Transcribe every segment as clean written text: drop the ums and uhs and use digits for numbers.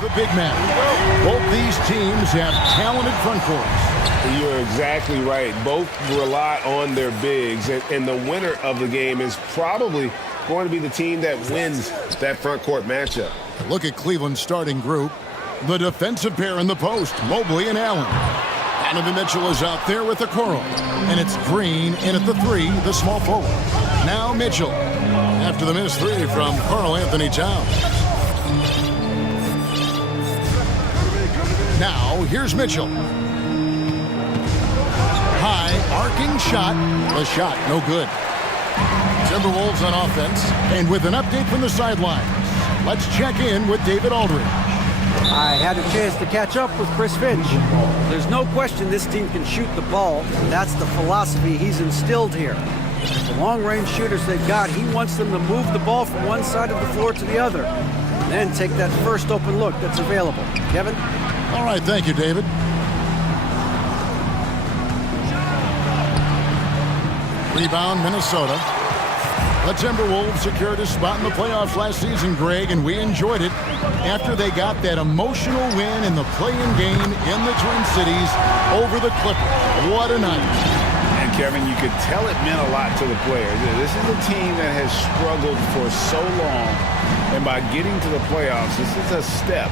The big man. Both these teams have talented front courts. You're exactly right. Both rely on their bigs, and the winner of the game is probably going to be the team that wins that front court matchup. Look at Cleveland's starting group. The defensive pair in the post, Mobley and Allen. Donovan Mitchell is out there with the Coral. And it's Green in at the 3, the small forward. Now Mitchell, after the missed 3 from Karl Anthony Towns. Now, here's Mitchell. High, arcing shot. The shot, no good. Timberwolves on offense. And with an update from the sidelines, let's check in with David Aldridge. I had a chance to catch up with Chris Finch. There's no question this team can shoot the ball. That's the philosophy he's instilled here. The long-range shooters they've got, he wants them to move the ball from one side of the floor to the other. And then take that first open look that's available. Kevin? All right, thank you, David. Rebound, Minnesota. The Timberwolves secured a spot in the playoffs last season, Greg, and we enjoyed it after they got that emotional win in the play-in game in the Twin Cities over the Clippers. What a night. And Kevin, you could tell it meant a lot to the players. This is a team that has struggled for so long, and by getting to the playoffs, this is a step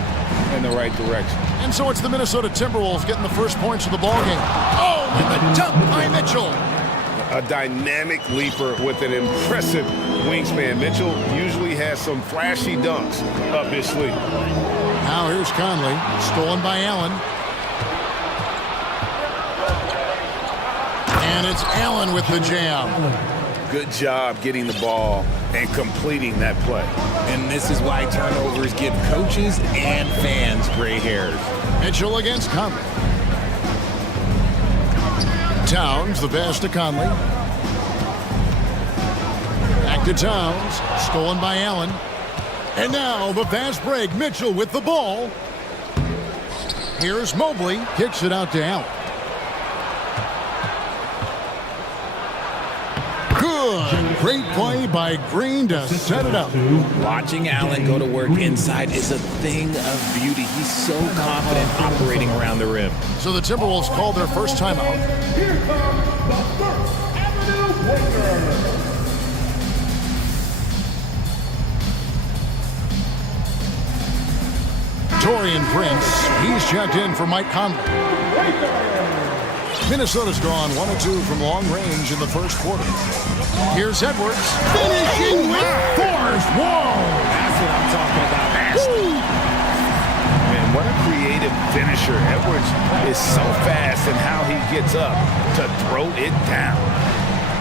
in the right direction. And so it's the Minnesota Timberwolves getting the first points of the ballgame. Oh, and the dunk by Mitchell. A dynamic leaper with an impressive wingspan. Mitchell usually has some flashy dunks up his sleeve. Now here's Conley, stolen by Allen. And it's Allen with the jam. Good job getting the ball and completing that play. And this is why turnovers give coaches and fans gray hairs. Mitchell against Conley. Towns, the pass to Conley. Back to Towns, stolen by Allen. And now the fast break, Mitchell with the ball. Here's Mobley, kicks it out to Allen. Good, great play by Green to set it up. Watching Allen go to work inside is a thing of beauty. He's so confident operating around the rim. So the Timberwolves called their first timeout. Here comes the First Avenue Wingers. Taurean Prince, he's checked in for Mike Conley. Minnesota's gone 1 of 2 from long range in the first quarter. Here's Edwards, finishing with force. Whoa! That's what I'm talking about, nasty. Man, what a creative finisher. Edwards is so fast in how he gets up to throw it down.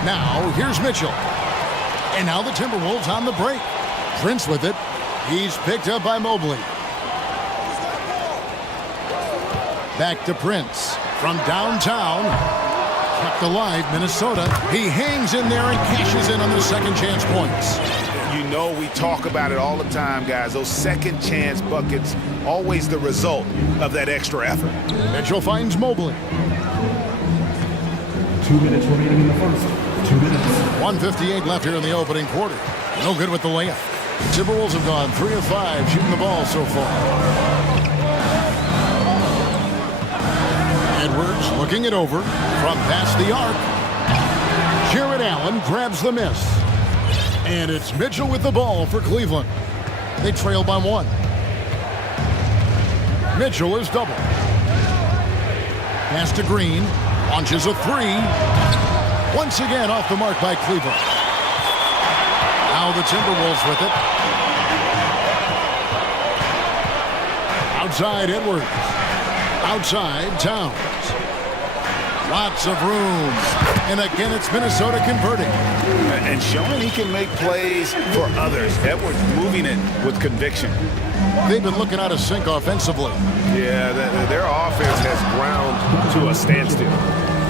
Now, here's Mitchell. And now the Timberwolves on the break. Prince with it. He's picked up by Mobley. Back to Prince from downtown. Kept alive, Minnesota. He hangs in there and cashes in on the second chance points. You know we talk about it all the time, guys. Those second chance buckets, always the result of that extra effort. Mitchell finds Mobley. 2 minutes remaining in the first. 2 minutes. 1:58 left here in the opening quarter. No good with the layup. The Timberwolves have gone 3 of 5 shooting the ball so far. Edwards looking it over from past the arc. Jared Allen grabs the miss. And it's Mitchell with the ball for Cleveland. They trail by 1. Mitchell is double. Pass to Green. Launches a 3. Once again off the mark by Cleveland. Now the Timberwolves with it. Outside Edwards. Outside Towns. Lots of room. And again, it's Minnesota converting. And showing he can make plays for others. Edwards moving it with conviction. They've been looking out of sync offensively. Yeah, their offense has ground to a standstill.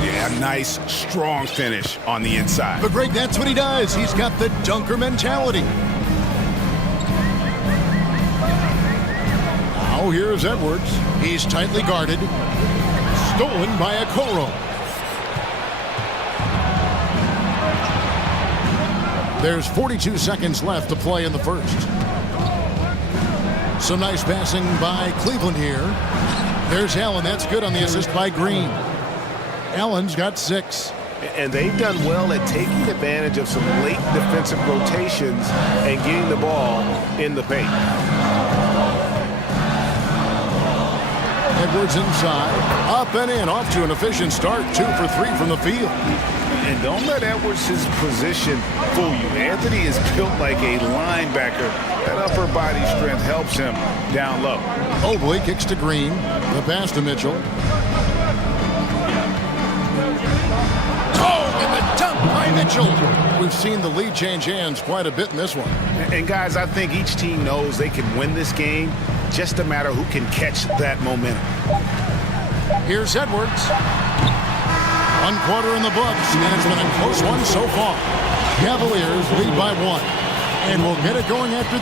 Yeah, nice, strong finish on the inside. But Greg, that's what he does. He's got the dunker mentality. Now here's Edwards. He's tightly guarded. Stolen by Okoro. There's 42 seconds left to play in the first. Some nice passing by Cleveland here. There's Allen. That's good on the assist by Green. Allen's got 6. And they've done well at taking advantage of some late defensive rotations and getting the ball in the paint. Edwards inside. Up and in. Off to an efficient start. 2 for 3 from the field. And don't let Edwards' position fool you. Anthony is built like a linebacker. That upper body strength helps him down low. Mobley kicks to Green. The pass to Mitchell. Oh, and the dunk by Mitchell. We've seen the lead change hands quite a bit in this one. And guys, I think each team knows they can win this game. Just a matter who can catch that momentum. Here's Edwards. 1 quarter in the books, and it's been a close one so far. Cavaliers lead by 1, and we'll get it going after.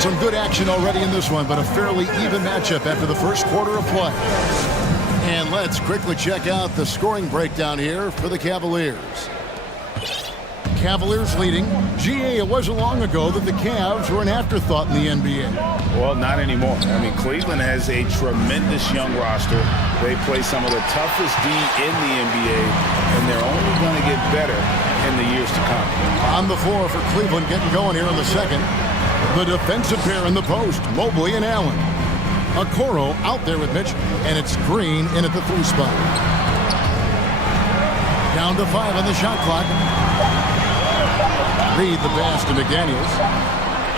Some good action already in this one, but a fairly even matchup after the first quarter of play. And let's quickly check out the scoring breakdown here for the Cavaliers. Cavaliers leading. GA, it wasn't long ago that the Cavs were an afterthought in the NBA. Well, not anymore. I mean, Cleveland has a tremendous young roster. They play some of the toughest D in the NBA, and they're only going to get better in the years to come. On the floor for Cleveland, getting going here in the second. The defensive pair in the post, Mobley and Allen. Okoro out there with Mitchell, and it's Green in at the 3 spot. Down to 5 on the shot clock. Reed the pass to McDaniels.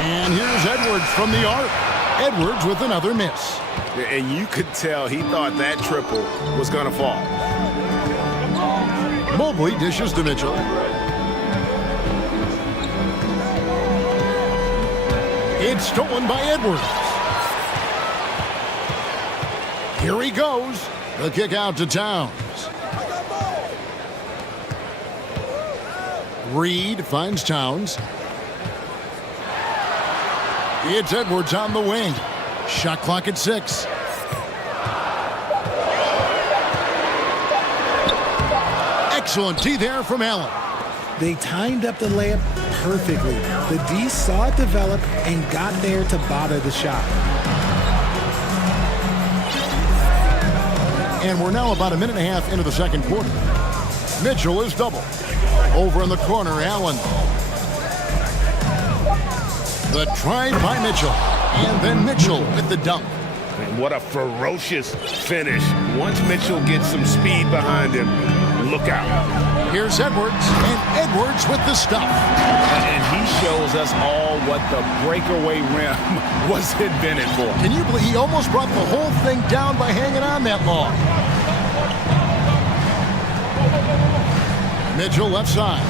And here's Edwards from the arc. Edwards with another miss. And you could tell he thought that triple was going to fall. Mobley dishes to Mitchell. It's stolen by Edwards. Here he goes. The kick out to Towns. Reed finds Towns. It's Edwards on the wing. Shot clock at 6. Excellent D there from Allen. They timed up the layup perfectly. The D saw it develop and got there to bother the shot. And we're now about a minute and a half into the second quarter. Mitchell is double. Over in the corner, Allen. The try by Mitchell. And then Mitchell with the dunk. And what a ferocious finish. Once Mitchell gets some speed behind him, look out. Here's Edwards, and Edwards with the stuff. And he shows us all what the breakaway rim was invented for. Can you believe he almost brought the whole thing down by hanging on that long? Mitchell left side.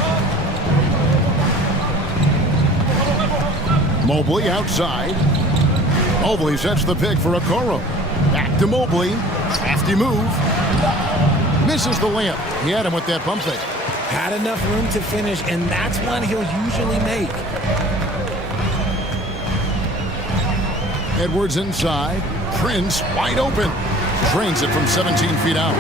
Mobley outside. Mobley sets the pick for Okoro. Back to Mobley. Crafty move. Misses the layup. He had him with that pump fake. Had enough room to finish, and that's one he'll usually make. Edwards inside. Prince wide open. Drains it from 17 feet out.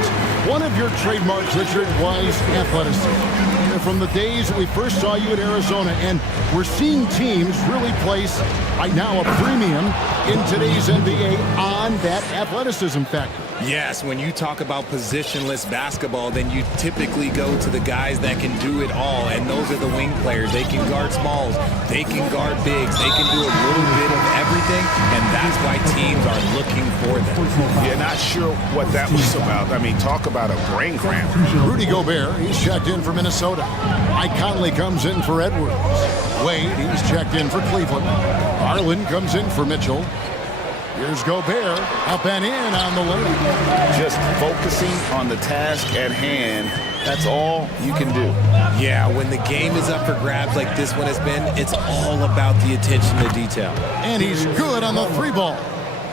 One of your trademarks, Richard, was athleticism. From the days that we first saw you at Arizona, and we're seeing teams really place, right now, a premium in today's NBA on that athleticism factor. Yes, when you talk about positionless basketball, then you typically go to the guys that can do it all, and those are the wing players. They can guard smalls, they can guard bigs, they can do a little bit of everything, and that's why teams are looking for them. Yeah, not sure what that was about. I mean, talk about a brain cramp. Rudy Gobert, he's checked in for Minnesota. Mike Conley comes in for Edwards. Wade, he's checked in for Cleveland. Garland comes in for Mitchell. Here's Gobert, up and in on the layup. Just focusing on the task at hand, that's all you can do. Yeah, when the game is up for grabs like this one has been, it's all about the attention to detail. And he's good on the 3 ball.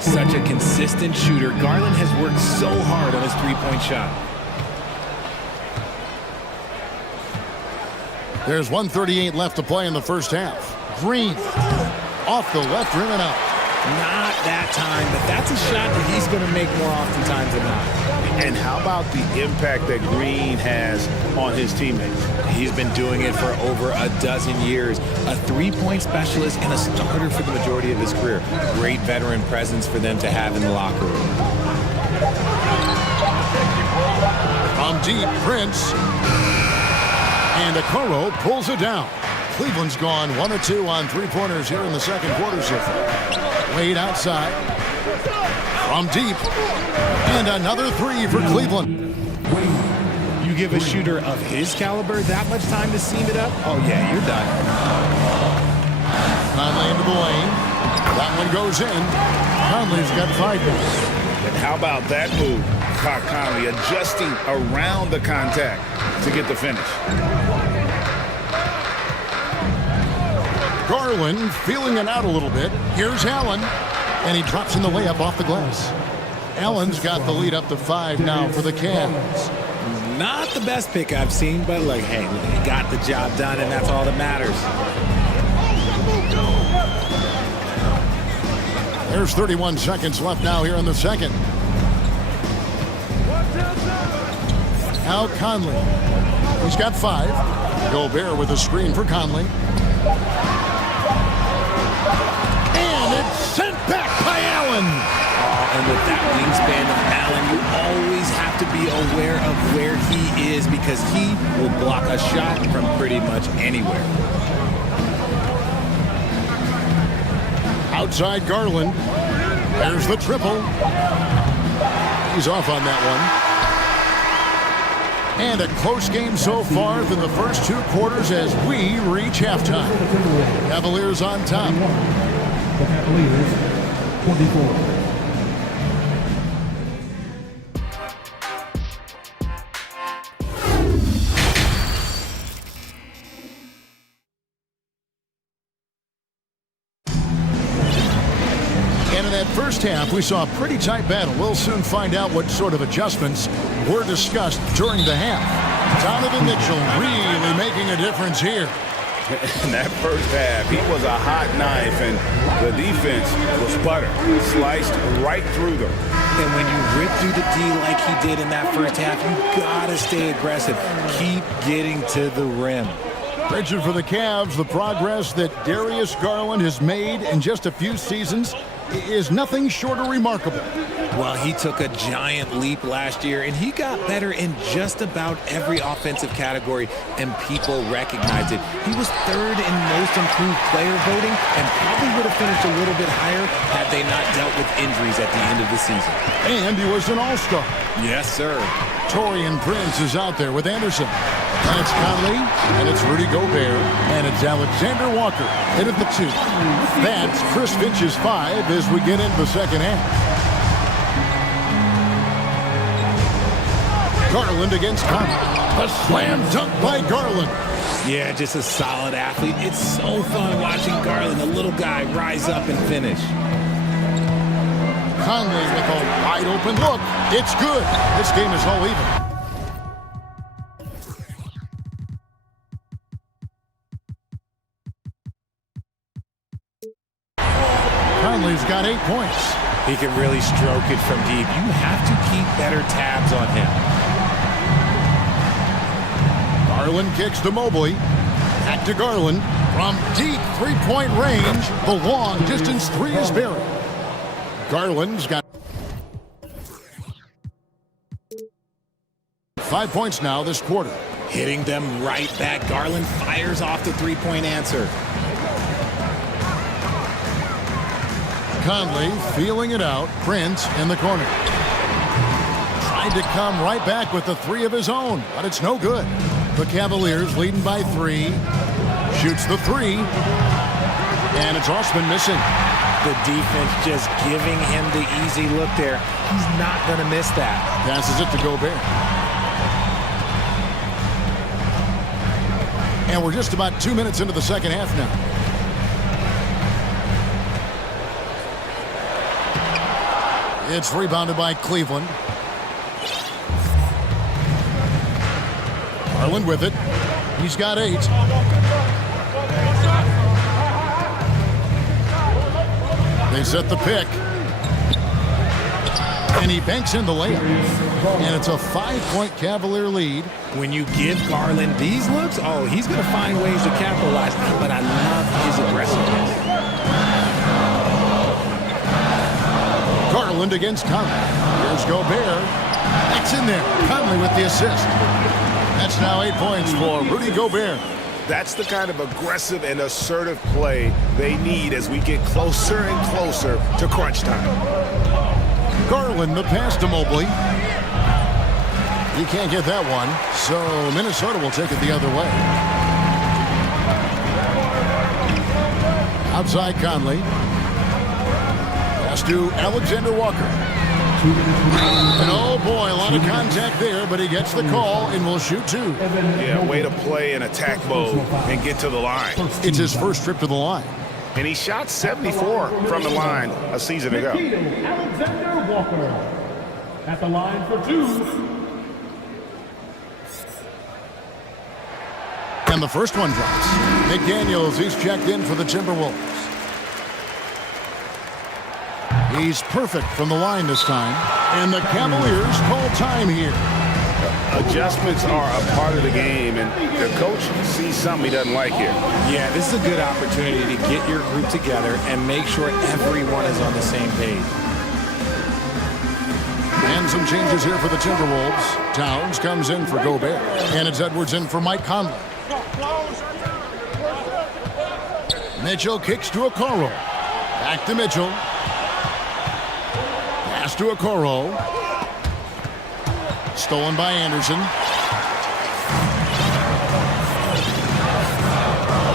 Such a consistent shooter. Garland has worked so hard on his three-point shot. There's 1:38 left to play in the first half. Green, off the left rim and out. Not that time, but that's a shot that he's going to make more oftentimes than not. And how about the impact that Green has on his teammates? He's been doing it for over a dozen years. A three-point specialist and a starter for the majority of his career. Great veteran presence for them to have in the locker room. From deep, Prince. And Okoro pulls it down. Cleveland's gone 1 of 2 on three-pointers here in the second quarter so far. Wade outside. From deep. And another three for Cleveland. You give a shooter of his caliber that much time to seam it up? Oh, yeah, you're done. Conley into the lane. That one goes in. Conley's got 5 points. And how about that move? Caught Conley adjusting around the contact to get the finish. Garland feeling it out a little bit. Here's Allen. And he drops in the layup off the glass. Allen's got the lead up to 5 now for the Cavs. Not the best pick I've seen, but like, hey, he got the job done, and that's all that matters. There's 31 seconds left now here in the second. Now Conley. He's got 5. Gobert with a screen for Conley. And it's sent back by Allen. And with that wingspan of Allen, you always have to be aware of where he is because he will block a shot from pretty much anywhere. Outside Garland. There's the triple. He's off on that one. And a close game so far through the first 2 quarters as we reach halftime. Cavaliers on top. The Cavaliers, 24. First half, we saw a pretty tight battle. We'll soon find out what sort of adjustments were discussed during the half. Donovan Mitchell really making a difference here. In that first half, he was a hot knife, and the defense was butter. Sliced right through them. And when you rip through the D like he did in that first half, you gotta stay aggressive. Keep getting to the rim. Bridget for the Cavs, the progress that Darius Garland has made in just a few seasons is nothing short of remarkable. Well, he took a giant leap last year, and he got better in just about every offensive category, and people recognized it. He was 3rd in most improved player voting, and probably would have finished a little bit higher had they not dealt with injuries at the end of the season. And he was an all-star. Yes, sir. Torian Prince is out there with Anderson. And it's Conley, and it's Rudy Gobert, and it's Alexander Walker in at the 2. That's Chris Finch's 5 as we get into the second half. Garland against Conley. A slam dunk by Garland. Yeah, just a solid athlete. It's so fun watching Garland, a little guy, rise up and finish. Conley with a wide open look. It's good. This game is all even. Conley's got 8 points. He can really stroke it from deep. You have to keep better tabs on him. Garland kicks to Mobley. Back to Garland. From deep 3-point range, the long distance 3 is buried. Garland's got 5 points now this quarter. Hitting them right back. Garland fires off the 3-point answer. Conley feeling it out. Prince in the corner. Tried to come right back with the 3 of his own, but it's no good. The Cavaliers leading by 3. Shoots the 3. And it's Osman missing. The defense just giving him the easy look there. He's not going to miss that. Passes it to Gobert. And we're just about 2 minutes into the second half now. It's rebounded by Cleveland. Garland with it. He's got 8. They set the pick. And he banks in the layup. And it's a 5-point Cavalier lead. When you give Garland these looks, oh, he's going to find ways to capitalize. But I love his aggressiveness. Garland against Conley. Here's Gobert. That's in there. Conley with the assist. That's now 8 points for Rudy Gobert. That's the kind of aggressive and assertive play they need as we get closer and closer to crunch time. Garland, the pass to Mobley. He can't get that one, so Minnesota will take it the other way. Outside Conley. Pass to Alexander Walker. And oh boy, a lot of contact there, but he gets the call and will shoot 2. Yeah, way to play in attack mode and get to the line. It's his first trip to the line. And he shot 74 from the line a season ago. Alexander Walker at the line for 2. And the first one drops. McDaniels, he's checked in for the Timberwolves. He's perfect from the line this time. And the Cavaliers call time here. Adjustments are a part of the game, and the coach sees something he doesn't like here. Yeah, this is a good opportunity to get your group together and make sure everyone is on the same page. And some changes here for the Timberwolves. Towns comes in for Gobert. And it's Edwards in for Mike Conley. Mitchell kicks to Okoro. Back to Mitchell. Pass to Okoro. Stolen by Anderson.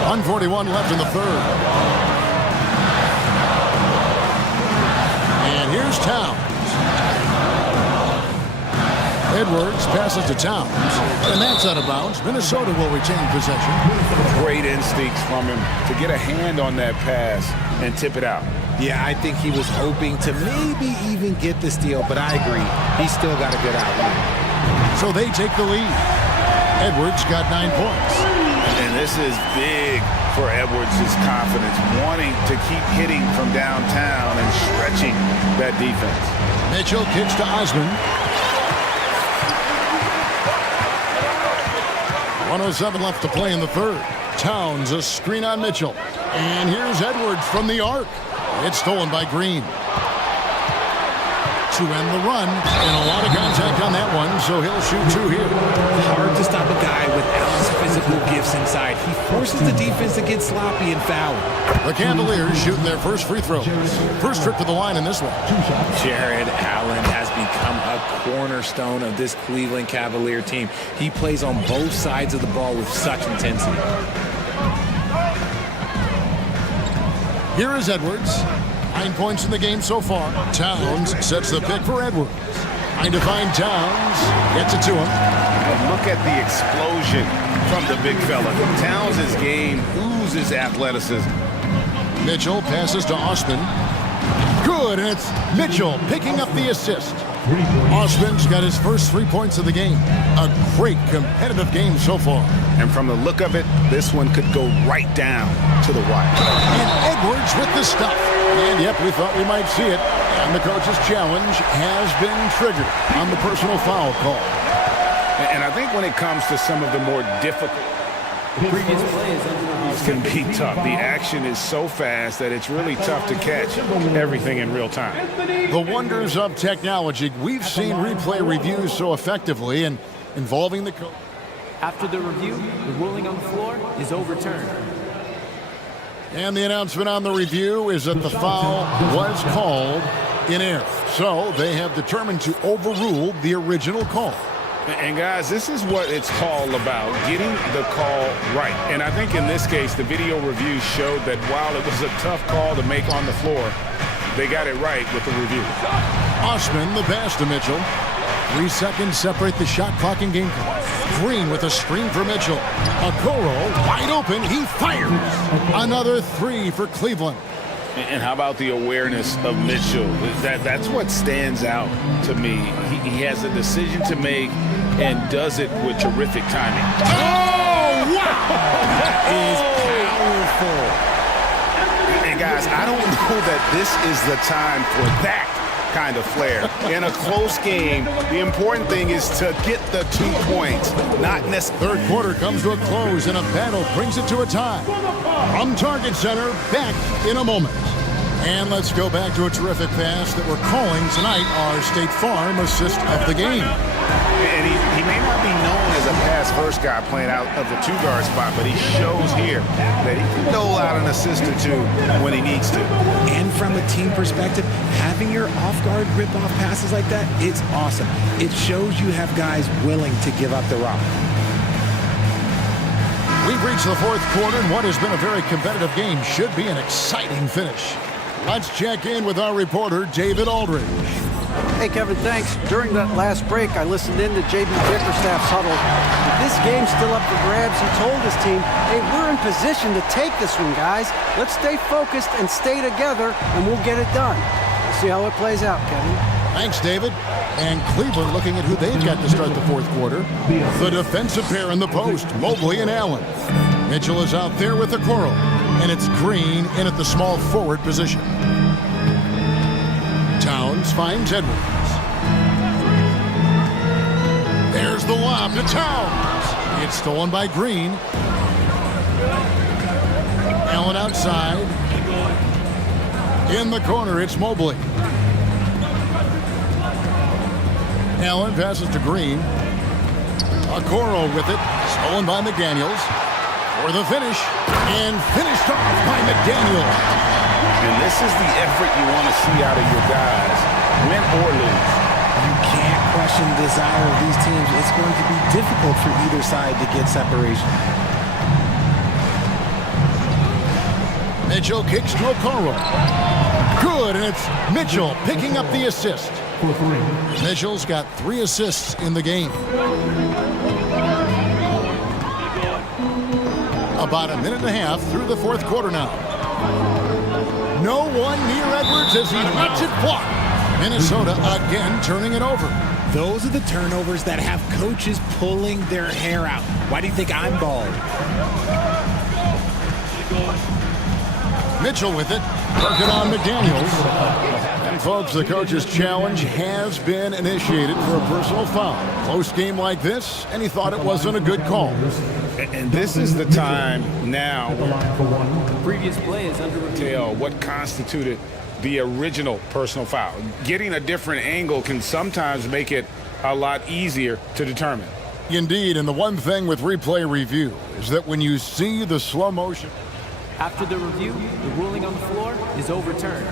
1:41 left in the third. And here's Towns. Edwards passes to Towns. And that's out of bounds. Minnesota will retain possession. Great instincts from him to get a hand on that pass and tip it out. Yeah, I think he was hoping to maybe even get the steal, but I agree. He's still got a good outlet. So they take the lead. Edwards got 9 points. And this is big for Edwards' confidence, wanting to keep hitting from downtown and stretching that defense. Mitchell kicks to Osman. 1:07 left to play in the third. Towns a screen on Mitchell. And here's Edwards from the arc. It's stolen by Green. To end the run, and a lot of contact on that one, so he'll shoot 2 here. Hard to stop a guy without his physical gifts inside. He forces the defense to get sloppy and foul. The Cavaliers shooting their first free throws. First trip to the line in this one. Jared Allen has become a cornerstone of this Cleveland Cavalier team. He plays on both sides of the ball with such intensity. Here is Edwards. 9 points in the game so far. Towns sets the pick for Edwards. Trying to find Towns. Gets it to him. And look at the explosion from the big fella. Towns' game oozes athleticism. Mitchell passes to Osman. Good, and it's Mitchell picking up the assist. Osman's got his first 3 points of the game. A great competitive game so far. And from the look of it, this one could go right down to the wire. And Edwards with the stuff. And yep, we thought we might see it. And the coach's challenge has been triggered on the personal foul call. And I think when it comes to some of the more difficult, The previous play is under can be tough. The action is so fast that it's really tough to catch everything in real time. The wonders of technology. We've seen replay reviews so effectively and involving the coach. After the review, the ruling on the floor is overturned. And the announcement on the review is that the foul was called in error. So they have determined to overrule the original call. And guys, this is what it's all about, getting the call right. And I think in this case, the video review showed that while it was a tough call to make on the floor, they got it right with the review. Osman, the pass to Mitchell. 3 seconds separate the shot clock and game clock. Green with a screen for Mitchell. Okoro wide open. He fires. Another 3 for Cleveland. And how about the awareness of Mitchell? That's what stands out to me. He has a decision to make and does it with terrific timing. Oh, wow! That is powerful. And guys, I don't know that this is the time for that kind of flair. In a close game, the important thing is to get the 2 points, not necessarily. Third quarter comes to a close, and a battle brings it to a tie. From Target Center, back in a moment. And let's go back to a terrific pass that we're calling tonight our State Farm assist of the game. And he may not be known as a pass-first guy playing out of the 2-guard spot, but he shows here that he can dole out an assist or 2 when he needs to. And from a team perspective, having your off-guard rip-off passes like that, it's awesome. It shows you have guys willing to give up the rock. We've reached the fourth quarter, and what has been a very competitive game should be an exciting finish. Let's check in with our reporter, David Aldridge. Hey, Kevin, thanks. During that last break, I listened in to J.B. Bickerstaff's huddle. With this game still up for grabs, he told his team, hey, we're in position to take this one, guys. Let's stay focused and stay together, and we'll get it done. We'll see how it plays out, Kevin. Thanks, David. And Cleveland looking at who they've got to start the fourth quarter. The defensive pair in the post, Mobley and Allen. Mitchell is out there with the Coral, and it's Green in at the small forward position. Towns finds Edwards. There's the lob to Towns. It's stolen by Green. Allen outside. In the corner, it's Mobley. Allen passes to Green. Okoro with it. Stolen by McDaniels. For the finish. And finished off by McDaniels. And this is the effort you want to see out of your guys, win or lose. You can't question the desire of these teams. It's going to be difficult for either side to get separation. Mitchell kicks to Okoro. Good, and it's Mitchell picking up the assist. For 3. Mitchell's got 3 assists in the game. About a minute and a half through the fourth quarter now. No one near Edwards as he lets it fly. Minnesota again turning it over. Those are the turnovers that have coaches pulling their hair out. Why do you think I'm bald? Mitchell with it. Working on McDaniels. And folks, the coach's challenge has been initiated for a personal foul. Close game like this, and he thought it wasn't a good call. And this is the time now The previous play is under review. tell what constituted the original personal foul. Getting a different angle can sometimes make it a lot easier to determine. Indeed, and the one thing with replay review is that when you see the slow motion, After the review, the ruling on the floor is overturned.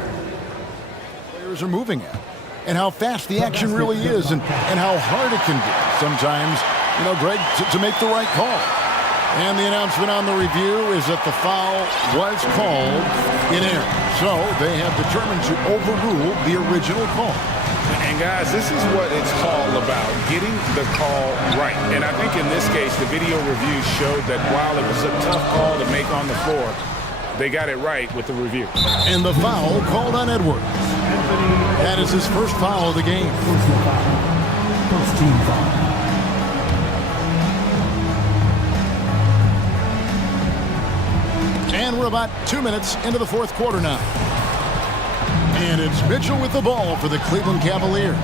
players are moving at, and how fast the action really is, and how hard it can be sometimes, Greg, to make the right call. And the announcement on the review is that the foul was called in error. So they have determined to overrule the original call. And guys, this is what it's all about, getting the call right. And I think in this case, the video review showed that while it was a tough call to make on the floor, they got it right with the review. And the foul called on Edwards. That is his first foul of the game. Personal foul. First team foul. And we're about 2 minutes into the fourth quarter now. And it's Mitchell with the ball for the Cleveland Cavaliers.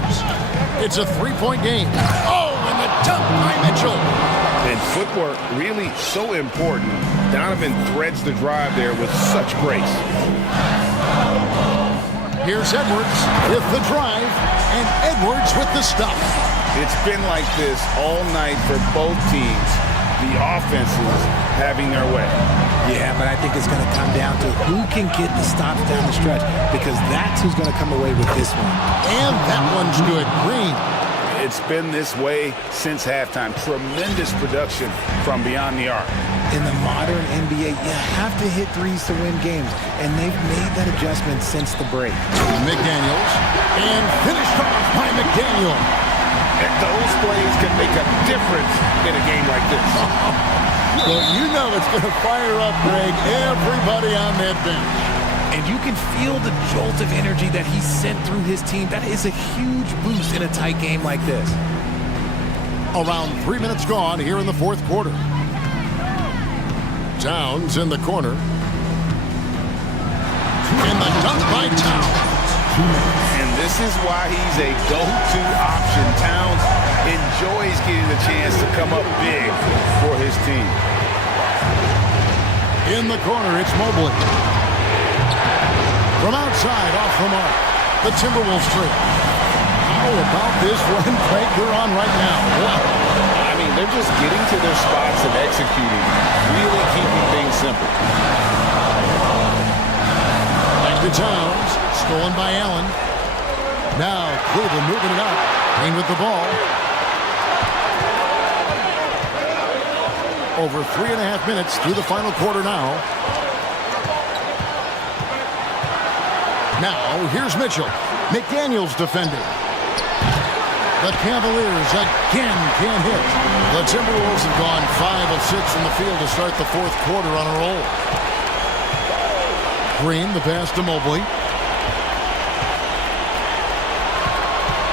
It's a 3-point game. Oh, and the dunk by Mitchell. And footwork really so important. Donovan threads the drive there with such grace. Here's Edwards with the drive, and Edwards with the stop. It's been like this all night for both teams. The offenses having their way. Yeah, but I think it's going to come down to who can get the stops down the stretch, because that's who's going to come away with this one. And that one's good. Green. It's been this way since halftime. Tremendous production from beyond the arc. In the modern NBA, you have to hit threes to win games, and they've made that adjustment since the break. McDaniels, and finished off by McDaniels. And those plays can make a difference in a game like this. Well, you know it's going to fire up, Greg, everybody on that bench. And you can feel the jolt of energy that he sent through his team. That is a huge boost in a tight game like this. Around 3 minutes gone here in the fourth quarter. Towns in the corner. And the dunk by Towns. And This is why he's a go-to option. Towns enjoys getting the chance to come up big for his team. In the corner, it's Mobley. From outside, off the mark. The Timberwolves trip. How about this run break they're on right now? Wow. I mean, they're just getting to their spots and executing, really keeping things simple. Back to Towns. Stolen by Allen. Now Cleveland moving it up. Payne with the ball. Over 3.5 minutes through the final quarter now. Now, here's Mitchell. McDaniels defending. The Cavaliers again can't hit. The Timberwolves have gone 5 of 6 in the field to start the fourth quarter on a roll. Green, the pass to Mobley.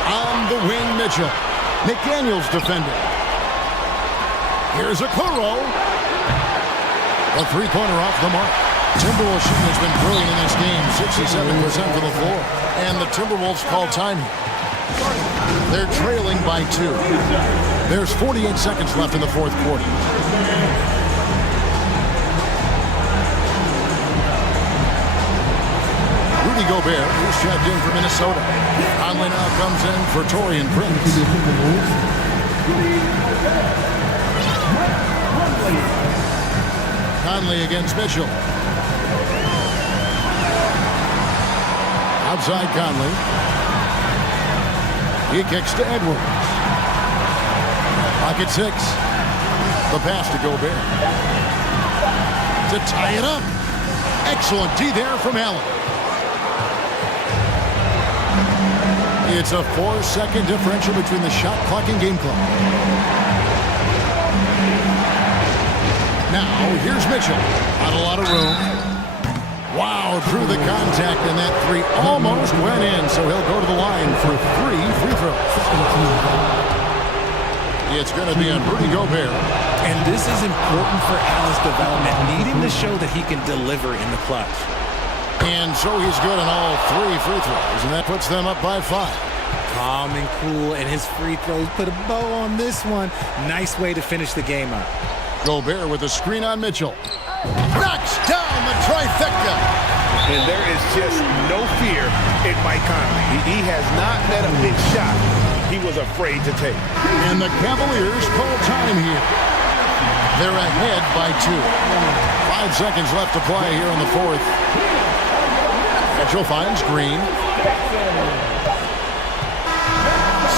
On the wing, Mitchell. McDaniels defending. Here's Okoro. A three-pointer off the mark. Timberwolves shooting has been brilliant in this game. 67% from the floor. And the Timberwolves call time. They're trailing by 2. There's 48 seconds left in the fourth quarter. Rudy Gobert, who's checked in for Minnesota. Conley now comes in for Taurean Prince. Conley against Mitchell. Outside Conley. He kicks to Edwards. Pocket 6. The pass to Gobert. To tie it up. Excellent D there from Allen. It's a 4-second differential between the shot clock and game clock. Now, here's Mitchell. Not a lot of room. Wow, through the contact, and that three almost went in, so he'll go to the line for 3 free throws. It's going to be on Rudy Gobert. And this is important for Allen's development, needing to show that he can deliver in the clutch. And so he's good on all 3 free throws, and that puts them up by 5. Calm and cool, and his free throws put a bow on this one. Nice way to finish the game up. Gobert with a screen on Mitchell. Knocks down the trifecta. And there is just no fear in Mike Conley. He has not met a big shot he was afraid to take. And the Cavaliers call time here. They're ahead by 2. 5 seconds left to play here in the fourth. Mitchell finds Green.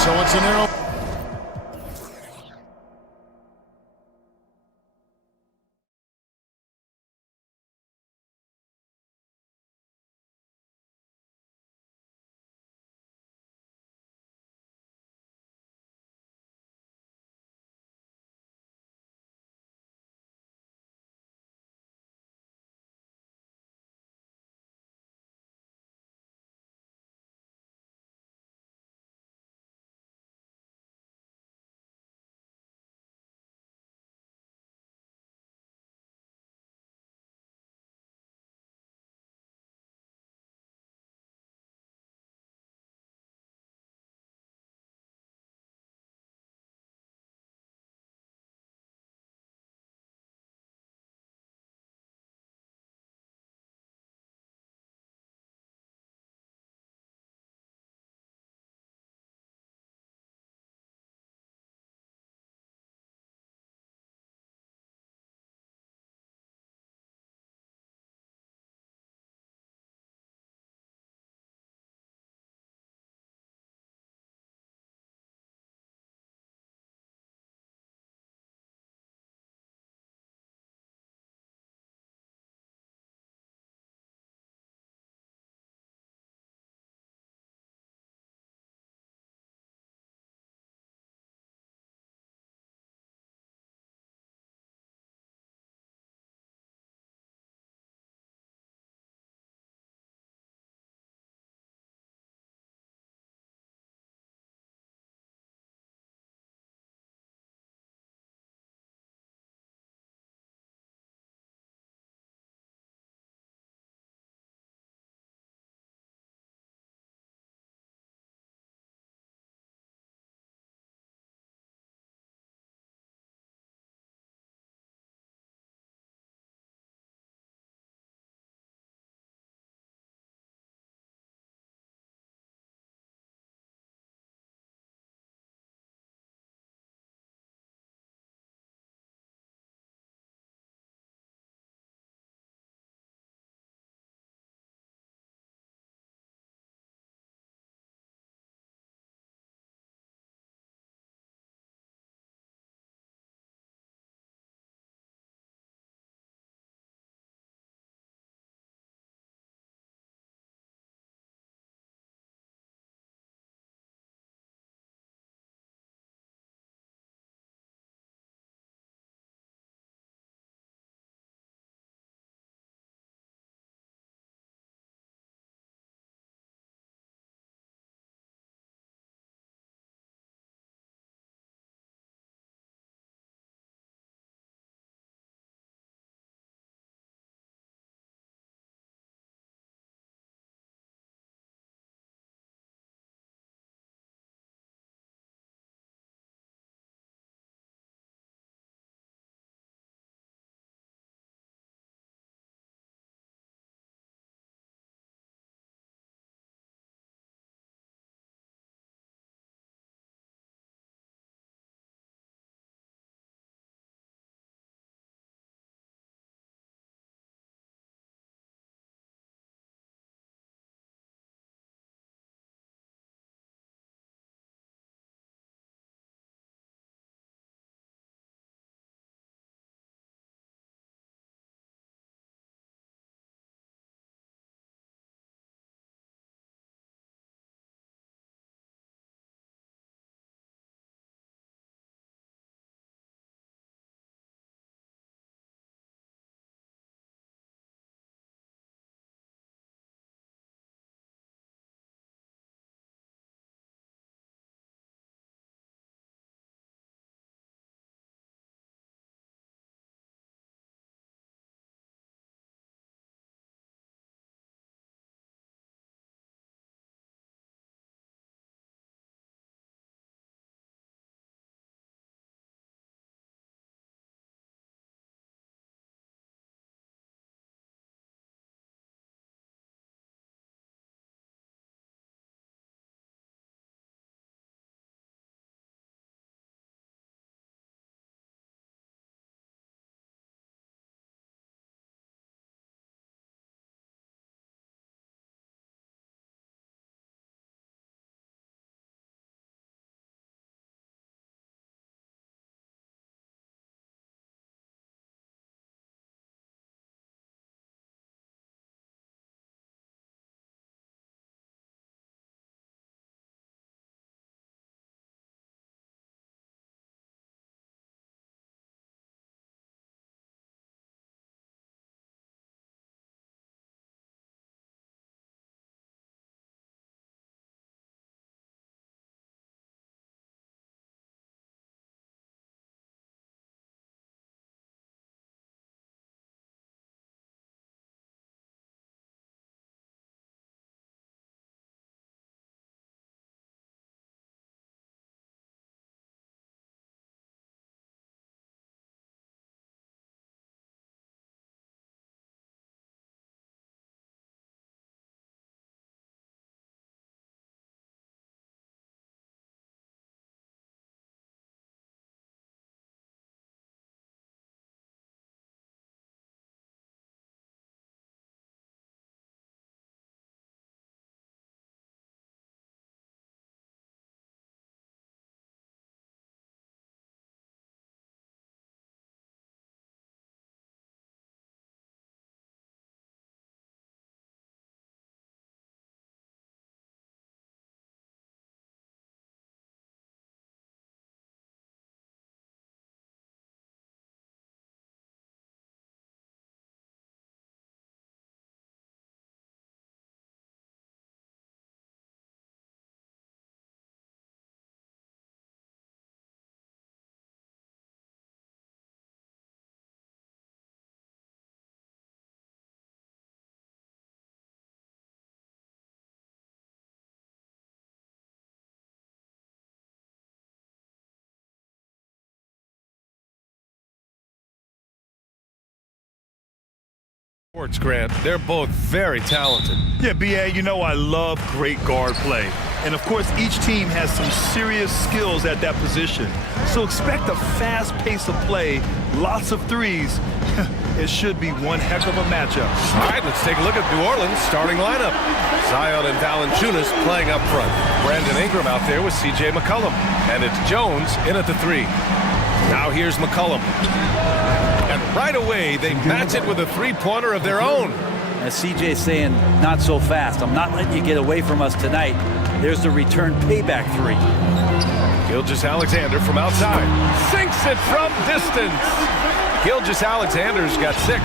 So it's an arrow. Sports, Grant. They're both very talented. Yeah, BA, you know I love great guard play. And of course, each team has some serious skills at that position. So expect a fast pace of play, lots of threes. It should be one heck of a matchup. All right, let's take a look at New Orleans' starting lineup. Zion and Valanciunas playing up front. Brandon Ingram out there with C.J. McCollum. And it's Jones in at the 3. Now here's McCollum. And right away, they match it with a three-pointer of their own. As CJ's saying, not so fast. I'm not letting you get away from us tonight. There's the return payback 3. Gilgeous-Alexander from outside. Sinks it from distance. Gilgeous-Alexander's got 6.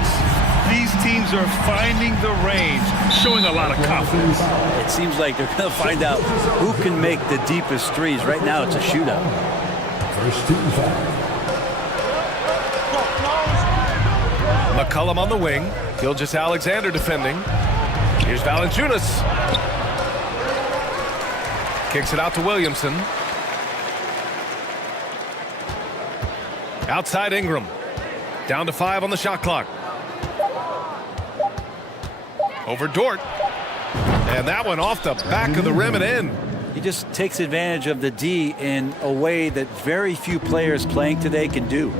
These teams are finding the range, showing a lot of confidence. It seems like they're going to find out who can make the deepest threes. Right now, it's a shootout. First team foul. McCollum on the wing. Gilgeous-Alexander defending. Here's Valanciunas. Kicks it out to Williamson. Outside Ingram. Down to 5 on the shot clock. Over Dort. And that one off the back of the rim and in. He just takes advantage of the D in a way that very few players playing today can do.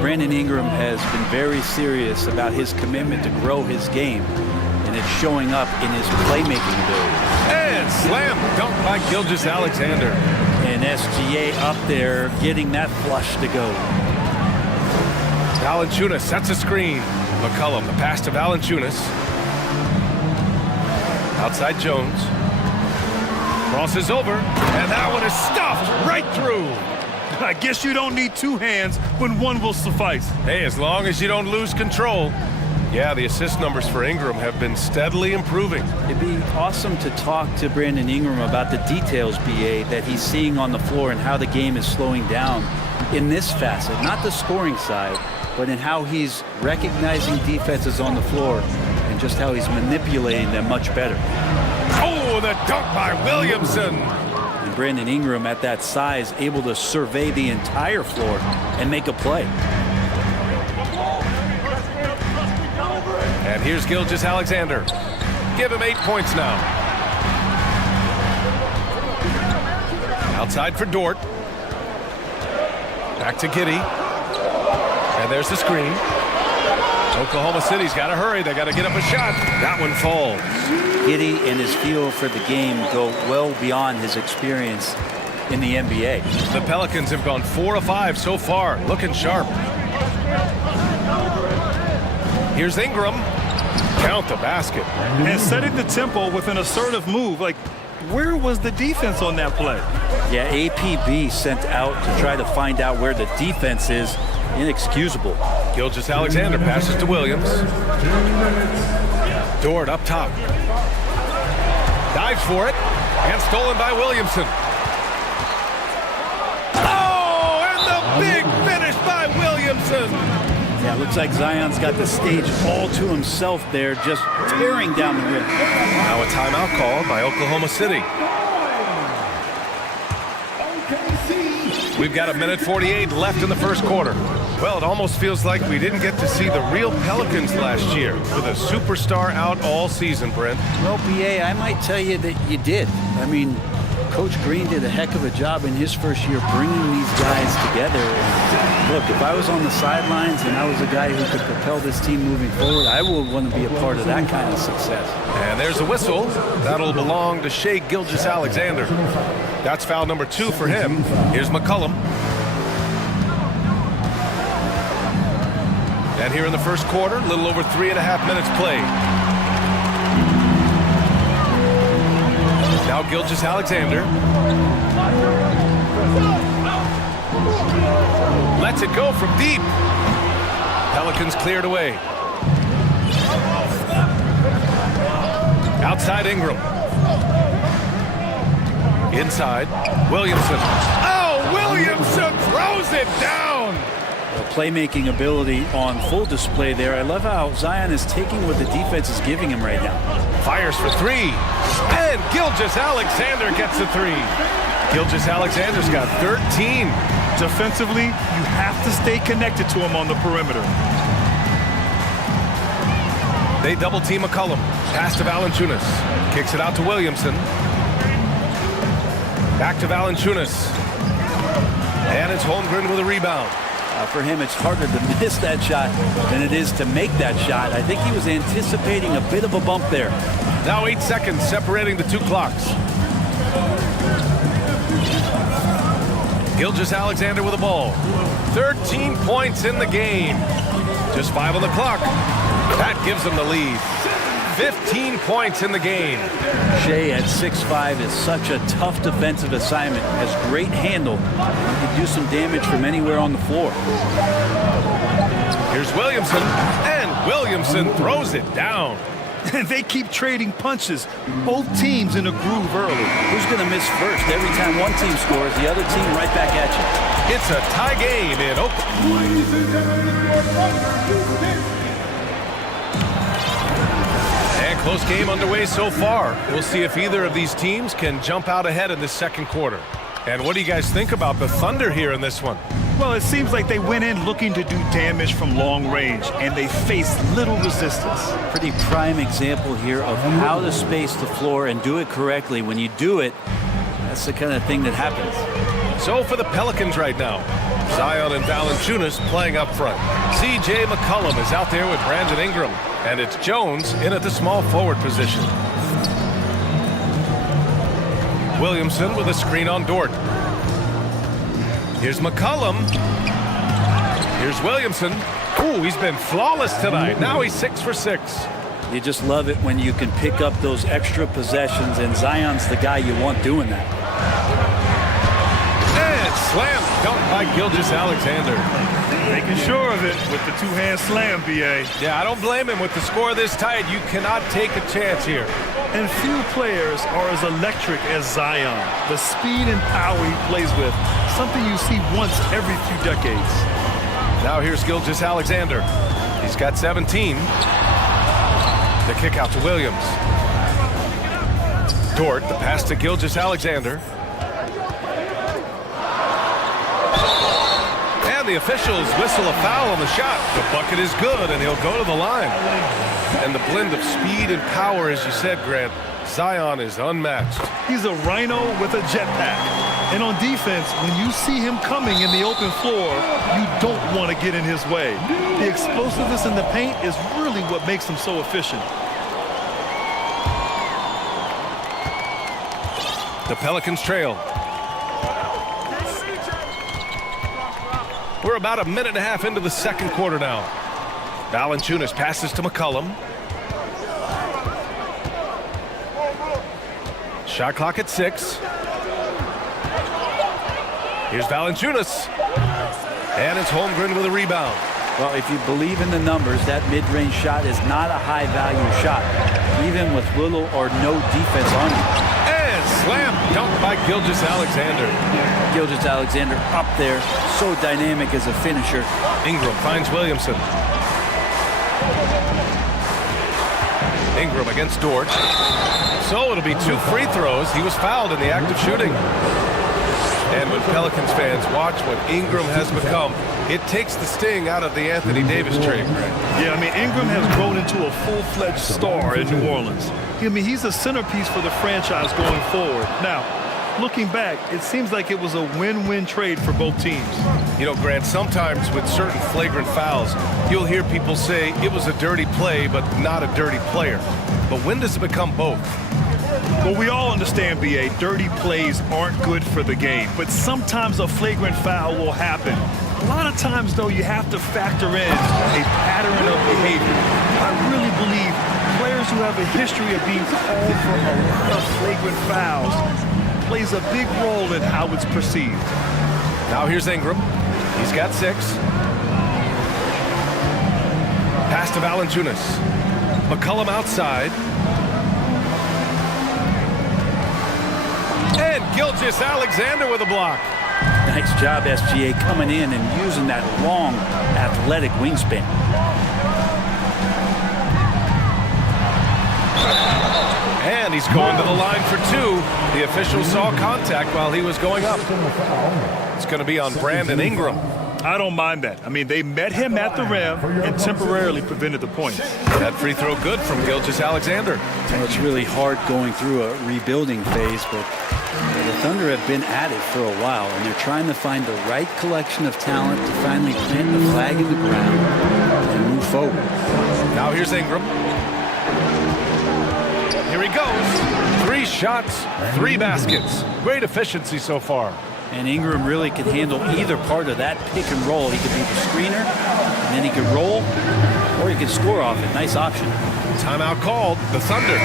Brandon Ingram has been very serious about his commitment to grow his game, and it's showing up in his playmaking ability. And slam dunk by Gilgeous-Alexander. And SGA up there getting that flush to go. Valanciunas sets a screen. McCollum, the pass to Valanciunas. Outside Jones. Crosses over, and that one is stuffed right through. I guess you don't need 2 hands when one will suffice. Hey, as long as you don't lose control. Yeah, the assist numbers for Ingram have been steadily improving. It'd be awesome to talk to Brandon Ingram about the details, BA, that he's seeing on the floor and how the game is slowing down in this facet, not the scoring side, but in how he's recognizing defenses on the floor and just how he's manipulating them much better. Oh, the dunk by Williamson. And Brandon Ingram at that size able to survey the entire floor and make a play. And here's Gilgeous-Alexander. Give him 8 points now. Outside for Dort. Back to Giddey. And there's the screen. Oklahoma City's got to hurry. They got to get up a shot. That one falls. Giddey and his feel for the game go well beyond his experience in the NBA. The Pelicans have gone 4 of 5 so far, looking sharp. Here's Ingram. Count the basket. And setting the tempo with an assertive move. Like, where was the defense on that play? Yeah, APB sent out to try to find out where the defense is. Inexcusable. Gilgeous-Alexander passes to Williams. Dort up top. Dives for it. And stolen by Williamson. Oh, and the big finish by Williamson. Yeah, it looks like Zion's got the stage all to himself there, just tearing down the rim. Now a timeout called by Oklahoma City. We've got 1:48 left in the first quarter. Well, it almost feels like we didn't get to see the real Pelicans last year with a superstar out all season, Brent. Well, BA, I might tell you that you did. I mean, Coach Green did a heck of a job in his first year bringing these guys together. And look, if I was on the sidelines and I was a guy who could propel this team moving forward, I would want to be a part of that kind of success. And there's a whistle. That'll belong to Shai Gilgeous-Alexander. That's foul number 2 for him. Here's McCollum. And here in the first quarter, a little over 3.5 minutes played. Now Gilgeous-Alexander. Lets it go from deep. Pelicans cleared away. Outside Ingram. Inside, Williamson. Oh, Williamson throws it down! Playmaking ability on full display there. I love how Zion is taking what the defense is giving him right now. Fires for 3. And Gilgeous-Alexander gets a 3. Gilgeous-Alexander's got 13. Defensively, you have to stay connected to him on the perimeter. They double team McCollum. Pass to Valanciunas. Kicks it out to Williamson. Back to Valanciunas. And it's Holmgren with a rebound. For him, it's harder to miss that shot than it is to make that shot. I think he was anticipating a bit of a bump there. Now 8 seconds separating the two clocks. Gilgeous-Alexander with the ball. 13 points in the game. Just 5 on the clock. That gives them the lead. 15 points in the game. Shea at 6'5" is such a tough defensive assignment. Has great handle. He can do some damage from anywhere on the floor. Here's Williamson, and Williamson throws it down. They keep trading punches. Both teams in a groove early. Who's going to miss first? Every time one team scores, the other team right back at you. It's a tie game in Oakland. Ladies and gentlemen, your partner, And close game underway so far. We'll see if either of these teams can jump out ahead in this second quarter. And what do you guys think about the Thunder here in this one? Well, it seems like they went in looking to do damage from long range, and they faced little resistance. Pretty prime example here of how to space the floor and do it correctly. When you do it, that's the kind of thing that happens. So for the Pelicans right now, Zion and Valanciunas playing up front. C.J. McCollum is out there with Brandon Ingram, and it's Jones in at the small forward position. Williamson with a screen on Dort. Here's McCollum. Here's Williamson. Ooh, he's been flawless tonight. Now he's 6 for 6. You just love it when you can pick up those extra possessions, and Zion's the guy you want doing that. And slam dunk by Gilgeous-Alexander. Making sure of it with the two-hand slam, B.A. Yeah, I don't blame him. With the score this tight, you cannot take a chance here. And few players are as electric as Zion. The speed and power he plays with, something you see once every few decades. Now here's Gilgeous-Alexander. He's got 17. The kick out to Williams. Dort, the pass to Gilgeous-Alexander. And the officials whistle a foul on the shot. The bucket is good, and he'll go to the line. And the blend of speed and power, as you said, Grant, Zion is unmatched. He's a rhino with a jetpack. And on defense, when you see him coming in the open floor, you don't want to get in his way. The explosiveness in the paint is really what makes him so efficient. The Pelicans trail. We're about a minute and a half into the second quarter now. Valanciunas passes to McCollum. Shot clock at 6. Here's Valanciunas. And it's Holmgren with a rebound. Well, if you believe in the numbers, that mid-range shot is not a high-value shot, even with little or no defense on it. And slam dunk by Gilgeous-Alexander. Gilgeous-Alexander up there, so dynamic as a finisher. Ingram finds Williamson. Ingram against Dort. So it'll be 2 free throws. He was fouled in the act of shooting. And when Pelicans fans watch what Ingram has become, it takes the sting out of the Anthony Davis trade. Yeah, I mean, Ingram has grown into a full-fledged star in New Orleans. I mean, he's a centerpiece for the franchise going forward. Now, looking back, it seems like it was a win-win trade for both teams. You know, Grant, sometimes with certain flagrant fouls, you'll hear people say it was a dirty play, but not a dirty player. But when does it become both? Well, we all understand, B.A., dirty plays aren't good for the game, but sometimes a flagrant foul will happen. A lot of times, though, you have to factor in a pattern of behavior. I really believe players who have a history of being called for a lot of flagrant fouls plays a big role in how it's perceived. Now here's Ingram. He's got 6. Pass to Valanciunas. McCollum outside. And Gilgeous-Alexander with a block. Nice job, SGA, coming in and using that long, athletic wingspan. And he's going to the line for 2. The official saw contact while he was going up. It's going to be on Brandon Ingram. I don't mind that. I mean, they met him at the rim and temporarily prevented the points. That free throw good from Gilgeous-Alexander. Well, it's really hard going through a rebuilding phase, but the Thunder have been at it for a while, and they're trying to find the right collection of talent to finally plant the flag in the ground and move forward. Now here's Ingram. Here he goes. 3 shots, 3 baskets. Great efficiency so far. And Ingram really can handle either part of that pick and roll. He could be the screener, and then he could roll, or he could score off it. Nice option. Timeout called, the Thunder.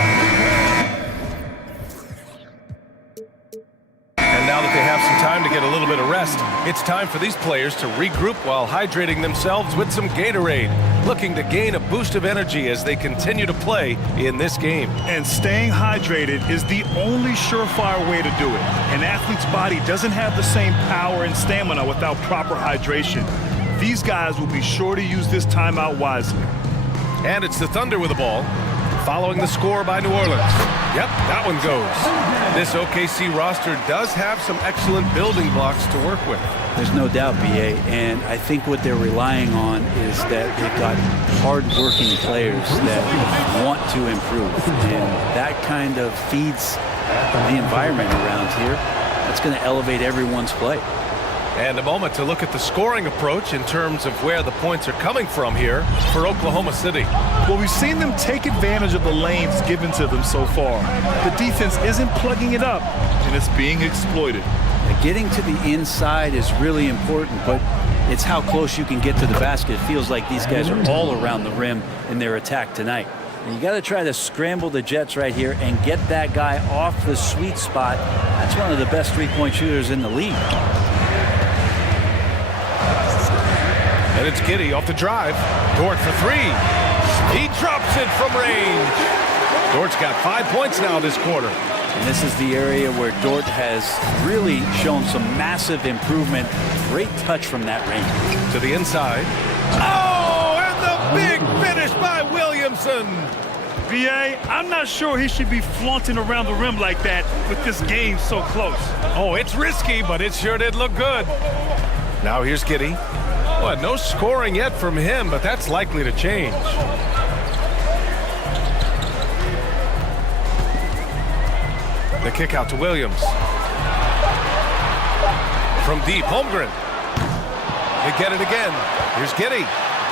And now that they have some time to get a little bit of rest, it's time for these players to regroup while hydrating themselves with some Gatorade, looking to gain a boost of energy as they continue to play in this game. And staying hydrated is the only surefire way to do it. An athlete's body doesn't have the same power and stamina without proper hydration. These guys will be sure to use this timeout wisely. And it's the Thunder with the ball, following the score by New Orleans. Yep, that one goes. This OKC roster does have some excellent building blocks to work with. There's no doubt, BA, and I think what they're relying on is that they've got hard-working players that want to improve, and that kind of feeds the environment around here. That's going to elevate everyone's play. And a moment to look at the scoring approach in terms of where the points are coming from here for Oklahoma City. Well, we've seen them take advantage of the lanes given to them so far. The defense isn't plugging it up, and it's being exploited. Getting to the inside is really important, but it's how close you can get to the basket. It feels like these guys are all around the rim in their attack tonight. And you got to try to scramble the Jets right here and get that guy off the sweet spot. That's one of the best three-point shooters in the league. And it's Giddey off the drive. Dort for 3. He drops it from range. Dort's got 5 points now this quarter. And this is the area where Dort has really shown some massive improvement. Great touch from that range. To the inside. Oh, and the big finish by Williamson. VA, I'm not sure he should be flaunting around the rim like that with this game so close. Oh, it's risky, but it sure did look good. Now here's Giddey. Well, no scoring yet from him, but that's likely to change. The kick out to Williams. From deep, Holmgren. They get it again. Here's Giddey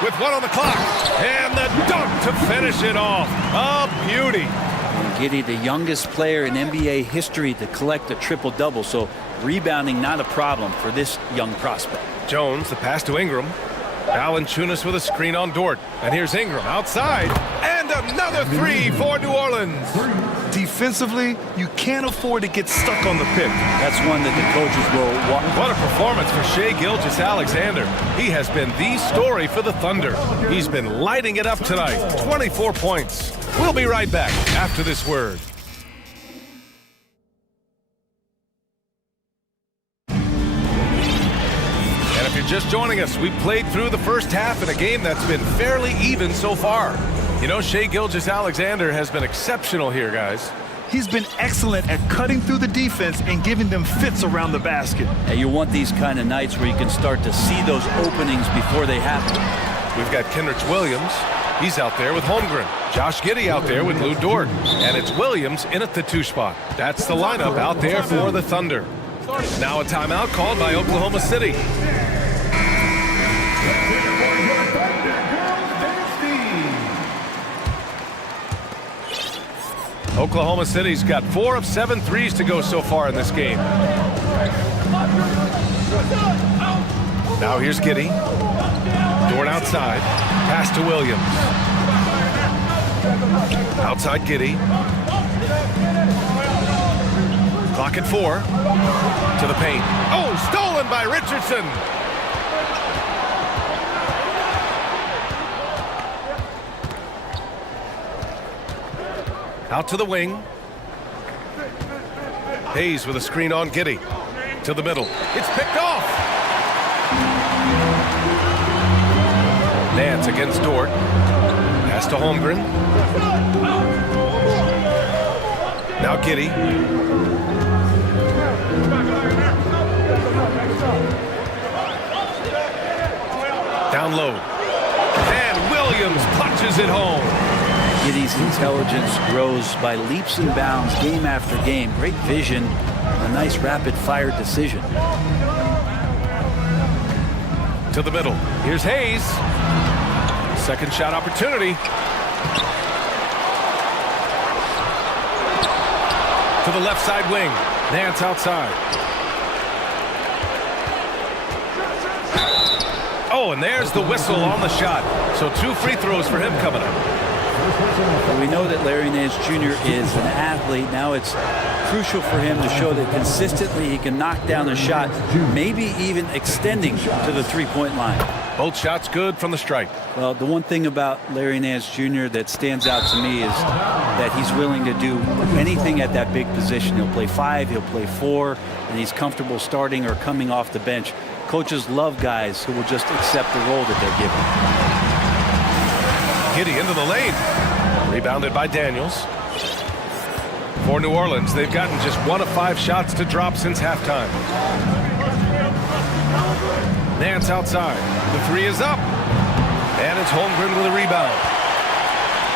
with 1 on the clock. And the dunk to finish it off. A beauty. Giddey, the youngest player in NBA history to collect a triple-double, so rebounding not a problem for this young prospect. Jones, the pass to Ingram. Valanciunas with a screen on Dort. And here's Ingram outside. And another 3 for New Orleans. Defensively, you can't afford to get stuck on the pick. That's one that the coaches will want. What a performance for Shai Gilgeous-Alexander. He has been the story for the Thunder. He's been lighting it up tonight. 24 points. We'll be right back after this word. And if you're just joining us, we played through the first half in a game that's been fairly even so far. You know, Shai Gilgeous-Alexander has been exceptional here, guys. He's been excellent at cutting through the defense and giving them fits around the basket. And you want these kind of nights where you can start to see those openings before they happen. We've got Kenrich Williams. He's out there with Holmgren. Josh Giddey out there with Lou Dort. And it's Williams in at the 2 spot. That's the lineup out there for the Thunder. Now a timeout called by Oklahoma City. Oklahoma City's got 4 of 7 threes to go so far in this game. Now here's Giddey. Dort outside. Pass to Williams. Outside Giddey. Clock at 4. To the paint. Oh, stolen by Richardson. Out to the wing. Hayes with a screen on Giddey. To the middle. It's picked off. Nance against Dort. Pass to Holmgren. Now Giddey. down low. And Williams punches it home. Giddy's intelligence grows by leaps and bounds game after game. Great vision, a nice rapid-fire decision. To the middle. Here's Hayes. Second shot opportunity. To the left side wing. Nance outside. Oh, and there's the whistle on the shot. So 2 free throws for him coming up. We know that Larry Nance Jr. is an athlete. Now it's crucial for him to show that consistently he can knock down a shot, maybe even extending to the three-point line. Both shots good from the stripe. Well, the one thing about Larry Nance Jr. that stands out to me is that he's willing to do anything at that big position. He'll play 5, he'll play 4, and he's comfortable starting or coming off the bench. Coaches love guys who will just accept the role that they're given. Giddy into the lane. Rebounded by Daniels. For New Orleans, they've gotten just 1 of 5 shots to drop since halftime. Nance outside. The 3 is up. And it's Holmgren with a rebound.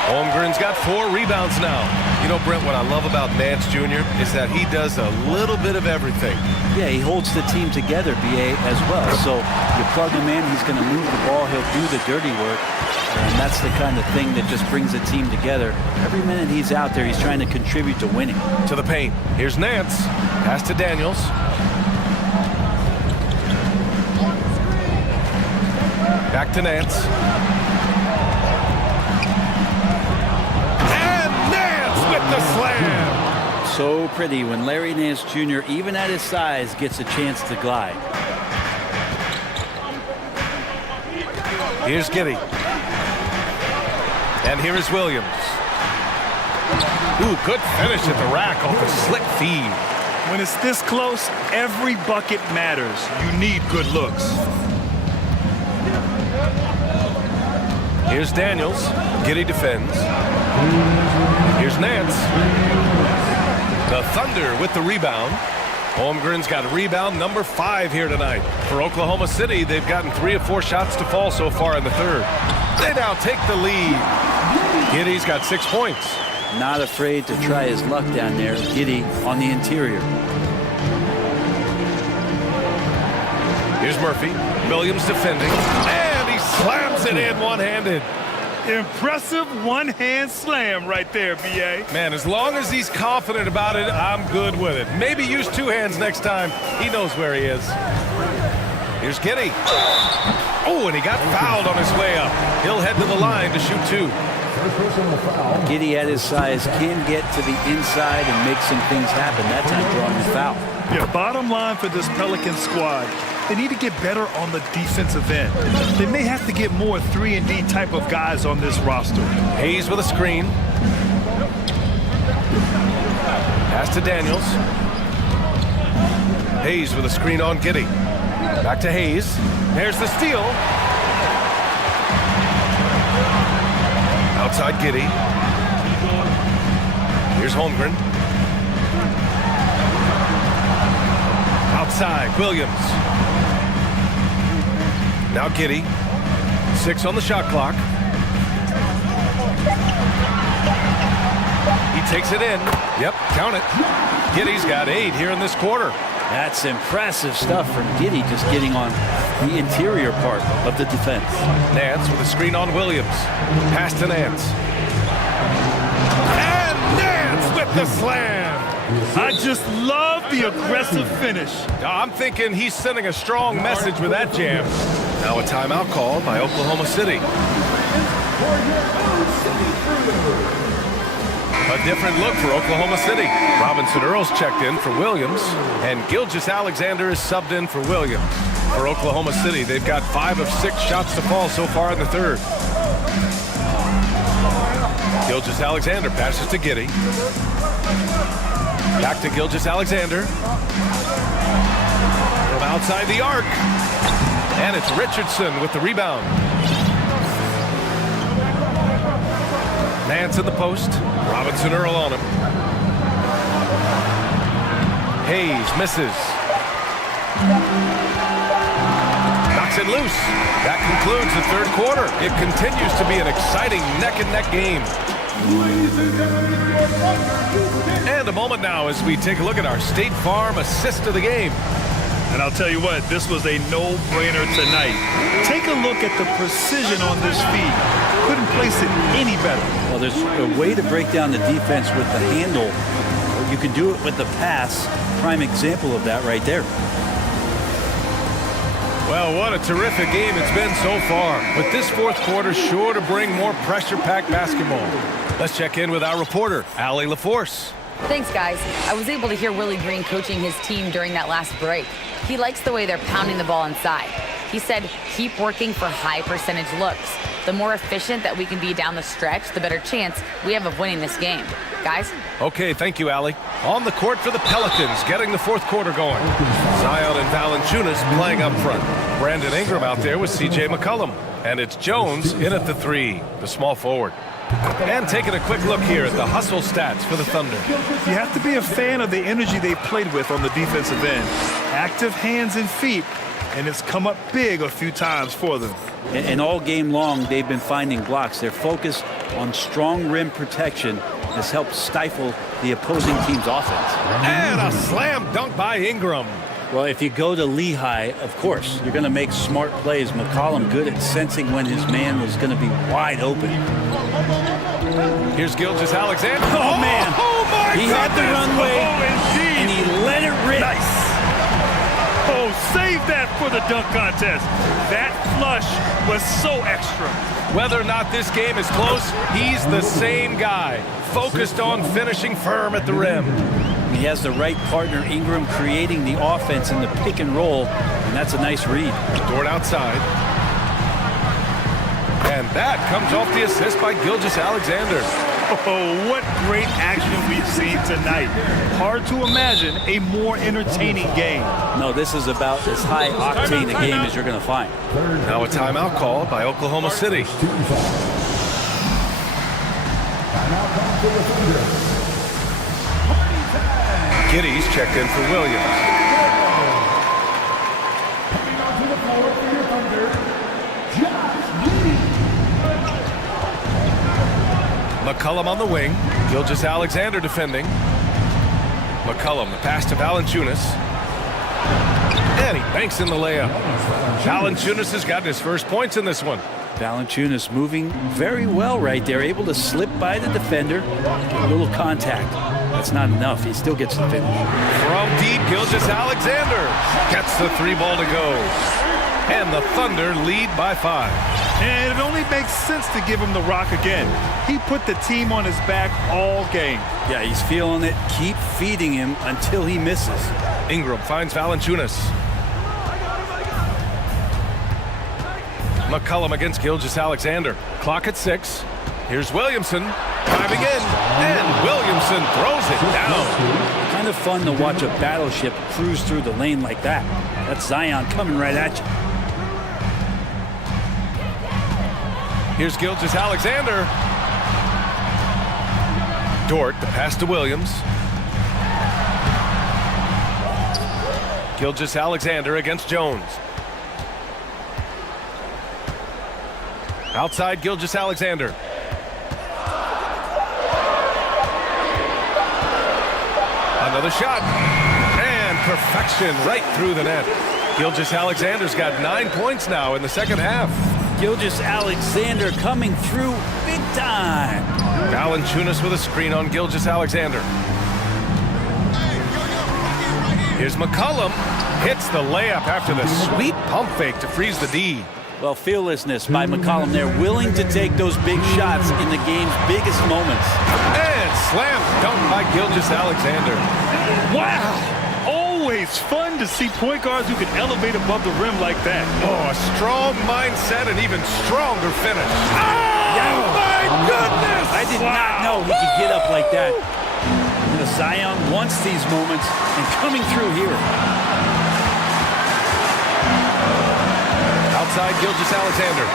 Holmgren's got 4 rebounds now. You know, Brent, what I love about Nance Jr. is that he does a little bit of everything. Yeah, he holds the team together, BA, as well. So you plug him in, he's going to move the ball, he'll do the dirty work. And that's the kind of thing that just brings the team together. Every minute he's out there, he's trying to contribute to winning. To the paint. Here's Nance. Pass to Daniels. Back to Nance. And Nance with the slam. So pretty when Larry Nance Jr., even at his size, gets a chance to glide. Here's Giddy. And here is Williams. Ooh, good finish at the rack off a slick feed. When it's this close, every bucket matters. You need good looks. Here's Daniels. Giddy defends. Here's Nance. The Thunder with the rebound. Holmgren's got rebound number 5 here tonight. For Oklahoma City, they've gotten 3 of 4 shots to fall so far in the third. They now take the lead. Giddy's got 6 points. Not afraid to try his luck down there. Giddy on the interior. Here's Murphy. Williams defending. And he slams it in one-handed. Impressive one-hand slam right there, B.A. Man, as long as he's confident about it, I'm good with it. Maybe use 2 hands next time. He knows where he is. Here's Giddy. Oh, and he got fouled on his way up. He'll head to the line to shoot 2. Giddy at his size can get to the inside and make some things happen. That time drawing the foul. Yeah, bottom line for this Pelican squad, they need to get better on the defensive end. They may have to get more 3-and-D type of guys on this roster. Hayes with a screen. Pass to Daniels. Hayes with a screen on Giddy. Back to Hayes. There's the steal. Outside Giddy. Here's Holmgren. Outside Williams. Now Giddy. 6 on the shot clock. He takes it in. Yep, count it. Giddy's got 8 here in this quarter. That's impressive stuff from Giddy, just getting on the interior part of the defense. Nance with a screen on Williams. Pass to Nance. And Nance with the slam. I just love the aggressive finish. I'm thinking he's sending a strong message with that jam. Now a timeout called by Oklahoma City. A different look for Oklahoma City. Robinson Earls checked in for Williams, and Gilgeous-Alexander is subbed in for Williams. For Oklahoma City, they've got 5 of 6 shots to fall so far in the third. Gilgeous-Alexander passes to Giddy. Back to Gilgeous-Alexander. From outside the arc. And it's Richardson with the rebound. Nance in the post. Robinson Earl on him. Hayes misses. Knocks it and loose. That concludes the third quarter. It continues to be an exciting neck-and-neck game. And a moment now as we take a look at our State Farm assist of the game. And I'll tell you what, this was a no-brainer tonight. Take a look at the precision on this feed. Couldn't place it any better. Well, there's a way to break down the defense with the handle. You can do it with the pass. Prime example of that right there. Well, what a terrific game it's been so far. But this fourth quarter sure to bring more pressure-packed basketball. Let's check in with our reporter, Allie LaForce. Thanks, guys. I was able to hear Willie Green coaching his team during that last break. He likes the way they're pounding the ball inside. He said, keep working for high percentage looks. The more efficient that we can be down the stretch, the better chance we have of winning this game. Guys? Okay, thank you, Allie. On the court for the Pelicans, getting the fourth quarter going. Zion and Valanciunas playing up front. Brandon Ingram out there with C.J. McCollum. And it's Jones in at the three, the small forward. And taking a quick look here at the hustle stats for the Thunder. You have to be a fan of the energy they've played with on the defensive end. Active hands and feet, and it's come up big a few times for them. And all game long, they've been finding blocks. Their focus on strong rim protection has helped stifle the opposing team's offense. And a slam dunk by Ingram. Well, if you go to Lehigh, of course, you're going to make smart plays. McCollum good at sensing when his man was going to be wide open. Here's Gilgeous-Alexander. Oh, man. Oh, my He had the runway, and he let it rip. Nice. Oh, save that for the dunk contest. That flush was so extra. Whether or not this game is close, he's the same guy, focused on finishing firm at the rim. He has the right partner, Ingram, creating the offense in the pick and roll, and that's a nice read. Dort outside. And that comes off the assist by Gilgeous-Alexander. Oh, what great action we've seen tonight. Hard to imagine a more entertaining game. No, this is about as high octane a game as you're going to find. Now a timeout called by Oklahoma City. Giddy's checked in for Williams. Coming onto the floor for your Thunder, Josh McCollum on the wing. Gilgeous-Alexander defending. McCollum, the pass to Valanciunas. And he banks in the layup. Valanciunas has gotten his first points in this one. Valanciunas moving very well right there, able to slip by the defender, get a little contact. That's not enough. He still gets the finish. From deep, Gilgeous-Alexander gets the three ball to go. And the Thunder lead by 5. And it only makes sense to give him the rock again. He put the team on his back all game. Yeah, he's feeling it. Keep feeding him until he misses. Ingram finds Valanciunas. McCollum against Gilgeous-Alexander. Clock at 6. Here's Williamson driving in, and Williamson throws it down. Kind of fun to watch a battleship cruise through the lane like that. That's Zion coming right at you. Here's Gilgeous-Alexander. Dort, the pass to Williams. Gilgeous-Alexander against Jones. Outside Gilgeous-Alexander. Another shot. And perfection right through the net. Gilgeous-Alexander's got 9 points now in the second half. Gilgeous-Alexander coming through big time. Valanciunas with a screen on Gilgeous-Alexander. Here's McCollum. Hits the layup after the sweet pump fake to freeze the D. Well, fearlessness by McCollum there, willing to take those big shots in the game's biggest moments. And slam dunk by Gilgeous-Alexander. Wow! Always fun to see point guards who can elevate above the rim like that. Oh, a strong mindset and even stronger finish. Oh, my goodness! I did not know he could get up like that. You know, Zion wants these moments, and coming through here. Outside Gilgeous-Alexander.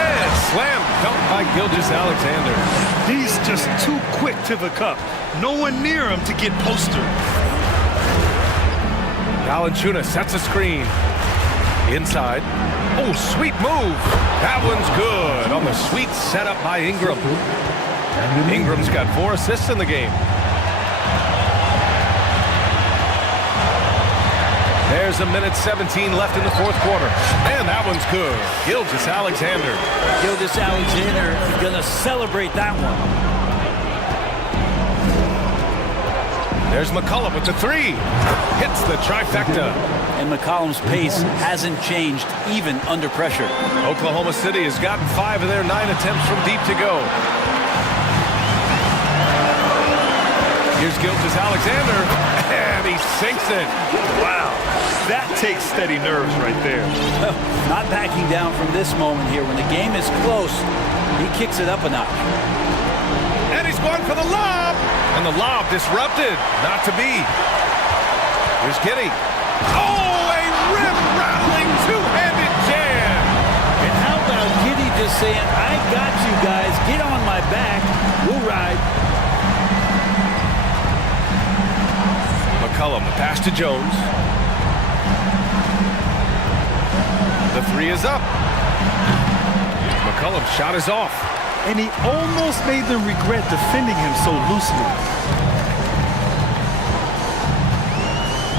And slam dunk by Gilgeous-Alexander. He's just too quick to the cup. No one near him to get postered. Valanciunas sets a screen. Inside. Oh, sweet move. That one's good on the sweet setup by Ingram. Ingram's got 4 assists in the game. There's a minute 17 left in the fourth quarter. And that one's good. Gilgeous-Alexander. Gilgeous-Alexander gonna celebrate that one. There's McCollum with the 3. Hits the trifecta. And McCollum's pace hasn't changed even under pressure. Oklahoma City has gotten 5 of their 9 attempts from deep to go. Here's Gilgeous-Alexander, and he sinks it. Wow, that takes steady nerves right there. Not backing down from this moment here. When the game is close, he kicks it up a notch. And he's going for the lob. And the lob disrupted. Not to be. Here's Giddey. Oh, a rip-rattling two-handed jam. And how about Giddey just saying, I got you guys. Get on my back. We'll ride. McCollum, the pass to Jones. The 3 is up. McCollum's shot is off. And he almost made them regret defending him so loosely.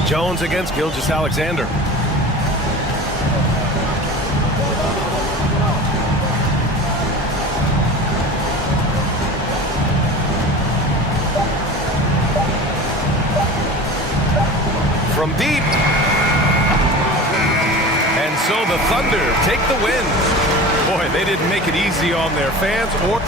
Jones against Gilgeous-Alexander. From deep. And so the Thunder take the win. Boy, they didn't make it easy on their fans or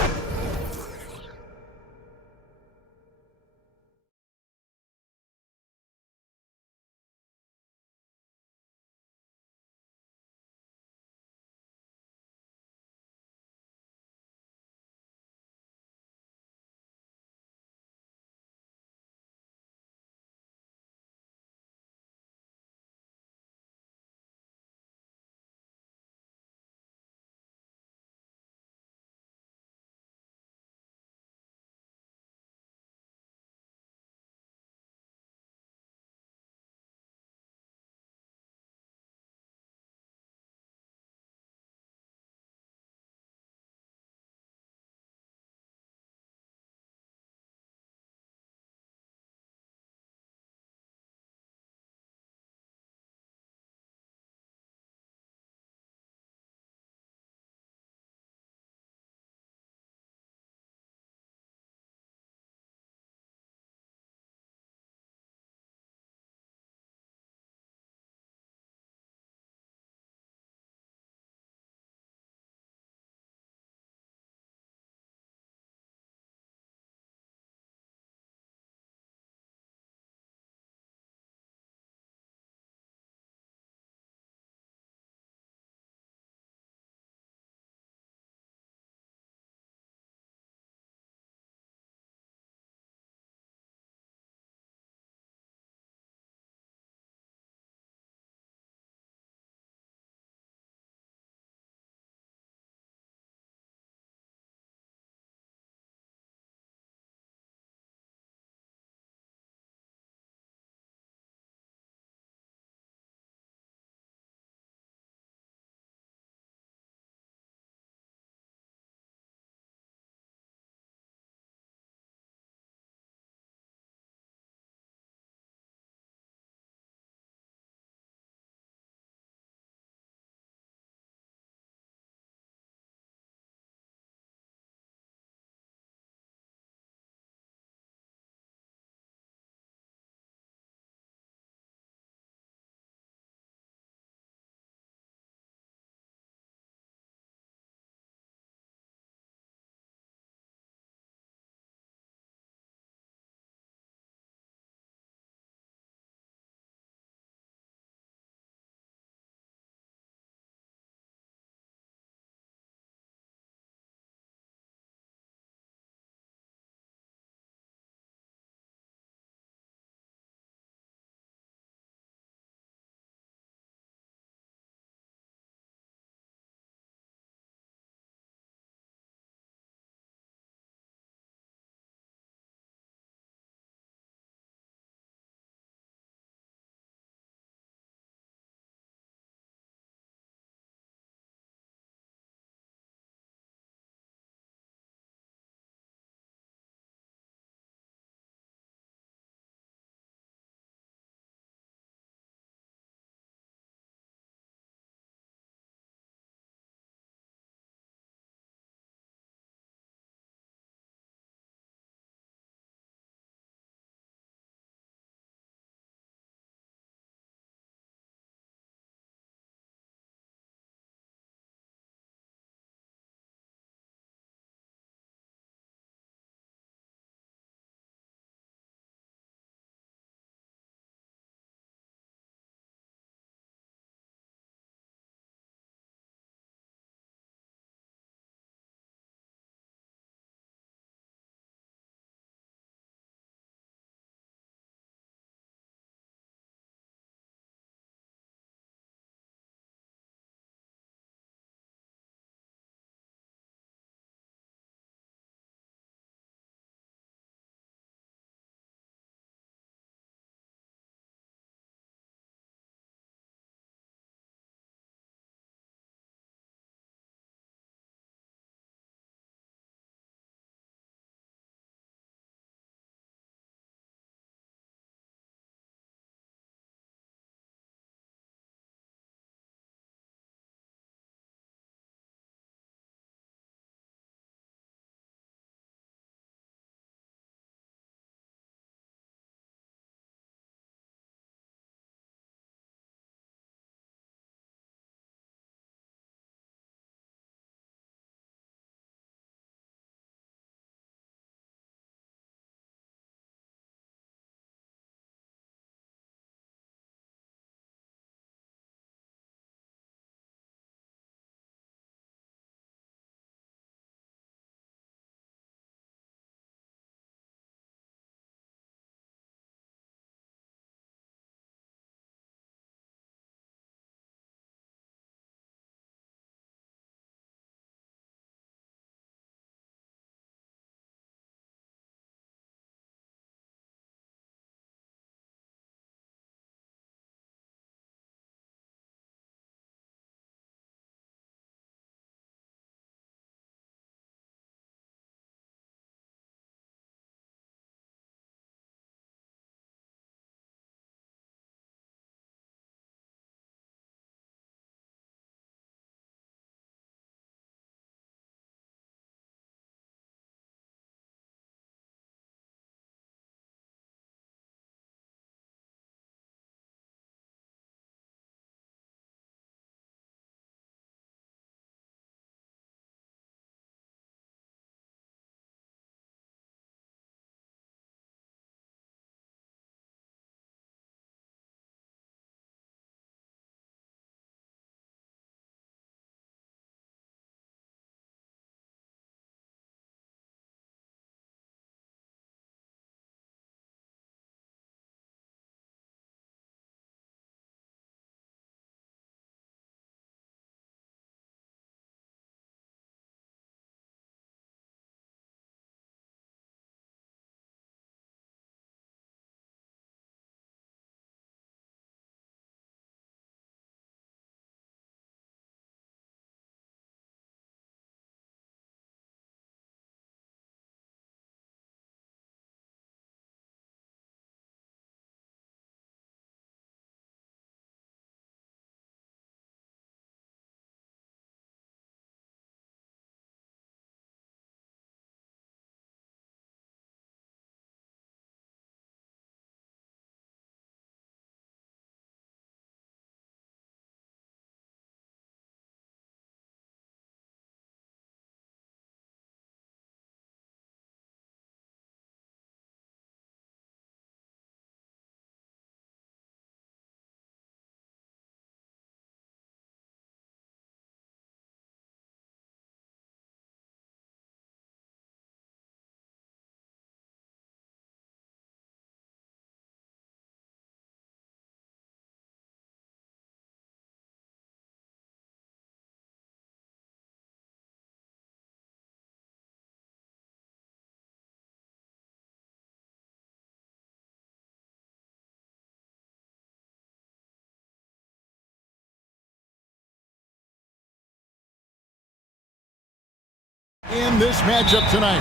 In this matchup tonight,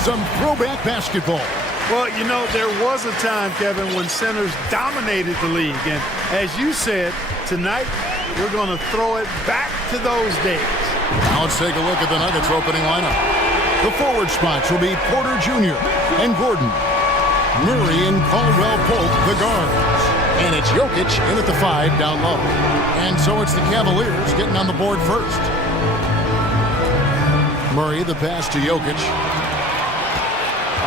some throwback basketball. Well, you know, there was a time, Kevin, when centers dominated the league. And as you said, tonight we're going to throw it back to those days. Now let's take a look at the Nuggets opening lineup. The forward spots will be Porter Jr. and Gordon. Murray and Caldwell Pope, the guards. And it's Jokic in at the 5 down low. And so it's the Cavaliers getting on the board first. Murray, the pass to Jokic.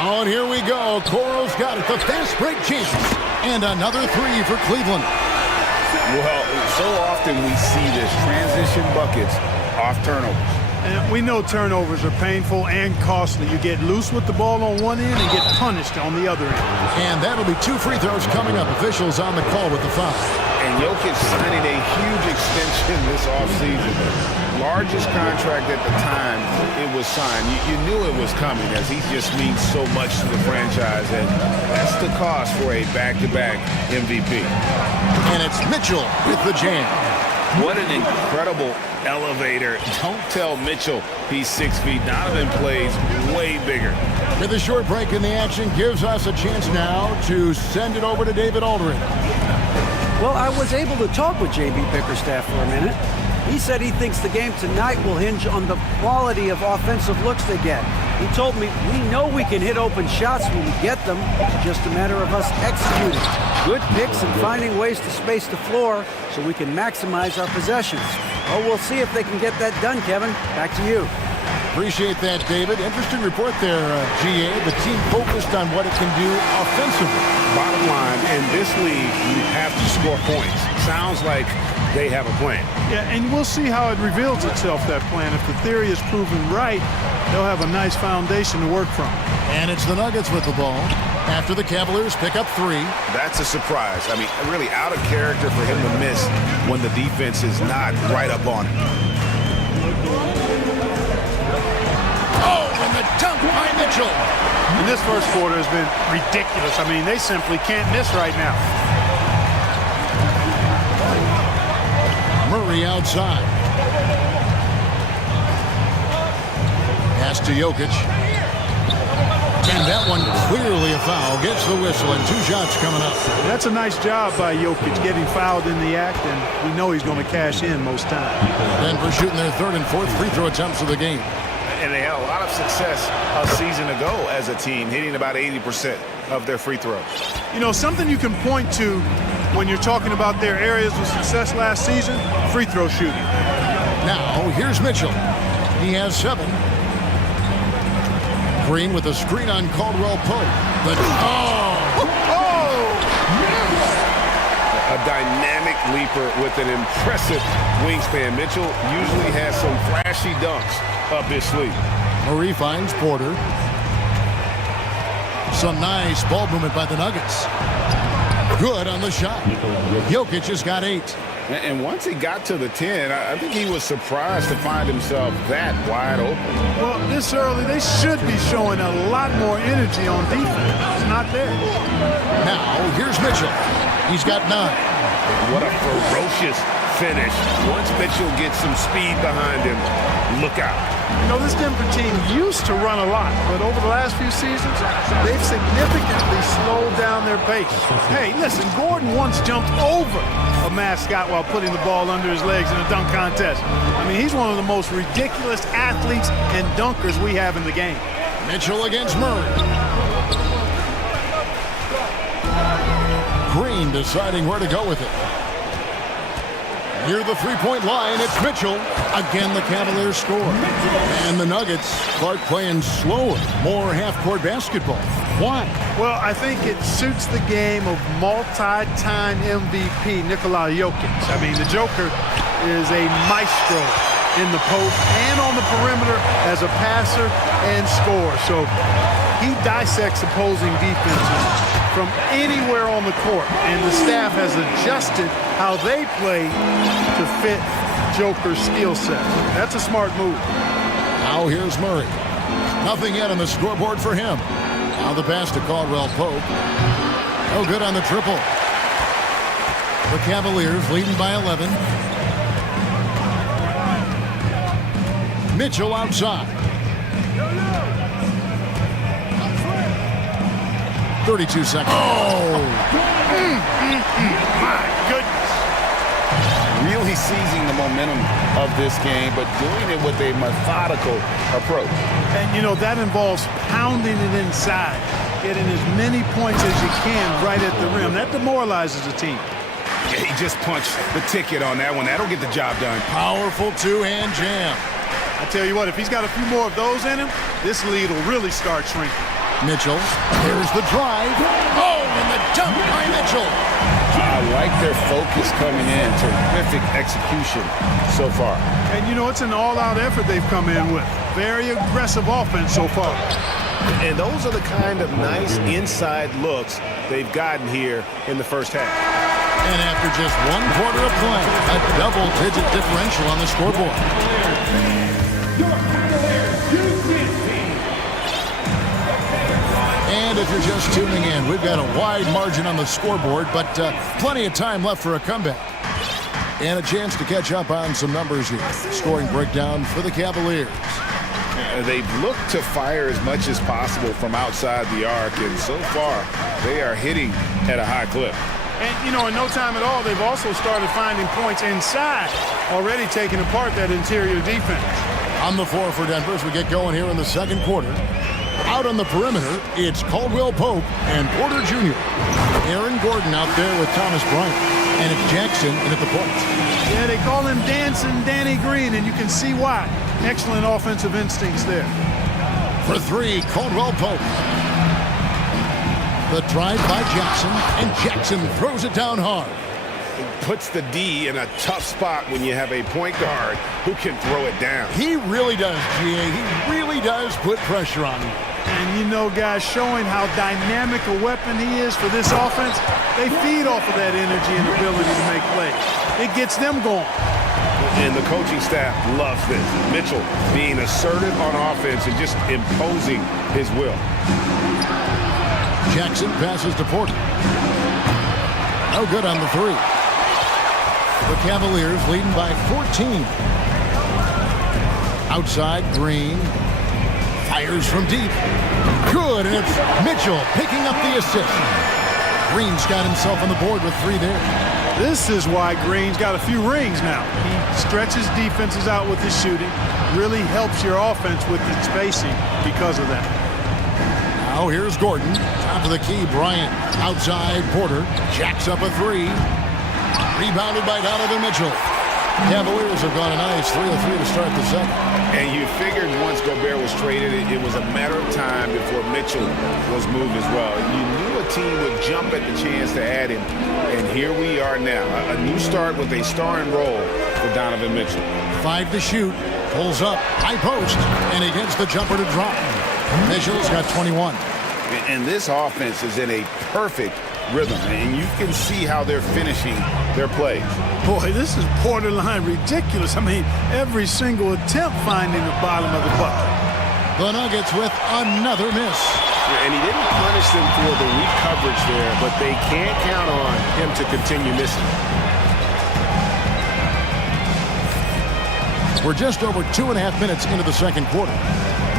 Oh, and here we go. Coral's got it. The fast break chance. And another 3 for Cleveland. Well, so often we see this transition buckets off turnovers. And we know turnovers are painful and costly. You get loose with the ball on one end and get punished on the other end. And that'll be 2 free throws coming up. Officials on the call with the foul. And Jokic signing a huge extension this offseason. Largest contract at the time it was signed. You knew it was coming as he just means so much to the franchise. And that's the cost for a back-to-back MVP. And it's Mitchell with the jam. What an incredible elevator. Don't tell Mitchell he's 6 feet. Donovan plays way bigger. With a short break in the action gives us a chance now to send it over to David Aldridge. Well, I was able to talk with J.B. Bickerstaff for a minute. He said he thinks the game tonight will hinge on the quality of offensive looks they get. He told me we know we can hit open shots when we get them. It's just a matter of us executing. Good picks and finding ways to space the floor so we can maximize our possessions. Oh, we'll see if they can get that done, Kevin. Back to you. Appreciate that, David. Interesting report there, GA. The team focused on what it can do offensively. Bottom line, in this league, you have to score points. Sounds like they have a plan. Yeah, and we'll see how it reveals itself, that plan. If the theory is proven right, they'll have a nice foundation to work from. And it's the Nuggets with the ball after the Cavaliers pick up 3. That's a surprise. I mean, really out of character for him to miss when the defense is not right up on him. Oh, and the dunk by Mitchell. And this first quarter has been ridiculous. I mean, they simply can't miss right now. Murray outside. Pass to Jokic. And that one clearly a foul. Gets the whistle and 2 shots coming up. That's a nice job by Jokic getting fouled in the act, and we know he's going to cash in most times. Denver shooting their 3rd and 4th free throw attempts of the game. And they had a lot of success a season ago as a team, hitting about 80% of their free throws. You know, something you can point to when you're talking about their areas of success last season, free throw shooting. Now, here's Mitchell. He has 7. Green with a screen on Caldwell Pope. But, A dynamic leaper with an impressive wingspan. Mitchell usually has some flashy dunks up his sleeve. Murray finds Porter. Some nice ball movement by the Nuggets. Good on the shot. Jokic has got 8. And once he got to the 10, I think he was surprised to find himself that wide open. Well, this early, they should be showing a lot more energy on defense. It's not there. Now, here's Mitchell. He's got 9. What a ferocious finish. Once Mitchell gets some speed behind him, look out. You know, this Denver team used to run a lot, but over the last few seasons, they've significantly slowed down their pace. Hey, listen, Gordon once jumped over a mascot while putting the ball under his legs in a dunk contest. I mean, he's one of the most ridiculous athletes and dunkers we have in the game. Mitchell against Murray. Green deciding where to go with it. Near the 3-point line, it's Mitchell. Again, the Cavaliers score. And the Nuggets start playing slower, more half-court basketball. Why? Well, I think it suits the game of multi-time MVP Nikola Jokic. I mean, the Joker is a maestro in the post and on the perimeter as a passer and scorer. So he dissects opposing defenses from anywhere on the court, and the staff has adjusted how they play to fit Joker's skill set. That's a smart move. Now here's Murray. Nothing yet on the scoreboard for him. Now the pass to Caldwell Pope. No good on the triple. The Cavaliers leading by 11. Mitchell outside. 32 seconds. Oh! My goodness. Really seizing the momentum of this game, but doing it with a methodical approach. And, you know, that involves pounding it inside, getting as many points as you can right at the rim. That demoralizes a team. Yeah, he just punched the ticket on that one. That'll get the job done. Powerful two-hand jam. I tell you what, if he's got a few more of those in him, this lead will really start shrinking. Mitchell, here's the drive. Oh, and the dunk by Mitchell. I like their focus coming in. Terrific execution so far. And, you know, it's an all-out effort they've come in with. Very aggressive offense so far. And those are the kind of nice inside looks they've gotten here in the first half. And after just 1 quarter of play, a double-digit differential on the scoreboard. And if you're just tuning in, we've got a wide margin on the scoreboard, but plenty of time left for a comeback. And a chance to catch up on some numbers here. Scoring breakdown for the Cavaliers. They've looked to fire as much as possible from outside the arc, and so far, they are hitting at a high clip. And, you know, in no time at all, they've also started finding points inside, already taking apart that interior defense. On the floor for Denver as we get going here in the second quarter. Out on the perimeter, it's Caldwell Pope and Porter Jr. Aaron Gordon out there with Thomas Bryant. And it's Jackson in at the point. Yeah, they call him Dancing Danny Green, and you can see why. Excellent offensive instincts there. For three, Caldwell Pope. The drive by Jackson, and Jackson throws it down hard. It puts the D in a tough spot when you have a point guard who can throw it down. He really does, G.A. He really does put pressure on him. And, you know, guys, showing how dynamic a weapon he is for this offense, they feed off of that energy and ability to make plays. It gets them going. And the coaching staff loves this. Mitchell being assertive on offense and just imposing his will. Jackson passes to Porter. No good on the three. The Cavaliers leading by 14. Outside, Green fires from deep. Good, and it's Mitchell picking up the assist. Green's got himself on the board with 3 there. This is why Green's got a few rings now. He stretches defenses out with his shooting, really helps your offense with its spacing because of that. Now here's Gordon. Top of the key, Bryant. Outside, Porter. Jacks up a 3. Rebounded by Donovan Mitchell. Cavaliers have gone a nice 3 of 3 to start the second. And you figured once Gobert was traded, it was a matter of time before Mitchell was moved as well. You knew a team would jump at the chance to add him. And here we are now. A new start with a starring role for Donovan Mitchell. 5 to shoot. Pulls up. High post. And he gets the jumper to drop. Mitchell's got 21. And this offense is in a perfect rhythm, and you can see how they're finishing their plays. Boy, this is borderline ridiculous. I mean, every single attempt finding the bottom of the bucket. The Nuggets with another miss. And he didn't punish them for the weak coverage there, but they can't count on him to continue missing. We're just over 2.5 minutes into the second quarter.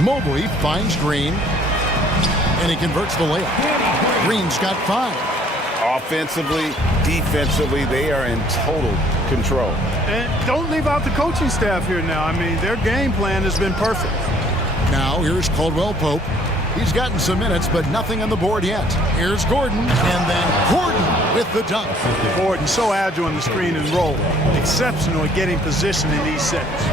Mobley finds Green, and he converts the layup. Green's got 5. Offensively, defensively, they are in total control. And don't leave out the coaching staff here now. I mean, their game plan has been perfect. Now here's Caldwell Pope. He's gotten some minutes, but nothing on the board yet. Here's Gordon, and then Gordon with the dunk. Gordon, so agile in the screen and roll. Exceptional at getting position in these sets.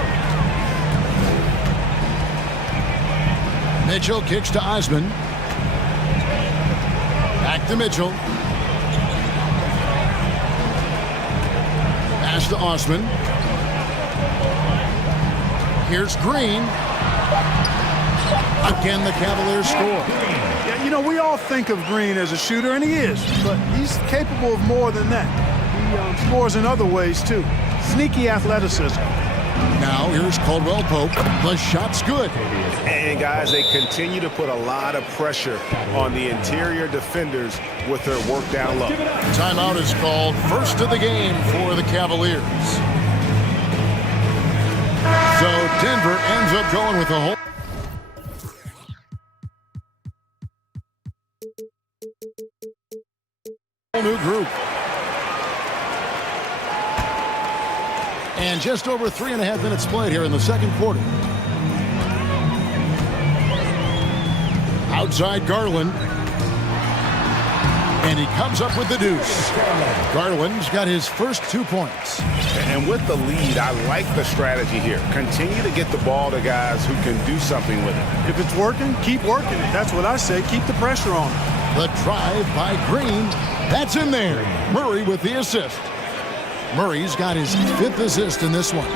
Mitchell kicks to Osman. Back to Mitchell. Pass to Osman. Here's Green. Again, the Cavaliers score. Yeah, you know, we all think of Green as a shooter, and he is, but he's capable of more than that. He scores in other ways, too. Sneaky athleticism. Now, here's Caldwell Pope. The shot's good. And, guys, they continue to put a lot of pressure on the interior defenders with their work down low. Timeout is called. First of the game for the Cavaliers. So Denver ends up going with a whole New group. And just over 3.5 minutes played here in the second quarter. Outside Garland. And he comes up with the deuce. Garland's got his first 2 points. And with the lead, I like the strategy here. Continue to get the ball to guys who can do something with it. If it's working, keep working it. That's what I say. Keep the pressure on. The drive by Green. That's in there. Murray with the assist. Murray's got his 5th assist in this one.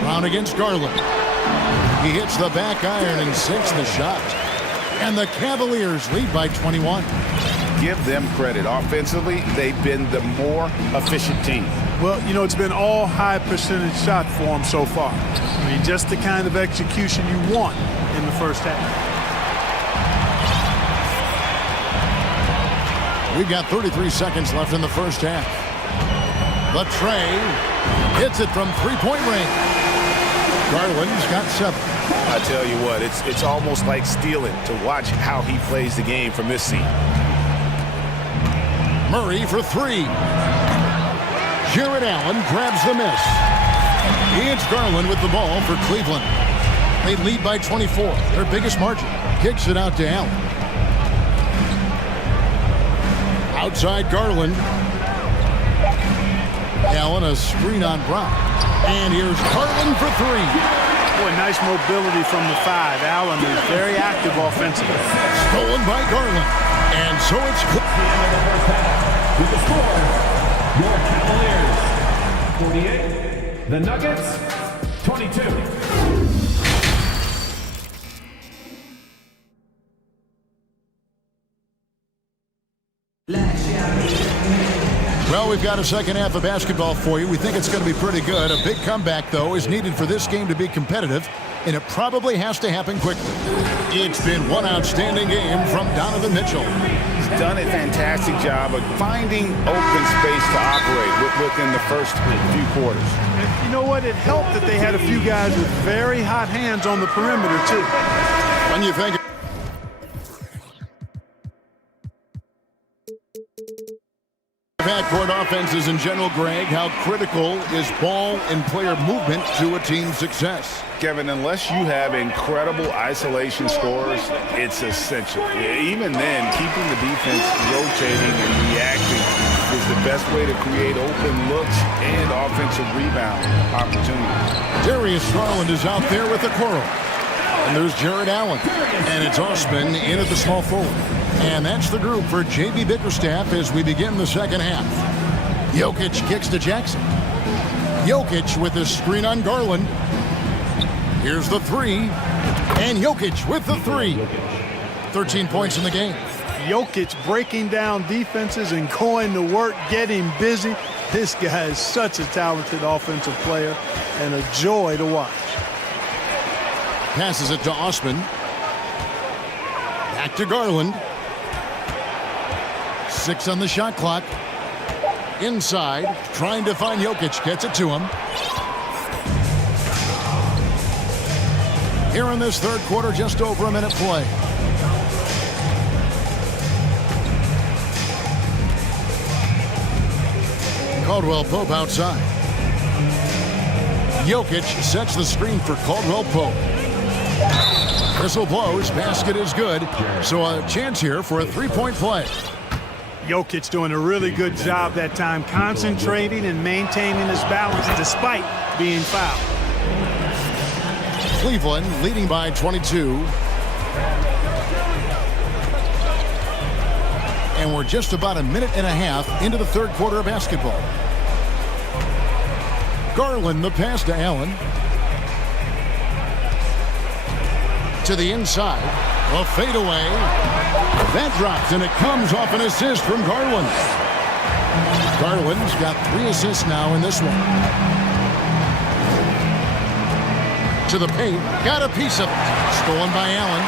Brown against Garland. He hits the back iron and sinks the shot. And the Cavaliers lead by 21. Give them credit. Offensively, they've been the more efficient team. Well, you know, it's been all high percentage shot for them so far. I mean, just the kind of execution you want in the first half. We've got 33 seconds left in the first half. The tray hits it from three-point range. Garland's got 7. I tell you what, it's almost like stealing to watch how he plays the game from this seat. Murray for 3. Jared Allen grabs the miss. It's Garland with the ball for Cleveland. They lead by 24, their biggest margin. Kicks it out to Allen. Outside Garland. Allen a screen on Brown. And here's Garland for 3. Boy, nice mobility from the 5. Allen is very active offensively. Stolen by Garland. And so it's... With the score, your Cavaliers 48, the Nuggets 22. Well, we've got a second half of basketball for you. We think it's going to be pretty good. A big comeback, though, is needed for this game to be competitive, and it probably has to happen quickly. It's been one outstanding game from Donovan Mitchell. He's done a fantastic job of finding open space to operate within the first few quarters. And you know what? It helped that they had a few guys with very hot hands on the perimeter, too. When you think... Backcourt offenses in general, Greg, how critical is ball and player movement to a team's success? Kevin, unless you have incredible isolation scores, it's essential. Even then, keeping the defense rotating and reacting is the best way to create open looks and offensive rebound opportunities. Darius Garland is out there with the Coral. And there's Jared Allen. And it's Osman in at the small forward. And that's the group for J.B. Bickerstaff as we begin the second half. Jokic kicks to Jackson. Jokic with his screen on Garland. Here's the 3. And Jokic with the 3. 13 points in the game. Jokic breaking down defenses and going to work, getting busy. This guy is such a talented offensive player and a joy to watch. Passes it to Osman. Back to Garland. 6 on the shot clock. Inside, trying to find Jokic. Gets it to him. Here in this third quarter, just over a minute play. Caldwell Pope outside. Jokic sets the screen for Caldwell Pope. Whistle blows, basket is good. So a chance here for a three-point play. Jokic doing a really good job that time, concentrating and maintaining his balance despite being fouled. Cleveland leading by 22. And we're just about a minute and a half into the third quarter of basketball. Garland, the pass to Allen. To the inside. A fadeaway. That drops, and it comes off an assist from Garland. Garland's got 3 assists now in this one. To the paint. Got a piece of it. Stolen by Allen.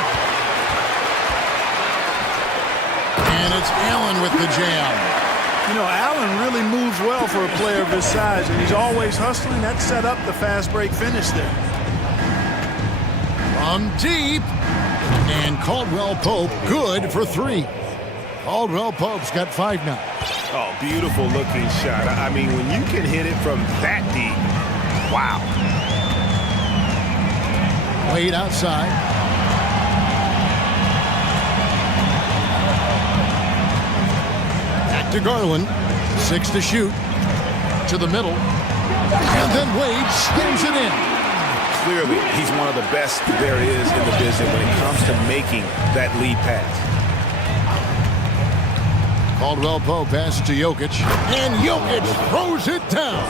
And it's Allen with the jam. You know, Allen really moves well for a player of his size, and he's always hustling. That set up the fast break finish there. From deep. And Caldwell Pope good for 3. Caldwell Pope's got 5 now. Oh, beautiful looking shot. I mean, when you can hit it from that deep, wow. Wade outside. Back to Garland. 6 to shoot. To the middle. And then Wade slams it in. Clearly, he's one of the best there is in the business when it comes to making that lead pass. Caldwell Pope passes to Jokic, and Jokic throws it down.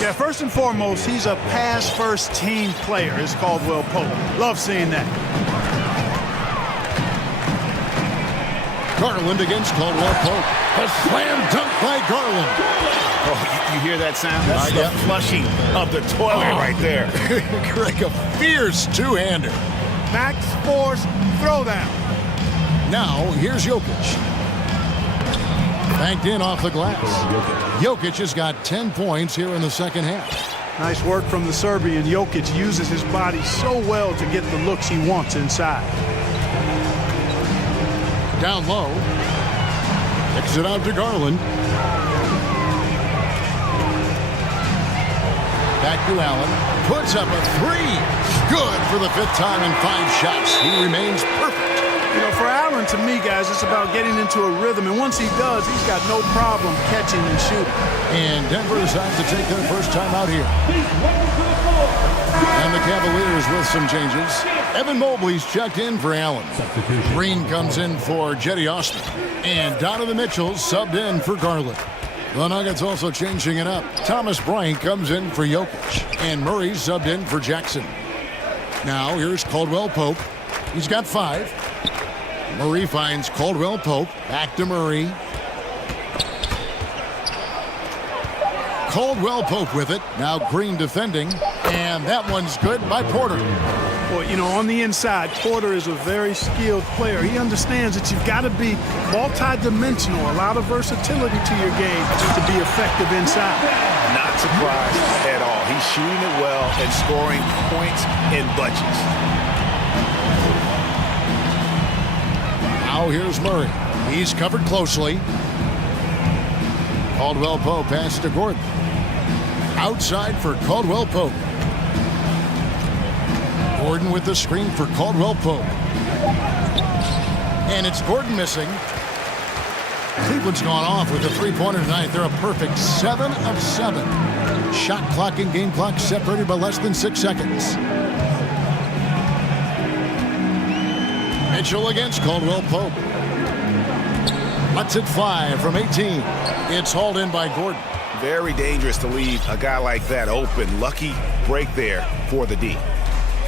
Yeah, first and foremost, he's a pass-first team player, is Caldwell Pope. Love seeing that. Garland against Caldwell Pope. A slam dunk by Garland. Oh, you hear that sound? That's the flushing of the toilet right there. Greg, a fierce two-hander. Max Force throwdown. Now, here's Jokic. Banked in off the glass. Jokic has got 10 points here in the second half. Nice work from the Serbian. Jokic uses his body so well to get the looks he wants inside. Down low. Kicks it out to Garland. Back to Allen. Puts up a 3. Good for the 5th time in 5 shots. He remains perfect. You know, for Allen, to me, guys, it's about getting into a rhythm. And once he does, he's got no problem catching and shooting. And Denver decides to take their first time out here. And the Cavaliers with some changes. Evan Mobley's checked in for Allen. Green comes in for Jetty Osman. And Donovan Mitchell subbed in for Garland. The Nuggets also changing it up. Thomas Bryant comes in for Jokic. And Murray subbed in for Jackson. Now here's Caldwell Pope. He's got 5. Murray finds Caldwell Pope. Back to Murray. Caldwell Pope with it. Now Green defending. And that one's good by Porter. Well, you know, on the inside, Porter is a very skilled player. He understands that you've got to be multi-dimensional, a lot of versatility to your game to be effective inside. Not surprised at all. He's shooting it well and scoring points in bunches. Now here's Murray. He's covered closely. Caldwell Pope passes to Gordon. Outside for Caldwell Pope. Gordon with the screen for Caldwell Pope. And it's Gordon missing. Cleveland's gone off with a 3-pointer tonight. They're a perfect 7 of 7. Shot clock and game clock separated by less than 6 seconds. Mitchell against Caldwell Pope. Lets it fly from 18. It's hauled in by Gordon. Very dangerous to leave a guy like that open. Lucky break there for the D.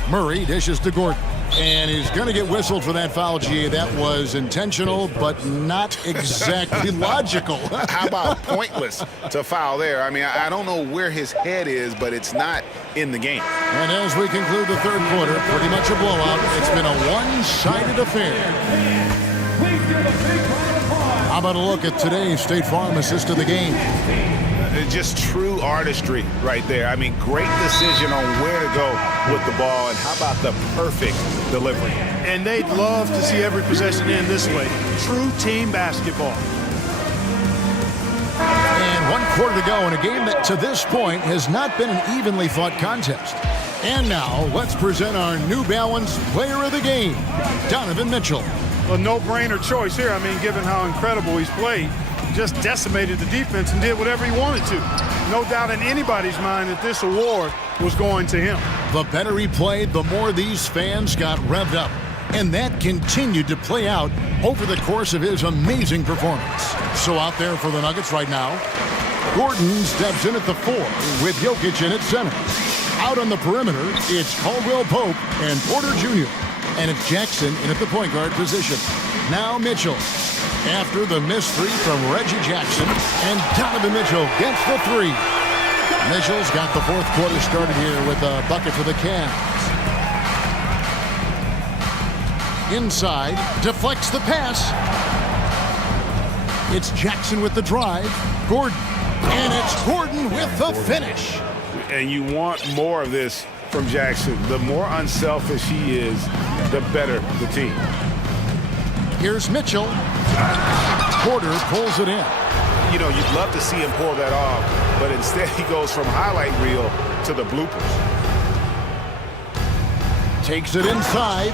Murray dishes to Gordon. And he's going to get whistled for that foul, G. That was intentional, but not exactly logical. How about pointless to foul there? I mean, I don't know where his head is, but it's not in the game. And as we conclude the third quarter, pretty much a blowout. It's been a one-sided affair. How about a look at today's State Farm assist of the game? Just true artistry right there. I mean, great decision on where to go with the ball, and how about the perfect delivery? And they'd love to see every possession end this way. True team basketball. And 1 quarter to go in a game that to this point has not been an evenly fought contest. And now let's present our New Balance player of the game, Donovan Mitchell. A no-brainer choice here. I mean, given how incredible he's played. Just decimated the defense and did whatever he wanted to. No doubt in anybody's mind that this award was going to him. The better he played, the more these fans got revved up. And that continued to play out over the course of his amazing performance. So out there for the Nuggets right now, Gordon steps in at the 4 with Jokic in at center. Out on the perimeter, it's Caldwell Pope and Porter Jr. And it's Jackson in at the point guard position. Now Mitchell. After the missed 3 from Reggie Jackson, and Donovan Mitchell gets the 3. Mitchell's got the fourth quarter started here with a bucket for the Cavs. Inside, deflects the pass. It's Jackson with the drive. Gordon, and it's Gordon with the finish. And you want more of this from Jackson. The more unselfish he is, the better the team. Here's Mitchell. Porter pulls it in. You know, you'd love to see him pull that off, but instead he goes from highlight reel to the bloopers. Takes it inside.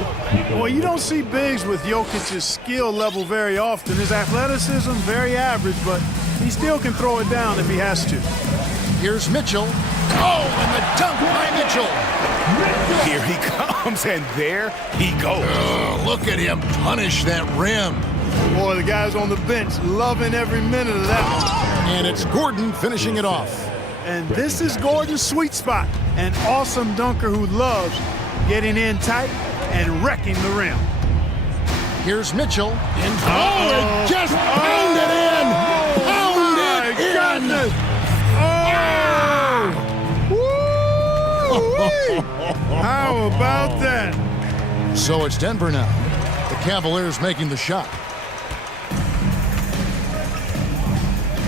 Well, you don't see bigs with Jokic's skill level very often. His athleticism, very average, but he still can throw it down if he has to. Here's Mitchell. Oh, and the dunk by Mitchell. Here he comes, and there he goes. Look at him punish that rim. Boy, the guys on the bench loving every minute of that one. And it's Gordon finishing it off. And this is Gordon's sweet spot. An awesome dunker who loves getting in tight and wrecking the rim. Here's Mitchell. And just pound it in! Pound it in! Goodness. Oh! How about that? So it's Denver now. The Cavaliers making the shot.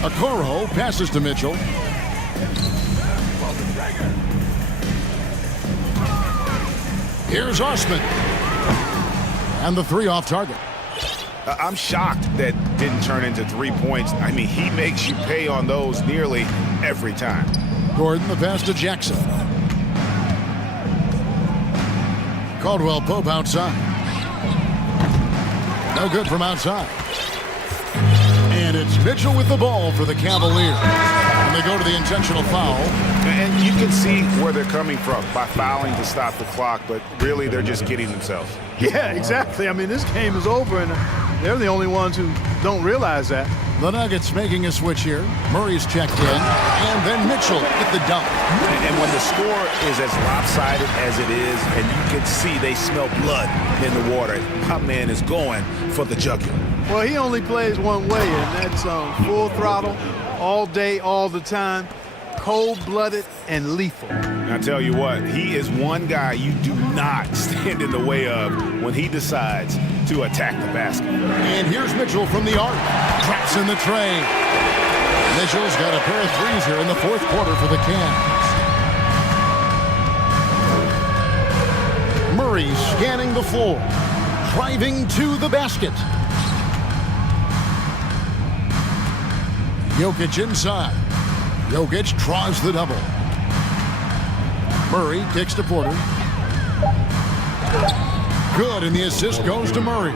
Okoro passes to Mitchell. Here's Osman. And the three off target. I'm shocked that didn't turn into 3 points. I mean, he makes you pay on those nearly every time. Gordon the pass to Jackson. Caldwell Pope outside. No good from outside. And it's Mitchell with the ball for the Cavaliers. And they go to the intentional foul. And you can see where they're coming from by fouling to stop the clock, but really they're just kidding themselves. Yeah, exactly. I mean, this game is over, and they're the only ones who don't realize that. The Nuggets making a switch here. Murray's checked in, and then Mitchell with the dunk. And when the score is as lopsided as it is, and you can see they smell blood in the water, my man is going for the jugular. Well, he only plays one way, and that's full throttle, all day, all the time, cold-blooded and lethal. I tell you what, he is one guy you do not stand in the way of when he decides to attack the basket. And here's Mitchell from the arc. Traps in the tray. Mitchell's got a pair of threes here in the fourth quarter for the Cavs. Murray scanning the floor. Driving to the basket. Jokic inside. Jokic draws the double. Murray kicks to Porter. Good, and the assist goes to Murray.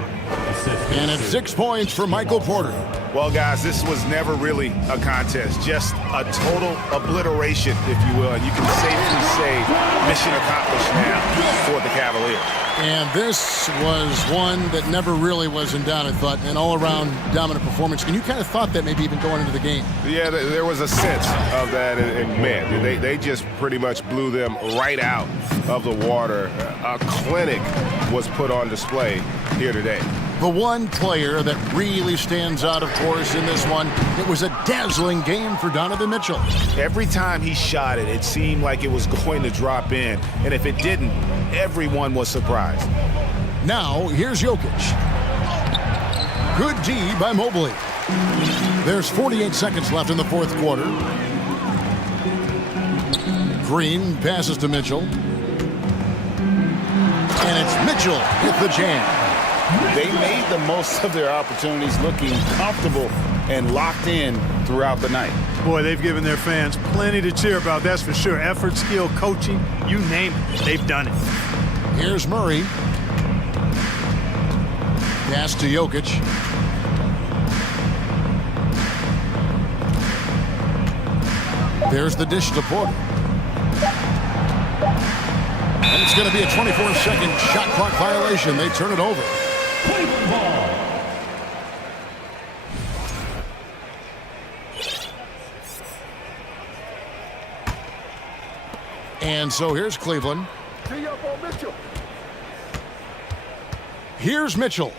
And it's 6 points for Michael Porter. Well, guys, this was never really a contest, just a total obliteration, if you will. And you can safely say mission accomplished now for the Cavaliers. And this was one that never really was in doubt, I thought, an all-around dominant performance. And you kind of thought that maybe even going into the game. Yeah, there was a sense of that, and man, they just pretty much blew them right out of the water. A clinic was put on display here today. The one player that really stands out, of course, in this one, it was a dazzling game for Donovan Mitchell. Every time he shot it, it seemed like it was going to drop in. And if it didn't, everyone was surprised. Now, here's Jokic. Good D by Mobley. There's 48 seconds left in the fourth quarter. Green passes to Mitchell. And it's Mitchell with the jam. They made the most of their opportunities, looking comfortable and locked in throughout the night. Boy, they've given their fans plenty to cheer about, that's for sure. Effort, skill, coaching, you name it, they've done it. Here's Murray. Pass to Jokic. There's the dish to Porter. And it's going to be a 24-second shot clock violation. They turn it over. And so here's Cleveland. Here's Mitchell.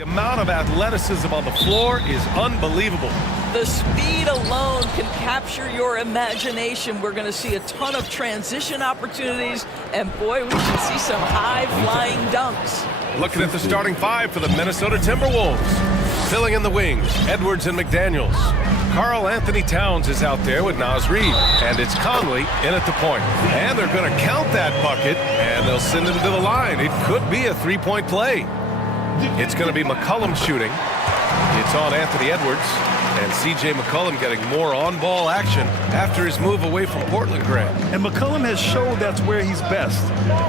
The amount of athleticism on the floor is unbelievable. The speed alone can capture your imagination. We're going to see a ton of transition opportunities, and boy, we should see some high-flying dunks. Looking at the starting five for the Minnesota Timberwolves. Filling in the wings, Edwards and McDaniels. Karl Anthony Towns is out there with Naz Reid, and it's Conley in at the point. And they're going to count that bucket, and they'll send him to the line. It could be a three-point play. It's going to be McCollum shooting. It's on Anthony Edwards, and C.J. McCollum getting more on-ball action after his move away from Portland grad. And McCollum has showed that's where he's best.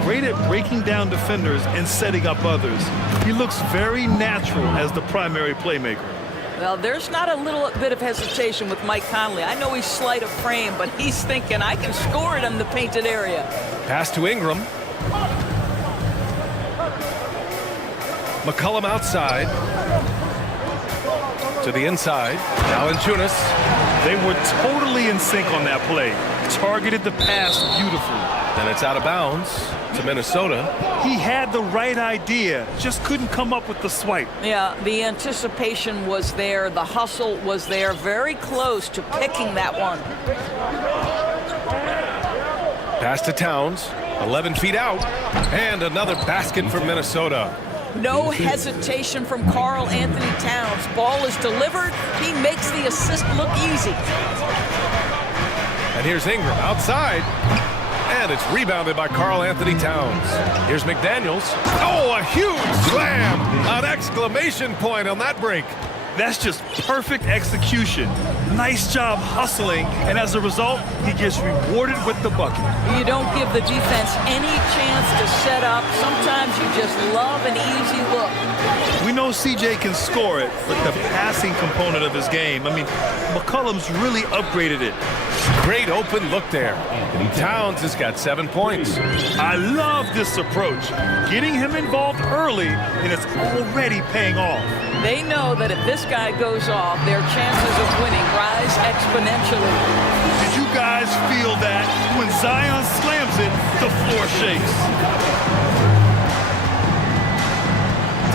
Great at breaking down defenders and setting up others. He looks very natural as the primary playmaker. Well, there's not a little bit of hesitation with Mike Conley. I know he's slight of frame, but he's thinking, I can score it in the painted area. Pass to Ingram. McCollum outside. To the inside. Valanciunas. They were totally in sync on that play. Targeted the pass beautifully. And it's out of bounds to Minnesota. He had the right idea, just couldn't come up with the swipe. Yeah, the anticipation was there. The hustle was there. Very close to picking that one. Pass to Towns. 11 feet out. And another basket for Minnesota. No hesitation from Karl Anthony Towns. Ball is delivered. He makes the assist look easy. And here's Ingram outside. And it's rebounded by Karl Anthony Towns. Here's McDaniels. Oh, a huge slam! An exclamation point on that break. That's just perfect execution. Nice job hustling, and as a result, he gets rewarded with the bucket. You don't give the defense any chance to set up. Sometimes you just love an easy look. We know CJ can score it, but the passing component of his game, I mean, McCollum's really upgraded it. Great open look there. Towns has got 7 points. I love this approach. Getting him involved early, and it's already paying off. They know that if this guy goes off, their chances of winning rise exponentially. Did you guys feel that? When Zion slams it, the floor shakes.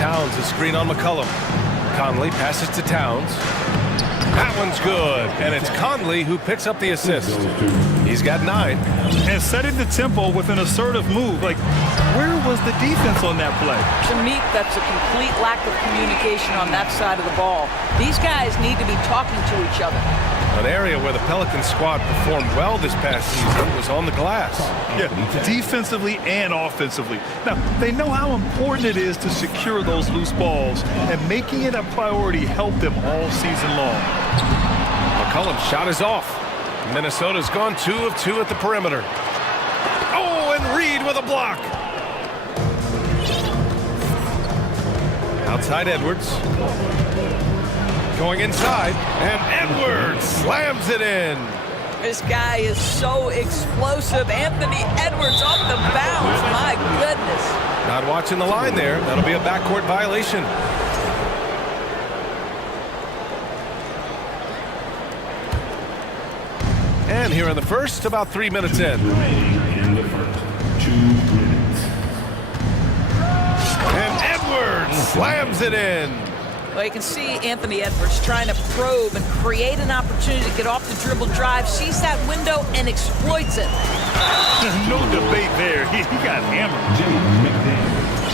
Towns a screen on McCollum. Conley passes to Towns. That one's good, and it's Conley who picks up the assist. He's got 9. And setting the tempo with an assertive move. Like, where was the defense on that play? To me, that's a complete lack of communication on that side of the ball. These guys need to be talking to each other. An area where the Pelican squad performed well this past season was on the glass. Yeah, defensively and offensively. Now, they know how important it is to secure those loose balls, and making it a priority helped them all season long. McCollum's shot is off. Minnesota's gone 2 of 2 at the perimeter. Oh, and Reid with a block. Outside Edwards. Going inside, and Edwards slams it in. This guy is so explosive. Anthony Edwards off the bounce. My goodness. Not watching the line there. That'll be a backcourt violation. And here in the first, about 3 minutes in. In the first, 2 minutes. And Edwards slams it in. Well, you can see Anthony Edwards trying to probe and create an opportunity to get off the dribble drive, sees that window, and exploits it. No debate there. He got hammered.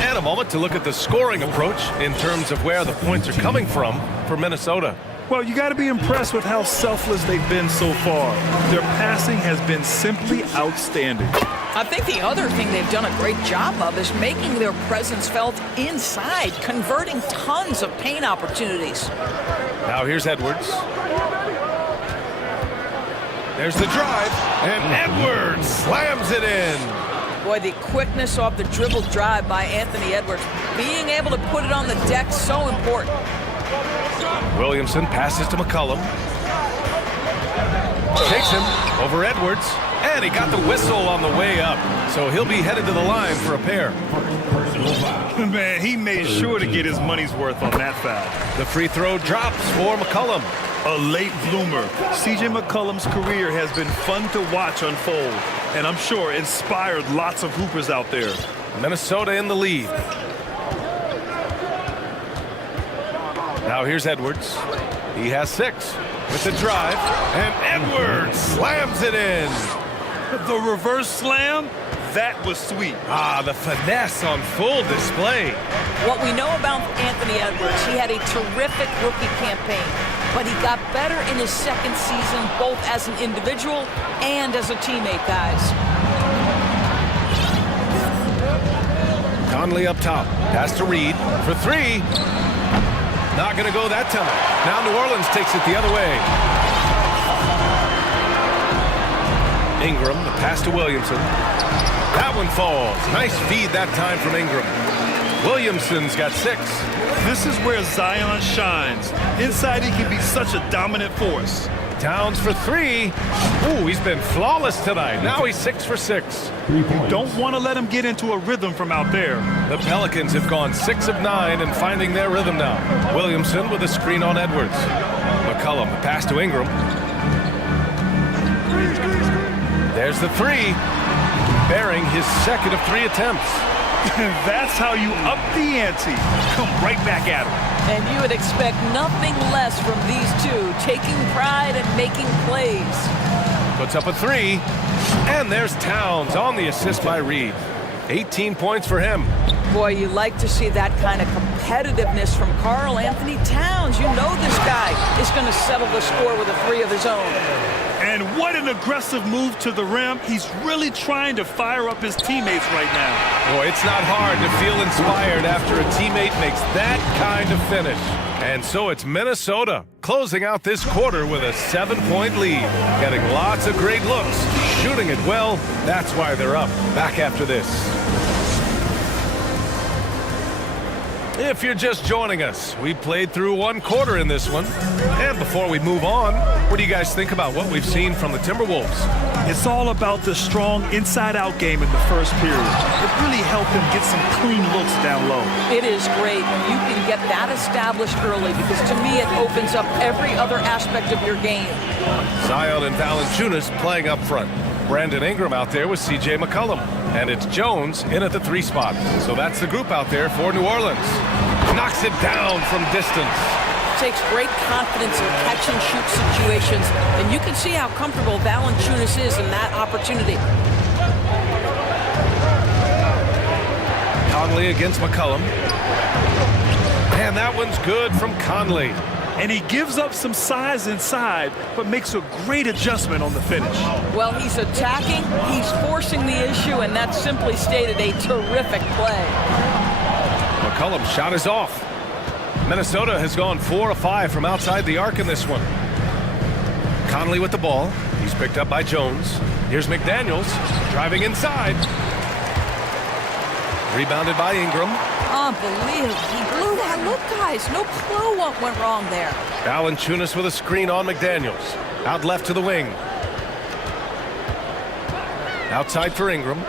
And a moment to look at the scoring approach in terms of where the points are coming from for Minnesota. Well, you got to be impressed with how selfless they've been so far. Their passing has been simply outstanding. I think the other thing they've done a great job of is making their presence felt inside, converting tons of paint opportunities. Now here's Edwards. There's the drive, and Edwards slams it in. Boy, the quickness off the dribble drive by Anthony Edwards, being able to put it on the deck, so important. Williamson passes to McCollum. Takes him over Edwards, and he got the whistle on the way up. So he'll be headed to the line for a pair. Man, he made sure to get his money's worth on that foul. The free throw drops for McCollum. A late bloomer. C.J. McCollum's career has been fun to watch unfold, and I'm sure inspired lots of hoopers out there. Minnesota in the lead. Now here's Edwards. He has 6 with the drive, and Edwards slams it in. The reverse slam, that was sweet. The finesse on full display. What we know about Anthony Edwards, he had a terrific rookie campaign, but he got better in his second season, both as an individual and as a teammate, guys. Conley up top, pass to Reed for 3. Not gonna go that time. Now New Orleans takes it the other way. Ingram, the pass to Williamson. That one falls. Nice feed that time from Ingram. Williamson's got 6. This is where Zion shines. Inside, he can be such a dominant force. Towns for 3. Ooh, he's been flawless tonight. Now he's 6 for 6. You don't want to let him get into a rhythm from out there. The Pelicans have gone 6 of 9 and finding their rhythm now. Williamson with a screen on Edwards. McCollum, the pass to Ingram. There's the 3. Bearing his second of 3 attempts. That's how you up the ante. Come right back at him. And you would expect nothing less from these two, taking pride and making plays. Puts up a 3. And there's Towns on the assist by Reed. 18 points for him. Boy, you like to see that kind of competitiveness from Karl Anthony Towns. You know this guy is going to settle the score with a 3 of his own. And what an aggressive move to the rim. He's really trying to fire up his teammates right now. Boy, it's not hard to feel inspired after a teammate makes that kind of finish. And so it's Minnesota closing out this quarter with a 7-point lead. Getting lots of great looks, shooting it well. That's why they're up. Back after this. If you're just joining us, we played through 1 quarter in this one. And before we move on, what do you guys think about what we've seen from the Timberwolves? It's all about the strong inside-out game in the first period. It really helped them get some clean looks down low. It is great when you can get that established early, because to me it opens up every other aspect of your game. Zion and Valanciunas playing up front. Brandon Ingram out there with C.J. McCollum. And it's Jones in at the 3 spot. So that's the group out there for New Orleans. Knocks it down from distance. Takes great confidence in catch and shoot situations. And you can see how comfortable Valanciunas is in that opportunity. Conley against McCollum. And that one's good from Conley. And he gives up some size inside, but makes a great adjustment on the finish. Well, he's attacking, he's forcing the issue, and that's simply stated a terrific play. McCollum's shot is off. Minnesota has gone 4 of 5 from outside the arc in this one. Conley with the ball. He's picked up by Jones. Here's McDaniels driving inside. Rebounded by Ingram. Unbelievable. He blew that look, guys. No clue what went wrong there. Valanciunas with a screen on McDaniels. Out left to the wing. Outside for Ingram.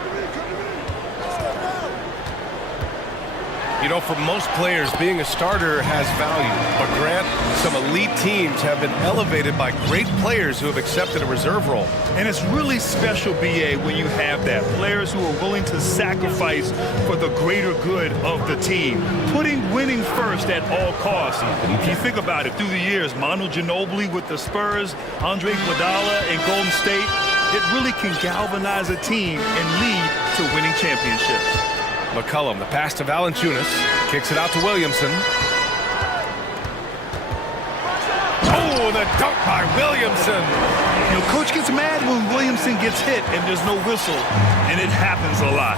You know, for most players, being a starter has value. But Grant, some elite teams have been elevated by great players who have accepted a reserve role. And it's really special, B.A., when you have that. Players who are willing to sacrifice for the greater good of the team. Putting winning first at all costs. If you think about it, through the years, Manu Ginobili with the Spurs, Andre Iguodala in Golden State, it really can galvanize a team and lead to winning championships. McCollum, the pass to Valanciunas, kicks it out to Williamson. Oh, the dunk by Williamson. You know, coach gets mad when Williamson gets hit and there's no whistle, and it happens a lot.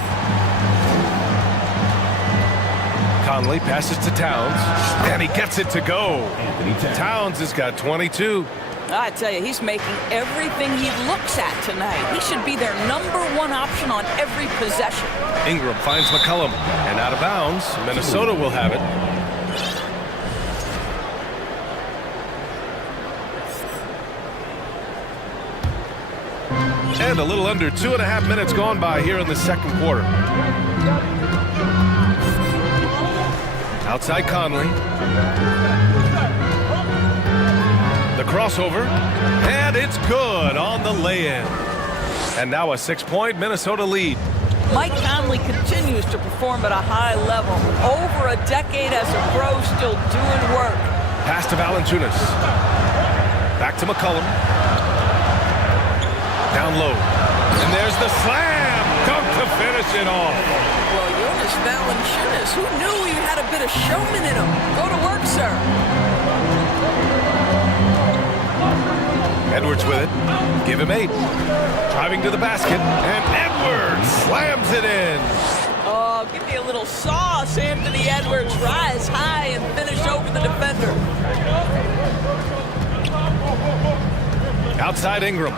Conley passes to Towns, and he gets it to go. Towns has got 22. I tell you, he's making everything he looks at tonight. He should be their #1 option on every possession. Ingram finds McCollum, and out of bounds. Minnesota will have it. And a little under 2.5 minutes gone by here in the second quarter. Outside Conley. The crossover, and it's good on the lay-in. And now a 6-point Minnesota lead. Mike Conley continues to perform at a high level. Over a decade as a pro, still doing work. Pass to Valanciunas. Back to McCollum. Down low. And there's the slam. Dunk to finish it off. Well, Jonas Valanciunas, who knew he had a bit of showman in him? Go to work, sir. Edwards with it. Give him 8. Driving to the basket. And Edwards slams it in. Oh, give me a little sauce, Anthony Edwards. Rise high and finish over the defender. Outside Ingram.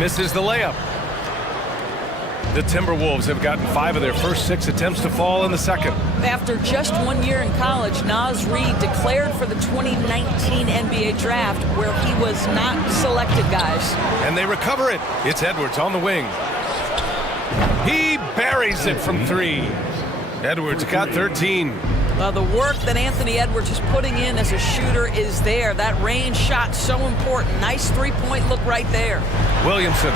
Misses the layup. The Timberwolves have gotten 5 of their first 6 attempts to fall in the second. After just 1 year in college, Naz Reid declared for the 2019 NBA draft, where he was not selected, guys. And they recover it. It's Edwards on the wing. He buries it from 3. Edwards got 13. The work that Anthony Edwards is putting in as a shooter is there. That range shot so important. Nice three-point look right there. Williamson.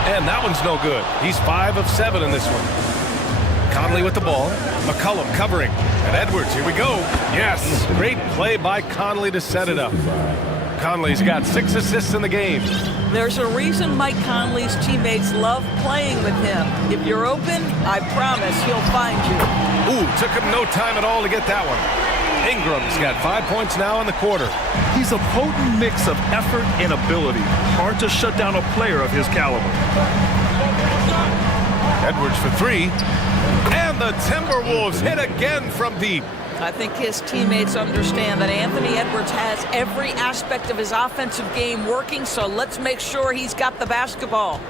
And that one's no good. He's 5 of 7 in this one. Conley with the ball. McCollum covering. And Edwards, here we go. Yes, great play by Conley to set it up. Conley's got 6 assists in the game. There's a reason Mike Conley's teammates love playing with him. If you're open, I promise he'll find you. Ooh, took him no time at all to get that one. Ingram's got 5 points now in the quarter. He's a potent mix of effort and ability. Hard to shut down a player of his caliber. Edwards for 3. And the Timberwolves hit again from deep. I think his teammates understand that Anthony Edwards has every aspect of his offensive game working, so let's make sure he's got the basketball.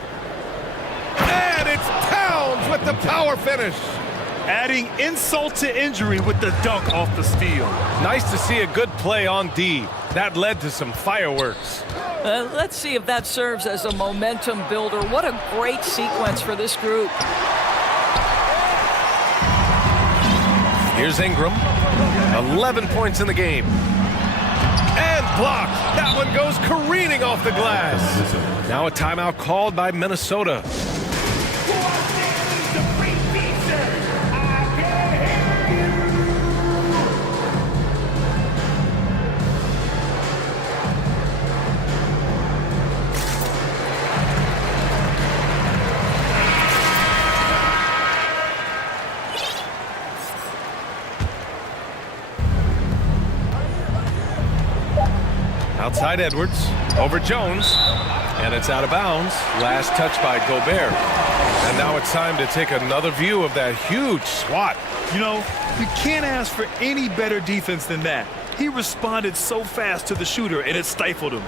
And it's Towns with the power finish. Adding insult to injury with the dunk off the steal. Nice to see a good play on D. That led to some fireworks. Let's see if that serves as a momentum builder. What a great sequence for this group. Here's Ingram. 11 points in the game. And blocked. That one goes careening off the glass. Now a timeout called by Minnesota. Outside Edwards, over Jones, and it's out of bounds. Last touch by Gobert. And now it's time to take another view of that huge swat. You know, you can't ask for any better defense than that. He responded so fast to the shooter, and it stifled him.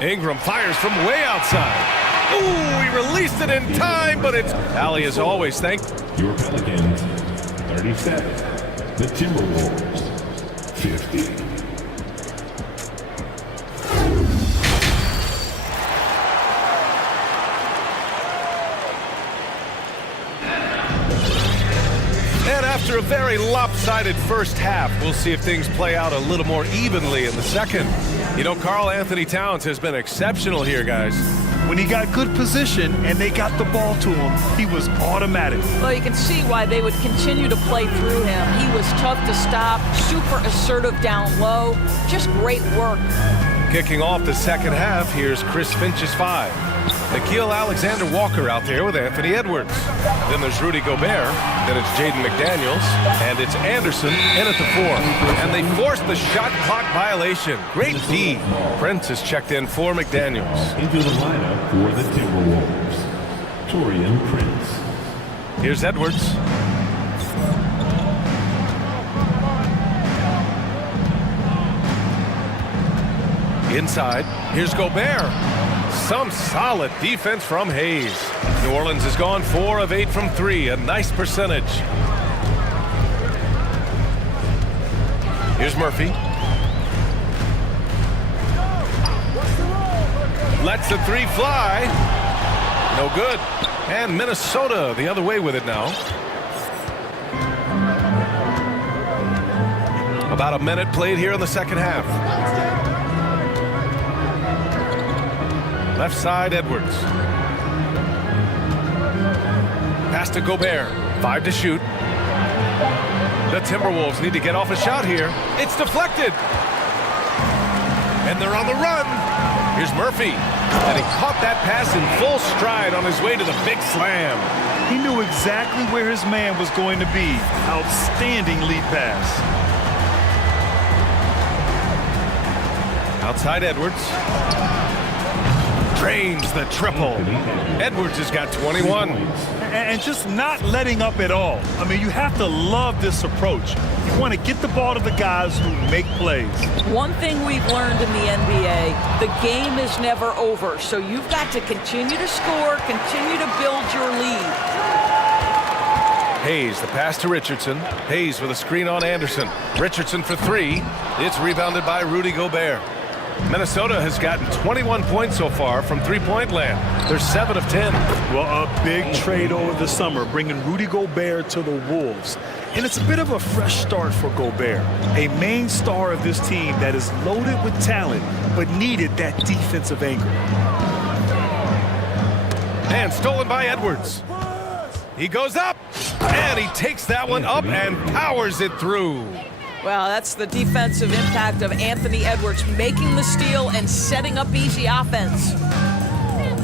Ingram fires from way outside. Ooh, he released it in time, but it's... Allie, as always, Your Pelicans, 37. The Timberwolves, 50. And after a very lopsided first half, we'll see if things play out a little more evenly in the second. You know, Karl Anthony Towns has been exceptional here, guys. When he got good position and they got the ball to him, he was automatic. Well, you can see why they would continue to play through him. He was tough to stop, super assertive down low. Just great work. Kicking off the second half, here's Chris Finch's 5. Nickeil Alexander-Walker out there with Anthony Edwards. Then there's Rudy Gobert. Then it's Jaden McDaniels. And it's Anderson in at the 4. And they forced the shot clock violation. Great D. Prince is checked in for McDaniels. Into the lineup for the Timberwolves, Taurean Prince. Here's Edwards. Inside, here's Gobert. Some solid defense from Hayes. New Orleans has gone 4 of 8 from 3, a nice percentage. Here's Murphy. Lets the 3 fly. No good. And Minnesota the other way with it now. About a minute played here in the second half. Left side, Edwards. Pass to Gobert. 5 to shoot. The Timberwolves need to get off a shot here. It's deflected. And they're on the run. Here's Murphy. And he caught that pass in full stride on his way to the big slam. He knew exactly where his man was going to be. Outstanding lead pass. Outside Edwards. Drains the triple. Edwards has got 21. And just not letting up at all. I mean, you have to love this approach. You want to get the ball to the guys who make plays. One thing we've learned in the NBA, the game is never over. So you've got to continue to score, continue to build your lead. Hayes, the pass to Richardson. Hayes with a screen on Anderson. Richardson for three. It's rebounded by Rudy Gobert. Minnesota has gotten 21 points so far from three-point land. They're 7 of 10. Well, a big trade over the summer, bringing Rudy Gobert to the Wolves. And it's a bit of a fresh start for Gobert, a main star of this team that is loaded with talent, but needed that defensive angle. And stolen by Edwards. He goes up, and he takes that one up and powers it through. Well, that's the defensive impact of Anthony Edwards, making the steal and setting up easy offense.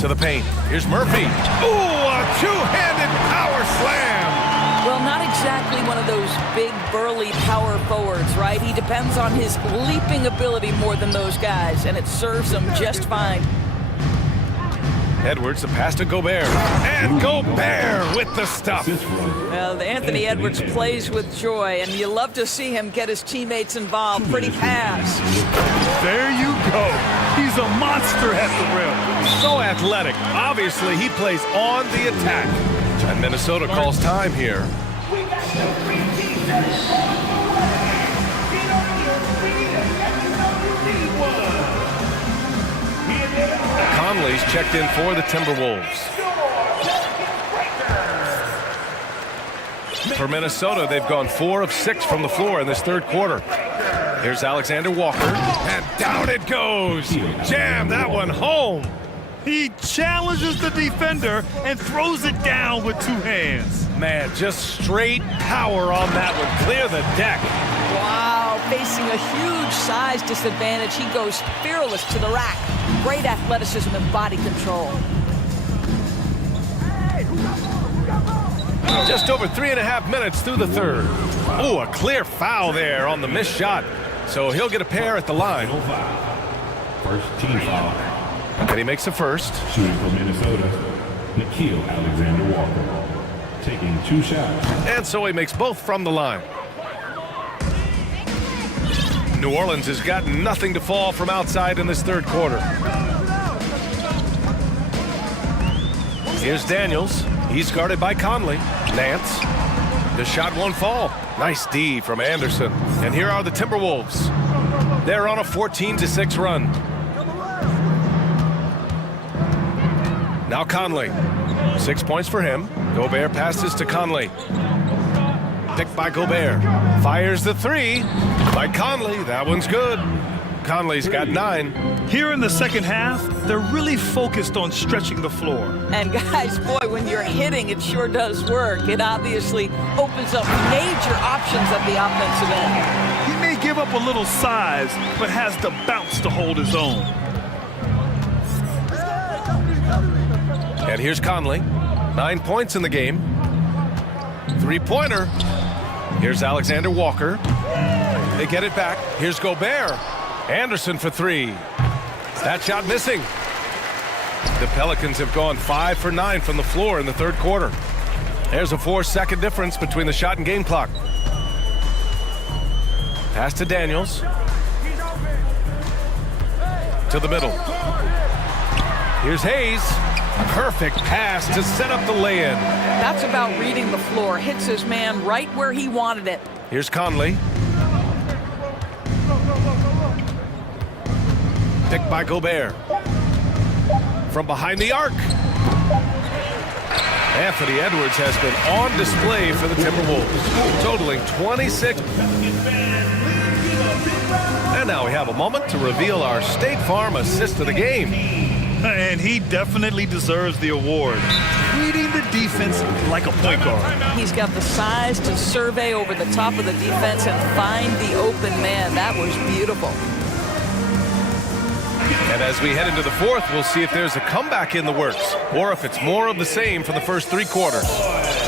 To the paint. Here's Murphy. Ooh, a two-handed power slam. Well, not exactly one of those big, burly power forwards, right? He depends on his leaping ability more than those guys, and it serves him just fine. Edwards, the pass to Gobert. And Gobert with the stuff. Well, Anthony Edwards plays with joy, and you love to see him get his teammates involved. Pretty pass. There you go. He's a monster at the rim. So athletic. Obviously, he plays on the attack. And Minnesota calls time here. Conley's checked in for the Timberwolves. For Minnesota, they've gone 4 of 6 from the floor in this third quarter. Here's Alexander Walker, and down it goes. Jam that one home. He challenges the defender and throws it down with 2 hands. Man, just straight power on that one. Clear the deck. Wow, facing a huge size disadvantage, he goes fearless to the rack. Great athleticism and body control. Just over 3.5 minutes through the third. Oh, a clear foul there on the missed shot. So he'll get a pair at the line. First team foul. And he makes the first. Shooting for Minnesota, Nikhil Alexander-Walker. Taking 2 shots. And so he makes both from the line. New Orleans has got nothing to fall from outside in this third quarter. Here's Daniels. He's guarded by Conley. Nance. The shot won't fall. Nice D from Anderson. And here are the Timberwolves. They're on a 14-6 run. Now Conley. 6 points for him. Gobert passes to Conley. Picked by Gobert. Fires the 3 by Conley. That one's good. Conley's got 9. Here in the second half, they're really focused on stretching the floor. And guys, boy, when you're hitting, it sure does work. It obviously opens up major options at the offensive end. He may give up a little size, but has the bounce to hold his own. And here's Conley. 9 points in the game. 3-pointer. Here's Alexander Walker. They get it back. Here's Gobert. Anderson for 3. That shot missing. The Pelicans have gone 5 for 9 from the floor in the third quarter. There's a 4-second difference between the shot and game clock. Pass to Daniels. To the middle. Here's Hayes. Perfect pass to set up the lay-in. That's about reading the floor. Hits his man right where he wanted it. Here's Conley. Picked by Gobert. From behind the arc. Anthony Edwards has been on display for the Timberwolves, totaling 26. And now we have a moment to reveal our State Farm assist of the game. And he definitely deserves the award. Reading the defense like a point guard. He's got the size to survey over the top of the defense and find the open man. That was beautiful. And as we head into the fourth, we'll see if there's a comeback in the works or if it's more of the same for the first three quarters.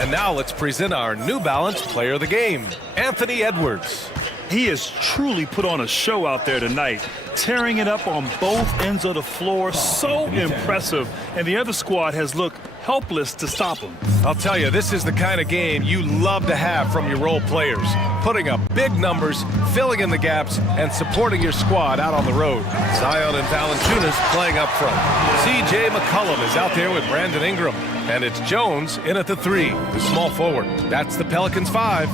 And now let's present our New Balance player of the game, Anthony Edwards. He has truly put on a show out there tonight, tearing it up on both ends of the floor. So impressive. And the other squad has looked helpless to stop him. I'll tell you, this is the kind of game you love to have from your role players. Putting up big numbers, filling in the gaps, and supporting your squad out on the road. Zion and Valanciunas playing up front. C.J. McCollum is out there with Brandon Ingram. And it's Jones in at the three, the small forward. That's the Pelicans' 5.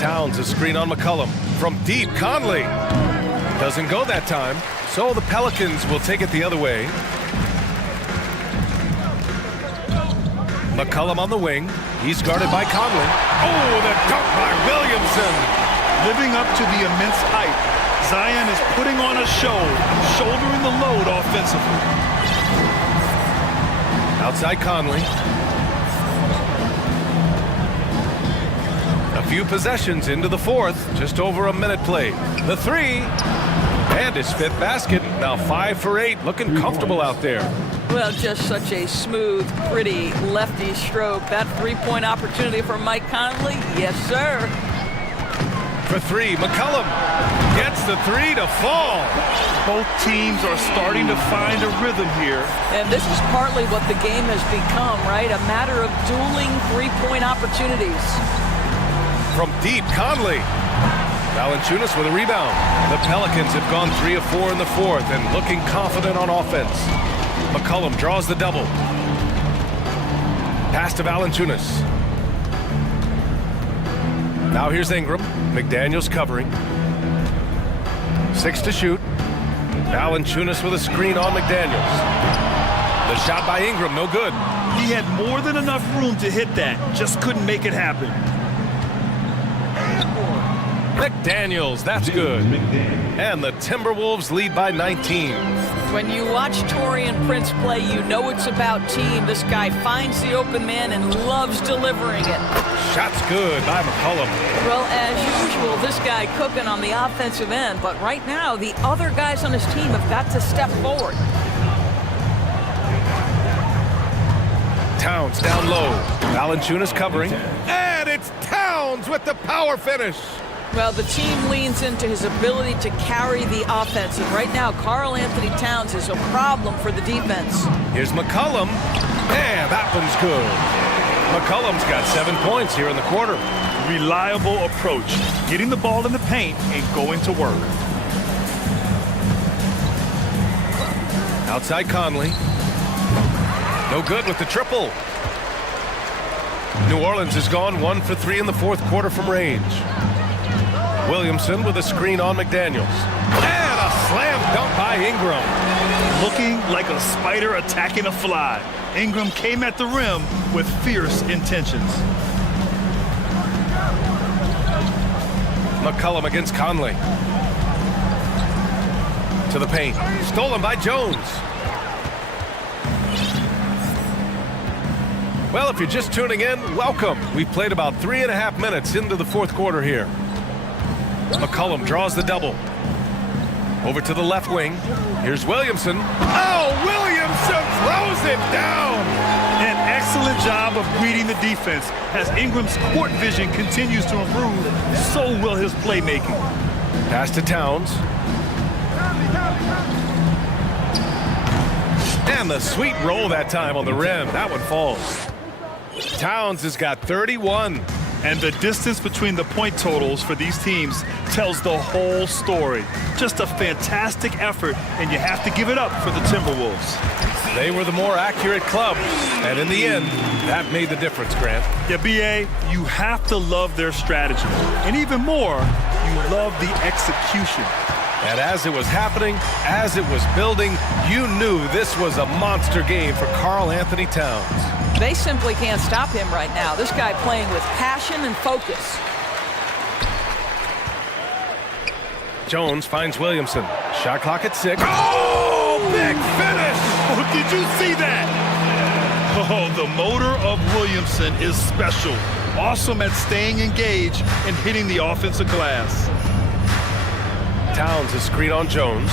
Towns a screen on McCollum. From deep, Conley. Doesn't go that time, so the Pelicans will take it the other way. McCollum on the wing. He's guarded by Conley. Oh, the dunk by Williamson. Living up to the immense hype, Zion is putting on a show, shouldering the load offensively. Outside Conley. A few possessions into the fourth, just over a minute played. The three, and his fifth basket. Now 5 for 8, looking comfortable out there. Well, just such a smooth, pretty lefty stroke. That three-point opportunity for Mike Conley, yes, sir. For three, McCollum gets the three to fall. Both teams are starting to find a rhythm here. And this is partly what the game has become, right? A matter of dueling three-point opportunities. From deep, Conley. Valanciunas with a rebound. The Pelicans have gone 3 of 4 in the fourth and looking confident on offense. McCollum draws the double. Pass to Valanciunas. Now here's Ingram. McDaniels covering. 6 to shoot. Valanciunas with a screen on McDaniels. The shot by Ingram, no good. He had more than enough room to hit that, just couldn't make it happen. McDaniels, that's good. And the Timberwolves lead by 19. When you watch Taurean Prince play, you know it's about team. This guy finds the open man and loves delivering it. Shot's good by McCollum. Well, as usual, this guy cooking on the offensive end. But right now, the other guys on his team have got to step forward. Towns down low. Valanciunas covering. And it's Towns with the power finish. Well, the team leans into his ability to carry the offense. And right now, Karl Anthony Towns is a problem for the defense. Here's McCollum. And that one's good. McCollum's got 7 points here in the quarter. Reliable approach. Getting the ball in the paint and going to work. Outside Conley. No good with the triple. New Orleans has gone 1 for 3 in the fourth quarter from range. Williamson with a screen on McDaniels. And a slam dunk by Ingram. Looking like a spider attacking a fly. Ingram came at the rim with fierce intentions. McCollum against Conley. To the paint. Stolen by Jones. Well, if you're just tuning in, welcome. We've played about 3.5 minutes into the fourth quarter here. McCollum draws the double. Over to the left wing. Here's Williamson. Oh, Williamson throws it down. An excellent job of reading the defense. As Ingram's court vision continues to improve, so will his playmaking. Pass to Towns. And the sweet roll that time on the rim. That one falls. Towns has got 31. And the distance between the point totals for these teams tells the whole story. Just a fantastic effort, and you have to give it up for the Timberwolves. They were the more accurate club, and in the end, that made the difference, Grant. Yeah, B.A., you have to love their strategy. And even more, you love the execution. And as it was happening, as it was building, you knew this was a monster game for Karl Anthony Towns. They simply can't stop him right now. This guy playing with passion and focus. Jones finds Williamson. Shot clock at 6. Oh, big finish! Oh, did you see that? Oh, the motor of Williamson is special. Awesome at staying engaged and hitting the offensive glass. Towns is screen on Jones.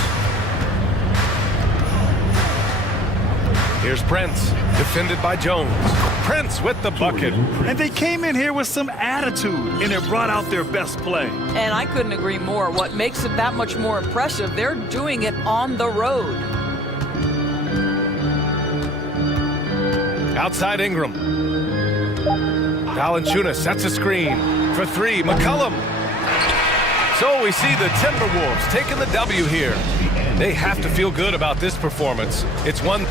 Here's Prince, defended by Jones. Prince with the bucket. And they came in here with some attitude, and it brought out their best play. And I couldn't agree more. What makes it that much more impressive, they're doing it on the road. Outside Ingram. Valanciunas sets a screen for three. McCollum. So we see the Timberwolves taking the W here. They have to feel good about this performance. It's one...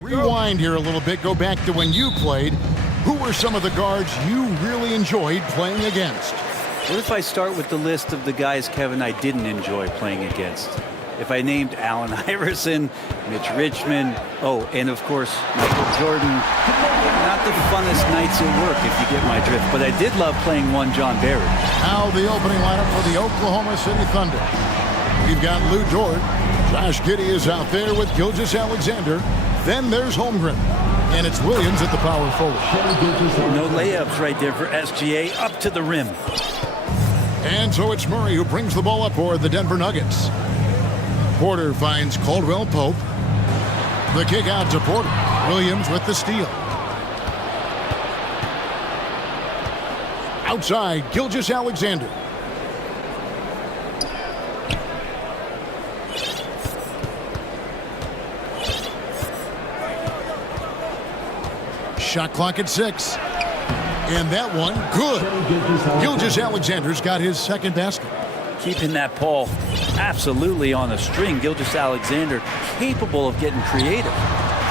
Rewind here a little bit. Go back to when you played. Who were some of the guards you really enjoyed playing against? What if I start with the list of the guys, Kevin, I didn't enjoy playing against? If I named Allen Iverson, Mitch Richmond, and of course, Michael Jordan, not the funnest nights at work, if you get my drift, but I did love playing one John Barry. Now the opening lineup for the Oklahoma City Thunder. We've got Lou Dort. Josh Giddey is out there with Gilgeous-Alexander. Then there's Holmgren. And it's Williams at the power forward. No layups right there for SGA, up to the rim. And so it's Murray who brings the ball up for the Denver Nuggets. Porter finds Caldwell Pope. The kick out to Porter. Williams with the steal. Outside, Gilgeous-Alexander. Shot clock at 6. And that one, good. Gilgeous-Alexander's got his second basket. Keeping that ball absolutely on a string. Gilgeous-Alexander capable of getting creative.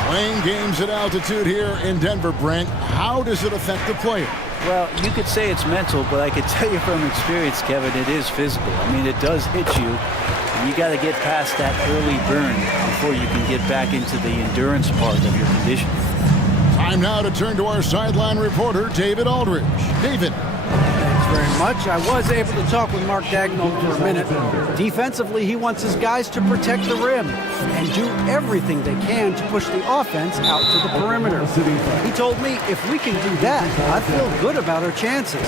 Playing games at altitude here in Denver, Brent. How does it affect the player? Well, you could say it's mental, but I could tell you from experience, Kevin, it is physical. I mean, it does hit you. And you got to get past that early burn before you can get back into the endurance part of your conditioning. Time now to turn to our sideline reporter, David Aldridge. David. Thanks very much. I was able to talk with Mark Dagnall for a minute. Defensively, he wants his guys to protect the rim and do everything they can to push the offense out to the perimeter. He told me if we can do that, I feel good about our chances.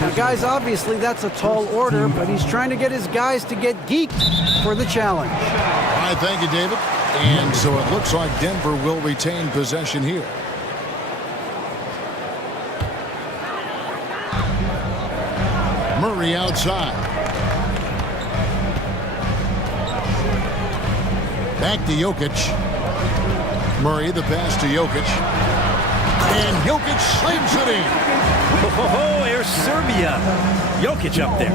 Now, guys, obviously that's a tall order, but he's trying to get his guys to get geeked for the challenge. All right, thank you, David. And so it looks like Denver will retain possession here. Murray outside. Back to Jokic. Murray, the pass to Jokic. And Jokic slams it in. Oh, here's Serbia. Jokic up there.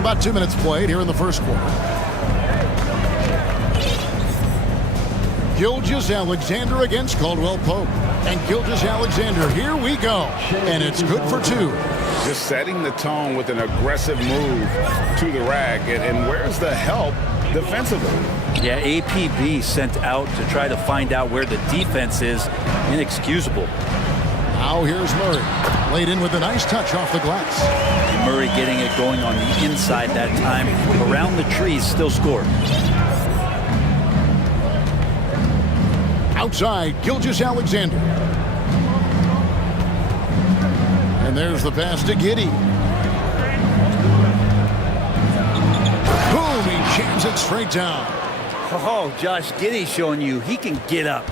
About 2 minutes played here in the first quarter. Gilgeous-Alexander against Caldwell Pope. And Gilgeous-Alexander, here we go. And it's good for 2. Just setting the tone with an aggressive move to the rack. And where's the help defensively? Yeah, APB sent out to try to find out where the defense is. Inexcusable. Now here's Murray. Laid in with a nice touch off the glass. Murray getting it going on the inside that time. Around the trees, still scored. Outside, Gilgeous-Alexander. And there's the pass to Giddey. Boom, he jams it straight down. Oh, Josh Giddey showing you he can get up.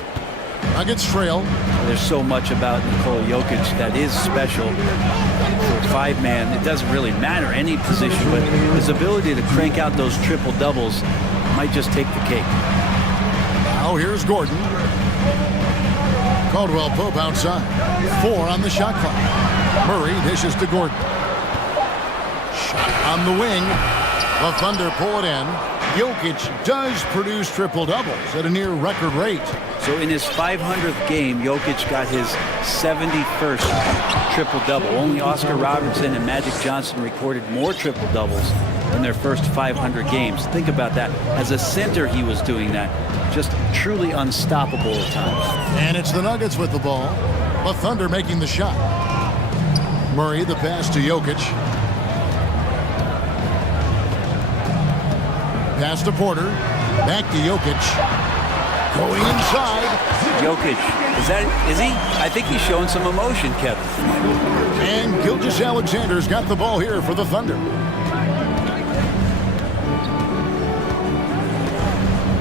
Nuggets trail. There's so much about Nikola Jokic that is special. For a five-man, it doesn't really matter any position, but his ability to crank out those triple-doubles might just take the cake. Now here's Gordon. Caldwell Pope outside. 4 on the shot clock. Murray dishes to Gordon. Shot on the wing. The Thunder pull it in. Jokic does produce triple-doubles at a near record rate. So in his 500th game, Jokic got his 71st triple-double. Only Oscar Robertson and Magic Johnson recorded more triple-doubles in their first 500 games. Think about that. As a center, he was doing that. Just truly unstoppable at times. And it's the Nuggets with the ball. The Thunder making the shot. Murray, the pass to Jokic. Pass to Porter. Back to Jokic. Going inside. Jokic, is he? I think he's showing some emotion, Kevin. And Gilgeous-Alexander's got the ball here for the Thunder.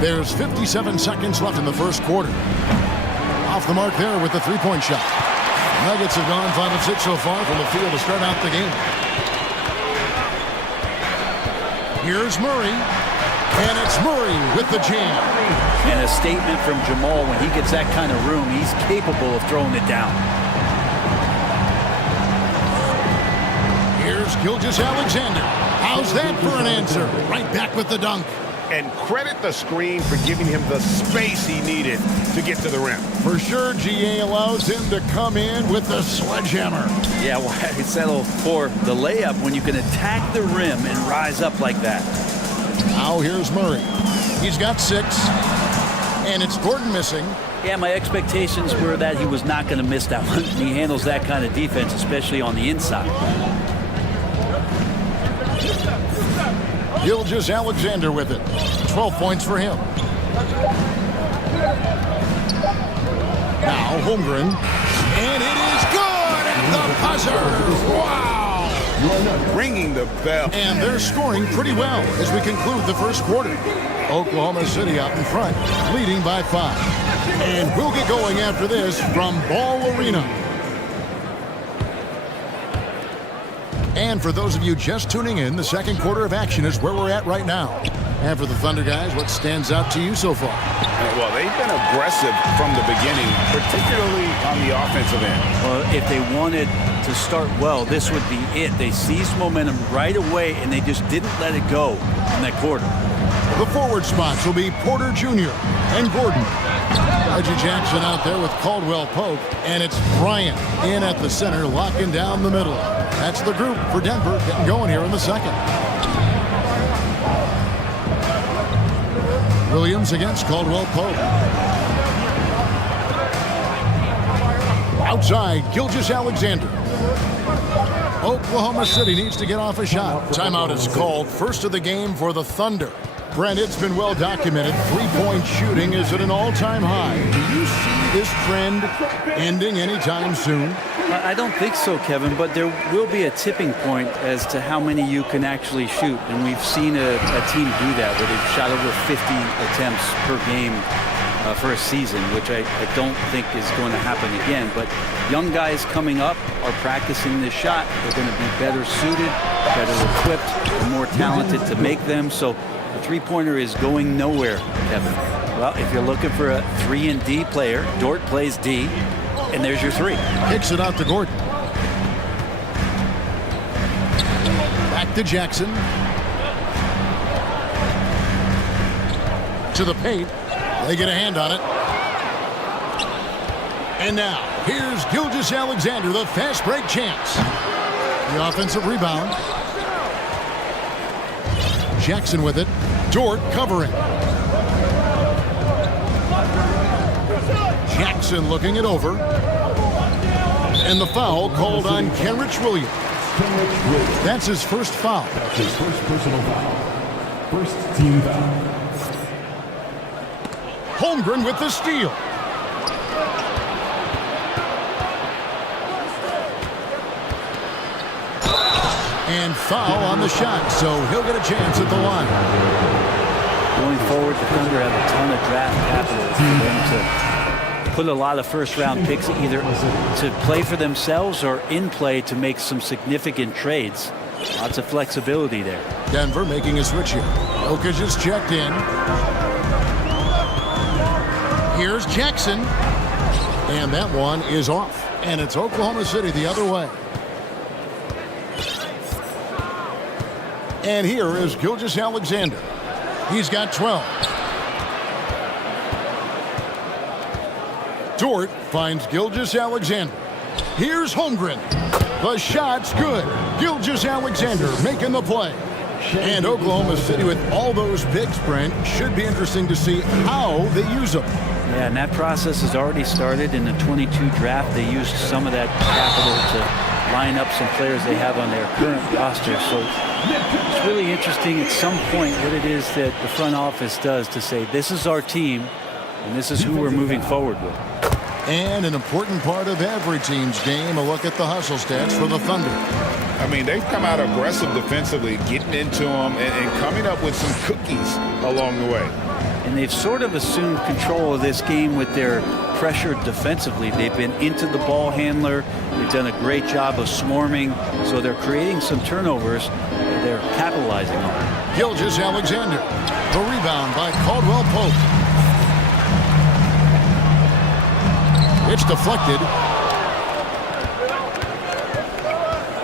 There's 57 seconds left in the first quarter. Off the mark there with the three-point shot. Nuggets have gone 5 of 6 so far from the field to start out the game. Here's Murray. And it's Murray with the jam. And a statement from Jamal, when he gets that kind of room, he's capable of throwing it down. Here's Gilgeous-Alexander. How's that for an answer? Right back with the dunk. and credit the screen for giving him the space he needed to get to the rim. For sure, GA allows him to come in with the sledgehammer. Yeah, why settle for the layup when you can attack the rim and rise up like that? Now here's Murray. He's got 6, and it's Gordon missing. Yeah, my expectations were that he was not going to miss that one. He handles that kind of defense, especially on the inside. Gilgeous-Alexander with it. 12 points for him. Now Holmgren, and it is good at the buzzer. Wow! Ringing the bell. And they're scoring pretty well as we conclude the first quarter. Oklahoma City out in front, leading by 5. And we'll get going after this from Ball Arena. And for those of you just tuning in, the second quarter of action is where we're at right now. And for the Thunder guys, what stands out to you so far? Well, they've been aggressive from the beginning, particularly on the offensive end. Well, if they wanted to start well, this would be it. They seized momentum right away, and they just didn't let it go in that quarter. The forward spots will be Porter Jr. and Gordon. Reggie Jackson out there with Caldwell Pope, and it's Bryant in at the center, locking down the middle. That's the group for Denver getting going here in the second. Williams against Caldwell Pope. Outside, Gilgeous-Alexander. Oklahoma City needs to get off a shot. Timeout is called. First of the game for the Thunder. Brent, it's been well documented. Three-point shooting is at an all-time high. Do you see this trend ending anytime soon? I don't think so, Kevin, but there will be a tipping point as to how many you can actually shoot. And we've seen a team do that, where they've shot over 50 attempts per game for a season, which I don't think is going to happen again. But young guys coming up are practicing this shot. They're going to be better suited, better equipped, and more talented to make them. So the three-pointer is going nowhere, Kevin. Well, if you're looking for a 3-and-D player, Dort plays D, and there's your 3. Kicks it out to Gordon. Back to Jackson. To the paint. They get a hand on it. And now, here's Gilgeous-Alexander, the fast break chance. The offensive rebound. Jackson with it. Dort covering. Jackson looking it over. And the foul called on Kenrich Williams. That's his first foul. That's his first personal foul. First team foul. Holmgren with the steal. And foul on the shot, so he'll get a chance at the line. Going forward, the Thunder have a ton of draft capital for them to put a lot of first-round picks either to play for themselves or in play to make some significant trades. Lots of flexibility there. Denver making a switch here. Jokic is checked in. Here's Jackson. And that one is off. And it's Oklahoma City the other way. And here is Gilgeous-Alexander. He's got 12. Dort finds Gilgeous-Alexander. Here's Holmgren. The shot's good. Gilgeous-Alexander making the play. And Oklahoma City with all those picks, Brent, should be interesting to see how they use them. Yeah, and that process has already started in the 22 draft. They used some of that capital to line up some players they have on their current roster. So it's really interesting at some point what it is that the front office does to say, this is our team, and this is who we're moving forward with. And an important part of every team's game, a look at the hustle stats for the Thunder. I mean, they've come out aggressive defensively, getting into them and coming up with some cookies along the way. And they've sort of assumed control of this game with their pressure defensively. They've been into the ball handler. They've done a great job of swarming. So they're creating some turnovers. They're capitalizing on it. Gilgeous-Alexander. The rebound by Caldwell Pope. It's deflected.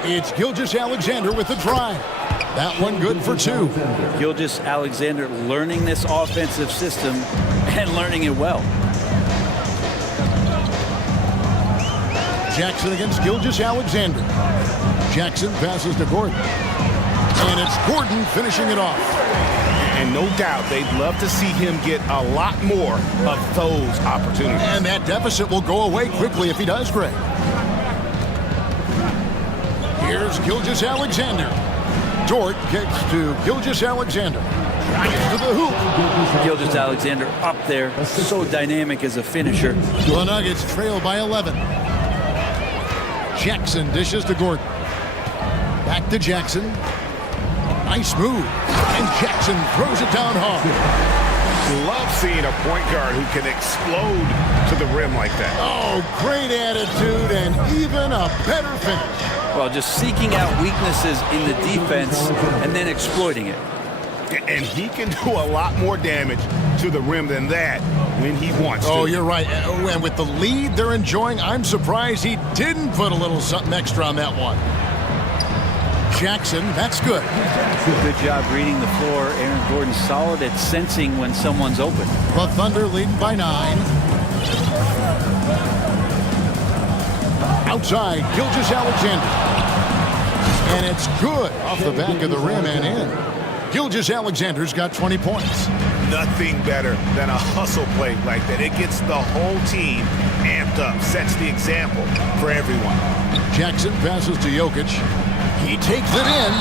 It's Gilgeous-Alexander with the drive. That one good for 2. Gilgeous-Alexander learning this offensive system and learning it well. Jackson against Gilgeous-Alexander. Jackson passes to Gordon. And it's Gordon finishing it off. And no doubt they'd love to see him get a lot more of those opportunities. And that deficit will go away quickly if he does, Greg. Here's Gilgeous-Alexander. Dort kicks to Gilgeous-Alexander. Gets to the hoop. Gilgeous-Alexander up there, so dynamic as a finisher. The Nuggets trail by 11. Jackson dishes to Gordon. Back to Jackson. Nice move. And Jackson throws it down hard. Love seeing a point guard who can explode to the rim like that. Oh, great attitude and even a better finish. Well, just seeking out weaknesses in the defense and then exploiting it. And he can do a lot more damage to the rim than that when he wants to. Oh, you're right. And with the lead they're enjoying, I'm surprised he didn't put a little something extra on that one. Jackson, that's good. Good job reading the floor. Aaron Gordon solid at sensing when someone's open. The Thunder leading by 9. Outside, Gilgeous-Alexander. And it's good off the back of the rim and in. Gilgeous-Alexander's got 20 points. Nothing better than a hustle play like that. It gets the whole team amped up, sets the example for everyone. Jackson passes to Jokic. He takes it in.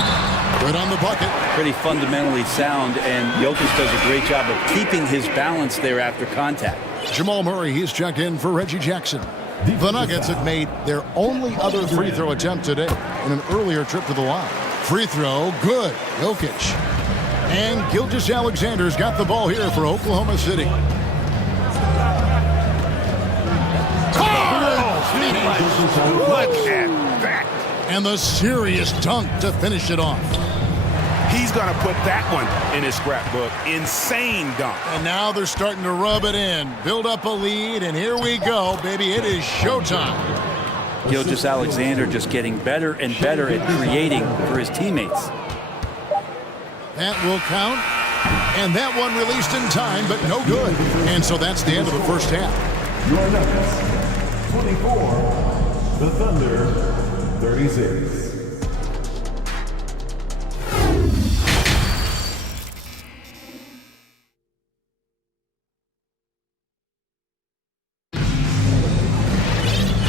Good on the bucket. Pretty fundamentally sound, and Jokic does a great job of keeping his balance there after contact. Jamal Murray, he's checked in for Reggie Jackson. The Nuggets have made their only other free throw attempt today in an earlier trip to the line. Free throw, good. Jokic. And Gilgeous-Alexander's got the ball here for Oklahoma City. Look at that. And the serious dunk to finish it off. He's going to put that one in his scrapbook. Insane dunk. And now they're starting to rub it in. Build up a lead, and here we go, baby. It is showtime. Gilgeous-Alexander just getting better and better at creating for his teammates. That will count. And that one released in time, but no good. And so that's the end of the first half. Your Nuggets, 24. The Thunder, 36.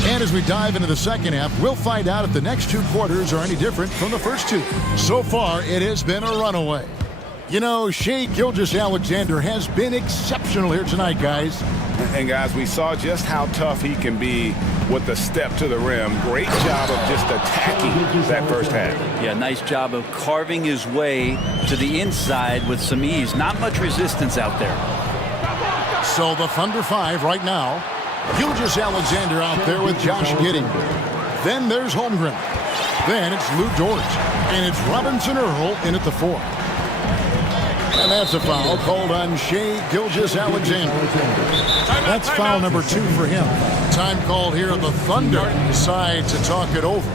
And as we dive into the second half, we'll find out if the next 2 quarters are any different from the first 2. So far, it has been a runaway. You know, Shai Gilgeous-Alexander has been exceptional here tonight, guys. And guys, we saw just how tough he can be with the step to the rim. Great job of just attacking that first half. Yeah, nice job of carving his way to the inside with some ease. Not much resistance out there. So the Thunder 5 right now. Gilgeous-Alexander out there with Josh Giddey. Then there's Holmgren. Then it's Lou Dort. And it's Robinson Earl in at the 4. And that's a foul called on Shai Gilgeous-Alexander. That's foul number 2 for him. Time called here on the Thunder. Decide to talk it over.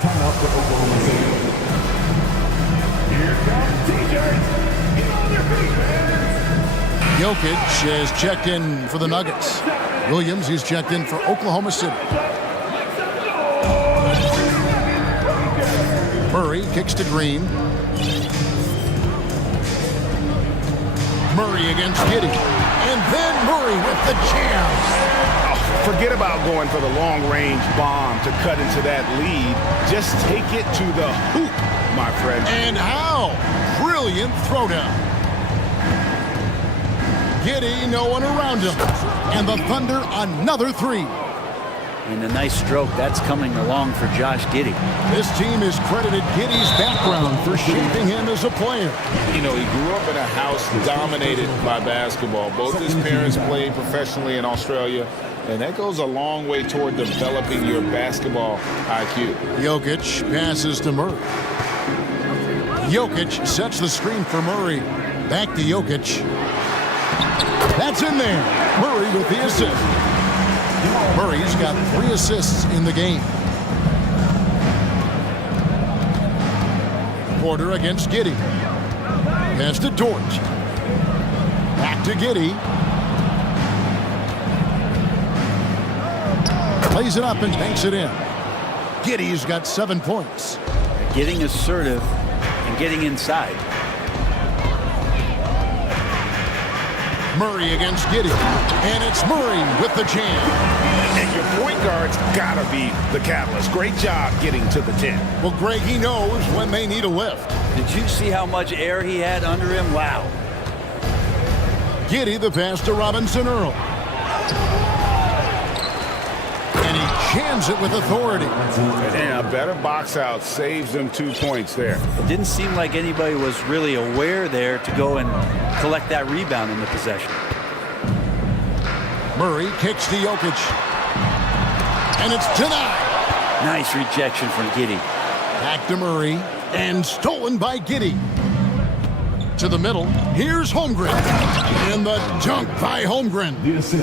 Timeout for Oklahoma City. Here comes TJ. Get on your feet, man. Jokic is checked in for the Nuggets. Williams, he's checked in for Oklahoma City. Murray kicks to Green. Murray against Giddey. And then Murray with the jam. Oh, forget about going for the long-range bomb to cut into that lead. Just take it to the hoop, my friend. And how? Brilliant throwdown. Giddey, no one around him. And the Thunder, another 3. And a nice stroke. That's coming along for Josh Giddey. This team has credited Giddey's background for shaping him as a player. You know, he grew up in a house dominated by basketball. Both his parents played professionally in Australia, and that goes a long way toward developing your basketball IQ. Jokic passes to Murray. Jokic sets the screen for Murray. Back to Jokic. That's in there. Murray with the assist. Murray's got 3 assists in the game. quarter against Giddy. Pass to Dort. Back to Giddy. Plays it up and takes it in. Giddy's got 7 points. Getting assertive and getting inside. Murray against Giddy. And it's Murray with the jam. And your point guard's gotta be the catalyst. Great job getting to the 10. Well, Greg, he knows when they need a lift. Did you see how much air he had under him? Wow. Giddy the pass to Robinson Earl. And he jams it with authority. And a better box out saves them 2 points there. It didn't seem like anybody was really aware there to go and collect that rebound in the possession. Murray kicks to Jokic. And it's denied. Nice rejection from Giddy. Back to Murray. And stolen by Giddy. To the middle. Here's Holmgren. And the dunk by Holmgren.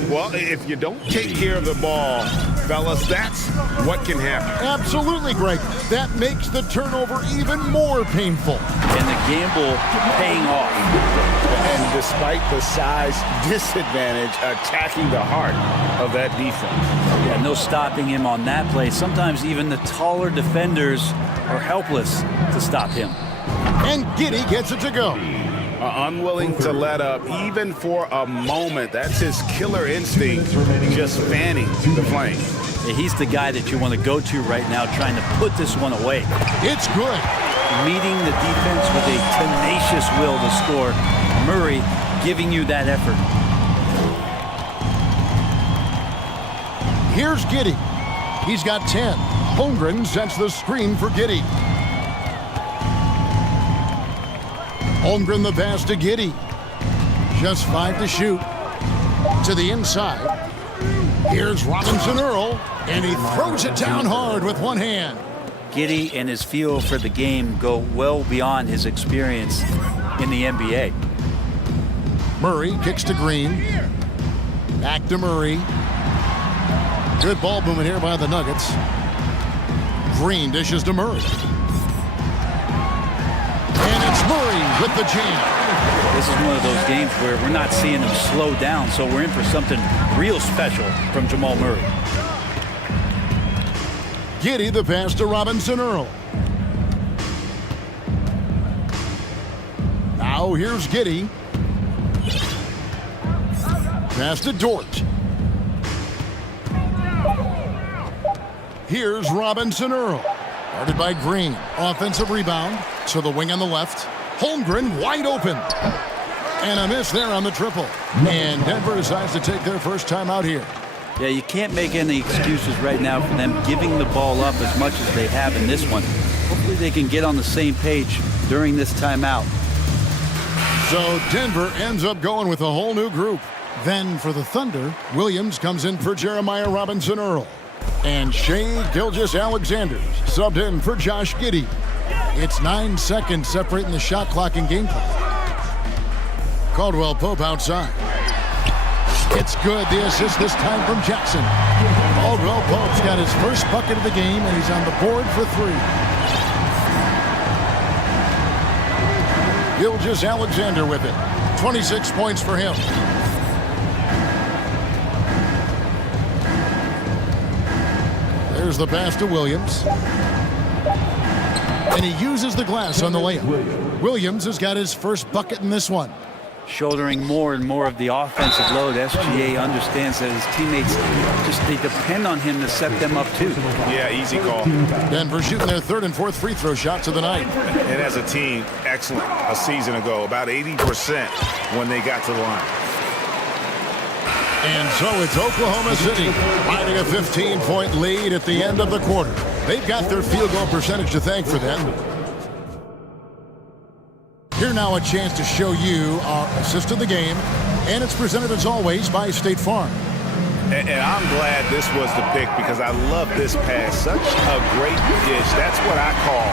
Well, if you don't take care of the ball, fellas, that's what can happen. Absolutely, Greg. That makes the turnover even more painful. And the gamble paying off. And despite the size disadvantage, attacking the heart of that defense. Yeah, no stopping him on that play. Sometimes even the taller defenders are helpless to stop him. And Giddy gets it to go. Unwilling to let up, even for a moment. That's his killer instinct, just fanning the flame. Yeah, he's the guy that you want to go to right now, trying to put this one away. It's good. Meeting the defense with a tenacious will to score. Murray giving you that effort. Here's Giddy. He's got 10. Holmgren sets the screen for Giddy. Holmgren the pass to Giddy. Just 5 to shoot. To the inside. Here's Robinson Earl. And he throws it down hard with one hand. Giddy and his feel for the game go well beyond his experience in the NBA. Murray kicks to Green. Back to Murray. Good ball movement here by the Nuggets. Green dishes to Murray. And it's Murray with the jam. This is one of those games where we're not seeing him slow down, so we're in for something real special from Jamal Murray. Giddy the pass to Robinson Earl. Now here's Giddy. Pass to Dort. Here's Robinson Earl. Guarded by Green. Offensive rebound to the wing on the left. Holmgren wide open. And a miss there on the triple. And Denver decides to take their first time out here. Yeah, you can't make any excuses right now for them giving the ball up as much as they have in this one. Hopefully they can get on the same page during this timeout. So Denver ends up going with a whole new group. Then for the Thunder, Williams comes in for Jeremiah Robinson Earl. And Shai Gilgeous-Alexander subbed in for Josh Giddey. It's 9 seconds separating the shot clock and game clock. Caldwell Pope outside. It's good. The assist this time from Jackson. Caldwell Pope's got his first bucket of the game, and he's on the board for 3. Gilgeous-Alexander with it. 26 points for him. There's the pass to Williams. And he uses the glass on the layup. Williams has got his first bucket in this one. Shouldering more and more of the offensive load. SGA understands that his teammates they depend on him to set them up too. Yeah, easy call. Denver shooting their third and fourth free throw shots of the night. And as a team, excellent a season ago. About 80% when they got to the line. And so it's Oklahoma City riding a 15-point lead at the end of the quarter. They've got their field goal percentage to thank for that. Here now a chance to show you our assist of the game, and it's presented as always by State Farm. And I'm glad this was the pick because I love this pass. Such a great dish. That's what I call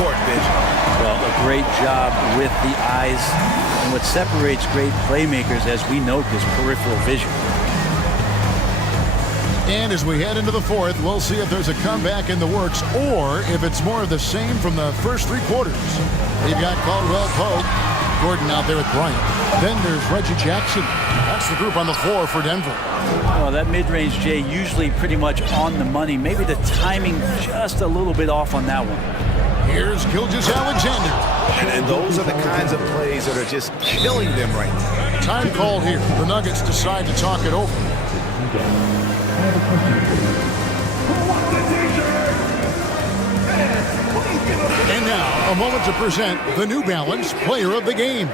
court vision. Well, a great job with the eyes. And what separates great playmakers, as we know, is peripheral vision. And as we head into the fourth, we'll see if there's a comeback in the works or if it's more of the same from the first three quarters. We've got Caldwell Pope, Gordon out there with Bryant. Then there's Reggie Jackson. That's the group on the floor for Denver. Well, that mid-range, Jay, usually pretty much on the money. Maybe the timing just a little bit off on that one. Here's Gilgeous-Alexander. And those are the kinds of plays that are just killing them right now. Time called here. The Nuggets decide to talk it over. And now, a moment to present the New Balance Player of the Game,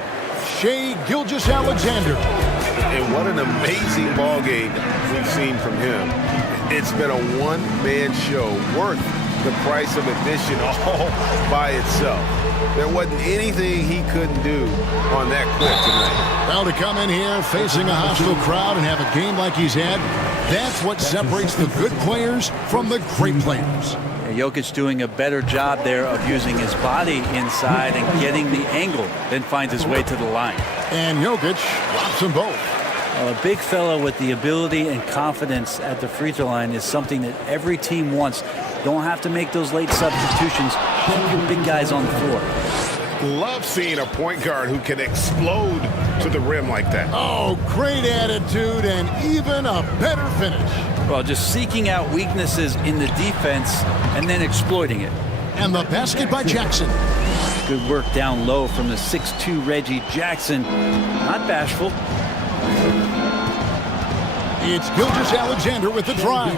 Shai Gilgeous-Alexander. And what an amazing ball game we've seen from him. It's been a one-man show worth the price of admission all by itself. There wasn't anything he couldn't do on that court tonight. Well, to come in here facing a hostile crowd and have a game like he's had, that's what separates the good players from the great players. Jokic doing a better job there of using his body inside and getting the angle, then finds his way to the line. And Jokic drops them both. A big fellow with the ability and confidence at the free throw line is something that every team wants. Don't have to make those late substitutions. Keep your big guys on the floor. Love seeing a point guard who can explode to the rim like that. Oh, great attitude and even a better finish. Well, just seeking out weaknesses in the defense and then exploiting it. And the basket by Jackson. Good work down low from the 6'2" Reggie Jackson. Not bashful. It's Gilgeous-Alexander with the drive.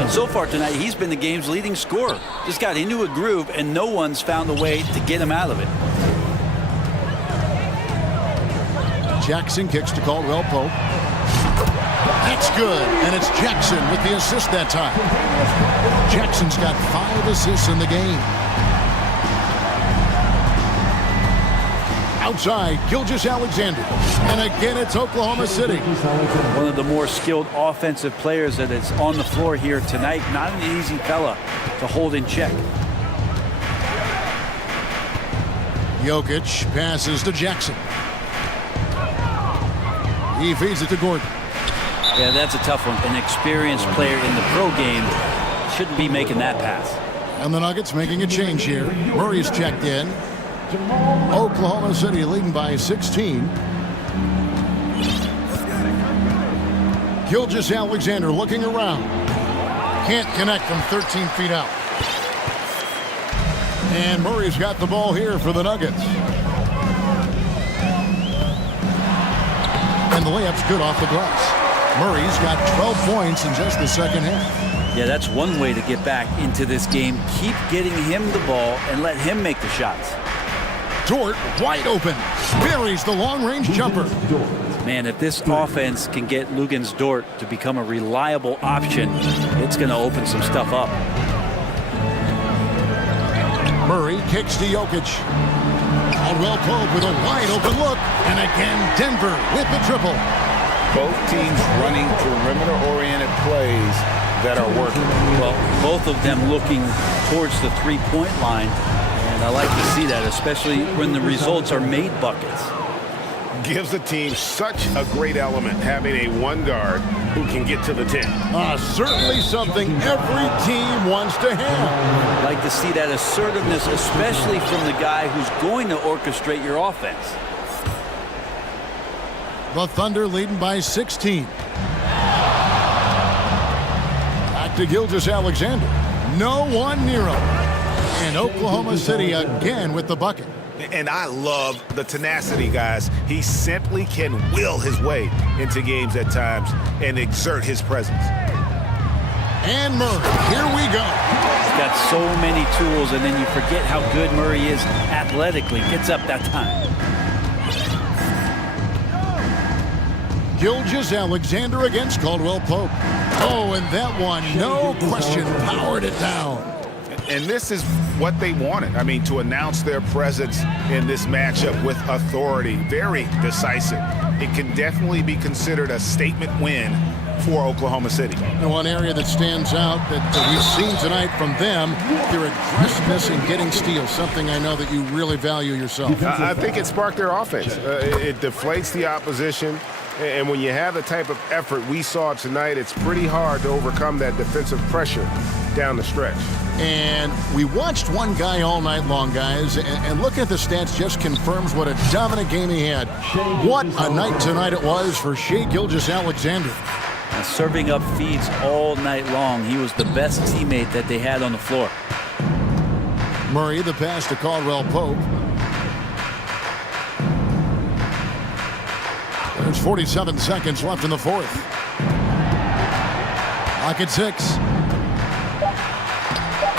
And so far tonight, he's been the game's leading scorer. Just got into a groove, and no one's found a way to get him out of it. Jackson kicks to Caldwell Pope. That's good, and it's Jackson with the assist that time. Jackson's got 5 assists in the game. Outside, Gilgeous-Alexander. And again, it's Oklahoma City. One of the more skilled offensive players that is on the floor here tonight. Not an easy fella to hold in check. Jokic passes to Jackson. He feeds it to Gordon. Yeah, that's a tough one. An experienced player in the pro game shouldn't be making that pass. And the Nuggets making a change here. Murray's checked in. Oklahoma City leading by 16. Gilgeous-Alexander looking around. Can't connect from 13 feet out. And Murray's got the ball here for the Nuggets. And the layup's good off the glass. Murray's got 12 points in just the second half. Yeah, that's one way to get back into this game. Keep getting him the ball and let him make the shots. Dort wide open. Buries the long-range jumper. Man, if this offense can get Luguentz Dort to become a reliable option, it's going to open some stuff up. Murray kicks to Jokic. Caldwell Pope with a wide open look. And again, Denver with the triple. Both teams running perimeter-oriented plays that are working. Well, both of them looking towards the three-point line. And I like to see that, especially when the results are made buckets. Gives the team such a great element having a one guard who can get to the 10. Certainly something every team wants to have. I'd like to see that assertiveness, especially from the guy who's going to orchestrate your offense. The Thunder leading by 16. Back to Gilgeous-Alexander. No one near him. And Oklahoma City again with the bucket. And I love the tenacity, guys. He simply can will his way into games at times and exert his presence. And Murray, here we go. He's got so many tools, and then you forget how good Murray is athletically. Gets up that time. Gilgeous-Alexander against Caldwell Pope. Oh, and that one, no question, powered it down. And this is what they wanted. I mean, to announce their presence in this matchup with authority, very decisive. It can definitely be considered a statement win for Oklahoma City. And one area that stands out that we've seen tonight from them, their aggressiveness in getting steals, something I know that you really value yourself. I think it sparked their offense. It deflates the opposition. And when you have the type of effort we saw tonight, it's pretty hard to overcome that defensive pressure down the stretch. And we watched one guy all night long, guys, and looking at the stats just confirms what a dominant game he had. What a night tonight it was for Shai Gilgeous-Alexander. Serving up feeds all night long. He was the best teammate that they had on the floor. Murray, the pass to Caldwell Pope. There's 47 seconds left in the fourth. Lock at 6.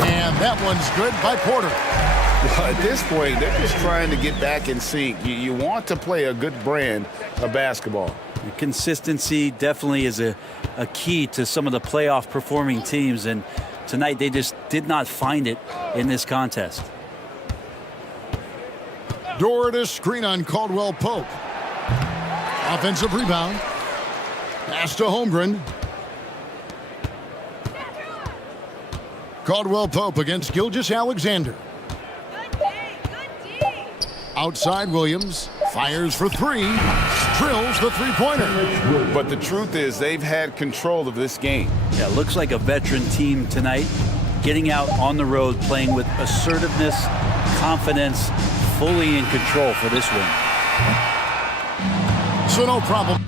And that one's good by Porter. Well, at this point, they're just trying to get back in sync. You want to play a good brand of basketball. Consistency definitely is a key to some of the playoff performing teams, and tonight they just did not find it in this contest. Dort to screen on Caldwell Pope. Offensive rebound. Pass to Holmgren. Caldwell Pope against Gilgeous-Alexander. Outside Williams. Fires for 3. Drills the three-pointer. But the truth is they've had control of this game. Yeah, looks like a veteran team tonight. Getting out on the road, playing with assertiveness, confidence, fully in control for this win. So no problem.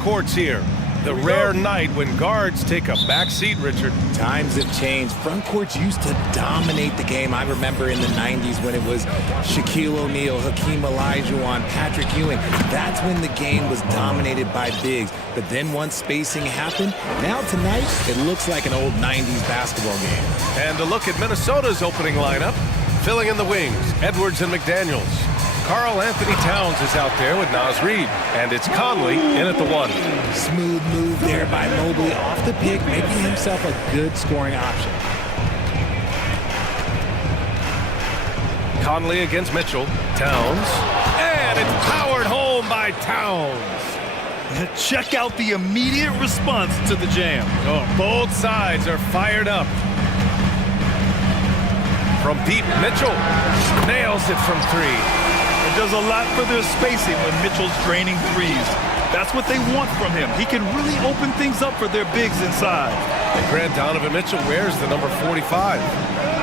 Courts here. The rare night when guards take a back seat, Richard. Times have changed. Front courts used to dominate the game. I remember in the 90s when it was Shaquille O'Neal, Hakeem Olajuwon, Patrick Ewing. That's when the game was dominated by bigs. But then once spacing happened, now tonight it looks like an old 90s basketball game. And a look at Minnesota's opening lineup. Filling in the wings, Edwards and McDaniels. Karl Anthony Towns is out there with Naz Reid. And it's Conley in at the 1. Smooth move there by Mobley off the pick, making himself a good scoring option. Conley against Mitchell. Towns. And it's powered home by Towns. Check out the immediate response to the jam. Oh, both sides are fired up. From deep, Mitchell nails it from 3. It does a lot for their spacing when Mitchell's draining threes. That's what they want from him. He can really open things up for their bigs inside. And Grant Donovan Mitchell wears the number 45.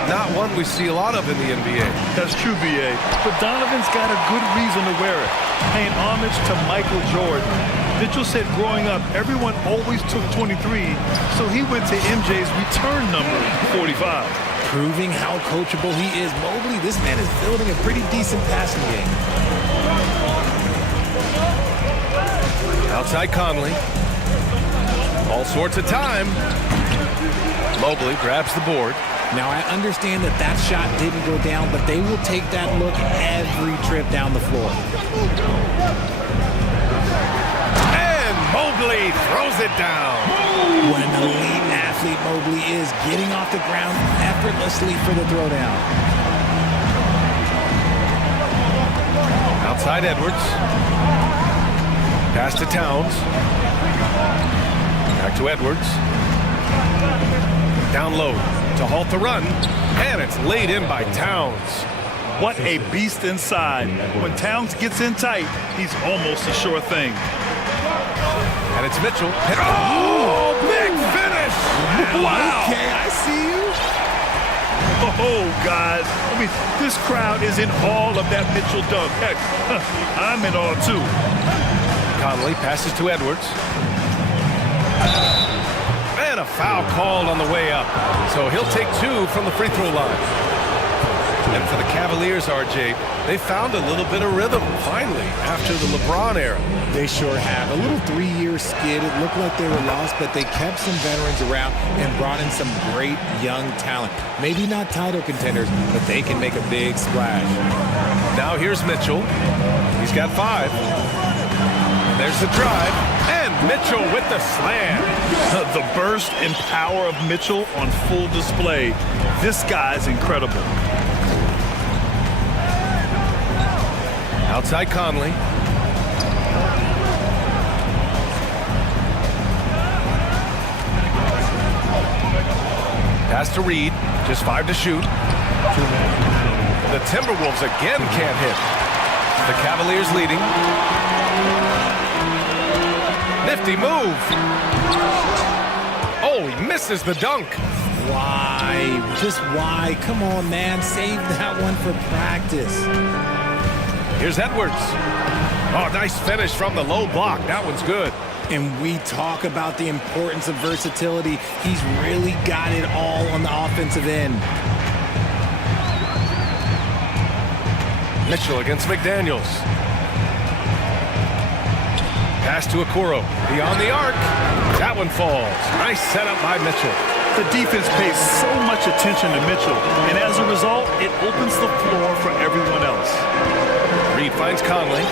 Not one we see a lot of in the NBA. That's true, BA. But Donovan's got a good reason to wear it. Paying homage to Michael Jordan. Mitchell said growing up, everyone always took 23, so he went to MJ's return number, 45. Proving how coachable he is. Mobley, this man is building a pretty decent passing game. Outside Conley. All sorts of time. Mobley grabs the board. Now, I understand that that shot didn't go down, but they will take that look every trip down the floor. And Mobley throws it down. What an elite athlete Mobley is, getting off the ground effortlessly for the throwdown. Outside Edwards. Pass to Towns. Back to Edwards. Down low to halt the run. And it's laid in by Towns. What a beast inside. When Towns gets in tight, he's almost a sure thing. And it's Mitchell. Oh, big finish! Wow! Okay, I see you. Oh, guys. I mean, this crowd is in awe of that Mitchell dunk. Heck, I'm in awe, too. Conley passes to Edwards. And a foul called on the way up. So he'll take 2 from the free throw line. And for the Cavaliers, RJ, they found a little bit of rhythm, finally, after the LeBron era. They sure have. A little 3-year skid. It looked like they were lost, but they kept some veterans around and brought in some great young talent. Maybe not title contenders, but they can make a big splash. Now here's Mitchell. He's got 5. There's the drive. And Mitchell with the slam. The burst and power of Mitchell on full display. This guy's incredible. Outside Conley. Pass to Reid. Just 5 to shoot. The Timberwolves again can't hit. The Cavaliers leading. Nifty move. Oh, he misses the dunk. Why? Just why? Come on, man. Save that one for practice. Here's Edwards. Oh, nice finish from the low block. That one's good. And we talk about the importance of versatility. He's really got it all on the offensive end. Mitchell against McDaniels. Pass to Okoro. Beyond the arc. That one falls. Nice setup by Mitchell. The defense pays so much attention to Mitchell, and as a result, it opens the floor for everyone else. Reid finds Conley.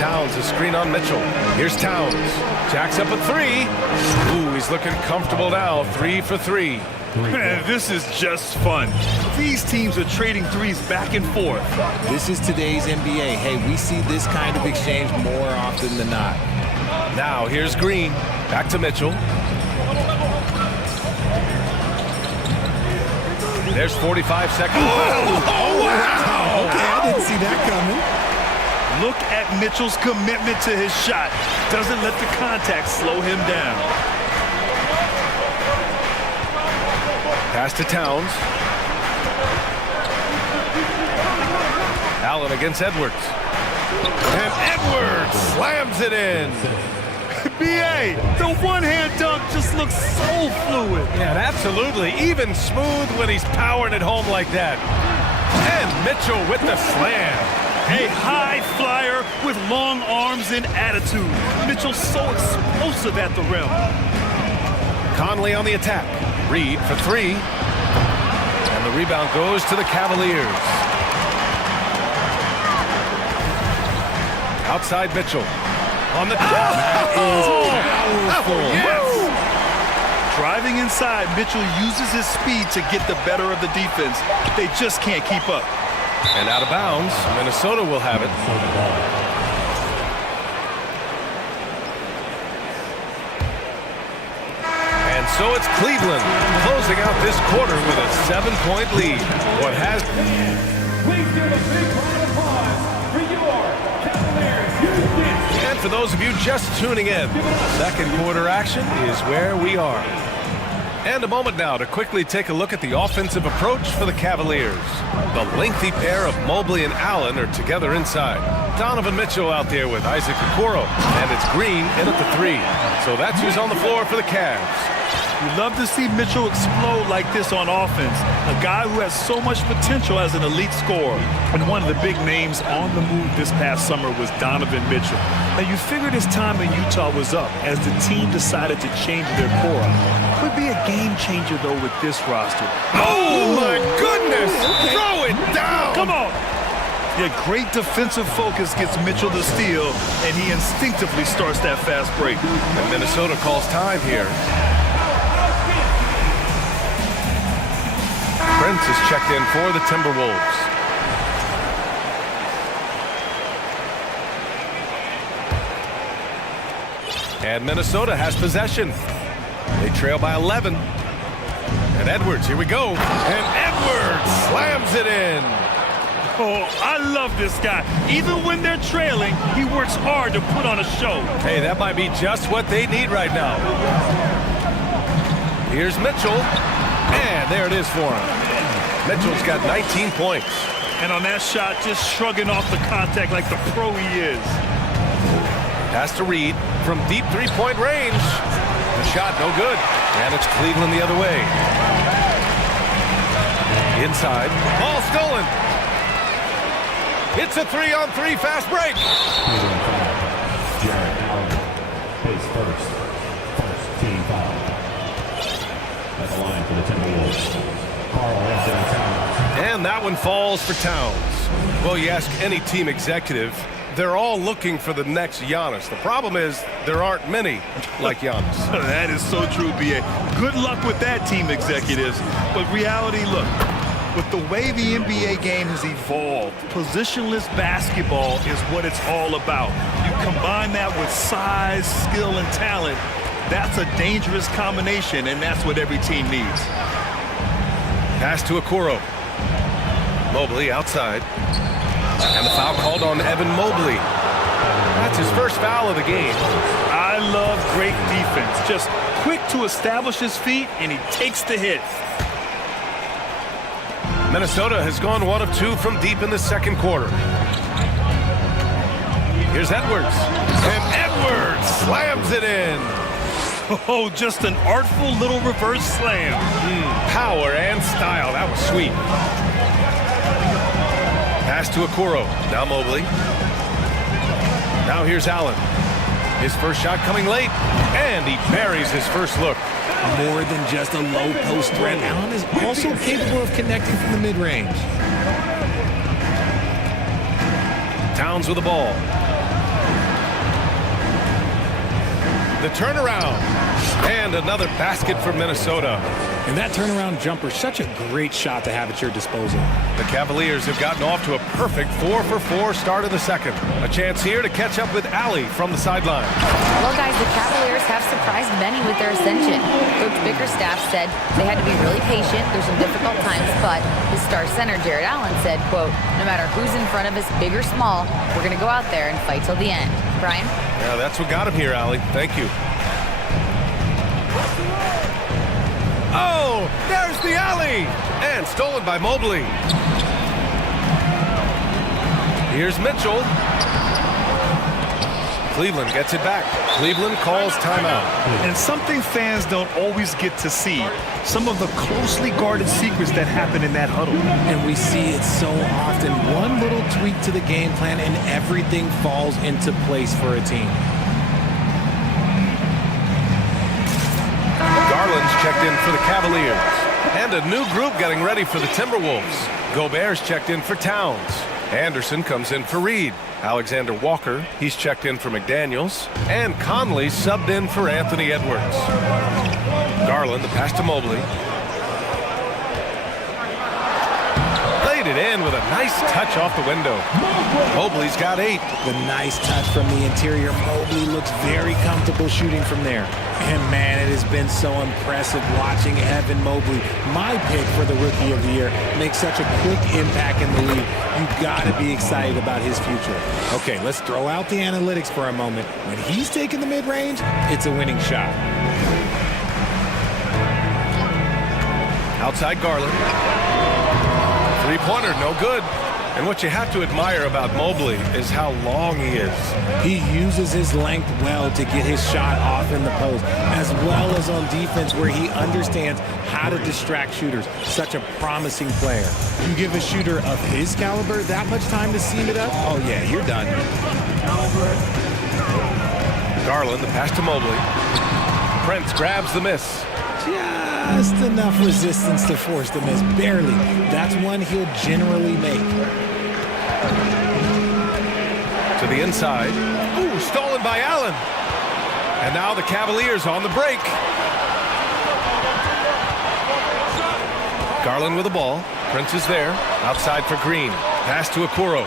Towns, a screen on Mitchell. Here's Towns. Jacks up a 3. Ooh, he's looking comfortable now. 3 for 3. Man, this is just fun. These teams are trading threes back and forth. This is today's NBA. Hey, we see this kind of exchange more often than not. Now, here's Green. Back to Mitchell. There's 45 seconds. Oh, wow! Okay, I didn't see that coming. Look at Mitchell's commitment to his shot. Doesn't let the contact slow him down. Pass to Towns. Allen against Edwards. And Edwards slams it in. B.A., the one-hand dunk just looks so fluid. Yeah, absolutely. Even smooth when he's powering it home like that. And Mitchell with the slam. A high flyer with long arms and attitude. Mitchell so explosive at the rim. Conley on the attack. Reed for three. And the rebound goes to the Cavaliers. Outside Mitchell. On the top. That is powerful. Yes. Driving inside, Mitchell uses his speed to get the better of the defense. They just can't keep up. And out of bounds, Minnesota will have it. And so it's Cleveland closing out this quarter with a 7-point lead. What has... Please give a big round of applause for your Cavaliers. And for those of you just tuning in, second quarter action is where we are. And a moment now to quickly take a look at the offensive approach for the Cavaliers. The lengthy pair of Mobley and Allen are together inside. Donovan Mitchell out there with Isaac Okoro. And it's Green in at the three. So that's who's on the floor for the Cavs. You love to see Mitchell explode like this on offense. A guy who has so much potential as an elite scorer. And one of the big names on the move this past summer was Donovan Mitchell. Now you figured his time in Utah was up as the team decided to change their core. Could be a game changer though with this roster. Oh my goodness! Throw it down! Come on! Yeah, great defensive focus gets Mitchell the steal, and he instinctively starts that fast break. And Minnesota calls time here. Prince is checked in for the Timberwolves. And Minnesota has possession. They trail by 11. And Edwards, here we go. And Edwards slams it in. Oh, I love this guy. Even when they're trailing, he works hard to put on a show. Hey, that might be just what they need right now. Here's Mitchell. And there it is for him. Mitchell's got 19 points. And on that shot, just shrugging off the contact like the pro he is. Pass to Reed from deep three-point range. The shot no good. And it's Cleveland the other way. Inside. Ball stolen. It's a 3-on-3 fast break. Jared Allen pays first. First team foul. At the line for the Timberwolves. And that one falls for Towns. Well, you ask any team executive, they're all looking for the next Giannis. The problem is there aren't many like Giannis. That is so true, B.A. Good luck with that, team executives. But reality, look, with the way the NBA game has evolved, positionless basketball is what it's all about. You combine that with size, skill, and talent, that's a dangerous combination, and that's what every team needs. Pass to Okoro. Mobley outside. And the foul called on Evan Mobley. That's his first foul of the game. I love great defense. Just quick to establish his feet, and he takes the hit. Minnesota has gone 1 of 2 from deep in the second quarter. Here's Edwards. And Edwards slams it in. Oh, just an artful little reverse slam. Power and style. That was sweet. Pass to Okoro. Now Mobley. Now here's Allen. His first shot coming late. And he buries his first look. More than just a low post threat, Allen is also capable of connecting from the mid-range. Towns with the ball. The turnaround. And another basket for Minnesota. And that turnaround jumper, such a great shot to have at your disposal. The Cavaliers have gotten off to a perfect 4-for-4 start of the second. A chance here to catch up with Allie from the sideline. Well, guys, the Cavaliers have surprised many with their ascension. Coach Bickerstaff said they had to be really patient through some difficult times, but his star center, Jared Allen, said, quote, no matter who's in front of us, big or small, we're going to go out there and fight till the end. Brian? Yeah, that's what got him here, Allie. Thank you. Oh, there's the alley! And stolen by Mobley. Here's Mitchell. Cleveland gets it back. Cleveland calls timeout. And something fans don't always get to see, some of the closely guarded secrets that happen in that huddle. And we see it so often. One little tweak to the game plan and everything falls into place for a team. Garland's checked in for the Cavaliers. And a new group getting ready for the Timberwolves. Gobert's checked in for Towns. Anderson comes in for Reed. Alexander Walker, he's checked in for McDaniels. And Conley subbed in for Anthony Edwards. Garland, the pass to Mobley. Laid it in with a nice touch off the window. Mobley's got 8. The nice touch from the interior. Mobley looks very comfortable shooting from there. And man, it has been so impressive watching Evan Mobley, my pick for the Rookie of the Year, make such a quick impact in the league. You've got to be excited about his future. Okay, let's throw out the analytics for a moment. When he's taking the mid-range, it's a winning shot. Outside Garland. Three-pointer, no good. And what you have to admire about Mobley is how long he is. He uses his length well to get his shot off in the post, as well as on defense where he understands how to distract shooters. Such a promising player. You give a shooter of his caliber that much time to seam it up, oh yeah, you're done. Garland, the pass to Mobley. Prince grabs the miss. Just enough resistance to force the miss, barely. That's one he'll generally make. To the inside. Ooh, stolen by Allen. And now the Cavaliers on the break. Garland with the ball. Prince is there. Outside for Green. Pass to Okoro.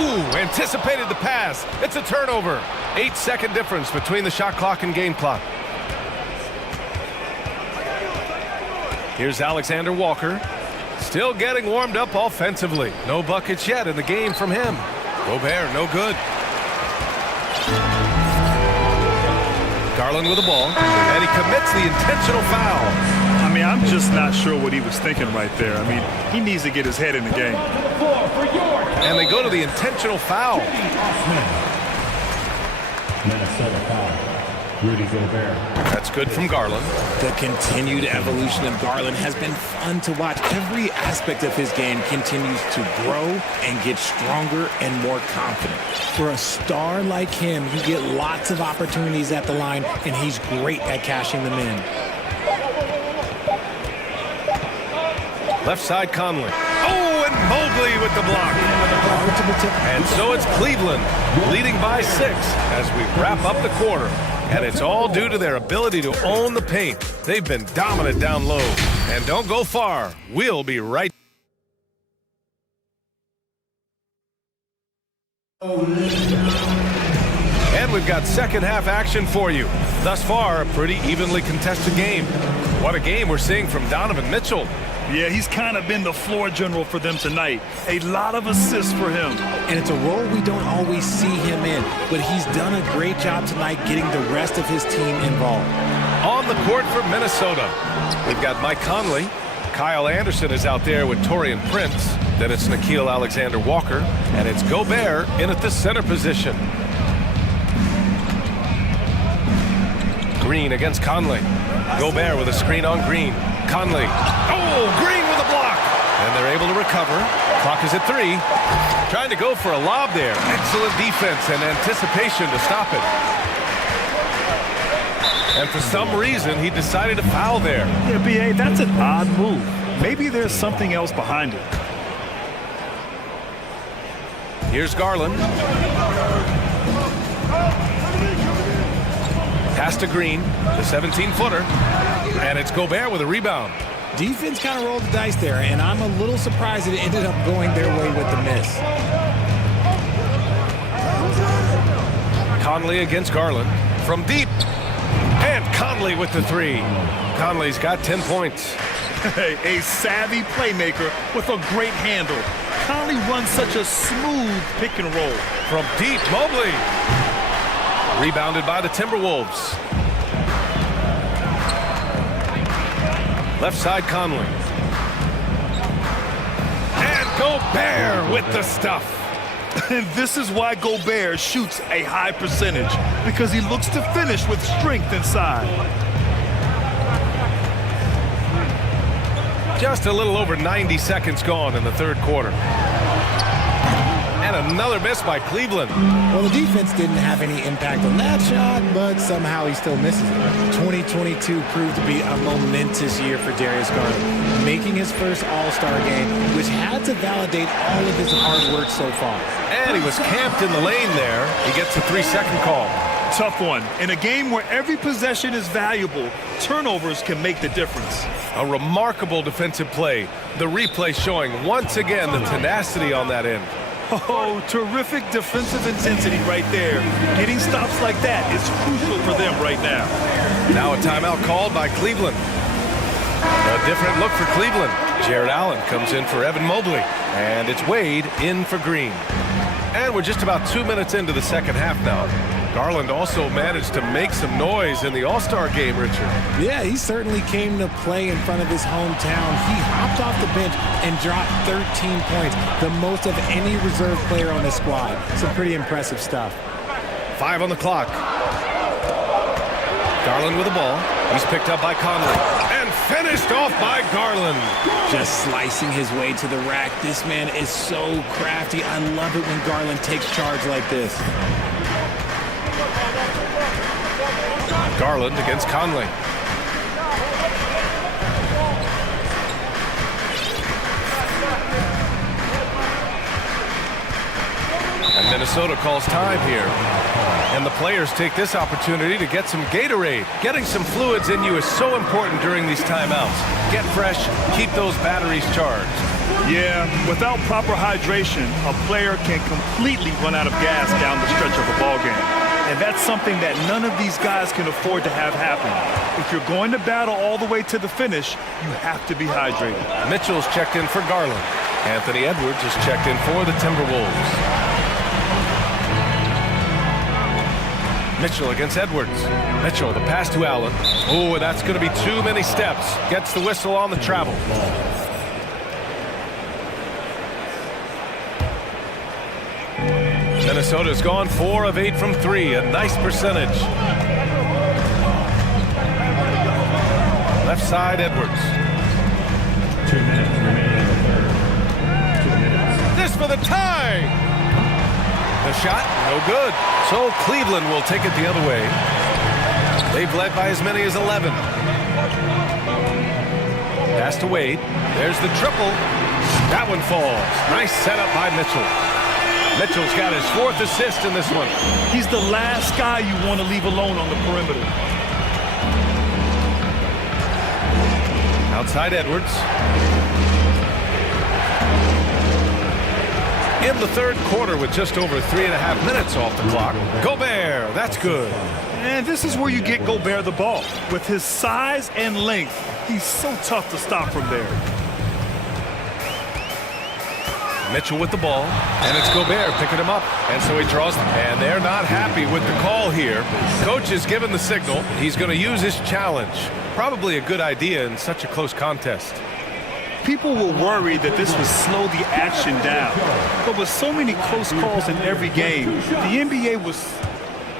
Ooh, anticipated the pass. It's a turnover. 8-second difference between the shot clock and game clock. Here's Alexander Walker. Still getting warmed up offensively. No buckets yet in the game from him. Gobert, no good. Garland with the ball. And he commits the intentional foul. I mean, I'm just not sure what he was thinking right there. I mean, he needs to get his head in the game. And they go to the intentional foul. Minnesota foul. Rudy Gobert. That's good from Garland. The continued evolution of Garland has been fun to watch. Every aspect of his game continues to grow and get stronger and more confident. For a star like him, you get lots of opportunities at the line, and he's great at cashing them in. Left side Conley. Oh, and Mobley with the block. And so it's Cleveland leading by 6 as we wrap up the quarter. And it's all due to their ability to own the paint. They've been dominant down low. And don't go far. We'll be right. And we've got second half action for you. Thus far, a pretty evenly contested game. What a game we're seeing from Donovan Mitchell. Yeah, he's kind of been the floor general for them tonight. A lot of assists for him. And it's a role we don't always see him in, but he's done a great job tonight getting the rest of his team involved. On the court for Minnesota, we've got Mike Conley. Kyle Anderson is out there with Taurean Prince. Then it's Nickeil Alexander-Walker, and it's Gobert in at the center position. Green against Conley. Gobert with a screen on Green. Conley. Oh, Green with a block. And they're able to recover. Clock is at 3. Trying to go for a lob there. Excellent defense and anticipation to stop it. And for some reason, he decided to foul there. Yeah, B.A., that's an odd move. Maybe there's something else behind it. Here's Garland. Pass to Green, the 17-footer. And it's Gobert with a rebound. Defense kind of rolled the dice there, and I'm a little surprised it ended up going their way with the miss. Conley against Garland. From deep. And Conley with the 3. Conley's got 10 points. A savvy playmaker with a great handle. Conley runs such a smooth pick and roll. From deep, Mobley. Rebounded by the Timberwolves. Left side, Conley. And Gobert with the stuff. And this is why Gobert shoots a high percentage, because he looks to finish with strength inside. Just a little over 90 seconds gone in the third quarter. And another miss by Cleveland. Well, the defense didn't have any impact on that shot, but somehow he still misses it. 2022 proved to be a momentous year for Darius Garland, making his first All-Star game, which had to validate all of his hard work so far. And he was camped in the lane there. He gets a 3-second call. Tough one. In a game where every possession is valuable, turnovers can make the difference. A remarkable defensive play. The replay showing once again the tenacity on that end. Oh, terrific defensive intensity right there. Getting stops like that is crucial for them right now. Now a timeout called by Cleveland. A different look for Cleveland. Jared Allen comes in for Evan Mobley. And it's Wade in for Green. And we're just about 2 minutes into the second half now. Garland also managed to make some noise in the All-Star game, Richard. Yeah, he certainly came to play in front of his hometown. He hopped off the bench and dropped 13 points, the most of any reserve player on the squad. Some pretty impressive stuff. 5 on the clock. Garland with the ball. He's picked up by Conley. And finished off by Garland. Just slicing his way to the rack. This man is so crafty. I love it when Garland takes charge like this. Garland against Conley. And Minnesota calls time here. And the players take this opportunity to get some Gatorade. Getting some fluids in you is so important during these timeouts. Get fresh, keep those batteries charged. Yeah, without proper hydration, a player can completely run out of gas down the stretch of a ball game. And that's something that none of these guys can afford to have happen. If you're going to battle all the way to the finish, you have to be hydrated. Mitchell's checked in for Garland. Anthony Edwards is checked in for the Timberwolves. Mitchell against Edwards. Mitchell, the pass to Allen. Oh, that's going to be too many steps. Gets the whistle on the travel. Minnesota's gone 4 of 8 from 3, a nice percentage. Left side, Edwards. 2 minutes remaining in the third. 2 minutes. This for the tie! The shot, no good. So Cleveland will take it the other way. They've led by as many as 11. Pass to Wade. There's the triple. That one falls. Nice setup by Mitchell. Mitchell's got his 4th assist in this one. He's the last guy you want to leave alone on the perimeter. Outside Edwards. In the third quarter with just over 3.5 minutes off the clock. Gobert, that's good. And this is where you get Gobert the ball. With his size and length, he's so tough to stop from there. Mitchell with the ball, and it's Gobert picking him up. And so he draws them. And they're not happy with the call here. Coach has given the signal. He's going to use his challenge. Probably a good idea in such a close contest. People were worried that this would slow the action down. But with so many close calls in every game, the NBA was...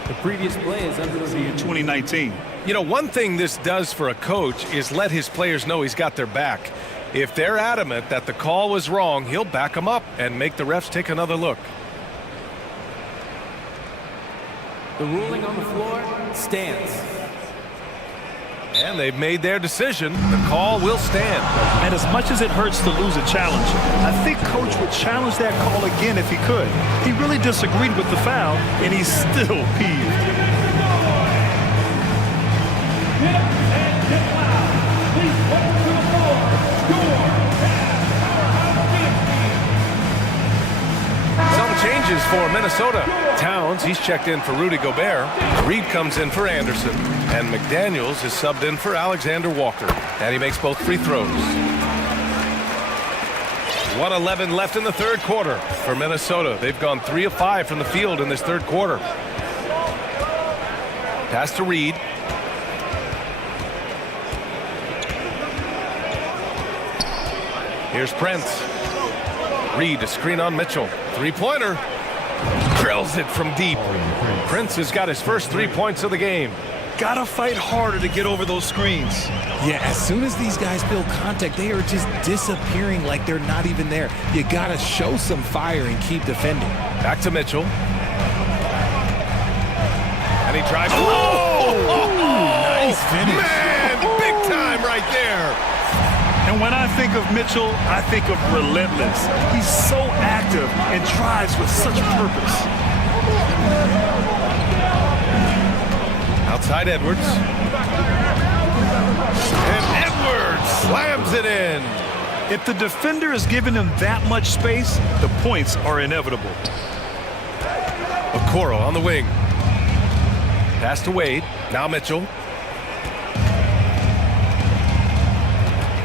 The previous play is under the... in 2019. You know, one thing this does for a coach is let his players know he's got their back. If they're adamant that the call was wrong, he'll back them up and make the refs take another look. The ruling on the floor stands. And they've made their decision. The call will stand. And as much as it hurts to lose a challenge, I think Coach would challenge that call again if he could. He really disagreed with the foul, and he's still peeved. Changes for Minnesota. Towns, he's checked in for Rudy Gobert. Reed comes in for Anderson. And McDaniels is subbed in for Alexander Walker. And he makes both free throws. 1:11 left in the third quarter for Minnesota. They've gone 3 of 5 from the field in this third quarter. Pass to Reed. Here's Prince. Reed, a screen on Mitchell. Three-pointer. Drills it from deep. Prince has got his first 3 points of the game. Gotta fight harder to get over those screens. Yeah, as soon as these guys feel contact, they are just disappearing like they're not even there. You gotta show some fire and keep defending. Back to Mitchell. And he drives. Nice finish. Man, big time right there. And when I think of Mitchell, I think of relentless. He's so active and drives with such purpose. Outside Edwards. And Edwards slams it in. If the defender is giving him that much space, the points are inevitable. Okoro on the wing. Pass to Wade. Now Mitchell.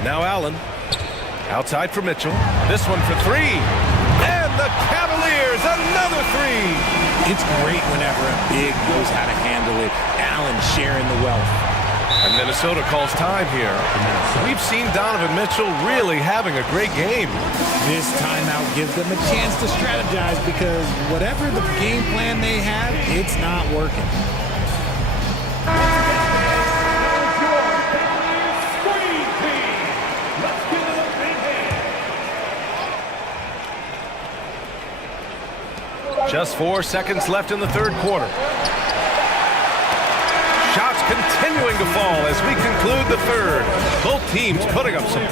Now Allen. Outside for Mitchell. This one for three. And the Cavaliers, another three. It's great whenever a big knows how to handle it. Allen sharing the wealth. And Minnesota calls time here. We've seen Donovan Mitchell really having a great game. This timeout gives them a chance to strategize because whatever the game plan they have, it's not working. Just 4 seconds left in the third quarter. Shots continuing to fall as we conclude the third. Both teams putting up some.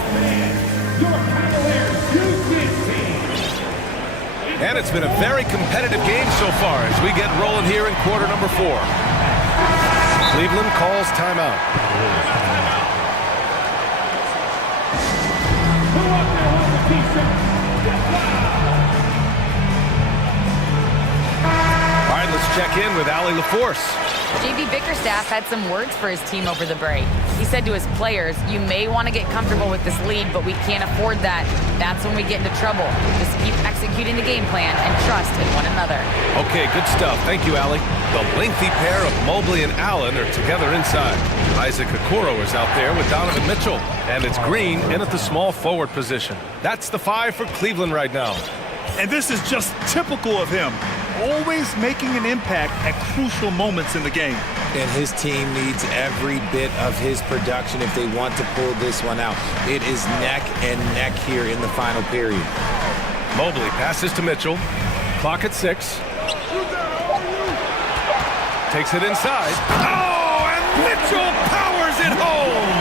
And it's been a very competitive game so far as we get rolling here in quarter number 4. Cleveland calls timeout. All right, let's check in with Allie LaForce. JB Bickerstaff had some words for his team over the break. He said to his players, you may want to get comfortable with this lead, but we can't afford that. That's when we get into trouble. Just keep executing the game plan and trust in one another. Okay, good stuff. Thank you, Allie. The lengthy pair of Mobley and Allen are together inside. Isaac Okoro is out there with Donovan Mitchell. And it's Green in at the small forward position. That's the 5 for Cleveland right now. And this is just typical of him. Always making an impact at crucial moments in the game. And his team needs every bit of his production if they want to pull this one out. It is neck and neck here in the final period. Mobley passes to Mitchell. Clock at 6. Takes it inside. Oh, and Mitchell powers it home!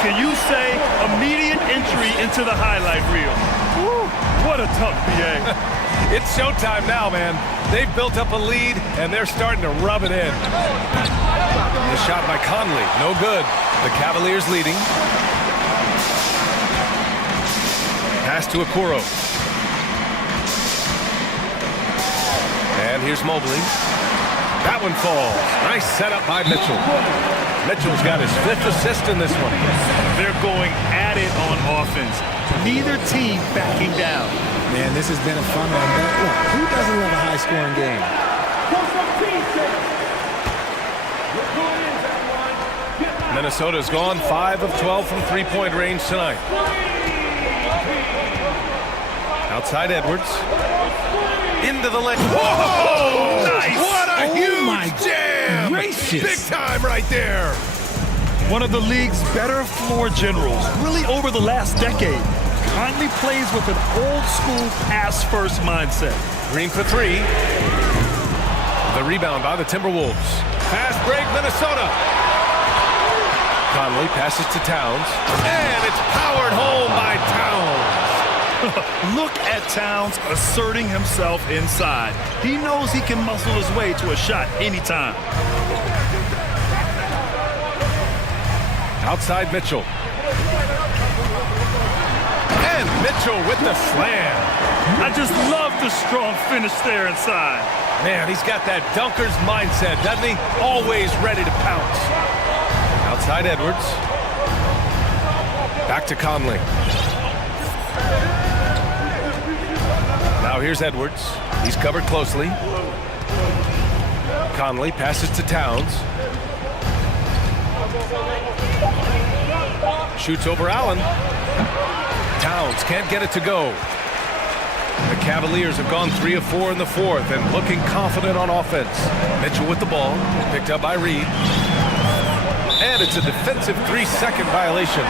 Can you say immediate entry into the highlight reel? Woo, what a tough BA. It's showtime now, man. They've built up a lead, and they're starting to rub it in. The shot by Conley, no good. The Cavaliers leading. Pass to Okoro. And here's Mobley. That one falls. Nice setup by Mitchell. Mitchell's got his 5th assist in this one. They're going at it on offense. Neither team backing down. Man, this has been a fun one. But look, who doesn't love a high-scoring game? Minnesota's gone 5 of 12 from three-point range tonight. Outside Edwards. Into the lane. Whoa! Nice! What a huge jam! Gracious. Big time right there. One of the league's better floor generals, really over the last decade. Conley plays with an old-school pass-first mindset. Green for 3. The rebound by the Timberwolves. Fast break, Minnesota. Conley passes to Towns. And it's powered home by Towns. Look at Towns asserting himself inside. He knows he can muscle his way to a shot anytime. Outside Mitchell. And Mitchell with the slam. I just love the strong finish there inside. Man, he's got that dunker's mindset, doesn't he? Always ready to pounce. Outside Edwards. Back to Conley. Now here's Edwards. He's covered closely. Conley passes to Towns. Shoots over Allen. Towns can't get it to go. The Cavaliers have gone 3 of 4 in the fourth and looking confident on offense. Mitchell with the ball, picked up by Reed. And it's a defensive 3-second violation.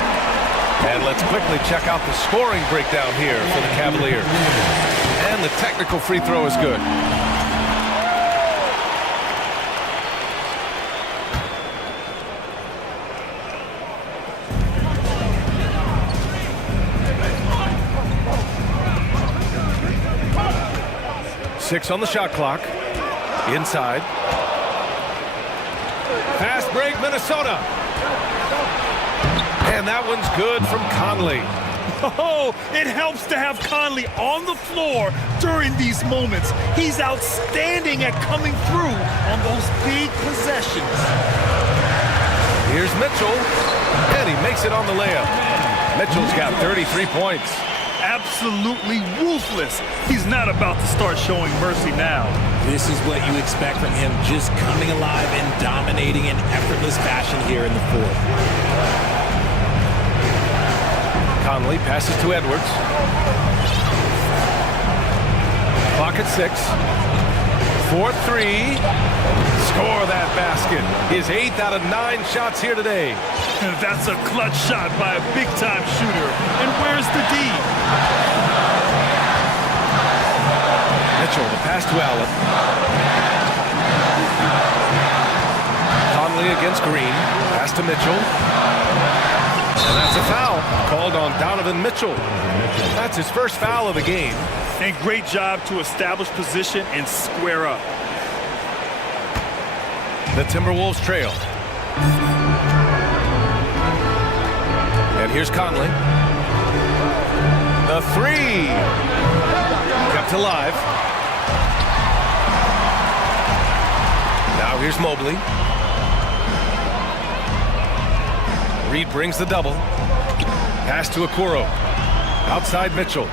And let's quickly check out the scoring breakdown here for the Cavaliers. And the technical free throw is good. Six on the shot clock. Inside. Fast break, Minnesota. And that one's good from Conley. Oh, it helps to have Conley on the floor during these moments. He's outstanding at coming through on those big possessions. Here's Mitchell, and he makes it on the layup. Mitchell's got 33 points. Absolutely ruthless. He's not about to start showing mercy now. This is what you expect from him, just coming alive and dominating in effortless fashion here in the fourth. Conley passes to Edwards. Clock at 6. 4-3. Score that basket. His 8th out of 9 shots here today. That's a clutch shot by a big-time shooter. And where's the D? Mitchell, the pass to Allen. Conley against Green. Pass to Mitchell. And that's a foul called on Donovan Mitchell. That's his first foul of the game. And great job to establish position and square up. The Timberwolves trail. And here's Conley. The 3. Kept alive. Now here's Mobley. Reed brings the double. Pass to Okoro. Outside Mitchell.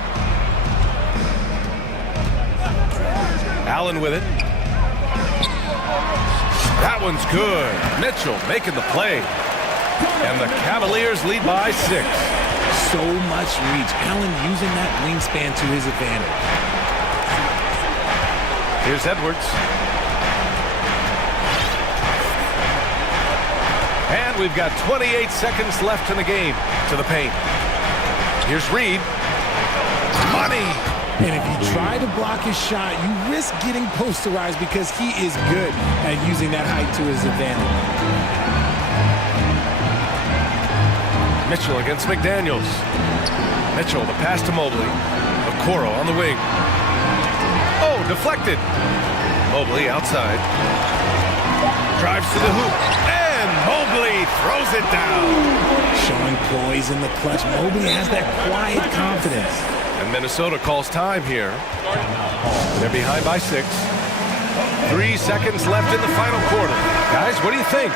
Allen with it. That one's good. Mitchell making the play. And the Cavaliers lead by 6. So much reach. Allen using that wingspan to his advantage. Here's Edwards. And we've got 28 seconds left in the game. To the paint. Here's Reed. Money. And if you try to block his shot, you risk getting posterized because he is good at using that height to his advantage. Mitchell against McDaniels. Mitchell, the pass to Mobley. Okoro on the wing. Oh, deflected. Mobley outside. Drives to the hoop. And Mobley throws it down. Showing poise in the clutch. Mobley has that quiet confidence. And Minnesota calls time here. They're behind by 6. 3 seconds left in the final quarter. Guys, what do you think?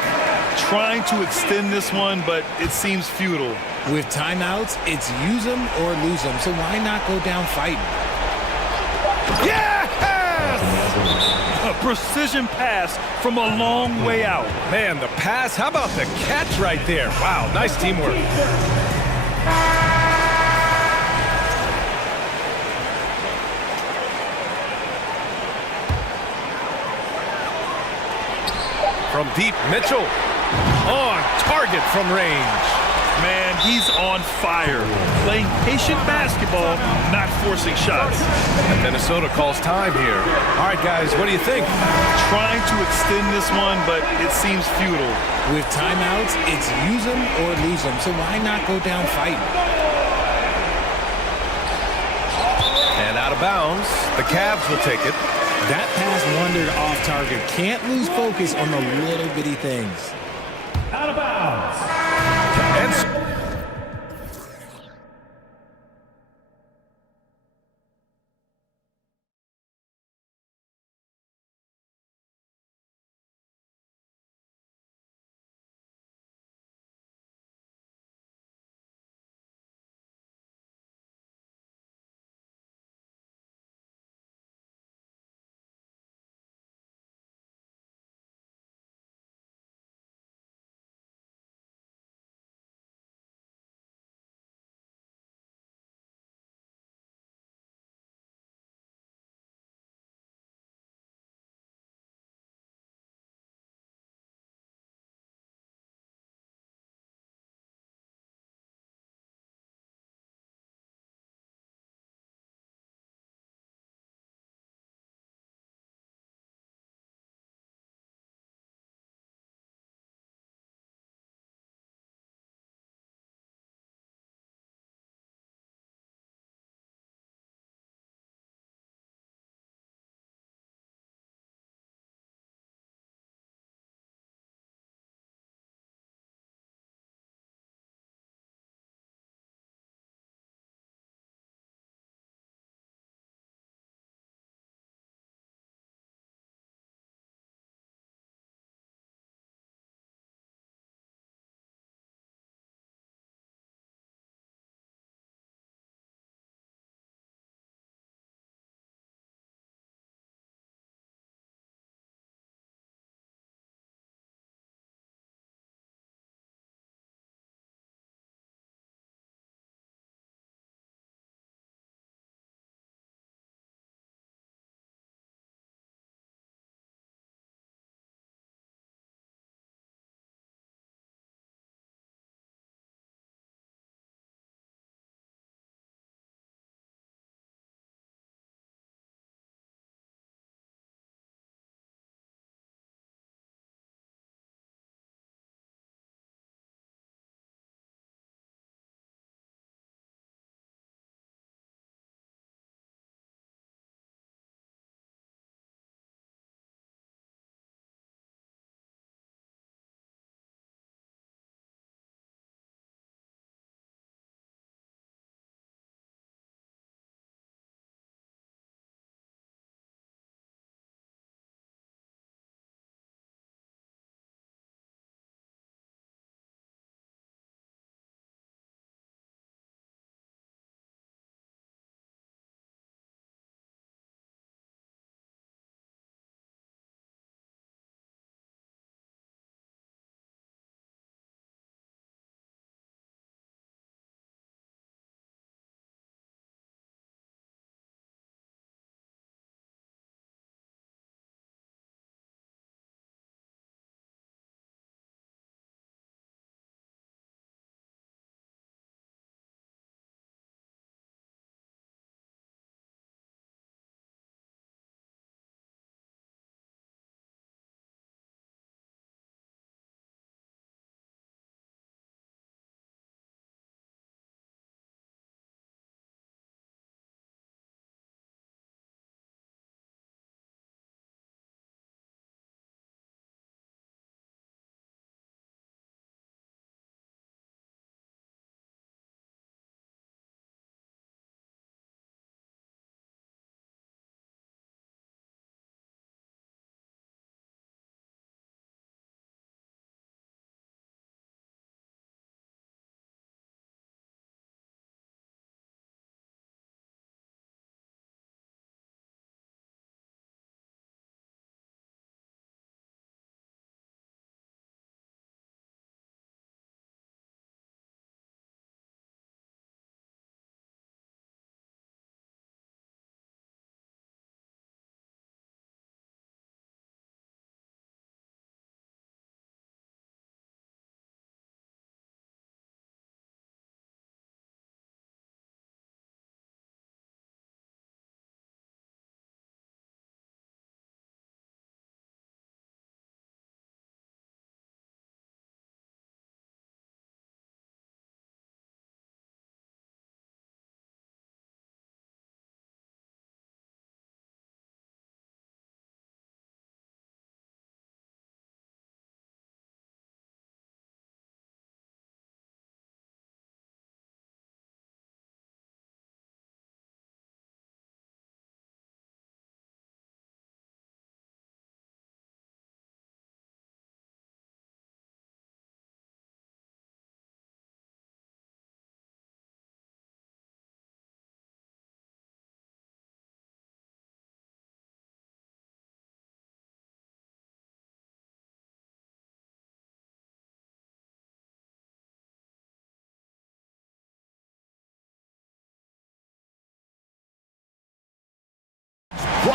Trying to extend this one, but it seems futile. With timeouts, it's use them or lose them. So why not go down fighting? Yes! A precision pass from a long way out. Man, the pass. How about the catch right there? Wow, nice teamwork. From deep, Mitchell. On target from range. Man, he's on fire. Playing patient basketball, not forcing shots. And Minnesota calls time here. All right, guys, what do you think? Trying to extend this one, but it seems futile. With timeouts, it's use them or lose them. So why not go down fighting? And out of bounds, the Cavs will take it. That pass wandered off target. Can't lose focus on the little bitty things. Out of bounds. And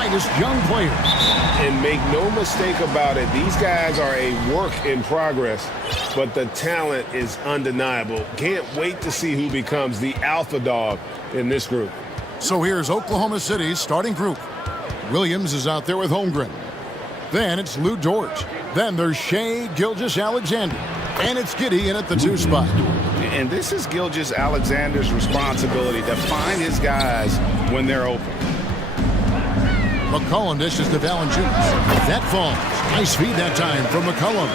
brightest young players. And make no mistake about it, these guys are a work in progress, but the talent is undeniable. Can't wait to see who becomes the alpha dog in this group. So here's Oklahoma City's starting group. Williams is out there with Holmgren. Then it's Lou Dort. Then there's Shea Gilgeous-Alexander. And it's Giddey in at the 2 spot. And this is Gilgeous-Alexander's responsibility to find his guys when they're open. McCollum dishes to Valanciunas. That falls. Nice feed that time from McCollum.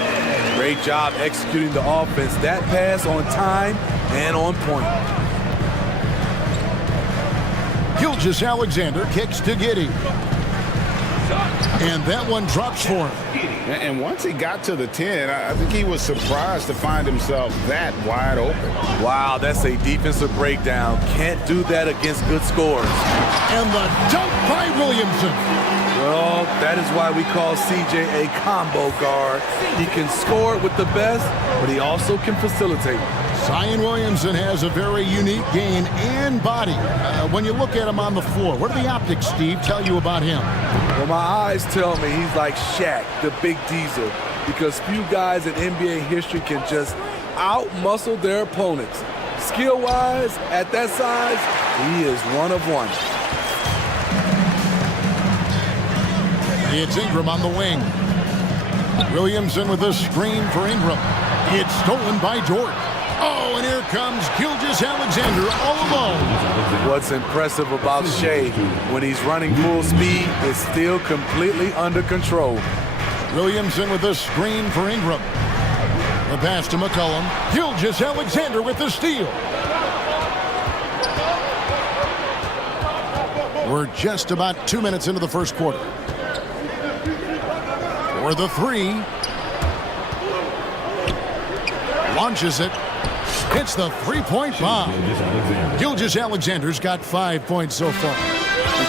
Great job executing the offense. That pass on time and on point. Gilgeous-Alexander kicks to Giddey. And that one drops for him. And once he got to the 10, I think he was surprised to find himself that wide open. Wow, that's a defensive breakdown. Can't do that against good scores. And the dunk by Williamson. Well, that is why we call CJ a combo guard. He can score with the best, but he also can facilitate. Zion Williamson has a very unique game and body. When you look at him on the floor, what do the optics, Steve, tell you about him? Well, my eyes tell me he's like Shaq, the big diesel, because few guys in NBA history can just out-muscle their opponents. Skill-wise, at that size, he is one of one. It's Ingram on the wing. Williamson with a screen for Ingram. It's stolen by Dort. Oh, and here comes Gilgeous-Alexander all alone. What's impressive about Shea, when he's running full speed, is still completely under control. Williamson with a screen for Ingram. The pass to McCollum. Gilgeous-Alexander with the steal. We're just about 2 minutes into the first quarter. For the 3. Launches it. Hits the 3-point bomb. Gilgeous-Alexander's got 5 points so far.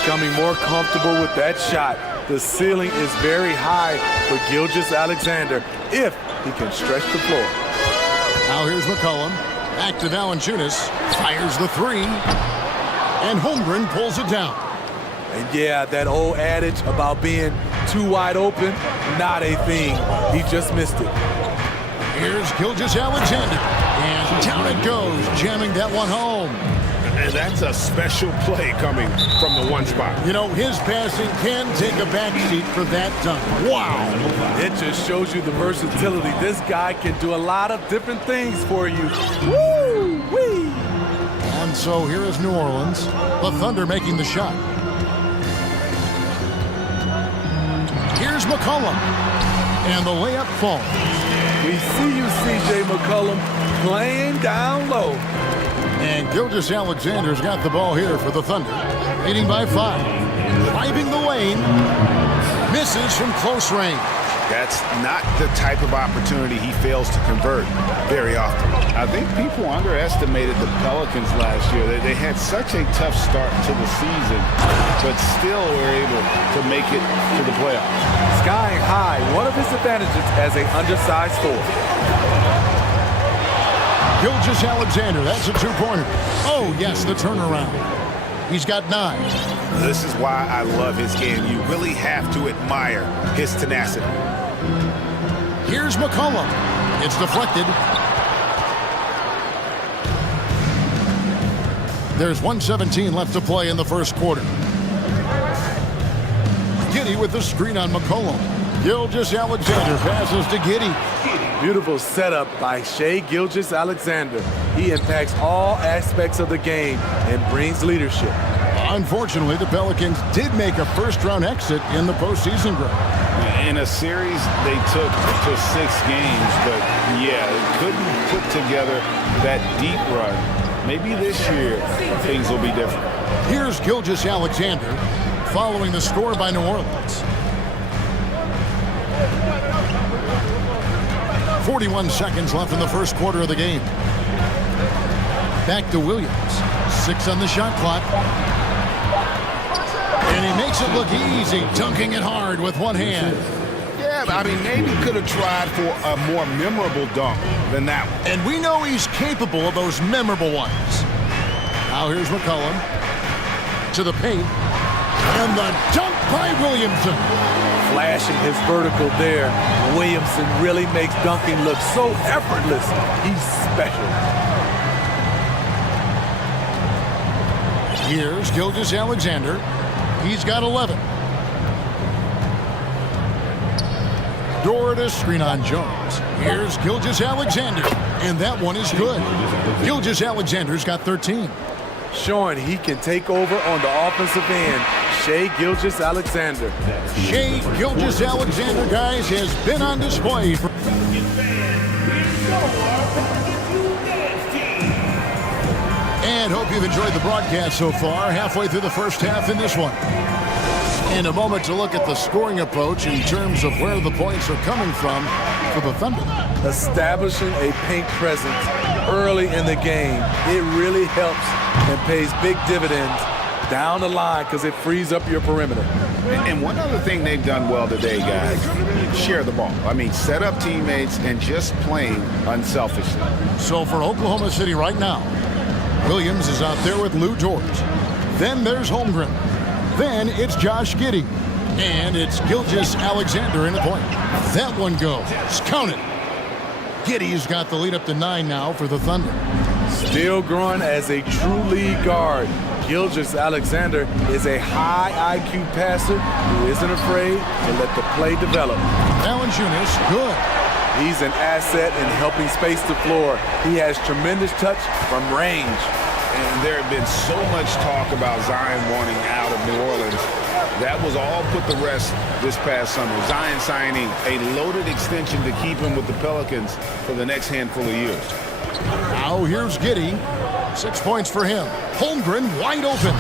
Becoming more comfortable with that shot. The ceiling is very high for Gilgeous-Alexander if he can stretch the floor. Now here's McCollum. Back to Valanciunas. Fires the 3. And Holmgren pulls it down. And yeah, that old adage about being too wide open, not a thing. He just missed it. Here's Gilgeous-Alexander. And down it goes, jamming that one home. And that's a special play coming from the 1 spot. You know, his passing can take a backseat for that dunk. Wow. It just shows you the versatility. This guy can do a lot of different things for you. Woo-wee! And so here is New Orleans. The Thunder making the shot. Here's McCollum. And the layup falls. We see you, C.J. McCollum, playing down low. And Gilgeous-Alexander's got the ball here for the Thunder. Leading by 5. Driving the lane. Misses from close range. That's not the type of opportunity he fails to convert very often. I think people underestimated the Pelicans last year. They had such a tough start to the season, but still were able to make it to the playoffs. Skying high, one of his advantages as an undersized forward. Gilgeous-Alexander, that's a 2-pointer. Oh, yes, the turnaround. He's got 9. This is why I love his game. You really have to admire his tenacity. Here's McCollum. It's deflected. There's 1:17 left to play in the first quarter. Giddey with the screen on McCollum. Gilgeous-Alexander passes to Giddey. Beautiful setup by Shea Gilgeous-Alexander. He impacts all aspects of the game and brings leadership. Unfortunately, the Pelicans did make a first-round exit in the postseason group. In a series, they took to 6 games, but yeah, they couldn't put together that deep run. Maybe this year, things will be different. Here's Gilgeous-Alexander following the score by New Orleans. 41 seconds left in the first quarter of the game. Back to Williams. 6 on the shot clock. And he makes it look easy, dunking it hard with one hand. Yeah, I mean, maybe could have tried for a more memorable dunk than that one. And we know he's capable of those memorable ones. Now here's McCollum to the paint. And the dunk by Williamson. Flashing his vertical there. Williamson really makes dunking look so effortless. He's special. Here's Gilgeous-Alexander. He's got 11. Dort screen on Jones. Here's Gilgeous-Alexander. And that one is good. Gilgeous-Alexander's got 13. Showing he can take over on the offensive end. Shai Gilgeous-Alexander. Shai Gilgeous-Alexander, guys, has been on display for... And hope you've enjoyed the broadcast so far. Halfway through the first half in this one. In a moment to look at the scoring approach in terms of where the points are coming from for the Thunder. Establishing a paint presence early in the game. It really helps and pays big dividends down the line because it frees up your perimeter. And one other thing they've done well today, guys, share the ball. I mean, set up teammates and just playing unselfishly. So for Oklahoma City right now, Williams is out there with Lou Dort. Then there's Holmgren. Then it's Josh Giddey. And it's Gilgeous-Alexander in the point. That one goes. Count it. Giddey's got the lead up to 9 now for the Thunder. Still growing as a true lead guard. Gilgeous-Alexander is a high IQ passer who isn't afraid to let the play develop. Valanciunas, good. He's an asset in helping space the floor. He has tremendous touch from range. And there had been so much talk about Zion wanting out of New Orleans. That was all put to rest this past summer. Zion signing a loaded extension to keep him with the Pelicans for the next handful of years. Now here's Giddey. 6 points for him. Holmgren wide open.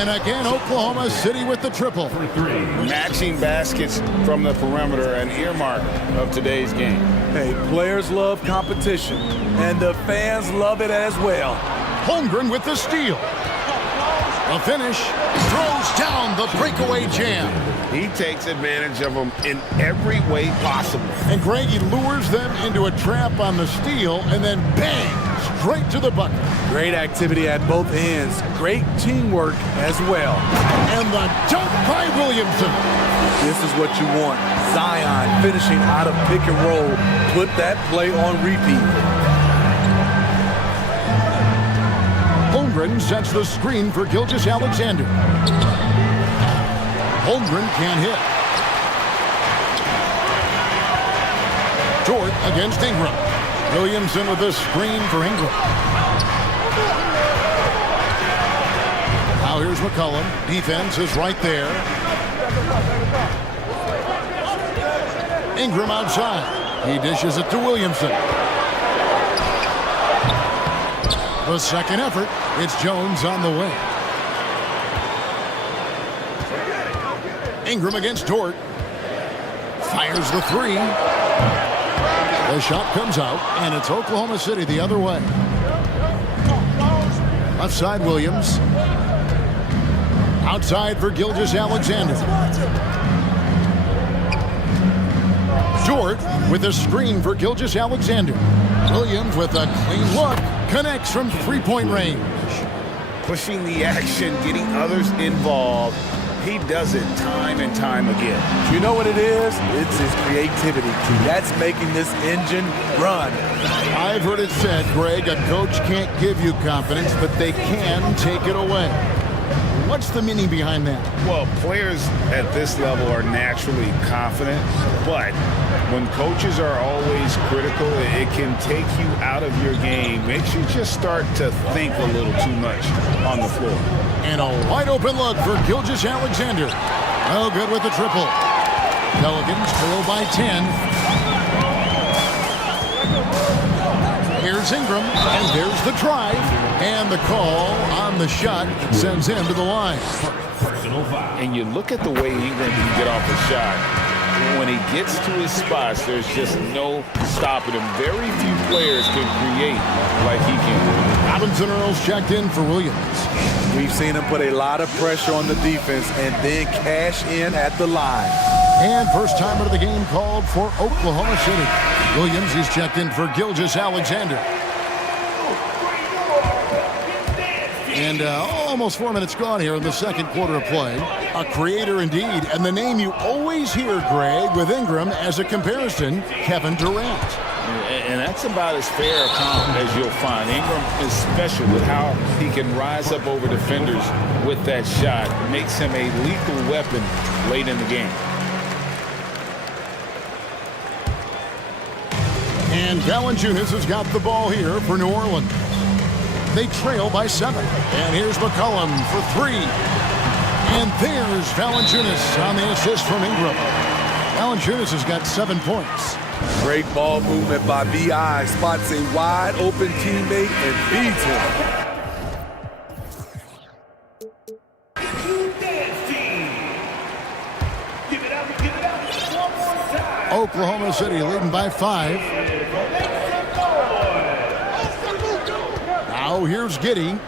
And again, Oklahoma City with the triple. Matching baskets from the perimeter, an earmark of today's game. Hey, players love competition, and the fans love it as well. Holmgren with the steal. The finish. Throws down the breakaway jam. He takes advantage of them in every way possible. And Greg, he lures them into a trap on the steal, and then bang, straight to the bucket. Great activity at both ends. Great teamwork as well. And the dunk by Williamson. This is what you want. Zion finishing out of pick and roll. Put that play on repeat. Holmgren sets the screen for Gilgeous-Alexander. Holmgren can't hit. Dort against Ingram. Williamson with the screen for Ingram. Now here's McCollum. Defense is right there. Ingram outside. He dishes it to Williamson. The second effort. It's Jones on the way. Ingram against Dort. Fires the three. The shot comes out, and it's Oklahoma City the other way. Left side, Williams. Outside for Gilgeous-Alexander. Dort with a screen for Gilgeous-Alexander. Williams with a clean look. Connects from three-point range. Pushing the action, getting others involved. He does it time and time again. You know what it is? It's his creativity. That's making this engine run. I've heard it said, Greg, a coach can't give you confidence, but they can take it away. What's the meaning behind that? Well, players at this level are naturally confident, but when coaches are always critical, it can take you out of your game. Makes you just start to think a little too much on the floor. And a wide open look for Gilgeous-Alexander. Oh, good with the triple. Pelicans trail by 10. Here's Ingram, and there's the drive. And the call on the shot sends him to the line. And you look at the way Ingram can get off the shot. When he gets to his spots, there's just no stopping him. Very few players can create like he can. Robinson Earls checked in for Williams. We've seen him put a lot of pressure on the defense and then cash in at the line. And first time out of the game called for Oklahoma City. Williams, he's checked in for Gilgeous-Alexander. And almost 4 minutes gone here in the second quarter of play. A creator indeed, and the name you always hear, Greg, with Ingram as a comparison, Kevin Durant. And that's about as fair a comp as you'll find. Ingram is special with how he can rise up over defenders with that shot. It makes him a lethal weapon late in the game. And Valanciunas has got the ball here for New Orleans. They trail by 7. And here's McCollum for 3. And there's Valanciunas on the assist from Ingram. Valanciunas has got 7 points. Great ball movement by B.I. Spots a wide open teammate and feeds him. Oklahoma City leading by 5. Now here's Giddey.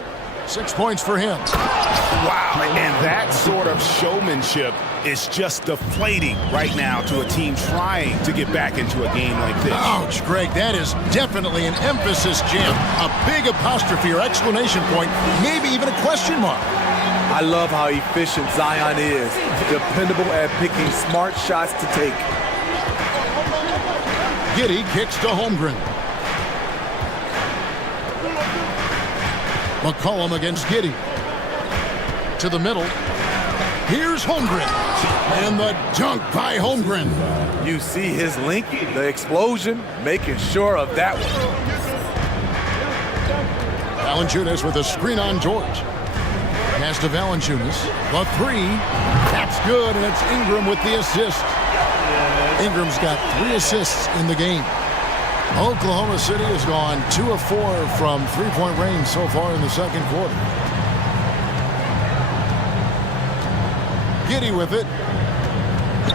6 points for him. Wow, and that sort of showmanship is just deflating right now to a team trying to get back into a game like this. Ouch, Greg, that is definitely an emphasis, Jim. A big apostrophe or exclamation point, maybe even a question mark. I love how efficient Zion is. Dependable at picking smart shots to take. Giddey kicks to Holmgren. McCollum against Giddey. To the middle. Here's Holmgren. And the dunk by Holmgren. You see his link, the explosion, making sure of that one. Valanciunas with a screen on George. Pass to Valanciunas. The 3. That's good, and it's Ingram with the assist. Ingram's got 3 assists in the game. Oklahoma City has gone 2 of 4 from three-point range so far in the second quarter. Giddey with it.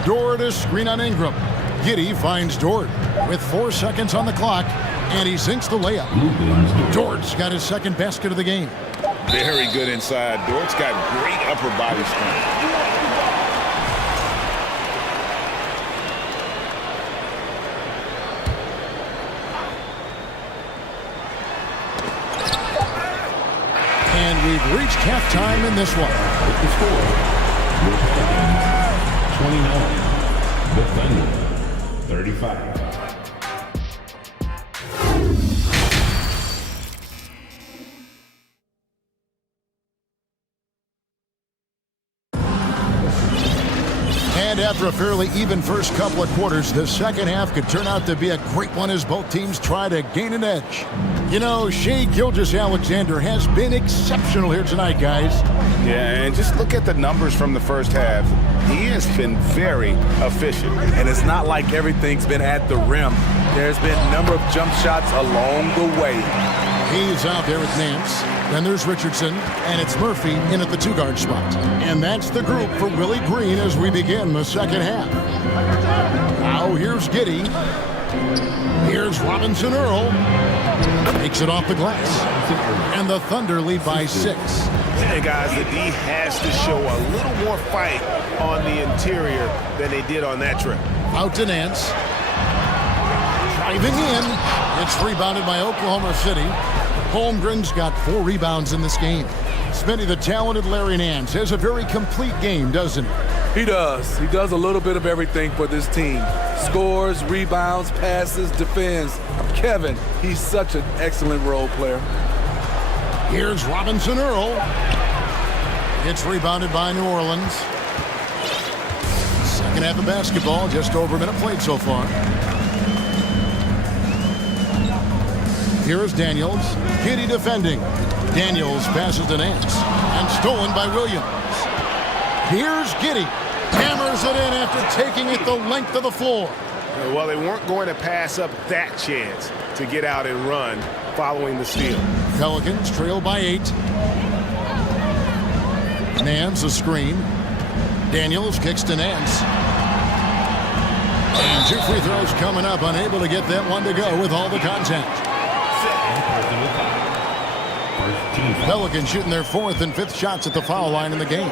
Dort to screen on Ingram. Giddey finds Dort with 4 seconds on the clock, and he sinks the layup. Dort's got his second basket of the game. Very good inside. Dort's got great upper body strength. And we've reached halftime in this one. With the score, your Pelicans 29, defending 35. And after a fairly even first couple of quarters, the second half could turn out to be a great one as both teams try to gain an edge. You know, Shai Gilgeous-Alexander has been exceptional here tonight, guys. Yeah, and just look at the numbers from the first half. He has been very efficient. And it's not like everything's been at the rim. There's been a number of jump shots along the way. He's out there with Nance. Then there's Richardson, and it's Murphy in at the 2-guard spot. And that's the group for Willie Green as we begin the second half. Now here's Giddey. Here's Robinson Earl. Takes it off the glass. And the Thunder lead by 6. Hey guys, the D has to show a little more fight on the interior than they did on that trip. Out to Nance. Driving in. It's rebounded by Oklahoma City. Holmgren's got 4 rebounds in this game. Smitty, the talented Larry Nance, has a very complete game, doesn't he? He does. He does a little bit of everything for this team. Scores, rebounds, passes, defends. Kevin, he's such an excellent role player. Here's Robinson Earl. It's rebounded by New Orleans. Second half of basketball, just over a minute played so far. Here's Daniels. Giddey defending. Daniels passes to Nance. And stolen by Williams. Here's Giddey. Hammers it in after taking it the length of the floor. Well, they weren't going to pass up that chance to get out and run following the steal. Pelicans trail by 8. Nance a screen. Daniels kicks to Nance. And 2 free throws coming up. Unable to get that one to go with all the contact. Pelicans shooting their 4th and 5th shots at the foul line in the game.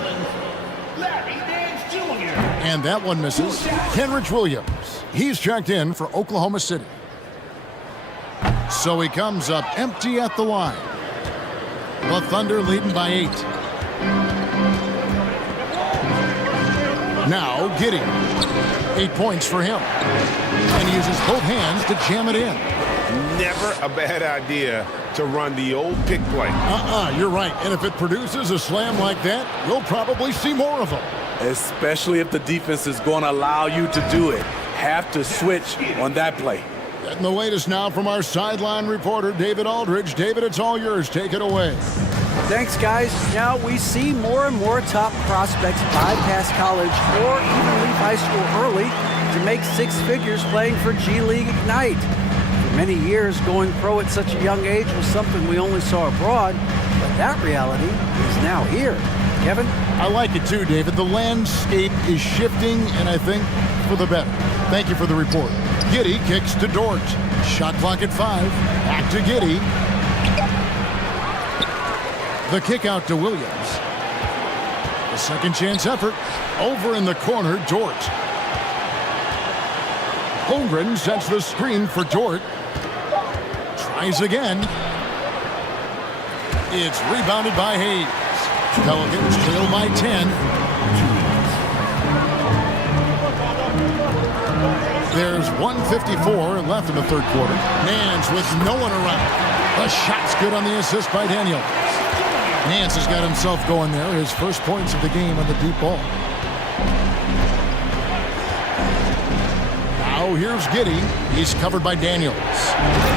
And that one misses. Kenrich Williams. He's checked in for Oklahoma City. So he comes up empty at the line. The Thunder leading by 8. Now Giddey. 8 points for him. And he uses both hands to jam it in. Never a bad idea to run the old pick play. You're right. And if it produces a slam like that, you'll probably see more of them. Especially if the defense is going to allow you to do it. Have to switch on that play. And the latest now from our sideline reporter, David Aldridge. David, it's all yours. Take it away. Thanks, guys. Now we see more and more top prospects bypass college or even leave high school early to make 6 figures playing for G League Ignite. For many years, going pro at such a young age was something we only saw abroad, but that reality is now here. Kevin? I like it too, David. The landscape is shifting, and I think for the better. Thank you for the report. Giddey kicks to Dort. Shot clock at 5. Back to Giddey. The kick out to Williams. The second chance effort. Over in the corner, Dort. Holmgren sets the screen for Dort. Tries again. It's rebounded by Hayes. Pelicans trail by 10. There's 1:54 left in the third quarter. Nance with no one around. The shot's good on the assist by Daniels. Nance has got himself going there. His first points of the game on the deep ball. Now here's Giddey. He's covered by Daniels.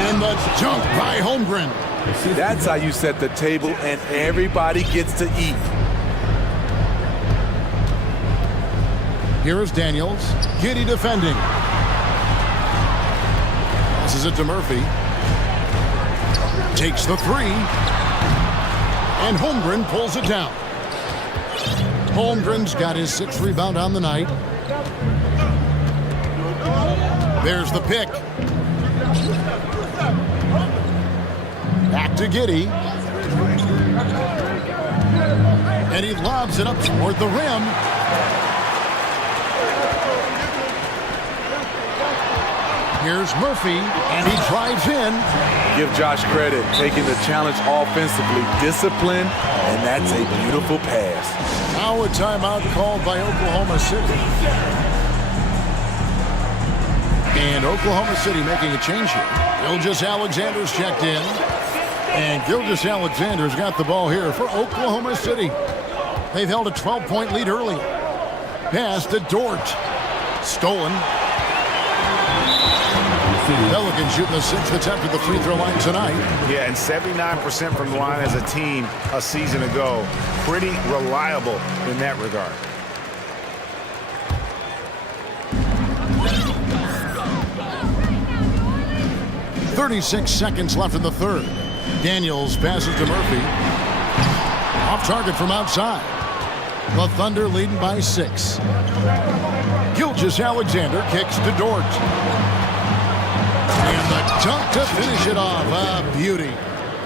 And the dunk by Holmgren. That's how you set the table and everybody gets to eat. Here is Daniels. Giddey defending. Passes it to Murphy. Takes the 3. And Holmgren pulls it down. Holmgren's got his 6th rebound on the night. There's the pick. Back to Giddey. And he lobs it up toward the rim. Here's Murphy, and he drives in. Give Josh credit, taking the challenge offensively, discipline, and that's a beautiful pass. Now a timeout called by Oklahoma City. And Oklahoma City making a change here. Gilgeous-Alexander's checked in. And Gilgeous-Alexander's got the ball here for Oklahoma City. They've held a 12-point lead early. Pass to Dort. Stolen. Pelicans shooting the 6th attempt at the free throw line tonight. Yeah, and 79% from the line as a team a season ago. Pretty reliable in that regard. .36 seconds left in the third. Daniels passes to Murphy. Off target from outside. The Thunder leading by 6. Gilgeous-Alexander kicks to Dort. And the dunk to finish it off. A beauty.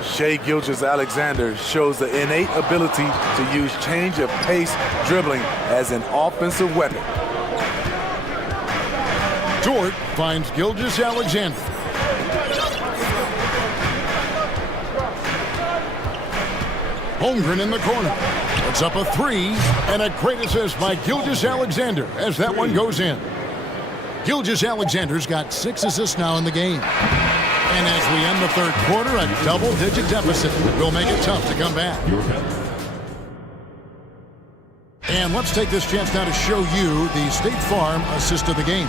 Shai Gilgeous-Alexander shows the innate ability to use change of pace dribbling as an offensive weapon. Dort finds Gilgeous-Alexander. Holmgren in the corner. Puts up a 3, and a great assist by Gilgeous-Alexander as that one goes in. Gilgeous-Alexander's got 6 assists now in the game. And as we end the third quarter, a double-digit deficit will make it tough to come back. And let's take this chance now to show you the State Farm assist of the game.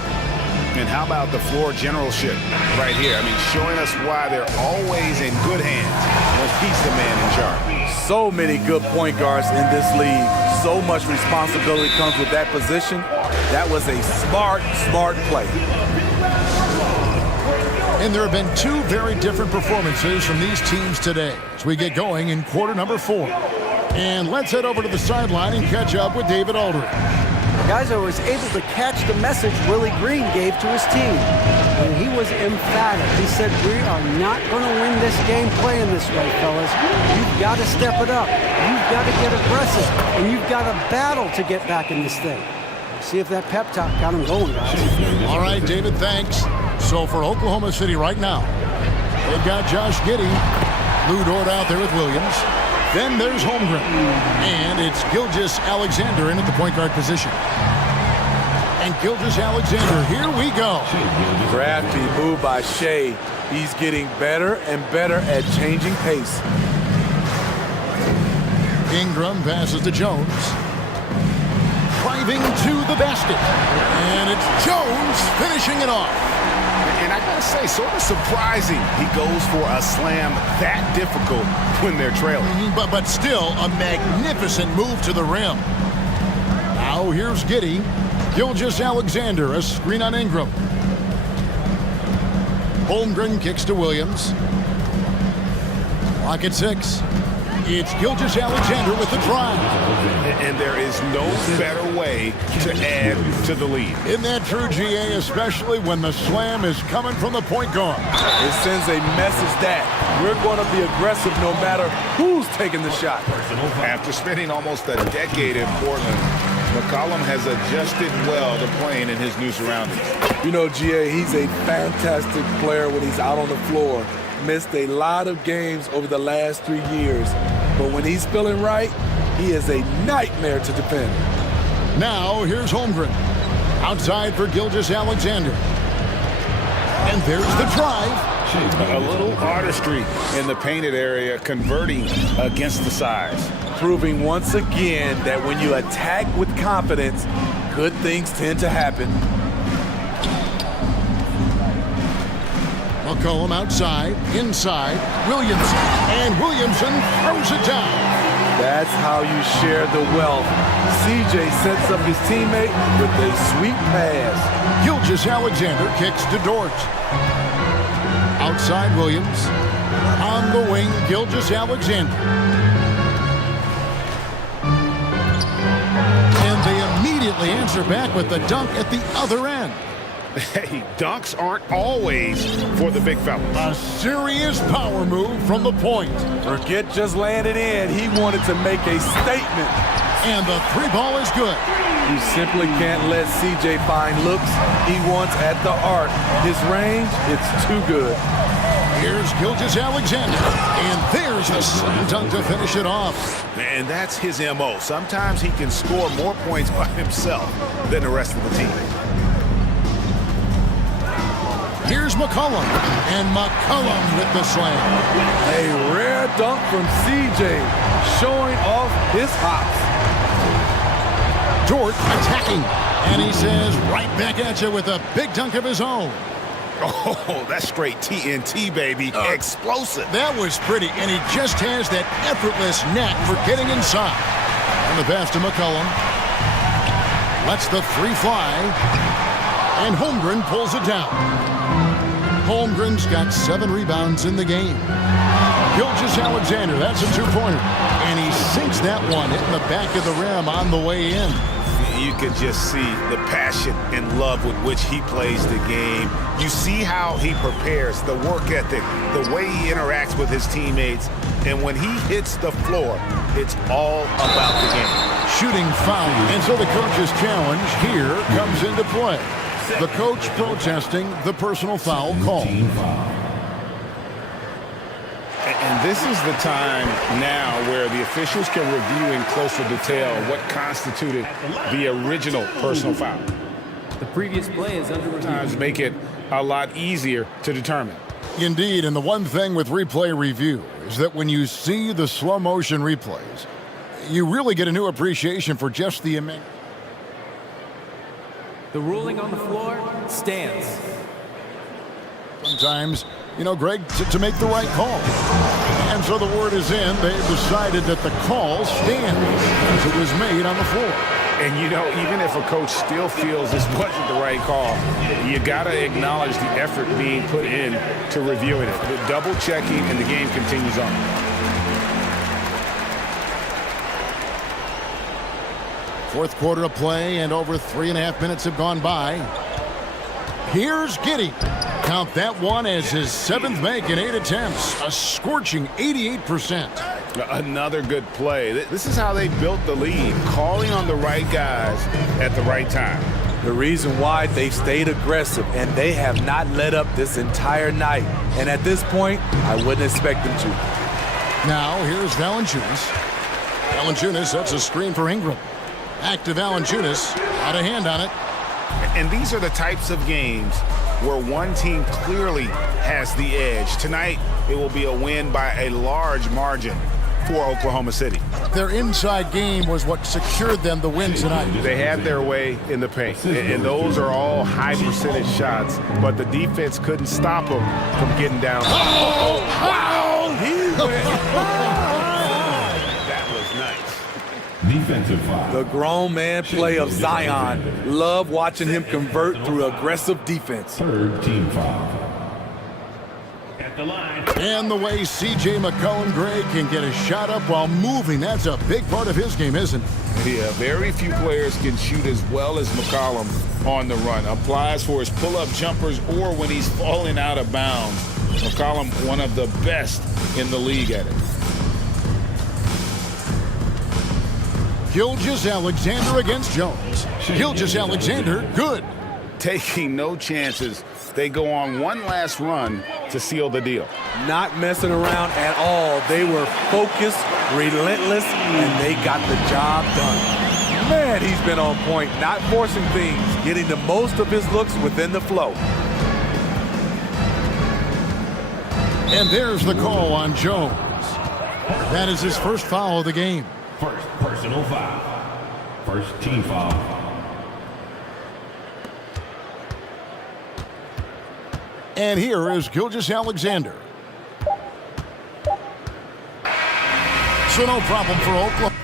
And how about the floor generalship right here? I mean, showing us why they're always in good hands when he's the man in charge. So many good point guards in this league. So much responsibility comes with that position. That was a smart play. And there have been 2 very different performances from these teams today as we get going in quarter number 4. And let's head over to the sideline and catch up with David Aldridge. Guys, I was able to catch the message Willie Green gave to his team. And he was emphatic. He said, we are not going to win this game playing this way, fellas. You've got to step it up. You've got to get aggressive. And you've got to battle to get back in this thing. See if that pep talk got him going, guys. All right, David, thanks. So for Oklahoma City right now, they've got Josh Giddey. Lou Dort out there with Williams. Giddey Then there's Holmgren. And it's Gilgeous-Alexander in at the point guard position. And Gilgeous-Alexander, here we go. Crafty move by Shea. He's getting better and better at changing pace. Ingram passes to Jones. Driving to the basket. And it's Jones finishing it off. And I gotta say, sort of surprising he goes for a slam that difficult when they're trailing. But still a magnificent move to the rim. Now here's Giddey. Gilgeous-Alexander, a screen on Ingram. Holmgren kicks to Williams. Clock at 6. It's Gilgeous-Alexander with the drive. And there is no better way to add to the lead. Isn't that true, GA, especially when the slam is coming from the point guard? It sends a message that we're going to be aggressive no matter who's taking the shot. After spending almost a decade in Portland, McCollum has adjusted well to playing in his new surroundings. You know, GA, he's a fantastic player when he's out on the floor. Missed a lot of games over the last 3 years. But when he's feeling right, he is a nightmare to defend. Now, here's Holmgren. Outside for Gilgeous-Alexander. And there's the drive. A little artistry in the painted area, converting against the size. Proving once again that when you attack with confidence, good things tend to happen. McCollum outside, inside, Williamson, and Williamson throws it down. That's how you share the wealth. CJ sets up his teammate with a sweet pass. Gilgeous-Alexander kicks to Dort. Outside Williams. On the wing, Gilgeous-Alexander. And they immediately answer back with the dunk at the other end. Hey, dunks aren't always for the big fellas. A serious power move from the point. Forget just laying it in. He wanted to make a statement. And the three ball is good. You simply can't let CJ find looks he wants at the arc. His range, it's too good. Here's Gilgeous-Alexander. And there's the slam dunk to finish it off. And that's his MO. Sometimes he can score more points by himself than the rest of the team. Here's McCollum, and McCollum with the slam. A rare dunk from CJ, showing off his hops. Dort attacking, and he says right back at you with a big dunk of his own. Oh, that's straight TNT, baby. Explosive. That was pretty, and he just has that effortless knack for getting inside. And the pass to McCollum. Lets the three fly, and Holmgren pulls it down. Holmgren's got 7 rebounds in the game. Gilgeous-Alexander, that's a two-pointer. And he sinks that one hitting the back of the rim on the way in. You can just see the passion and love with which he plays the game. You see how he prepares, the work ethic, the way he interacts with his teammates. And when he hits the floor, it's all about the game. Shooting foul. And so the coach's challenge here comes into play. The coach protesting the personal foul call. And this is the time now where the officials can review in closer detail what constituted the original personal foul. The previous play is under review. Make it a lot easier to determine. Indeed, and the one thing with replay review is that when you see the slow motion replays, you really get a new appreciation for just the immense. The ruling on the floor stands. Sometimes, you know, Greg, to make the right call. And so the word is in. They've decided that the call stands as it was made on the floor. And, you know, even if a coach still feels this wasn't the right call, you got to acknowledge the effort being put in to reviewing it. The double checking, and the game continues on. Fourth quarter of play, and over 3.5 minutes have gone by. Here's Giddey. Count that one as his 7th make in 8 attempts. A scorching 88%. Another good play. This is how they built the lead, calling on the right guys at the right time. The reason why they've stayed aggressive, and they have not let up this entire night. And at this point, I wouldn't expect them to. Now here's Valanciunas. Valanciunas sets a screen for Ingram. Active Valanciunas, got a hand on it. And these are the types of games where one team clearly has the edge. Tonight, it will be a win by a large margin for Oklahoma City. Their inside game was what secured them the win tonight. They had their way in the paint, and those are all high percentage shots, but the defense couldn't stop them from getting down. Oh, wow! That was nice. Defensive foul. The grown man play of Zion. Love watching him convert through aggressive defense. Third team foul. At the line. And the way C.J. McCollum Gray can get a shot up while moving, that's a big part of his game, isn't it? Yeah, very few players can shoot as well as McCollum on the run. Applies for his pull-up jumpers or when he's falling out of bounds. McCollum, one of the best in the league at it. Gilgeous-Alexander against Jones. Gilgeous-Alexander, good. Taking no chances. They go on one last run to seal the deal. Not messing around at all. They were focused, relentless, and they got the job done. Man, he's been on point, not forcing things, getting the most of his looks within the flow. And there's the call on Jones. That is his first foul of the game. First personal foul. First team foul. And here is Gilgeous-Alexander. So no problem for Oklahoma.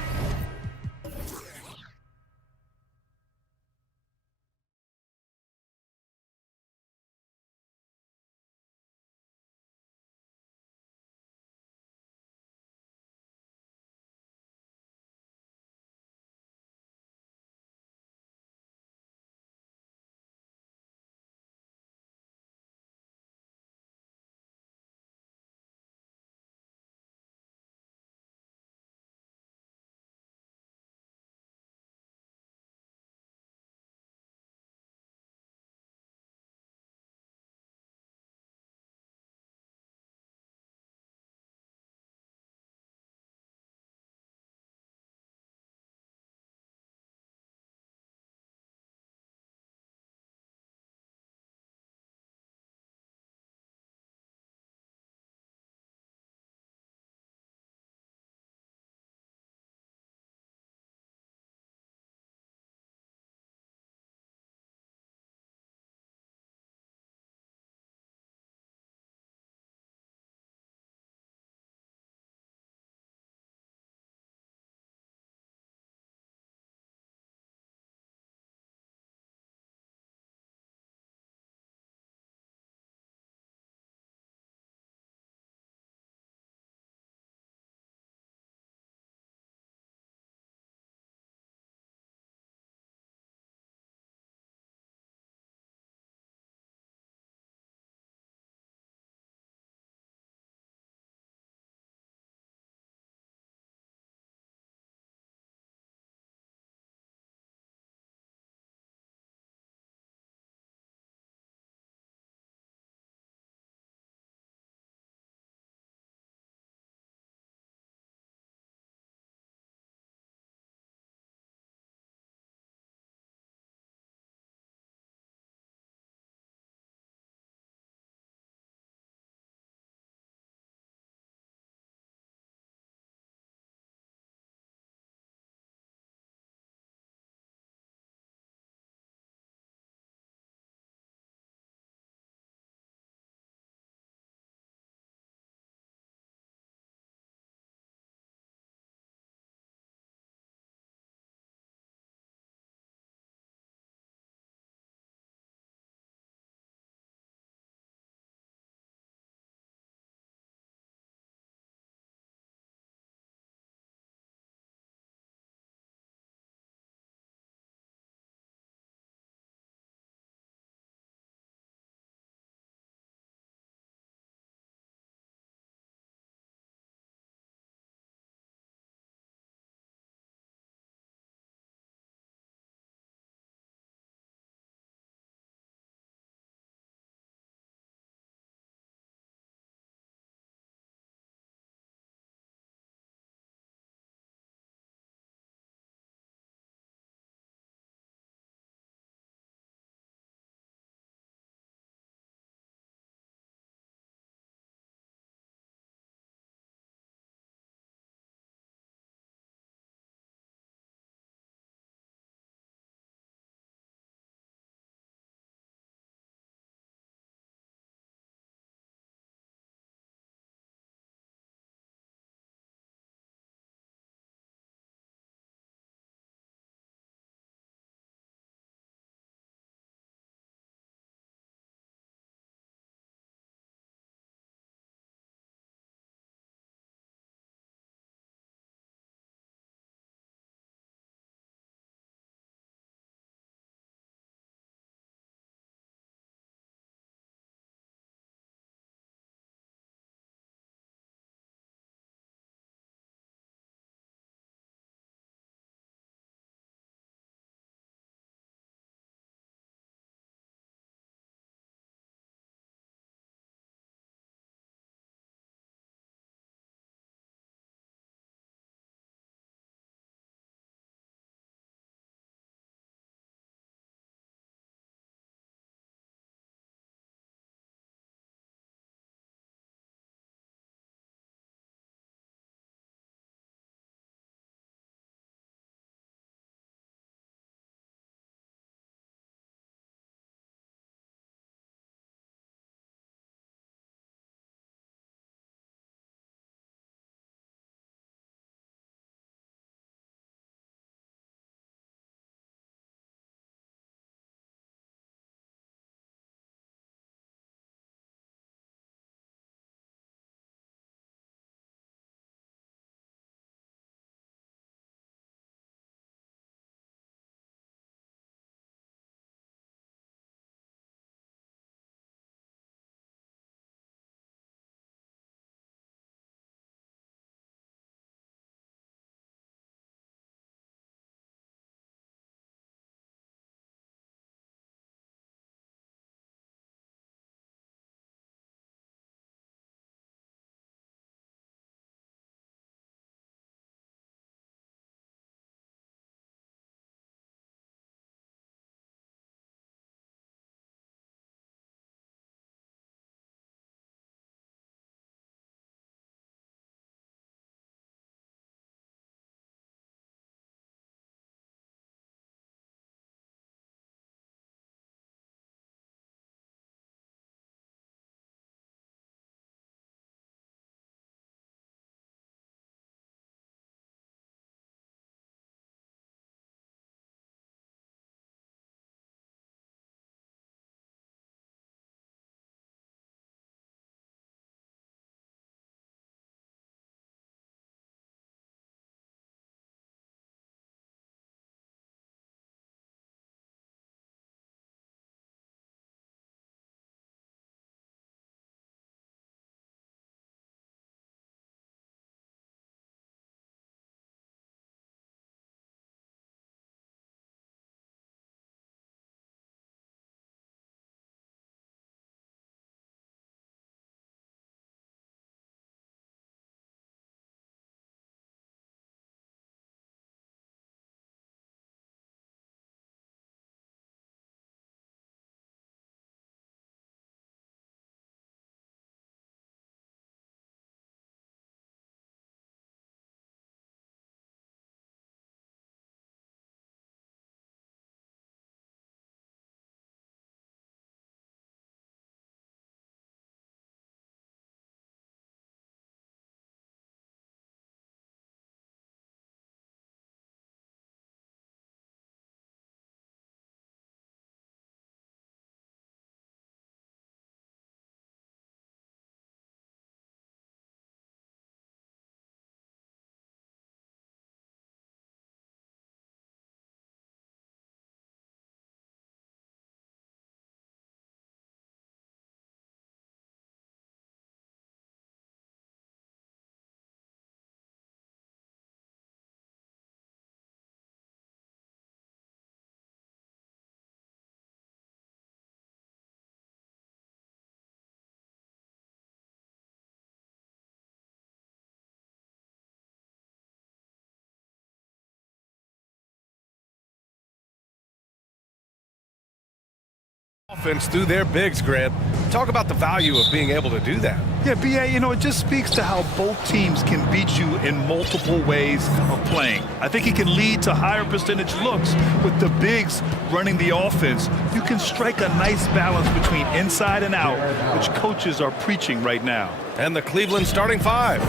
offense through their bigs, Grant. Talk about the value of being able to do that. Yeah, B.A., you know, it just speaks to how both teams can beat you in multiple ways of playing. I think it can lead to higher percentage looks with the bigs running the offense. You can strike a nice balance between inside and out, which coaches are preaching right now. And the Cleveland starting five.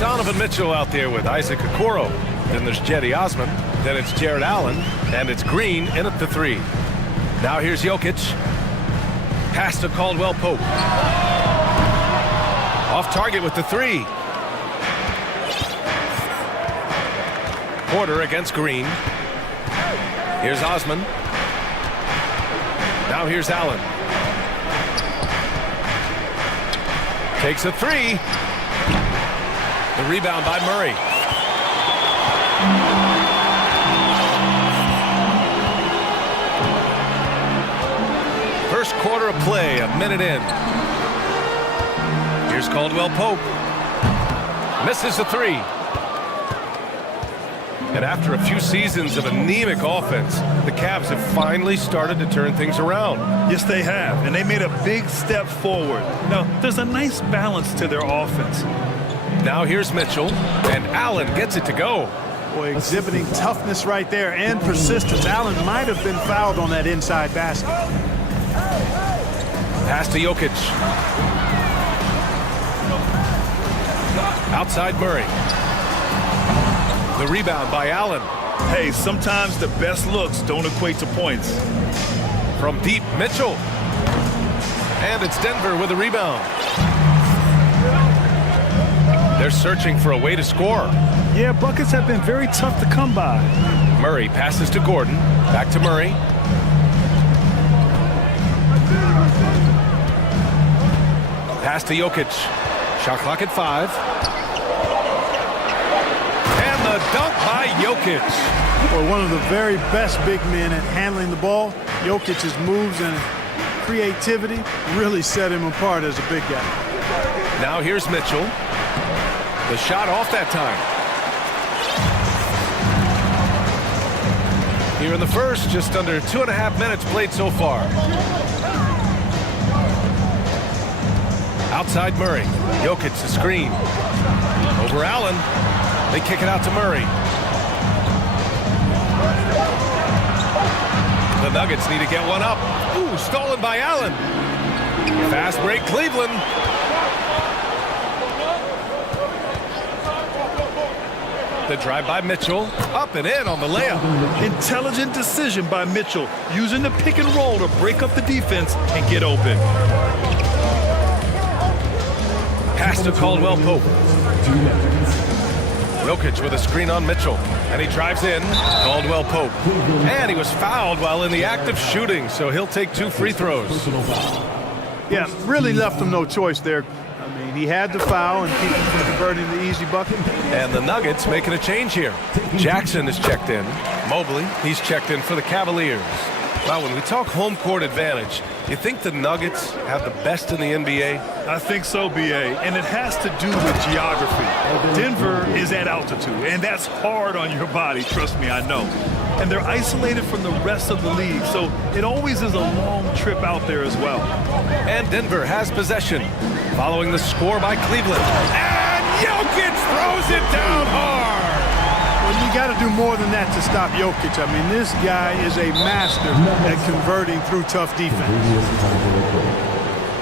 Donovan Mitchell out there with Isaac Okoro. Then there's Jetty Osman. Then it's Jared Allen. And it's Green in at the three. Now here's Jokic. Pass to Caldwell Pope. Off target with the three. Porter against Green. Here's Osman. Now here's Allen. Takes a three. The rebound by Murray. First quarter of play, a minute in. Here's Caldwell Pope. Misses the three. And after a few seasons of anemic offense, the Cavs have finally started to turn things around. Yes, they have, and they made a big step forward. Now, there's a nice balance to their offense. Now here's Mitchell, and Allen gets it to go. Boy, exhibiting toughness right there and persistence. Allen might have been fouled on that inside basket. Pass to Jokic. Outside Murray. The rebound by Allen. Hey, sometimes the best looks don't equate to points. From deep, Mitchell. And it's Denver with a rebound. They're searching for a way to score. Yeah, buckets have been very tough to come by. Murray passes to Gordon. Back to Murray. Pass to Jokic. Shot clock at 5. And the dunk by Jokic. Well, one of the very best big men at handling the ball. Jokic's moves and creativity really set him apart as a big guy. Now here's Mitchell. The shot off that time. Here in the first, just under 2.5 minutes played so far. Outside Murray. Jokic the screen. Over Allen. They kick it out to Murray. The Nuggets need to get one up. Ooh, stolen by Allen. Fast break Cleveland. The drive by Mitchell. Up and in on the layup. Intelligent decision by Mitchell, using the pick and roll to break up the defense and get open. Pass to Caldwell Pope. Jokic with a screen on Mitchell. And he drives in. Caldwell Pope. And he was fouled while in the act of shooting, so he'll take 2 free throws. Yeah, really left him no choice there. I mean, he had to foul and keep him from converting the easy bucket. And the Nuggets making a change here. Jackson is checked in. Mobley, he's checked in for the Cavaliers. Well, when we talk home court advantage, you think the Nuggets have the best in the NBA? I think so, B.A., and it has to do with geography. Denver is at altitude, and that's hard on your body, trust me, I know. And they're isolated from the rest of the league, so it always is a long trip out there as well. And Denver has possession, following the score by Cleveland. And Jokic throws it down hard! Well, you got to do more than that to stop Jokic. I mean, this guy is a master at converting through tough defense.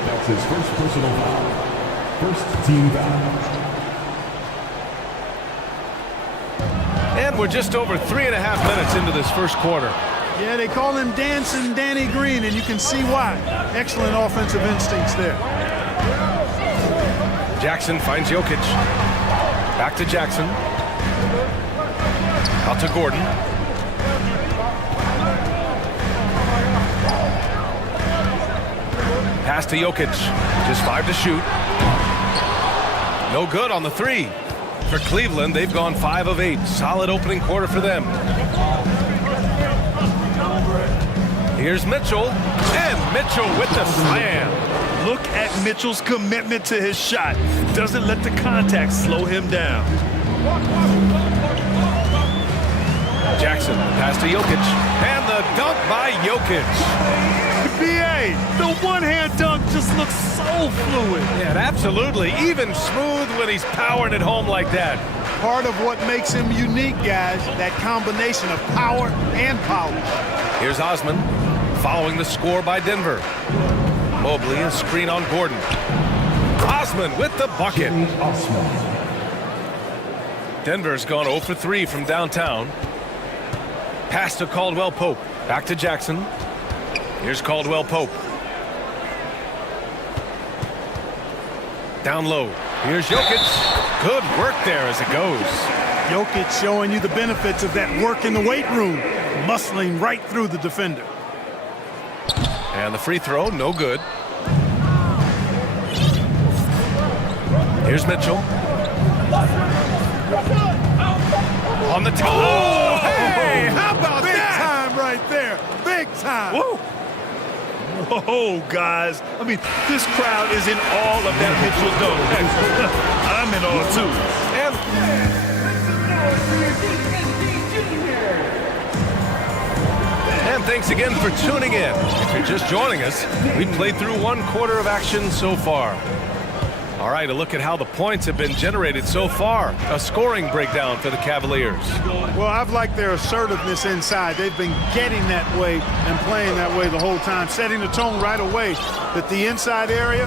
That's his first personal foul. First team foul. And we're just over 3.5 minutes into this first quarter. Yeah, they call him Dancing Danny Green, and you can see why. Excellent offensive instincts there. Jackson finds Jokic. Back to Jackson. Out to Gordon. Pass to Jokic. Just 5 to shoot. No good on the 3. For Cleveland, they've gone 5 of 8. Solid opening quarter for them. Here's Mitchell. And Mitchell with the slam. Look at Mitchell's commitment to his shot. Doesn't let the contact slow him down. Jackson, pass to Jokic. And the dunk by Jokic. BA, the one-hand dunk just looks so fluid. Yeah, absolutely. Even smooth when he's powering it home like that. Part of what makes him unique, guys, that combination of power and polish. Here's Osman following the score by Denver. Mobley, a screen on Gordon. Osman with the bucket. Denver's gone 0 for 3 from downtown. Pass to Caldwell Pope. Back to Jackson. Here's Caldwell Pope. Down low. Here's Jokic. Good work there as it goes. Jokic showing you the benefits of that work in the weight room, muscling right through the defender. And the free throw, no good. Here's Mitchell. On the toe. Oh, hey, how about Big that? time right there. Big time. Woo! Oh, guys. I mean, this crowd is in all of that Mitchell dome. I'm in awe, too. And thanks again for tuning in. If you're just joining us, we played through 1/4 of action so far. All right, a look at how the points have been generated so far. A scoring breakdown for the Cavaliers. Well, I've liked their assertiveness inside. They've been getting that way and playing that way the whole time, setting the tone right away that the inside area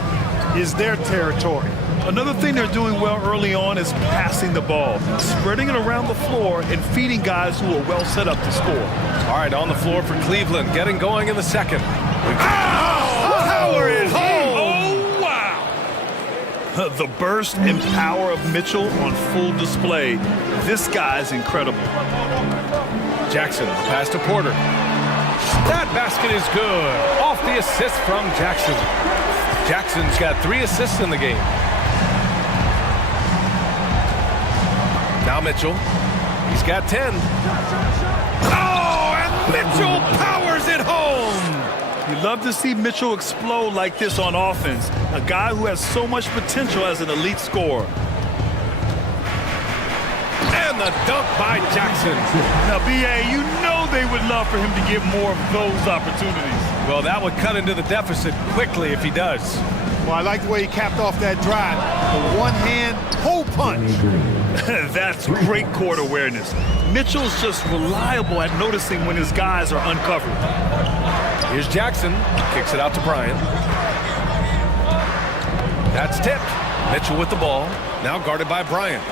is their territory. Another thing they're doing well early on is passing the ball, spreading it around the floor and feeding guys who are well set up to score. All right, on the floor for Cleveland, getting going in the second. Power it home! Oh, wow! The burst and power of Mitchell on full display. This guy's incredible. Jackson, pass to Porter. That basket is good. Off the assist from Jackson. Jackson's got 3 assists in the game. Now Mitchell. He's got 10. Oh, and Mitchell powers it home! You love to see Mitchell explode like this on offense. A guy who has so much potential as an elite scorer. And the dunk by Jackson. Now, B.A., you know they would love for him to get more of those opportunities. Well, that would cut into the deficit quickly if he does. Well, I like the way he capped off that drive. The one-hand hole punch. That's great court awareness. Mitchell's just reliable at noticing when his guys are uncovered. Here's Jackson. Kicks it out to Bryant. That's tipped. Mitchell with the ball. Now guarded by Bryant.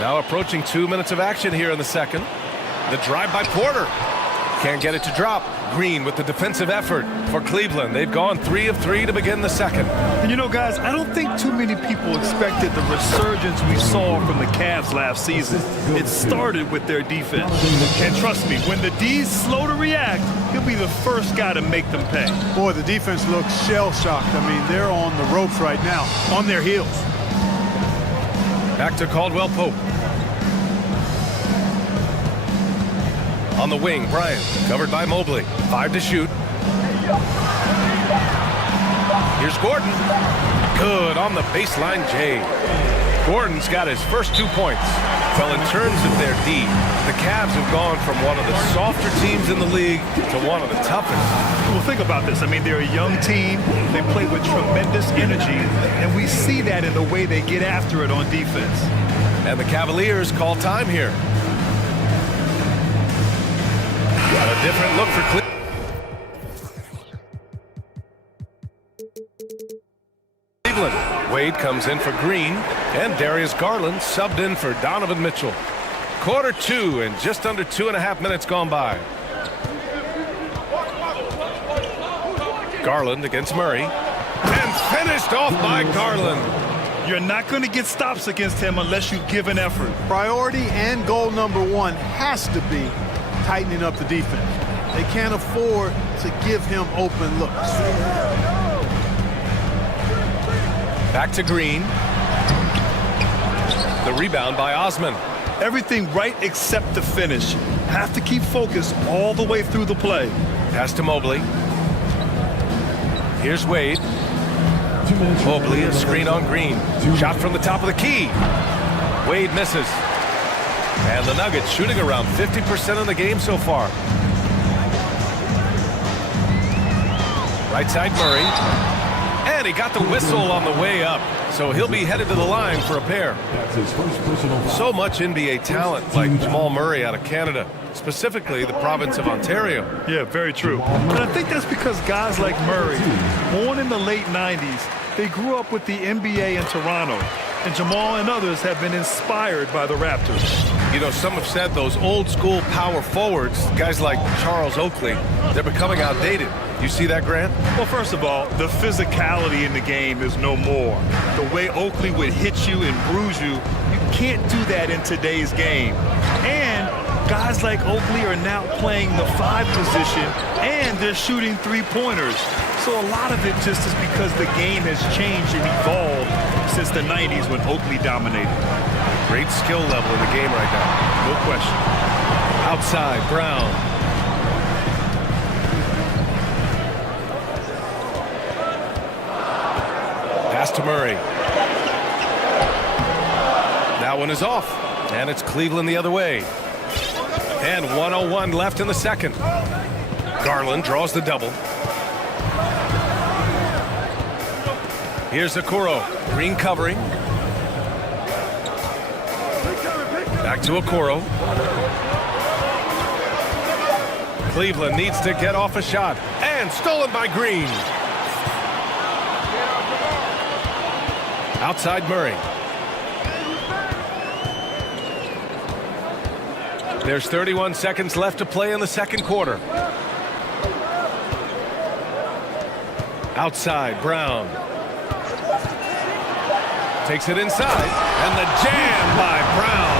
Now approaching 2 minutes of action here in the second. The drive by Porter. Can't get it to drop. Green with the defensive effort for Cleveland. They've gone 3 of 3 to begin the second. And you know, guys, I don't think too many people expected the resurgence we saw from the Cavs last season. It started with their defense. And trust me, when the D's slow to react, he'll be the first guy to make them pay. Boy, the defense looks shell-shocked. I mean, they're on the ropes right now, on their heels. Back to Caldwell Pope. On the wing, Bryant, covered by Mobley. 5 to shoot. Here's Gordon. Good on the baseline, Jay. Gordon's got his first 2 points. Well, in terms of their D, the Cavs have gone from one of the softer teams in the league to one of the toughest. Well, think about this. I mean, they're a young team. They play with tremendous energy, and we see that in the way they get after it on defense. And the Cavaliers call time here. A different look for Cleveland. Wade comes in for Green, and Darius Garland subbed in for Donovan Mitchell. Quarter 2 and just under 2.5 minutes gone by. Garland against Murray, and finished off by Garland. You're not going to get stops against him unless you give an effort. Priority and goal number 1 has to be tightening up the defense. They can't afford to give him open looks. Back to Green. The rebound by Osman. Everything right except the finish. Have to keep focused all the way through the play. Pass to Mobley. Here's Wade. Mobley, a screen on Green. Shot from the top of the key. Wade misses. And the Nuggets shooting around 50% in the game so far. Right side Murray. And he got the whistle on the way up. So he'll be headed to the line for a pair. So much NBA talent like Jamal Murray out of Canada, specifically the province of Ontario. Yeah, very true. And I think that's because guys like Murray, born in the late 90s, they grew up with the NBA in Toronto. And Jamal and others have been inspired by the Raptors. You know, some have said those old school power forwards, guys like Charles Oakley, they're becoming outdated. You see that, Grant? Well, first of all, the physicality in the game is no more. The way Oakley would hit you and bruise you, you can't do that in today's game. And guys like Oakley are now playing the 5 position, and they're shooting 3-pointers. So a lot of it just is because the game has changed and evolved since the 90s when Oakley dominated. Great skill level in the game right now. No question. Outside, Brown. Pass to Murray. That one is off. And it's Cleveland the other way. And 1:01 left in the second. Garland draws the double. Here's Okoro. Green covering. Back to Okoro. Cleveland needs to get off a shot. And stolen by Green. Outside Murray. There's 31 seconds left to play in the second quarter. Outside, Brown. Takes it inside, and the jam by Brown.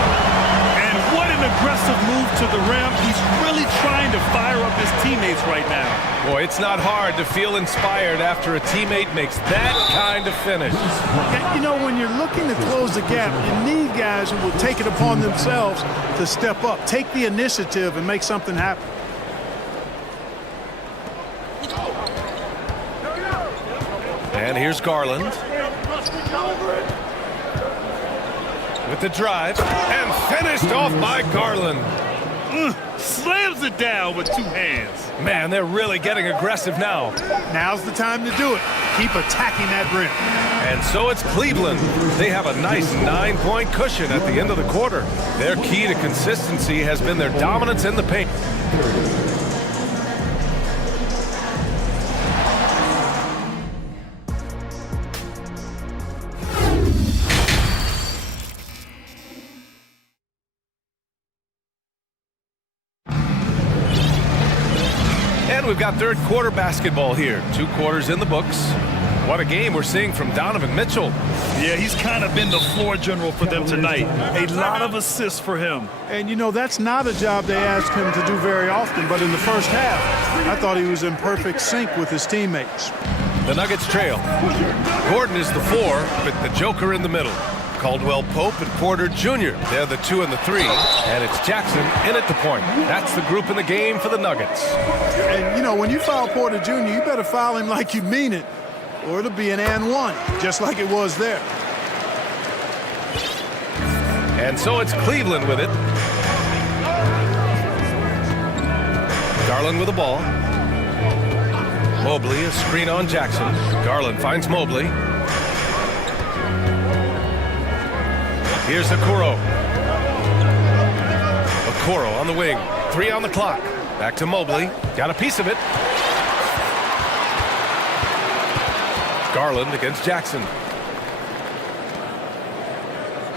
And what an aggressive move to the rim. He's really trying to fire up his teammates right now. Boy, it's not hard to feel inspired after a teammate makes that kind of finish. And, you know, when you're looking to close the gap, you need guys who will take it upon themselves to step up, take the initiative, and make something happen. And here's Garland. With the drive, and finished off by Garland. Slams it down with 2 hands. Man, they're really getting aggressive now. Now's the time to do it. Keep attacking that rim. And so it's Cleveland. They have a nice 9-point cushion at the end of the quarter. Their key to consistency has been their dominance in the paint. And we've got third quarter basketball here. 2 quarters in the books. What a game we're seeing from Donovan Mitchell. Yeah, he's kind of been the floor general for them tonight. A lot of assists for him. And, you know, that's not a job they ask him to do very often, but in the first half, I thought he was in perfect sync with his teammates. The Nuggets trail. Gordon is the 4, with the Joker in the middle. Caldwell Pope and Porter Jr. They're the 2 and the 3. And it's Jackson in at the point. That's the group in the game for the Nuggets. And, you know, when you foul Porter Jr., you better foul him like you mean it, or it'll be an and 1, just like it was there. And so it's Cleveland with it. Garland with the ball. Mobley, a screen on Jackson. Garland finds Mobley. Here's Okoro. Okoro on the wing. 3 on the clock. Back to Mobley. Got a piece of it. Garland against Jackson.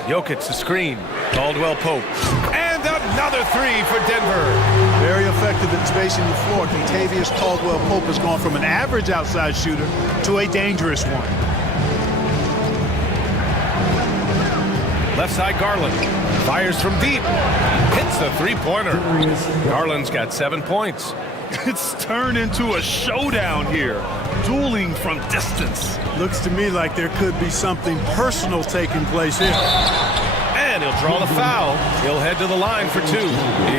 Jokic, the screen. Caldwell Pope. And another 3 for Denver. Very effective at spacing the floor. Contavious Caldwell Pope has gone from an average outside shooter to a dangerous one. Left side Garland. Fires from deep. Hits the 3-pointer. Garland's got 7 points. It's turned into a showdown here. Dueling from distance. Looks to me like there could be something personal taking place here. And he'll draw the foul. He'll head to the line for 2.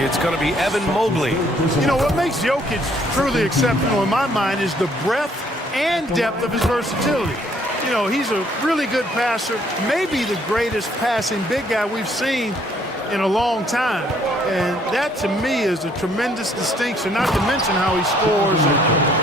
It's going to be Evan Mobley. You know, what makes Jokic truly exceptional in my mind is the breadth and depth of his versatility. You know, he's a really good passer, maybe the greatest passing big guy we've seen in a long time. And that, to me, is a tremendous distinction, not to mention how he scores and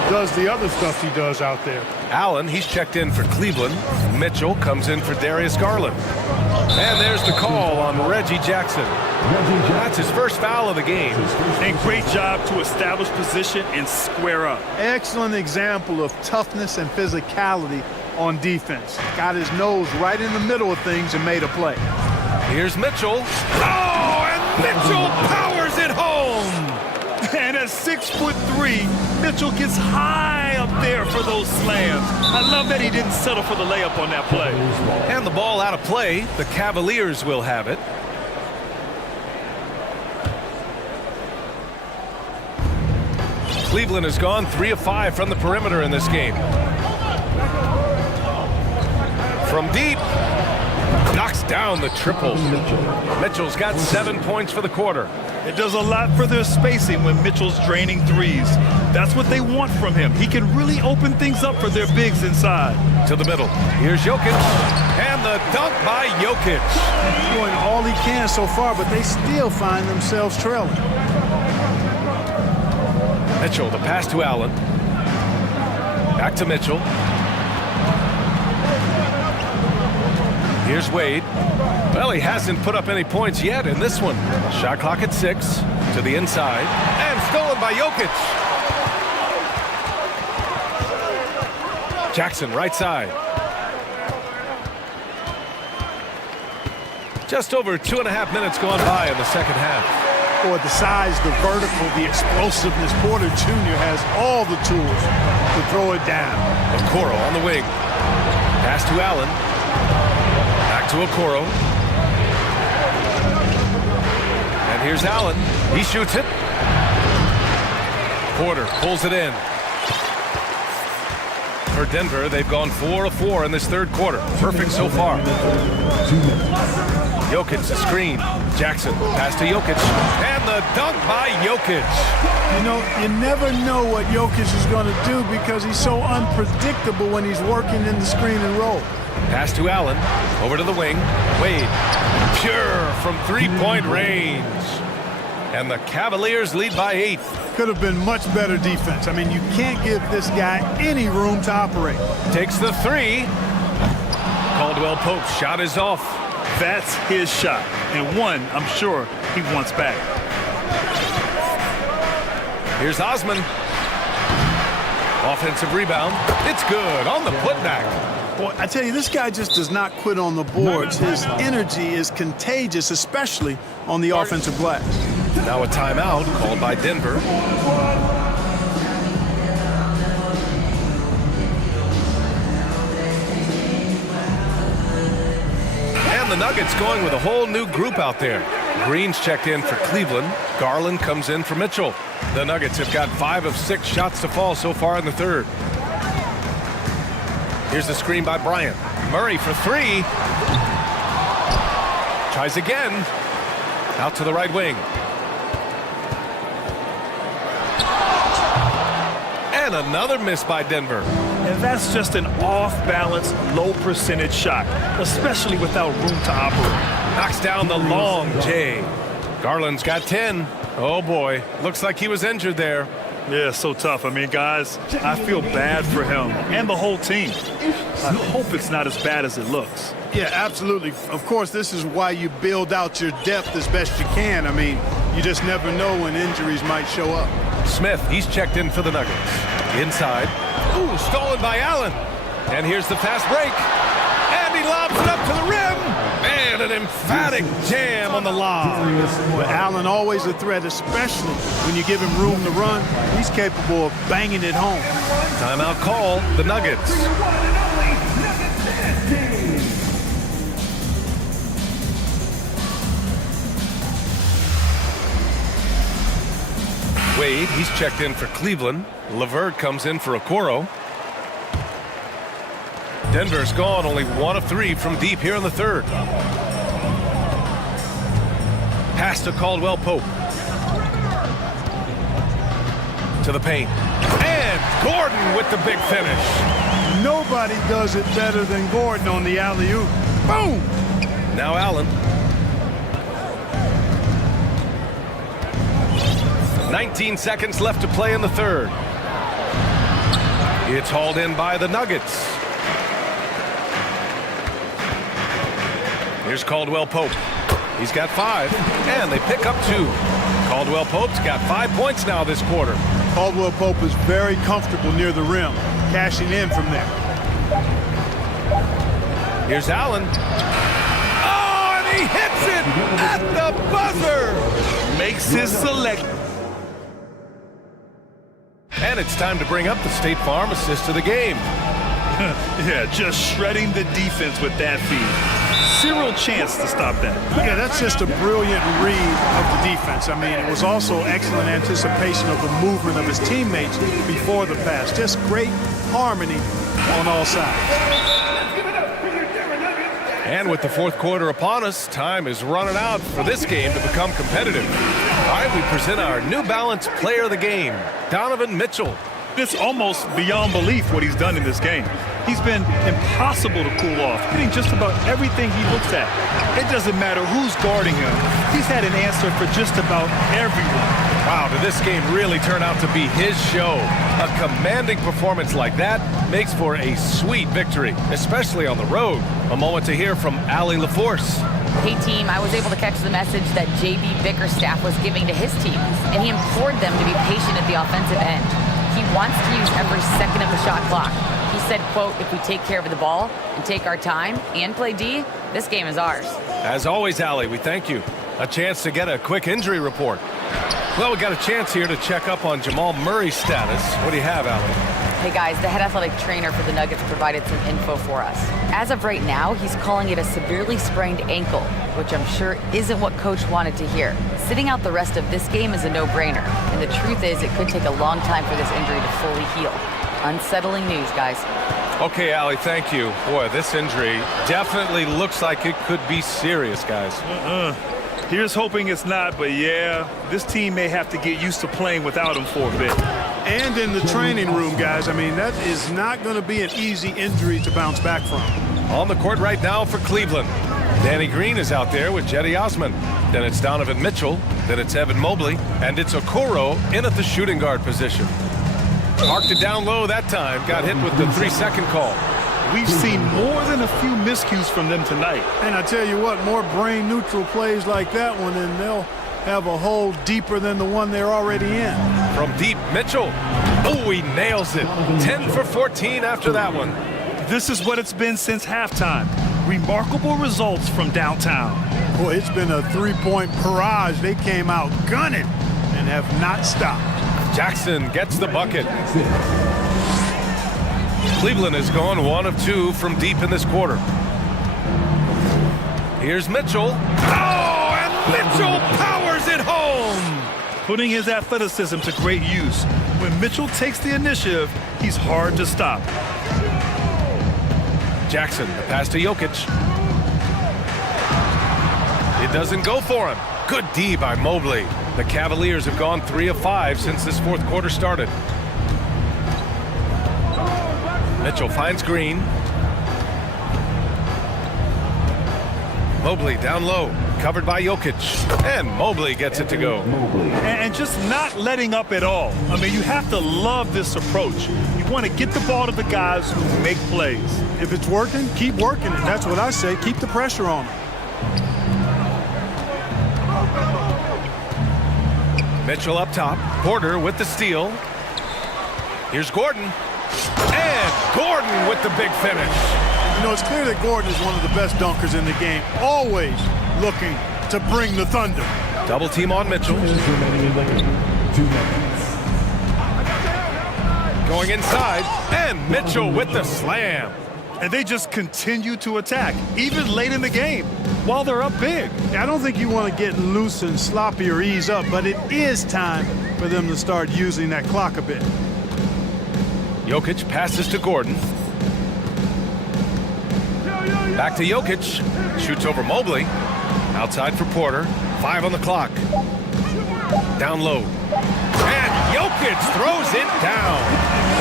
does the other stuff he does out there. Allen, he's checked in for Cleveland. Mitchell comes in for Darius Garland. And there's the call on Reggie Jackson. That's his first foul of the game. And great job to establish position and square up. Excellent example of toughness and physicality on defense. Got his nose right in the middle of things and made a play. Here's Mitchell. Oh, and Mitchell powers it home. And at 6'3", Mitchell gets high up there for those slams. I love that he didn't settle for the layup on that play. And the ball out of play. The Cavaliers will have it. Cleveland has gone 3 of 5 from the perimeter in this game. From deep, knocks down the triple. Mitchell's got 7 points for the quarter. It does a lot for their spacing when Mitchell's draining threes. That's what they want from him. He can really open things up for their bigs inside. To the middle. Here's Jokic. And the dunk by Jokic. Doing all he can so far, but they still find themselves trailing. Mitchell, the pass to Allen. Back to Mitchell. Here's Wade. Well, he hasn't put up any points yet in this one. Shot clock at 6. To the inside. And stolen by Jokic. Jackson, right side. Just over 2.5 minutes gone by in the second half. Boy, the size, the vertical, the explosiveness, Porter Jr. has all the tools to throw it down. Okoro on the wing. Pass to Allen. Back to Okoro. And here's Allen. He shoots it. Porter pulls it in. For Denver, they've gone 4 of 4 in this third quarter. Perfect so far. Jokic, the screen. Jackson, pass to Jokic. And the dunk by Jokic. You know, you never know what Jokic is going to do because he's so unpredictable when he's working in the screen and roll. Pass to Allen. Over to the wing. Wade. Pure from three-point range. And the Cavaliers lead by 8. Could have been much better defense. I mean, you can't give this guy any room to operate. Takes the 3. Caldwell Pope's shot is off. That's his shot. And one, I'm sure, he wants back. Here's Osman. Offensive rebound. It's good on the putback. Boy, I tell you, this guy just does not quit on the boards. His energy is contagious, especially on the offensive glass. Now a timeout called by Denver. And the Nuggets going with a whole new group out there. Green's checked in for Cleveland. Garland comes in for Mitchell. The Nuggets have got 5 of 6 shots to fall so far in the third. Here's the screen by Bryant. Murray for 3. Tries again. Out to the right wing. And another miss by Denver. And that's just an off-balance, low-percentage shot, especially without room to operate. Knocks down the long J. Garland's got 10. Oh, boy. Looks like he was injured there. Yeah, so tough. I mean, guys, I feel bad for him and the whole team. I hope it's not as bad as it looks. Yeah, absolutely. Of course, this is why you build out your depth as best you can. I mean, you just never know when injuries might show up. Smith, he's checked in for the Nuggets. Inside. Ooh, stolen by Allen. And here's the fast break. And he lobs it up to the rim. And an emphatic jam on the lob. Well, Allen always a threat, especially when you give him room to run. He's capable of banging it home. Timeout call, the Nuggets. Wade, he's checked in for Cleveland. LeVert comes in for Okoro. Denver's gone only 1 of 3 from deep here in the third. Pass to Caldwell Pope. To the paint. And Gordon with the big finish. Nobody does it better than Gordon on the alley-oop. Boom! Now Allen. 19 seconds left to play in the third. It's hauled in by the Nuggets. Here's Caldwell Pope. He's got 5, and they pick up 2. Caldwell Pope's got 5 points now this quarter. Caldwell Pope is very comfortable near the rim, cashing in from there. Here's Allen. Oh, and he hits it at the buzzer. Makes his select. And it's time to bring up the State Farm assist of the game. Yeah, just shredding the defense with that feed. Zero chance to stop that. Yeah, that's just a brilliant read of the defense. I mean, it was also excellent anticipation of the movement of his teammates before the pass. Just great harmony on all sides. And with the fourth quarter upon us, time is running out for this game to become competitive. All right, we present our New Balance Player of the Game, Donovan Mitchell. It's almost beyond belief what he's done in this game. He's been impossible to cool off, hitting just about everything he looks at. It doesn't matter who's guarding him. He's had an answer for just about everyone. Wow, did this game really turn out to be his show? A commanding performance like that makes for a sweet victory, especially on the road. A moment to hear from Allie LaForce. Hey team, I was able to catch the message that JB Bickerstaff was giving to his team, and he implored them to be patient at the offensive end. He wants to use every second of the shot clock. He said, quote, if we take care of the ball and take our time and play D, this game is ours. As always, Allie, we thank you. A chance to get a quick injury report. Well, we got a chance here to check up on Jamal Murray's status. What do you have, Allie? Hey guys, the head athletic trainer for the Nuggets provided some info for us. As of right now, he's calling it a severely sprained ankle, which I'm sure isn't what coach wanted to hear. Sitting out the rest of this game is a no-brainer, and the truth is it could take a long time for this injury to fully heal. Unsettling news, guys. Okay, Allie, thank you. Boy, this injury definitely looks like it could be serious, guys. Here's hoping it's not, but yeah, this team may have to get used to playing without him for a bit. And in the training room, guys, I mean, that is not going to be an easy injury to bounce back from. On the court right now for Cleveland. Danny Green is out there with Jetty Osman. Then it's Donovan Mitchell. Then it's Evan Mobley. And it's Okoro in at the shooting guard position. Marked it down low that time. Got hit with the 3-second call. We've seen more than a few miscues from them tonight. And I tell you what, more brain-neutral plays like that one, and they'll have a hole deeper than the one they're already in. From deep, Mitchell. Oh, he nails it. 10 for 14 after that one. This is what it's been since halftime. Remarkable results from downtown. Boy, it's been a three-point barrage. They came out gunning and have not stopped. Jackson gets the bucket. Cleveland has gone 1 of 2 from deep in this quarter. Here's Mitchell. Oh, and Mitchell powers it home! Putting his athleticism to great use. When Mitchell takes the initiative, he's hard to stop. Jackson, the pass to Jokic. It doesn't go for him. Good D by Mobley. The Cavaliers have gone 3 of 5 since this fourth quarter started. Mitchell finds Green. Mobley down low, covered by Jokic. And Mobley gets it to go. And just not letting up at all. I mean, you have to love this approach. You want to get the ball to the guys who make plays. If it's working, keep working it. That's what I say. Keep the pressure on them. Mitchell up top. Porter with the steal. Here's Gordon. And Gordon with the big finish. You know, it's clear that Gordon is one of the best dunkers in the game. Always looking to bring the thunder. Double team on Mitchell. Going inside. And Mitchell with the slam. And they just continue to attack, even late in the game, while they're up big. I don't think you want to get loose and sloppy or ease up, but it is time for them to start using that clock a bit. Jokic passes to Gordon. Back to Jokic. Shoots over Mobley. Outside for Porter. 5 on the clock. Down low. And Jokic throws it down.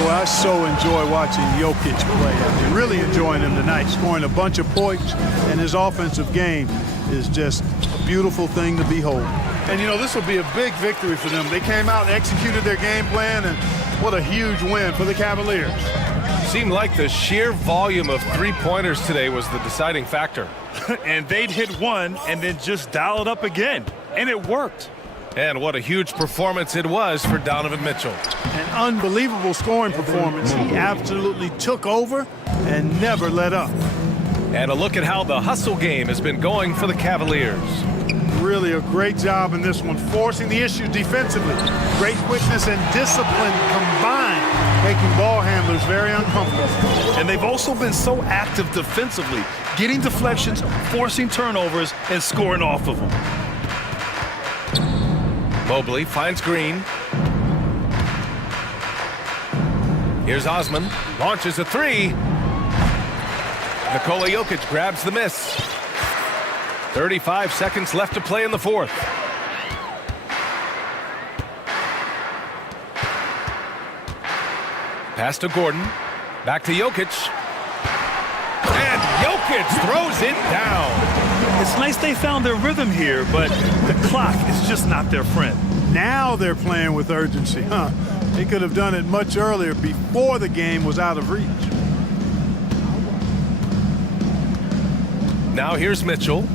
Boy, I so enjoy watching Jokic play. I'm really enjoying him tonight, scoring a bunch of points, and his offensive game is just a beautiful thing to behold. And, you know, this will be a big victory for them. They came out, executed their game plan, and what a huge win for the Cavaliers. Seemed like the sheer volume of three-pointers today was the deciding factor. And they'd hit one and then just dial it up again. And it worked. And what a huge performance it was for Donovan Mitchell. An unbelievable scoring performance. He absolutely took over and never let up. And a look at how the hustle game has been going for the Cavaliers. Really a great job in this one, forcing the issue defensively. Great quickness and discipline combined, making ball handlers very uncomfortable. And they've also been so active defensively, getting deflections, forcing turnovers, and scoring off of them. Mobley finds Green. Here's Osman, launches a three. Nikola Jokic grabs the miss. 35 seconds left to play in the fourth. Pass to Gordon. Back to Jokic. And Jokic throws it down. It's nice they found their rhythm here, but the clock is just not their friend. Now they're playing with urgency, huh? They could have done it much earlier, before the game was out of reach. Now here's Mitchell.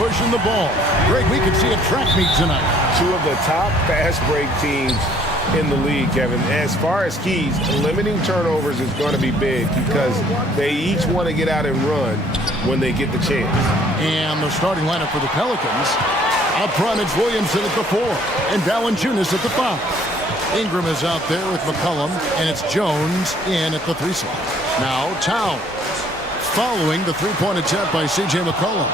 pushing the ball. Greg, we can see a track meet tonight. Two of the top fast break teams in the league, Kevin. As far as keys, limiting turnovers is going to be big because they each want to get out and run when they get the chance. And the starting lineup for the Pelicans. Up front, it's Williamson at the 4 and Valanciunas at the 5. Ingram is out there with McCollum, and it's Jones in at the 3 slot. Now Towns, following the three-point attempt by C.J. McCollum.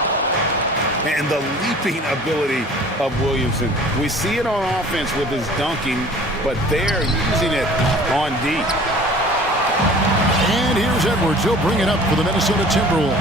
And the leaping ability of Williamson. We see it on offense with his dunking, but they're using it on D. And here's Edwards. He'll bring it up for the Minnesota Timberwolves.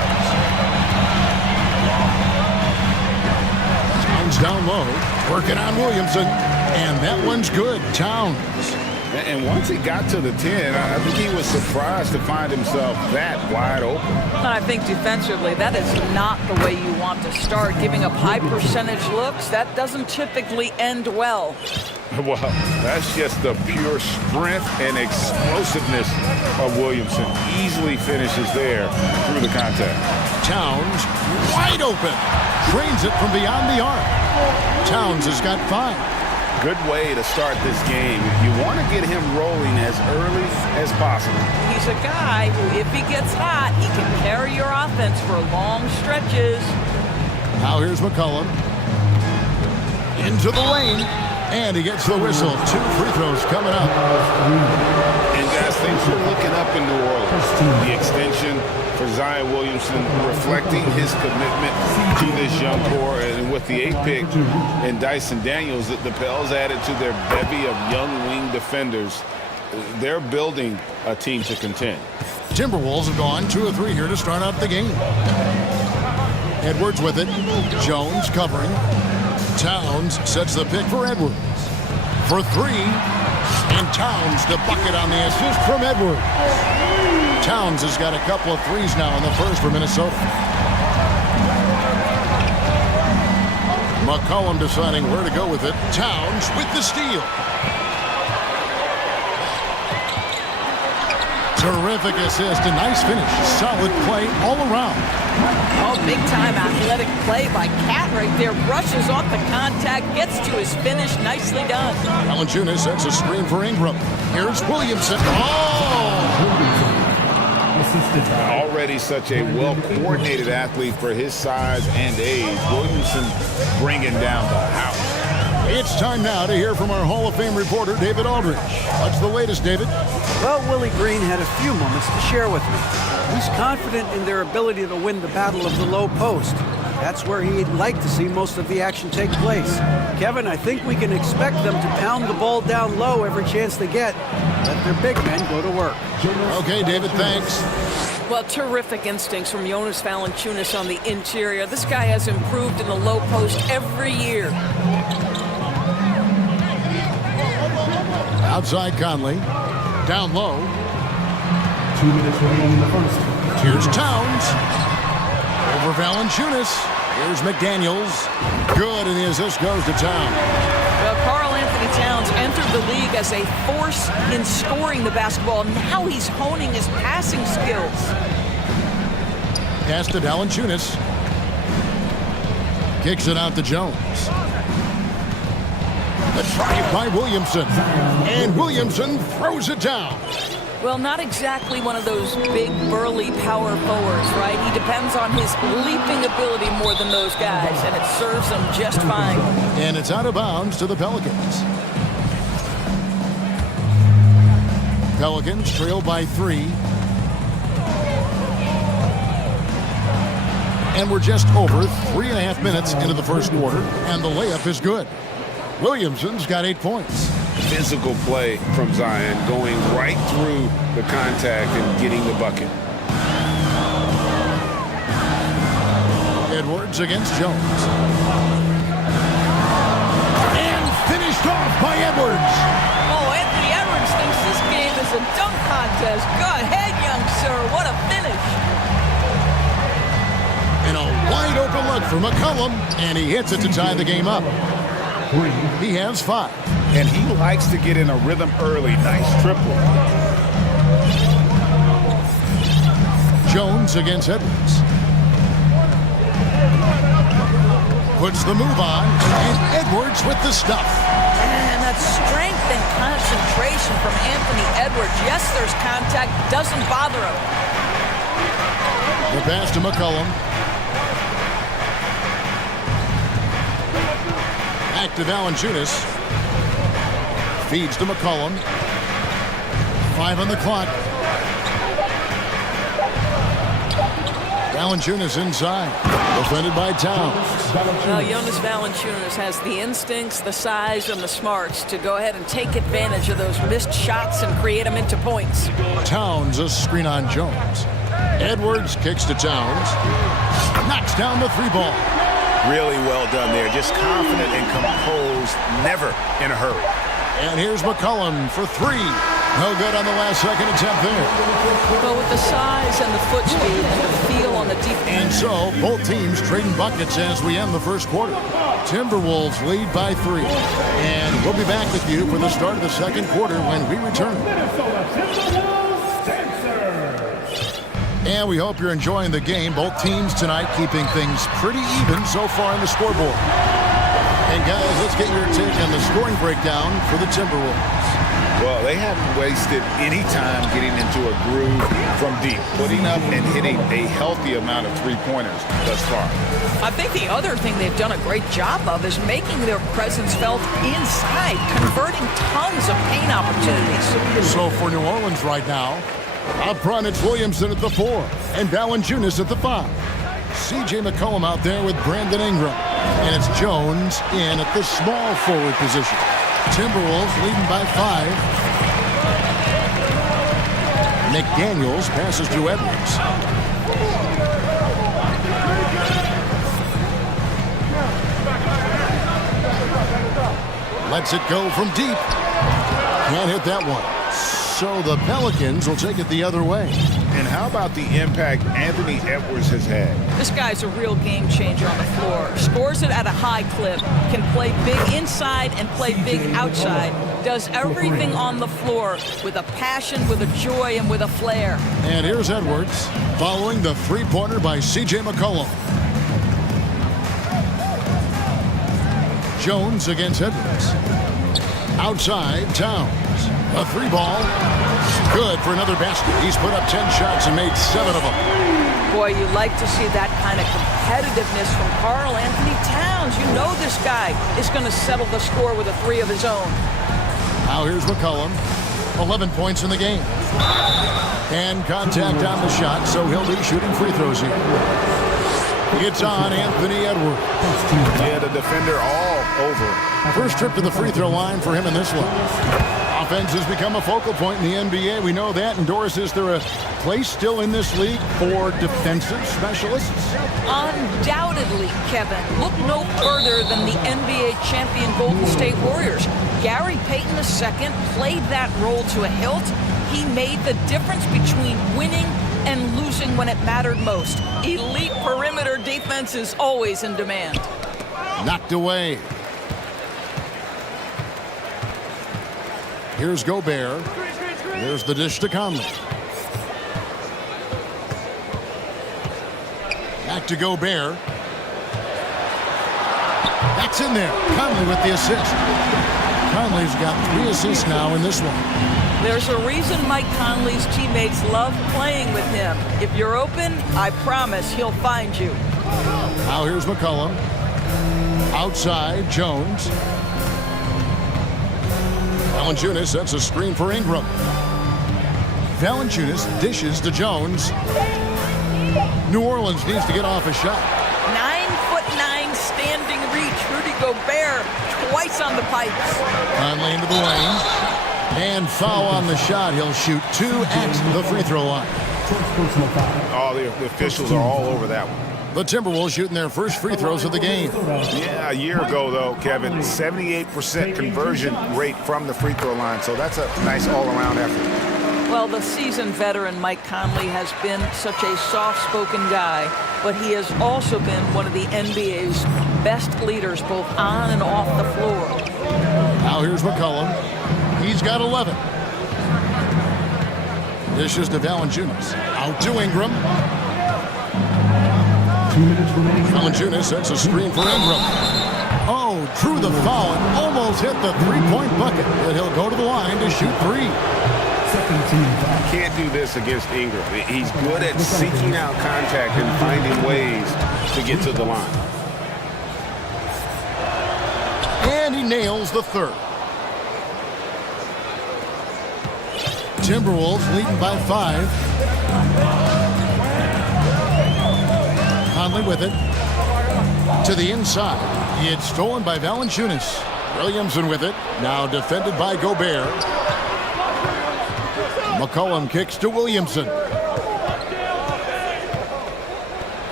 Towns down low, working on Williamson, and that one's good. Towns. And once he got to the 10, I think he was surprised to find himself that wide open. And I think defensively, that is not the way you want to start. Giving up high percentage looks, that doesn't typically end well. Well, that's just the pure strength and explosiveness of Williamson. Easily finishes there through the contact. Towns wide open. Drains it from beyond the arc. Towns has got 5. Good way to start this game. You want to get him rolling as early as possible. He's a guy who, if he gets hot, he can carry your offense for long stretches. Now here's McCollum. Into the lane. And he gets the whistle. 2 free throws coming up. And guys, things are looking up in New Orleans. The extension for Zion Williamson reflecting his commitment to this young core. And with the 8th pick and Dyson Daniels, the Pels added to their bevy of young wing defenders. They're building a team to contend. Timberwolves have gone 2 of 3 here to start out the game. Edwards with it. Jones covering. Towns sets the pick for Edwards. For 3. And Towns the bucket on the assist from Edwards. Towns has got a couple of threes now in the first for Minnesota. McCollum deciding where to go with it. Towns with the steal. Terrific assist, a nice finish. Solid play all around. Oh, big time athletic play by Cat right there. Rushes off the contact, gets to his finish. Nicely done. Valanciunas sets a screen for Ingram. Here's Williamson. Oh! Already such a well-coordinated athlete for his size and age. Williamson bringing down the house. It's time now to hear from our Hall of Fame reporter, David Aldridge. What's the latest, David? Well, Willie Green had a few moments to share with me. He's confident in their ability to win the battle of the low post. That's where he'd like to see most of the action take place. Kevin, I think we can expect them to pound the ball down low every chance they get. Let their big men go to work. Okay, David, thanks. Well, terrific instincts from Jonas Valanciunas on the interior. This guy has improved in the low post every year. Outside Conley. Down low. 2 minutes remaining in the first. Here's Towns. Over Valanciunas. Here's McDaniels. Good, and the assist goes to Towns. Well, Karl Anthony Towns entered the league as a force in scoring the basketball. Now he's honing his passing skills. Pass to Valanciunas. Kicks it out to Jones. The drive by Williamson. And Williamson throws it down. Well, not exactly one of those big, burly power forwards, right? He depends on his leaping ability more than those guys, and it serves him just fine. And it's out of bounds to the Pelicans. Pelicans trail by 3. And we're just over 3.5 minutes into the first quarter, and the layup is good. Williamson's got 8 points. Physical play from Zion, going right through the contact and getting the bucket. Edwards against Jones. And finished off by Edwards. Oh, Anthony Edwards thinks this game is a dunk contest. Go ahead, young sir. What a finish. And a wide open look for McCollum, and he hits it to tie the game up. He has 5. And he likes to get in a rhythm early. Nice triple. Jones against Edwards. Puts the move on, and Edwards with the stuff. And that strength and concentration from Anthony Edwards. Yes, there's contact. Doesn't bother him. The pass to McCollum. Back to Valanciunas. Feeds to McCollum. 5 on the clock. Valanciunas inside. Defended by Towns. Well, Jonas Valanciunas has the instincts, the size, and the smarts to go ahead and take advantage of those missed shots and create them into points. Towns a screen on Jones. Edwards kicks to Towns. Knocks down the 3 ball. Really well done there. Just confident and composed, never in a hurry. And here's McCollum for 3. No good on the last second attempt there. But with the size and the foot speed and the feel on the deep. And so both teams trading buckets as we end the first quarter. Timberwolves lead by 3. And we'll be back with you for the start of the second quarter when we return. And we hope you're enjoying the game. Both teams tonight keeping things pretty even so far on the scoreboard. And guys, let's get your take on the scoring breakdown for the Timberwolves. Well, they haven't wasted any time getting into a groove from deep, putting up and hitting a healthy amount of three-pointers thus far. I think the other thing they've done a great job of is making their presence felt inside, converting tons of paint opportunities. So for New Orleans right now, up front it's Williamson at the 4 and Valanciunas at the 5. C.J. McCollum out there with Brandon Ingram. And it's Jones in at the small forward position. Timberwolves leading by 5. McDaniels passes to Edwards. Lets it go from deep. Can't hit that one. So the Pelicans will take it the other way. And how about the impact Anthony Edwards has had? This guy's a real game changer on the floor. Scores it at a high clip, can play big inside and play big outside. Does everything on the floor with a passion, with a joy, and with a flair. And here's Edwards following the 3-pointer by C.J. McCollum. Jones against Edwards. Outside, Towns. A 3-ball. Good for another basket. He's put up 10 shots and made 7 of them. Boy, you like to see that kind of competitiveness from Karl Anthony Towns. You know this guy is going to settle the score with a 3 of his own. Now here's McCollum. 11 points in the game. And contact on the shot, so he'll be shooting free throws here. It's on Anthony Edwards. Yeah, the defender all over. First trip to the free throw line for him in this one. Offense has become a focal point in the NBA. We know that. And Doris, is there a place still in this league for defensive specialists? Undoubtedly, Kevin. Look no further than the NBA champion Golden State Warriors. Gary Payton II played that role to a hilt. He made the difference between winning and losing when it mattered most. Elite perimeter defense is always in demand. Knocked away. Here's Gobert. There's the dish to Conley. Back to Gobert. That's in there. Conley with the assist. Conley's got 3 assists now in this one. There's a reason Mike Conley's teammates love playing with him. If you're open, I promise he'll find you. Now here's McCollum. Outside, Jones. Valanciunas sets a screen for Ingram. Valanciunas dishes to Jones. New Orleans needs to get off a shot. 9'9" standing reach. Rudy Gobert twice on the pipes. Conley into the lane. And foul on the shot. He'll shoot 2 at the free throw line. All the officials are all over that one. The Timberwolves shooting their first free throws of the game. Yeah, a year ago, though, Kevin, 78% conversion rate from the free throw line. So that's a nice all-around effort. Well, the seasoned veteran Mike Conley has been such a soft-spoken guy, but he has also been one of the NBA's best leaders, both on and off the floor. Now here's McCollum. He's got 11. Dishes to Valanciunas. Out to Ingram. Valanciunas sets a screen for Ingram. Oh, drew the foul and almost hit the three-point bucket. But he'll go to the line to shoot three. Can't do this against Ingram. He's good at seeking out contact and finding ways to get to the line. And he nails the third. Timberwolves leading by 5. Conley with it. To the inside. It's stolen by Valanciunas. Williamson with it. Now defended by Gobert. McCollum kicks to Williamson.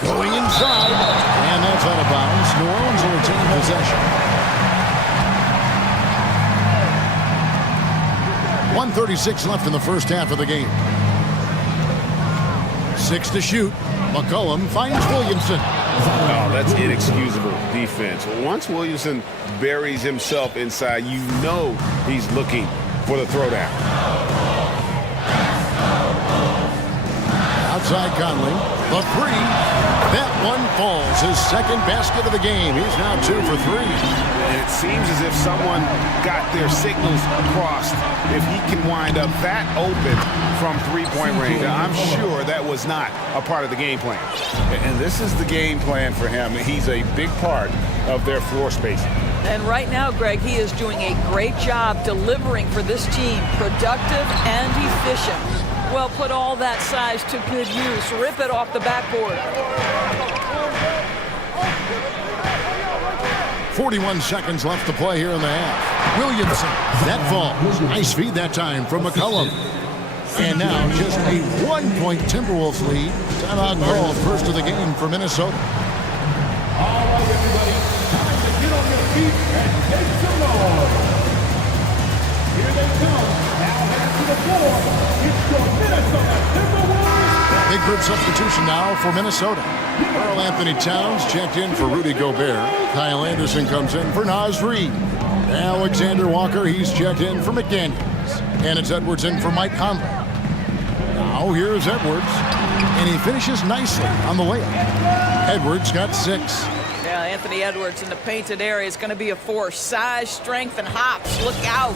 Going inside. And that's out of bounds. New Orleans will retain possession. 1:36 left in the first half of the game. 6 to shoot. McCollum finds Williamson. Oh, that's inexcusable defense. Once Williamson buries himself inside, you know he's looking for the throwdown. Outside Conley. The three. That one falls. His second basket of the game. He's now 2 for 3. And it seems as if someone got their signals crossed. If he can wind up that open from three-point range, I'm sure that was not a part of the game plan. And this is the game plan for him. He's a big part of their floor spacing. And right now, Greg, he is doing a great job delivering for this team, productive and efficient. Well, put all that size to good use. Rip it off the backboard. 41 seconds left to play here in the half. Williamson, that falls. Nice feed that time from McCollum. And now just a 1-point Timberwolves lead. Timeout call, first of the game for Minnesota. All right, everybody. Time to get on your feet and make some noise. Here they come. Now head to the floor. It's your Minnesota Timberwolves. Big group substitution now for Minnesota. Karl Anthony Towns checked in for Rudy Gobert. Kyle Anderson comes in for Naz Reid. Alexander Walker, he's checked in for McDaniels. And it's Edwards in for Mike Conley. Now here's Edwards. And he finishes nicely on the layup. Edwards got 6. Yeah, Anthony Edwards in the painted area is going to be a force. Size, strength, and hops. Look out.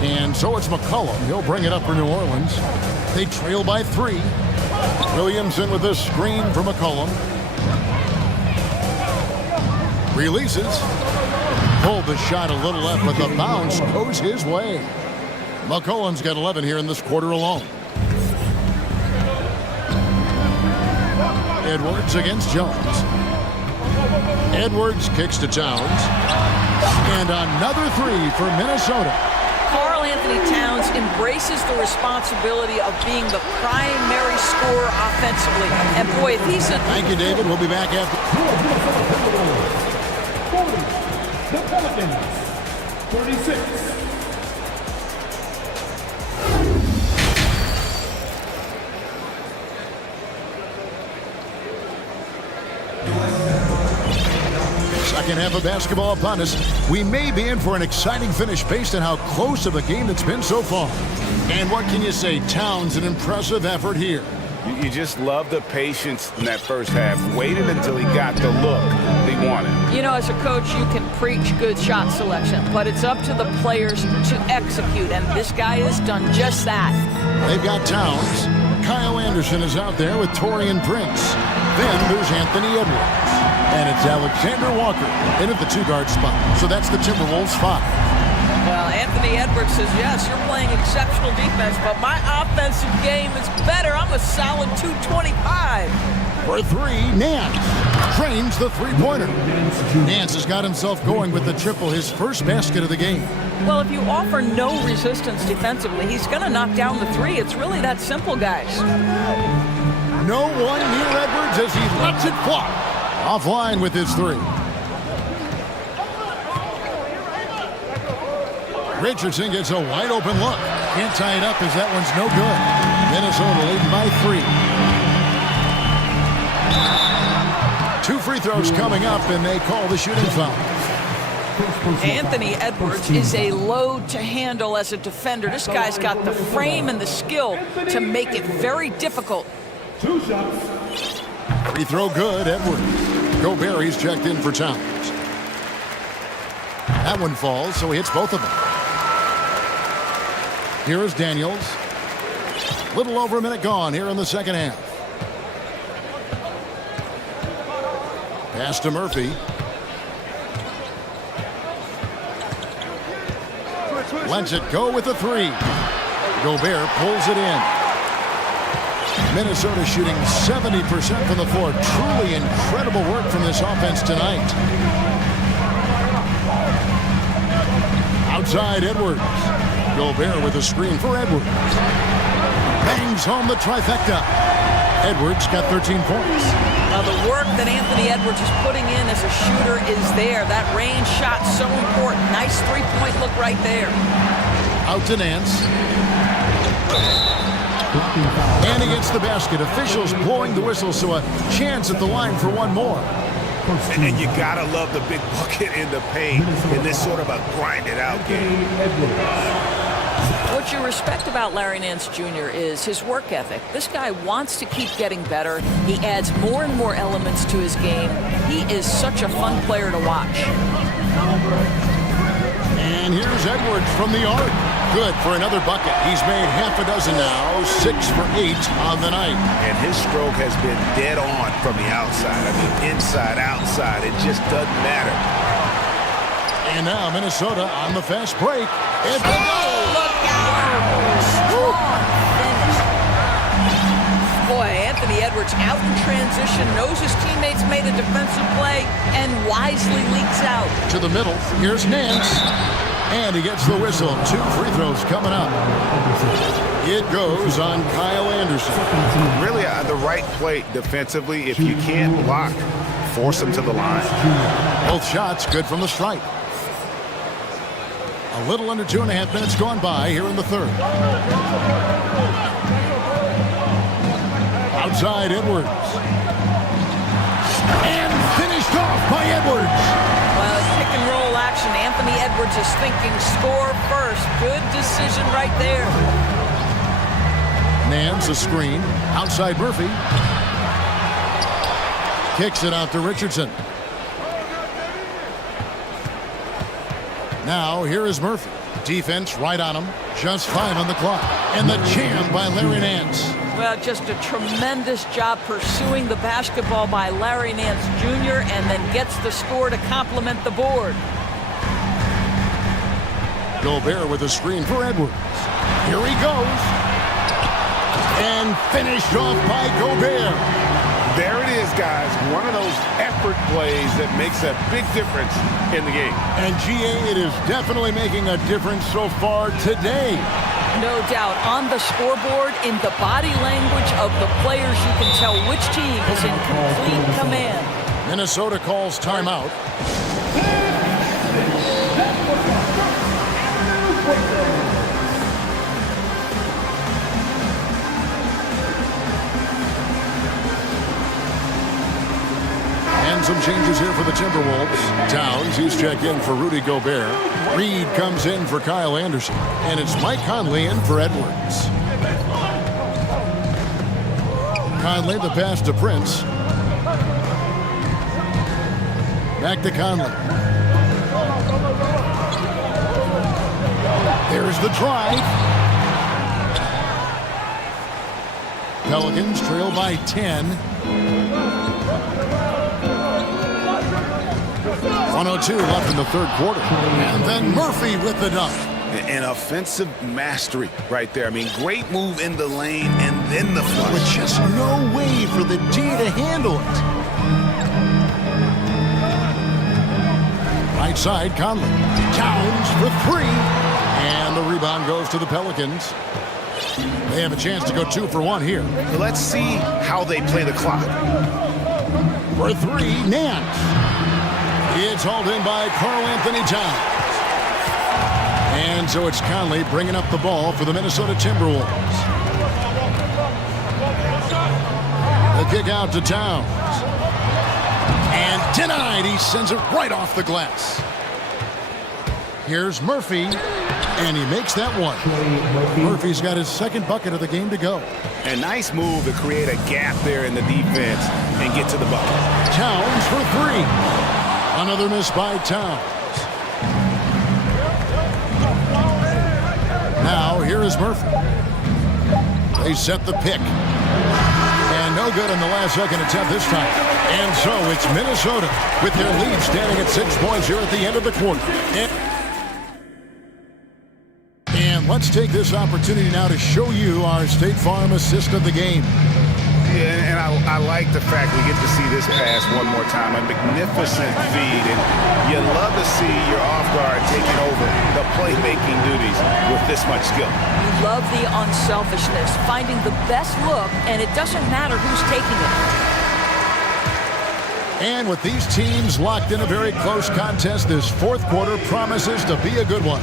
And so it's McCollum. He'll bring it up for New Orleans. They trail by 3. Williamson with a screen for McCollum. Releases. Pulled the shot a little left, but the bounce goes his way. McCollum's got 11 here in this quarter alone. Edwards against Jones. Edwards kicks to Towns. And another 3 for Minnesota. Karl Anthony Towns embraces the responsibility of being the primary scorer offensively. And boy, if he's in... Thank you, David. We'll be back after... The Pelicans, 36. Second half of basketball upon us. We may be in for an exciting finish based on how close of a game it's been so far. And what can you say? Towns, an impressive effort here. You just love the patience in that first half. Waited until he got the look he wanted. You know, as a coach, you can preach good shot selection, but it's up to the players to execute, and this guy has done just that. They've got Towns. Kyle Anderson is out there with Taurean Prince. Then there's Anthony Edwards. And it's Alexander Walker in at the 2-guard spot. So that's the Timberwolves 5. Well, Anthony Edwards says, yes, you're playing exceptional defense, but my offensive game is better. I'm a solid 225. For 3, Nance trains the three-pointer. Nance has got himself going with the triple, his first basket of the game. Well, if you offer no resistance defensively, he's going to knock down the 3. It's really that simple, guys. No one near Edwards as he lets it fly. Offline with his 3. Richardson gets a wide open look. Can't tie it up as that one's no good. Minnesota leading by 3. 2 free throws coming up, and they call the shooting foul. Anthony Edwards is a load to handle as a defender. This guy's got the frame and the skill to make it very difficult. 2 shots. Free throw good, Edwards. Gobert, he's checked in for Towns. That one falls, so he hits both of them. Here is Daniels. Little over a minute gone here in the second half. Pass to Murphy. Lets it go with the three. Gobert pulls it in. Minnesota shooting 70% from the floor. Truly incredible work from this offense tonight. Outside Edwards. Gobert with a screen for Edwards. Bangs home the trifecta. Edwards got 13 points. Now the work that Anthony Edwards is putting in as a shooter is there. That range shot so important. Nice three-point look right there. Out to Nance. And he gets the basket. Officials blowing the whistle, so a chance at the line for one more. And you gotta love the big bucket in the paint in this sort of a grind-it-out game. What you respect about Larry Nance Jr. is his work ethic. This guy wants to keep getting better. He adds more and more elements to his game. He is such a fun player to watch. And here's Edwards from the arc. Good for another bucket. He's made half a dozen now, 6 for 8 on the night. And his stroke has been dead on from the outside. I mean, inside, outside, it just doesn't matter. And now Minnesota on the fast break. It's look out! Strong finish. Boy, Anthony Edwards out in transition, knows his teammates made a defensive play, and wisely leaks out. To the middle. Here's Nance. And he gets the whistle. 2 free throws coming up. It goes on Kyle Anderson. Really the right play defensively. If you can't block, force him to the line. Both shots good from the stripe. A little under 2.5 minutes gone by here in the third. Outside Edwards. And finished off by Edwards. Well, pick and roll action. Anthony Edwards is thinking score first. Good decision right there. Nance a screen. Outside Murphy. Kicks it out to Richardson. Now here is Murphy. Defense right on him. Just 5 on the clock. And the jam by Larry Nance. Well, just a tremendous job pursuing the basketball by Larry Nance Jr. and then gets the score to complement the board. Gobert with a screen for Edwards. Here he goes. And finished off by Gobert. There it is, guys. One of those effort plays that makes a big difference in the game. And GA, it is definitely making a difference so far today. No doubt. On the scoreboard, in the body language of the players, you can tell which team is in complete command. Minnesota calls timeout. And some changes here for the Timberwolves. Towns, he's checked in for Rudy Gobert. Reed comes in for Kyle Anderson. And it's Mike Conley in for Edwards. Conley, the pass to Prince. Back to Conley. There's the drive. Pelicans trail by 10. 1:02 left in the third quarter. And then Murphy with the dunk. An offensive mastery right there. I mean, great move in the lane and then the flush. With just no way for the D to handle it. Right side, Conley. Towns for 3. And the rebound goes to the Pelicans. They have a chance to go 2 for 1 here. Let's see how they play the clock. For 3, Nance. It's hauled in by Karl Anthony Towns. And so it's Conley bringing up the ball for the Minnesota Timberwolves. The kick out to Towns. And denied. He sends it right off the glass. Here's Murphy. And he makes that one. Murphy's got his second bucket of the game to go. A nice move to create a gap there in the defense and get to the bucket. Towns for three. Another miss by Towns. Now here is Murphy. They set the pick. And no good in the last second attempt this time. And so it's Minnesota with their lead standing at 6 points here at the end of the quarter. And let's take this opportunity now to show you our State Farm assist of the game. Yeah, and I like the fact we get to see this pass one more time. A magnificent feed, and you love to see your off guard taking over the playmaking duties with this much skill. You love the unselfishness, finding the best look, and it doesn't matter who's taking it. And with these teams locked in a very close contest, this fourth quarter promises to be a good one.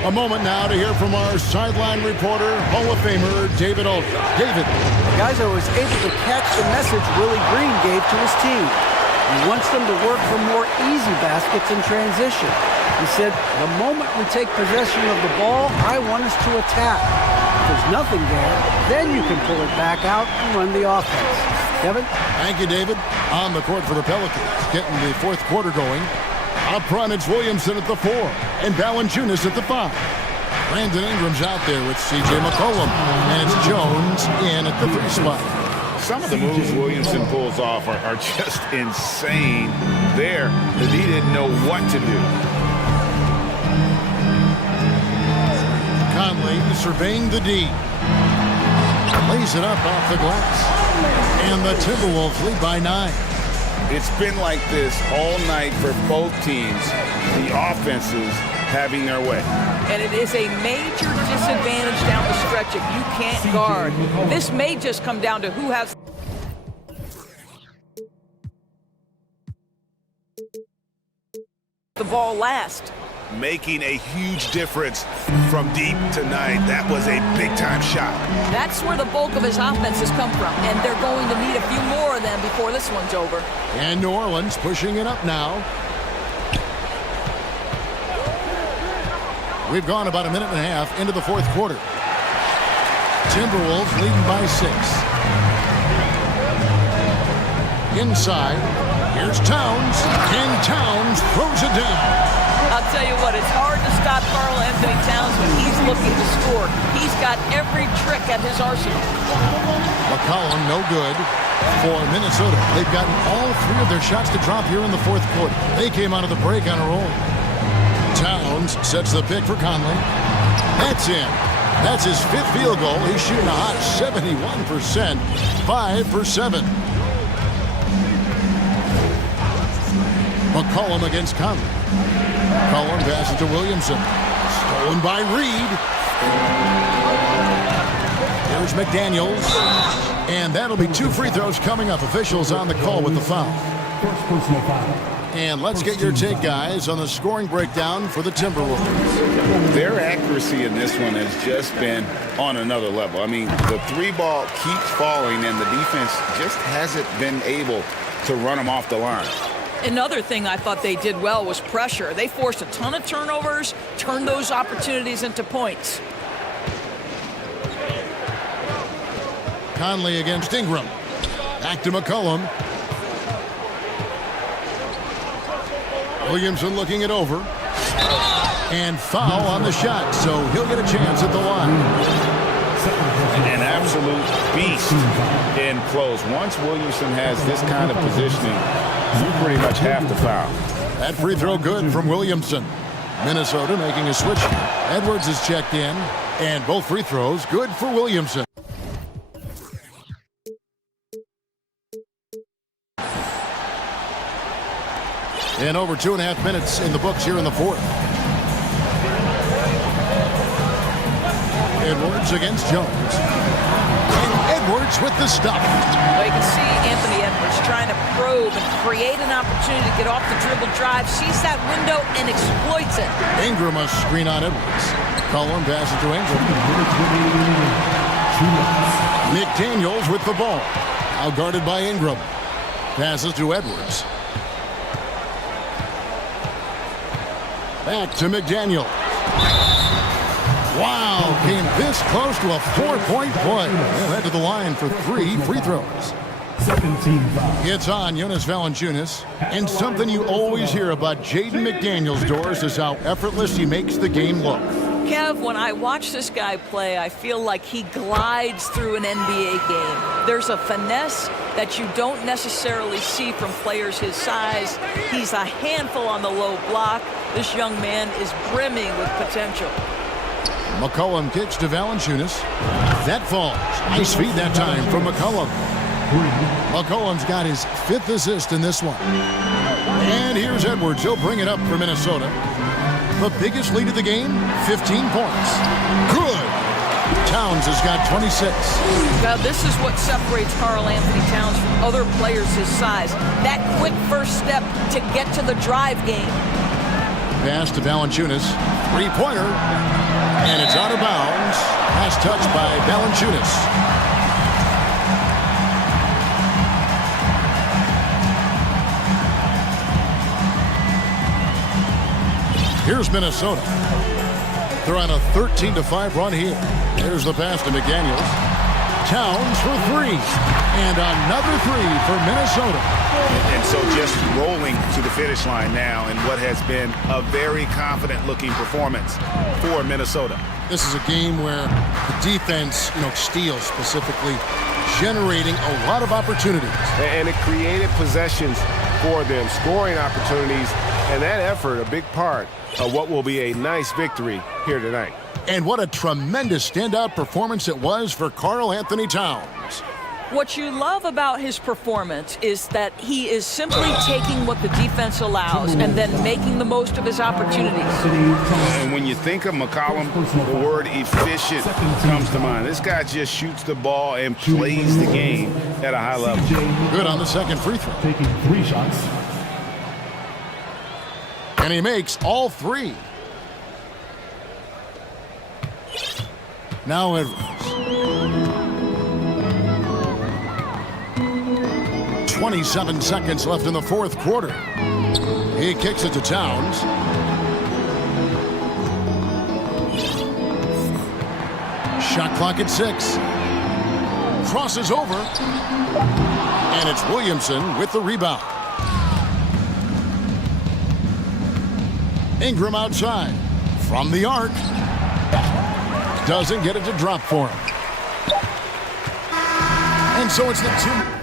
A moment now to hear from our sideline reporter, Hall of Famer David Aldridge. David. Guys, I was able to catch the message Willie Green gave to his team. He wants them to work for more easy baskets in transition. He said, the moment we take possession of the ball, I want us to attack. If there's nothing there, then you can pull it back out and run the offense. Kevin? Thank you, David. On the court for the Pelicans, getting the fourth quarter going. Up front, it's Williamson at the 4 and Valanciunas at the 5. Brandon Ingram's out there with C.J. McCollum, and it's Jones in at the 3 spot. Some of the moves Williamson pulls off are just insane there that he didn't know what to do. Conley surveying the D. Lays it up off the glass. And the Timberwolves lead by 9. It's been like this all night for both teams, the offenses having their way. And it is a major disadvantage down the stretch if you can't guard. This may just come down to who has the ball last. Making a huge difference from deep tonight. That was a big-time shot. That's where the bulk of his offense has come from, and they're going to need a few more of them before this one's over. And New Orleans pushing it up now. We've gone about a minute and a half into the fourth quarter. Timberwolves leading by 6. Inside, here's Towns, and Towns throws it down. I'll tell you what, it's hard to stop Karl Anthony Towns when he's looking to score. He's got every trick at his arsenal. McCollum, no good for Minnesota. They've gotten all 3 of their shots to drop here in the fourth quarter. They came out of the break on a roll. Towns sets the pick for Conley. That's in. That's his 5th field goal. He's shooting a hot 71%, 5 for 7. McCollum against Conley. McCollum passes to Williamson. Stolen by Reed. Here's McDaniels. And that'll be 2 free throws coming up. Officials on the call with the foul. First personal foul. And let's get your take, guys, on the scoring breakdown for the Timberwolves. Their accuracy in this one has just been on another level. I mean, the 3 ball keeps falling, and the defense just hasn't been able to run them off the line. Another thing I thought they did well was pressure. They forced a ton of turnovers, turned those opportunities into points. Conley against Ingram. Back to McCollum. Williamson looking it over. And foul on the shot, so he'll get a chance at the line. An absolute beast in close. Once Williamson has this kind of positioning, you pretty much have to foul. That free throw good from Williamson. Minnesota making a switch. Edwards is checked in, and both free throws good for Williamson. And over 2.5 minutes in the books here in the fourth. Edwards against Jones. And Edwards with the stop. Well, you can see Anthony Edwards trying to probe and create an opportunity to get off the dribble drive, sees that window and exploits it. Ingram a screen on Edwards. Cullen passes to Ingram. McDaniels with the ball. Now guarded by Ingram. Passes to Edwards. Back to McDaniel. Wow, came this close to a 4-point play. He'll head to the line for 3 free throws. Second team foul. It's on Jonas Valanciunas. And something you always hear about Jaden McDaniels' doors is how effortless he makes the game look. Kev, when I watch this guy play, I feel like he glides through an NBA game. There's a finesse that you don't necessarily see from players his size. He's a handful on the low block. This young man is brimming with potential. McCollum kicks to Valanciunas. That falls. Nice feed that time from McCollum. McCollum's got his 5th assist in this one. And here's Edwards. He'll bring it up for Minnesota. The biggest lead of the game, 15 points. Good. Towns has got 26. Now, this is what separates Karl Anthony Towns from other players his size. That quick first step to get to the drive game. Pass to Valanciunas. 3-pointer. And it's out of bounds. Pass touched by Valanciunas. Here's Minnesota. They're on a 13-5 run here. There's the pass to McDaniels. Towns for 3. And another 3 for Minnesota. And so just rolling to the finish line now in what has been a very confident-looking performance for Minnesota. This is a game where the defense, steals specifically, generating a lot of opportunities. And it created possessions for them, scoring opportunities, and that effort, a big part of what will be a nice victory here tonight. And what a tremendous standout performance it was for Karl Anthony Towns. What you love about his performance is that he is simply taking what the defense allows and then making the most of his opportunities. And when you think of McCollum, the word efficient comes to mind. This guy just shoots the ball and plays the game at a high level. Good on the second free throw. Taking 3 shots. And he makes all 3. Now Edwards. 27 seconds left in the 4th quarter. He kicks it to Towns. Shot clock at 6. Crosses over. And it's Williamson with the rebound. Ingram outside. From the arc. Doesn't get it to drop for him. And so it's the 2.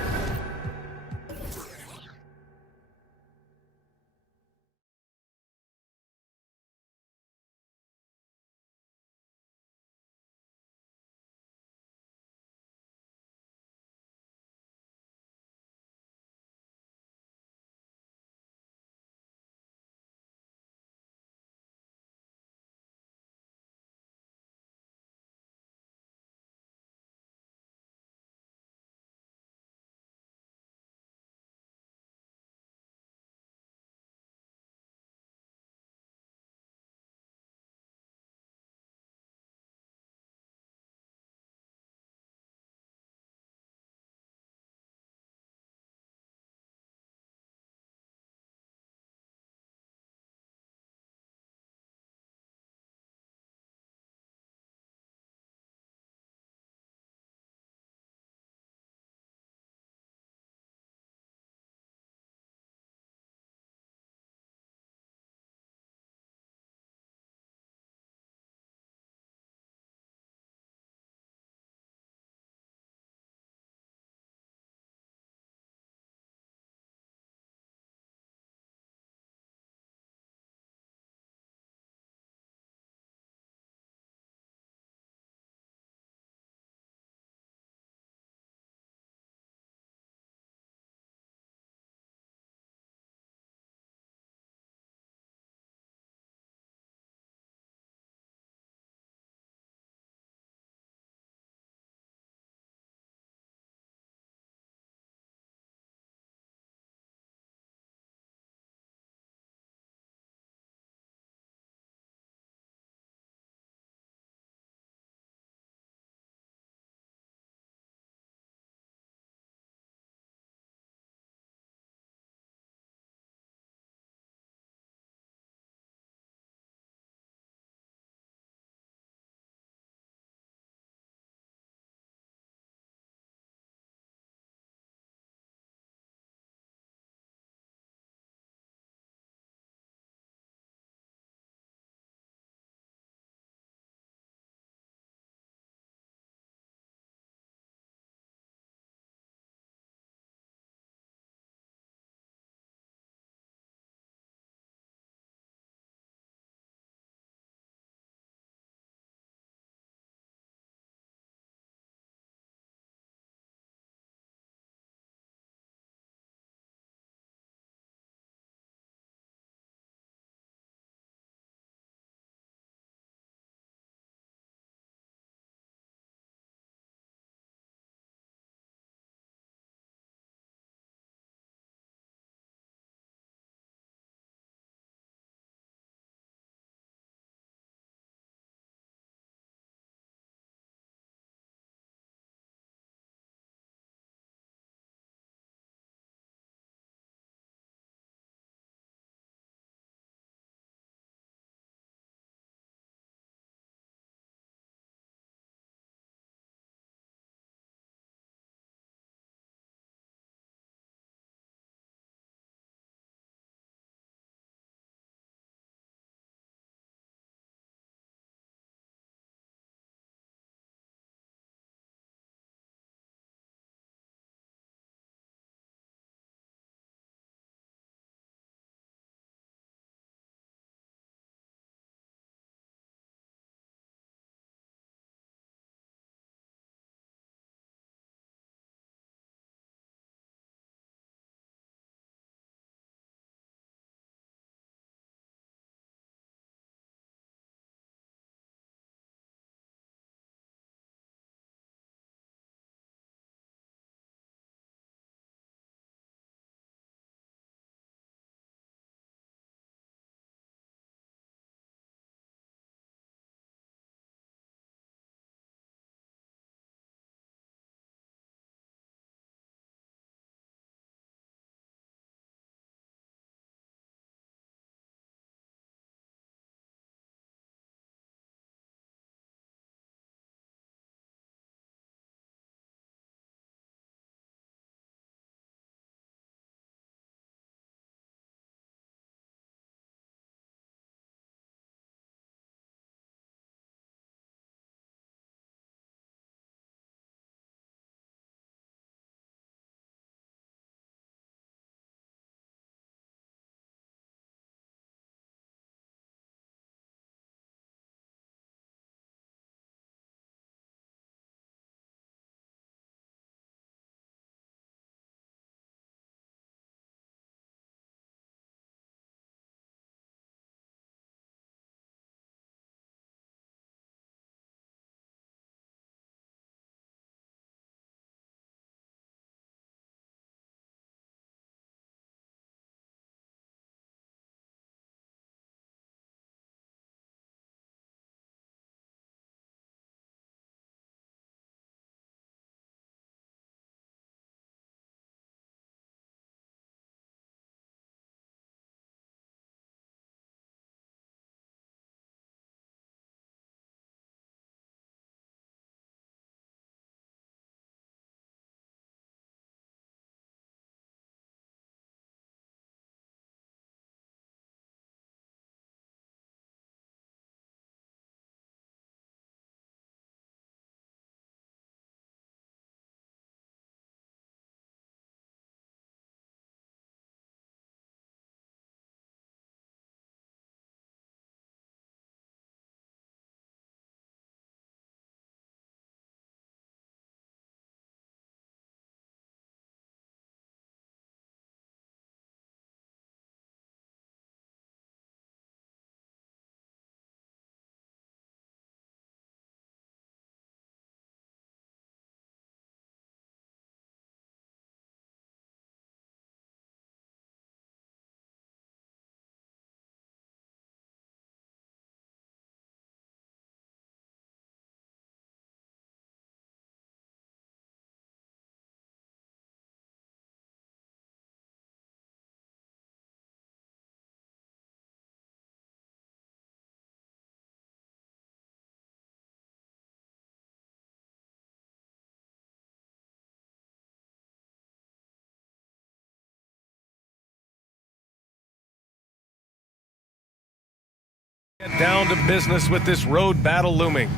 Get down to business with this road battle looming.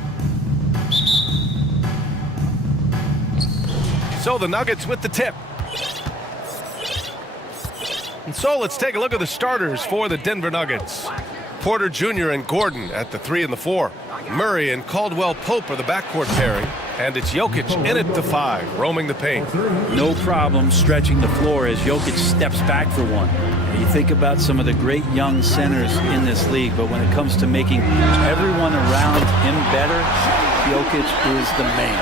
So the Nuggets with the tip. And so let's take a look at the starters for the Denver Nuggets. Porter Jr. and Gordon at the 3 and the 4. Murray and Caldwell Pope are the backcourt pairing. And it's Jokic in at the 5, roaming the paint. No problem stretching the floor as Jokic steps back for one. You think about some of the great young centers in this league, but when it comes to making everyone around him better, Jokic is the man.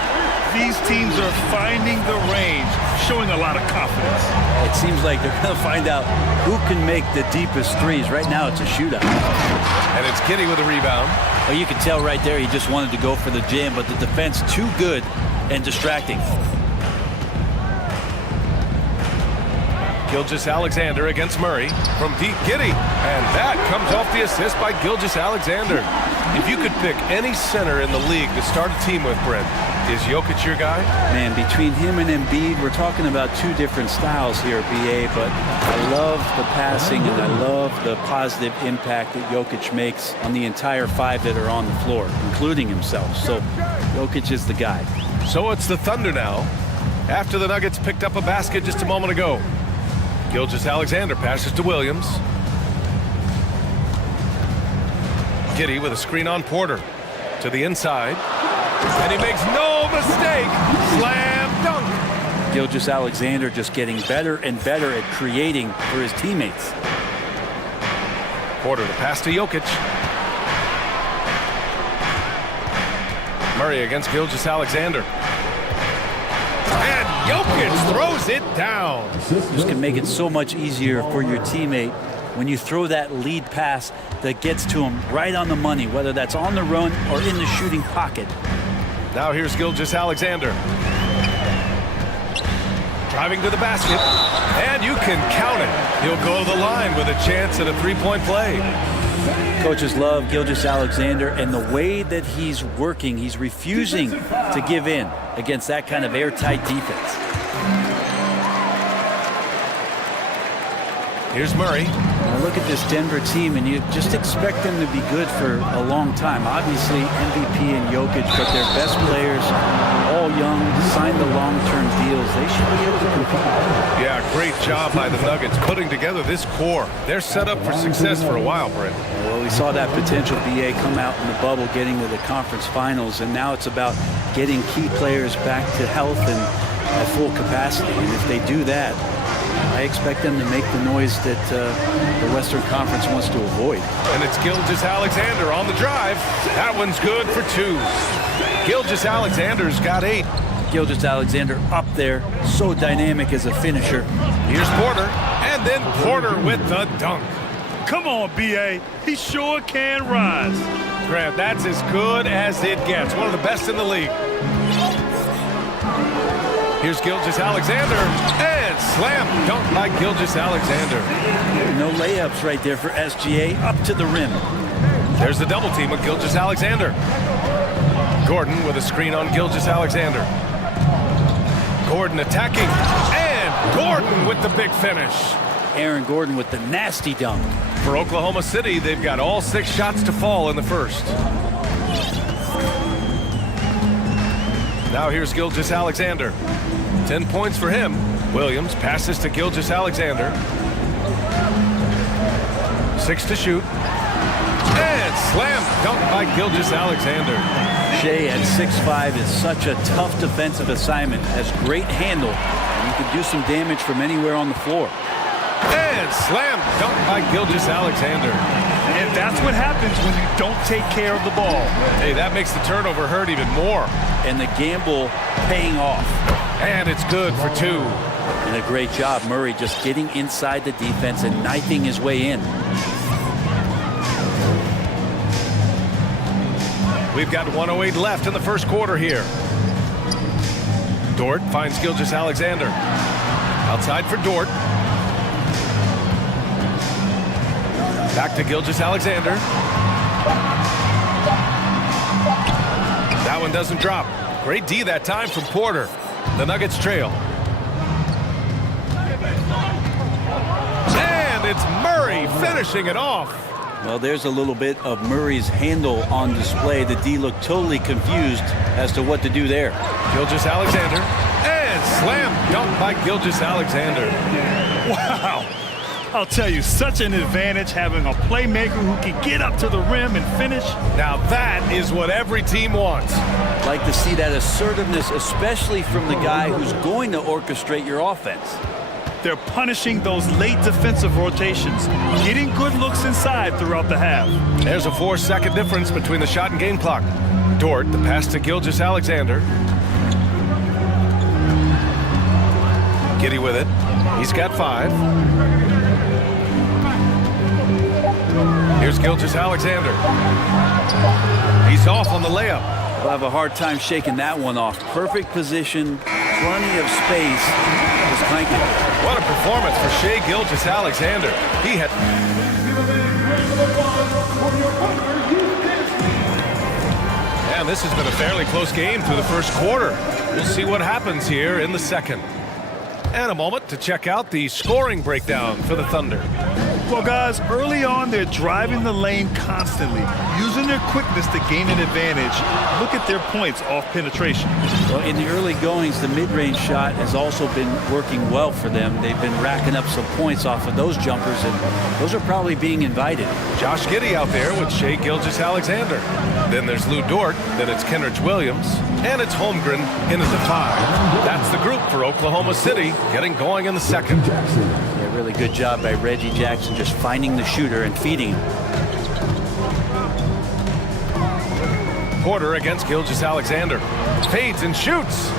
These teams are finding the range, showing a lot of confidence. It seems like they're going to find out who can make the deepest threes. Right now, it's a shootout. And it's Giddey with a rebound. Well, you can tell right there he just wanted to go for the jam, but the defense too good and distracting. Gilgeous-Alexander against Murray from deep. Giddey, and that comes off the assist by Gilgeous-Alexander. If you could pick any center in the league to start a team with, Brent, is Jokic your guy? Man, between him and Embiid, we're talking about two different styles here, BA, but I love the passing and I love the positive impact that Jokic makes on the entire 5 that are on the floor, including himself. So Jokic is the guy. So it's the Thunder now, after the Nuggets picked up a basket just a moment ago. Gilgeous-Alexander passes to Williams. Giddey with a screen on Porter to the inside. And he makes no mistake. Slam dunk. Gilgeous-Alexander just getting better and better at creating for his teammates. Porter the pass to Jokic. Murray against Gilgeous-Alexander. And Jokic throws it down. This can make it so much easier for your teammate when you throw that lead pass that gets to him right on the money, whether that's on the run or in the shooting pocket. Now here's Gilgeous-Alexander. Driving to the basket. And you can count it. He'll go to the line with a chance at a three-point play. Coaches love Gilgeous-Alexander and the way that he's working. He's refusing to give in against that kind of airtight defense. Here's Murray. Now look at this Denver team, and you just expect them to be good for a long time. Obviously, MVP and Jokic, but their best players, all young, signed the long-term deals. They should be able to compete. Yeah, great job by the Nuggets putting together this core. They're set up for success for a while, Brent. Well, we saw that potential BA come out in the bubble, getting to the conference finals, and now it's about getting key players back to health and at full capacity. And if they do that, I expect them to make the noise that the Western Conference wants to avoid. And it's Gilgeous-Alexander on the drive. That one's good for 2. Gilgeous-Alexander's got 8. Gilgeous-Alexander up there, so dynamic as a finisher. Here's Porter, and then Porter with the dunk. Come on, B.A. He sure can rise. Grant, that's as good as it gets. One of the best in the league. Here's Gilgeous-Alexander, and slam dunk by Gilgeous-Alexander. No layups right there for SGA, up to the rim. There's the double team with Gilgeous-Alexander. Gordon with a screen on Gilgeous-Alexander. Gordon attacking, and Gordon with the big finish. Aaron Gordon with the nasty dunk. For Oklahoma City, they've got all 6 shots to fall in the first. Now here's Gilgeous-Alexander. 10 points for him. Williams passes to Gilgeous-Alexander. 6 to shoot. And slam dunk by Gilgeous-Alexander. Shea at 6'5" is such a tough defensive assignment. Has great handle, and he can do some damage from anywhere on the floor. And slam dunk by Gilgeous-Alexander. And that's what happens when you don't take care of the ball. Hey, that makes the turnover hurt even more. And the gamble paying off. And it's good for 2. And a great job, Murray just getting inside the defense and knifing his way in. We've got 1:08 left in the first quarter here. Dort finds Gilgeous-Alexander. Outside for Dort. Back to Gilgeous-Alexander. That one doesn't drop. Great D that time from Porter. The Nuggets trail. And it's Murray finishing it off. Well, there's a little bit of Murray's handle on display. The D looked totally confused as to what to do there. Gilgeous-Alexander, and slam dunk by Gilgeous-Alexander. Wow. I'll tell you, such an advantage having a playmaker who can get up to the rim and finish. Now that is what every team wants. Like to see that assertiveness, especially from the guy who's going to orchestrate your offense. They're punishing those late defensive rotations, getting good looks inside throughout the half. There's a 4-second difference between the shot and game clock. Dort, the pass to Gilgeous-Alexander. Giddey with it. He's got 5. Here's Gilgeous-Alexander. He's off on the layup. We'll have a hard time shaking that one off. Perfect position, plenty of space. Just cranking. What a performance for Shai Gilgeous-Alexander. He had... And this has been a fairly close game through the first quarter. We'll see what happens here in the second. And a moment to check out the scoring breakdown for the Thunder. Well, guys, early on, they're driving the lane constantly, using their quickness to gain an advantage. Look at their points off penetration. Well, in the early goings, the mid-range shot has also been working well for them. They've been racking up some points off of those jumpers, and those are probably being invited. Josh Giddey out there with Shai Gilgeous-Alexander. Then there's Lou Dort, then it's Kenrich Williams, and it's Holmgren in at the 5. That's the group for Oklahoma City, getting going in the second. Yeah, really good job by Reggie Jackson just finding the shooter and feeding him. Porter against Gilgeous-Alexander. Fades and shoots.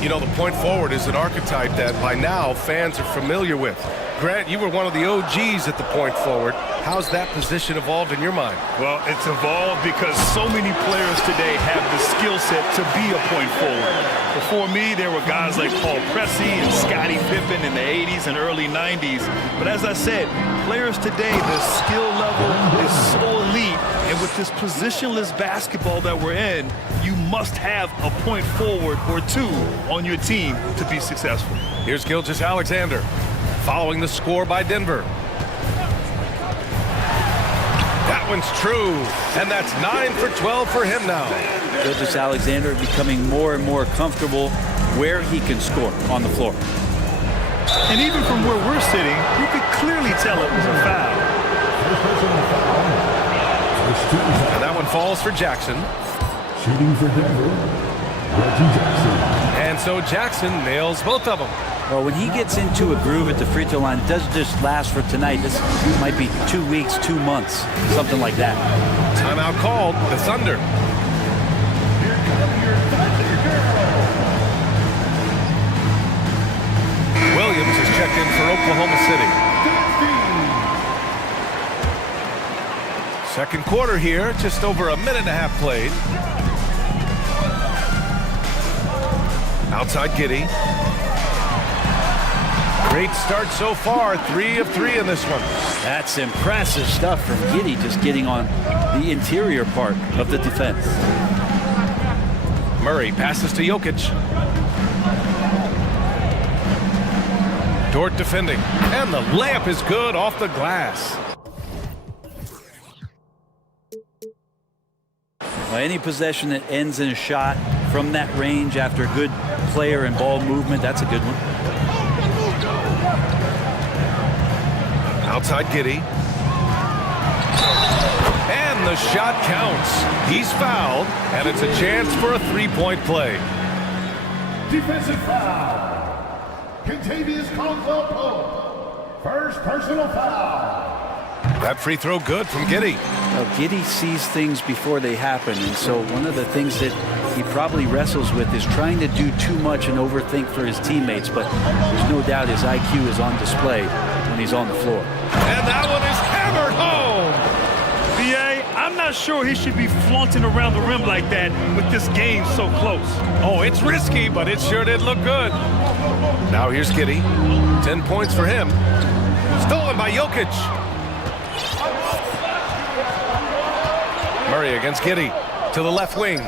You know, the point forward is an archetype that by now fans are familiar with. Grant, you were one of the OGs at the point forward. How's that position evolved in your mind? Well, it's evolved because so many players today have the skill set to be a point forward. Before me, there were guys like Paul Pressey and Scottie Pippen in the 80s and early 90s. But as I said, players today, the skill level is so elite. And with this positionless basketball that we're in, you must have a point forward or two on your team to be successful. Here's Gilgeous-Alexander, following the score by Denver. That one's true, and that's 9 for 12 for him now. Gilgeous-Alexander becoming more and more comfortable where he can score on the floor. And even from where we're sitting, you could clearly tell it was a foul. And that one falls for Jackson. Shooting for Denver, Reggie Jackson. And so Jackson nails both of them. Well, when he gets into a groove at the free throw line, it doesn't just last for tonight. This might be 2 weeks, 2 months, something like that. Timeout called, the Thunder. Williams is checked in for Oklahoma City. Second quarter here, just over a minute and a half played. Outside Giddey. Great start so far, 3 of 3 in this one. That's impressive stuff from Giddey, just getting on the interior part of the defense. Murray passes to Jokic. Dort defending, and the layup is good off the glass. Well, any possession that ends in a shot from that range after a good player and ball movement, that's a good one. Outside Giddey. And the shot counts. He's fouled, and it's a chance for a three-point play. Defensive foul. Contavious Caldwell-Pope. First personal foul. That free throw good from Giddey. Well, Giddey sees things before they happen, and so one of the things that he probably wrestles with is trying to do too much and overthink for his teammates, but there's no doubt his IQ is on display when he's on the floor. And that one is hammered home. B.A., I'm not sure he should be flaunting around the rim like that with this game so close. Oh, it's risky, but it sure did look good. Now here's Giddey. 10 points for him. Stolen by Jokic. Murray against Giddey to the left wing.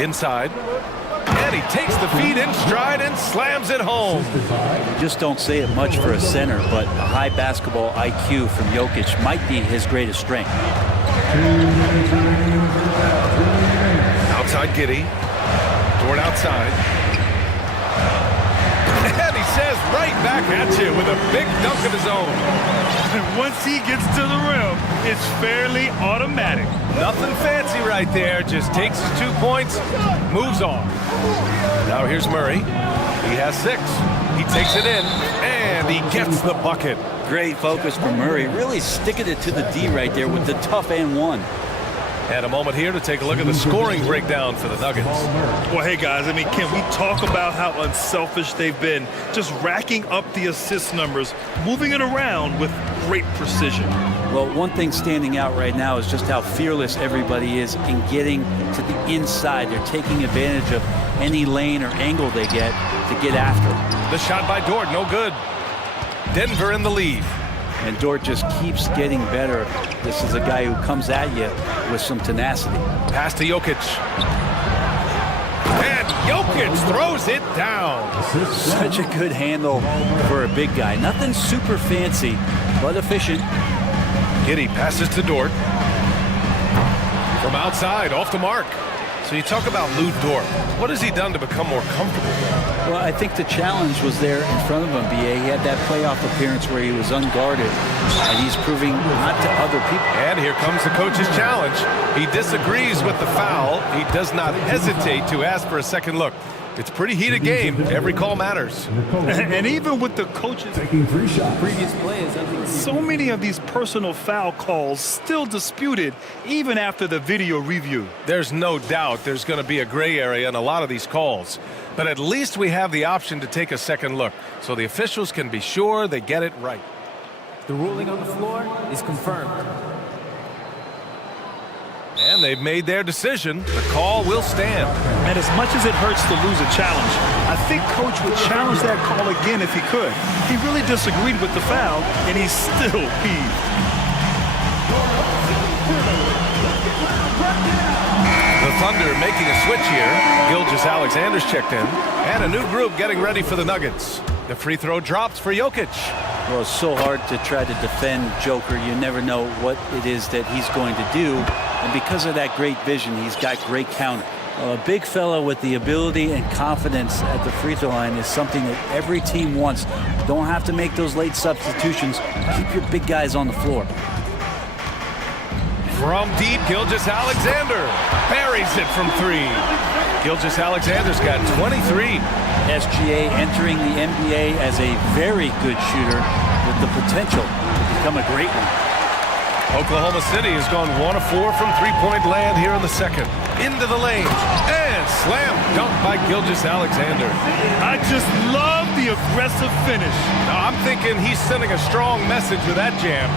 Inside. And he takes the feed in stride and slams it home. You just don't say it much for a center, but a high basketball IQ from Jokic might be his greatest strength. Outside Giddey. Dort outside. And he says right back at you with a big dunk of his own. Once he gets to the rim, it's fairly automatic. Nothing fancy right there. Just takes his 2 points, moves on. Now here's Murray. He has 6. He takes it in, and he gets the bucket. Great focus from Murray, really sticking it to the D right there with the tough and one. And a moment here to take a look at the scoring breakdown for the Nuggets. Well, hey, guys, I mean, can we talk about how unselfish they've been? Just racking up the assist numbers, moving it around with great precision. Well, one thing standing out right now is just how fearless everybody is in getting to the inside. They're taking advantage of any lane or angle they get to get after. The shot by Dort, no good. Denver in the lead. And Dort just keeps getting better. This is a guy who comes at you with some tenacity. Pass to Jokic. And Jokic throws it down. Such a good handle for a big guy. Nothing super fancy, but efficient. Giddey passes to Dort. From outside, off the mark. So you talk about Lou Dort. What has he done to become more comfortable? Well, I think the challenge was there in front of him, B.A. He had that playoff appearance where he was unguarded, and he's proving not to other people. And here comes the coach's challenge. He disagrees with the foul. He does not hesitate to ask for a second look. It's a pretty heated game. Every call matters. And even with the coaches taking 3 shots. Previous plays. So many of these personal foul calls still disputed even after the video review. There's no doubt there's going to be a gray area in a lot of these calls. But at least we have the option to take a second look, so the officials can be sure they get it right. The ruling on the floor is confirmed. And they've made their decision. The call will stand. And as much as it hurts to lose a challenge, I think Coach would challenge that call again if he could. He really disagreed with the foul, and he's still peeved. The Thunder making a switch here. Gilgeous-Alexander's checked in. And a new group getting ready for the Nuggets. The free throw drops for Jokic. Well, it's so hard to try to defend Joker. You never know what it is that he's going to do. And because of that great vision, he's got great counter. A big fella with the ability and confidence at the free throw line is something that every team wants. Don't have to make those late substitutions. Keep your big guys on the floor. From deep, Gilgeous-Alexander buries it from 3. Gilgeous-Alexander's got 23. SGA entering the NBA as a very good shooter with the potential to become a great one. Oklahoma City has gone 1 of 4 from three-point land here in the second. Into the lane, and slam dunk by Gilgeous-Alexander. I just love the aggressive finish. Now, I'm thinking he's sending a strong message with that jam.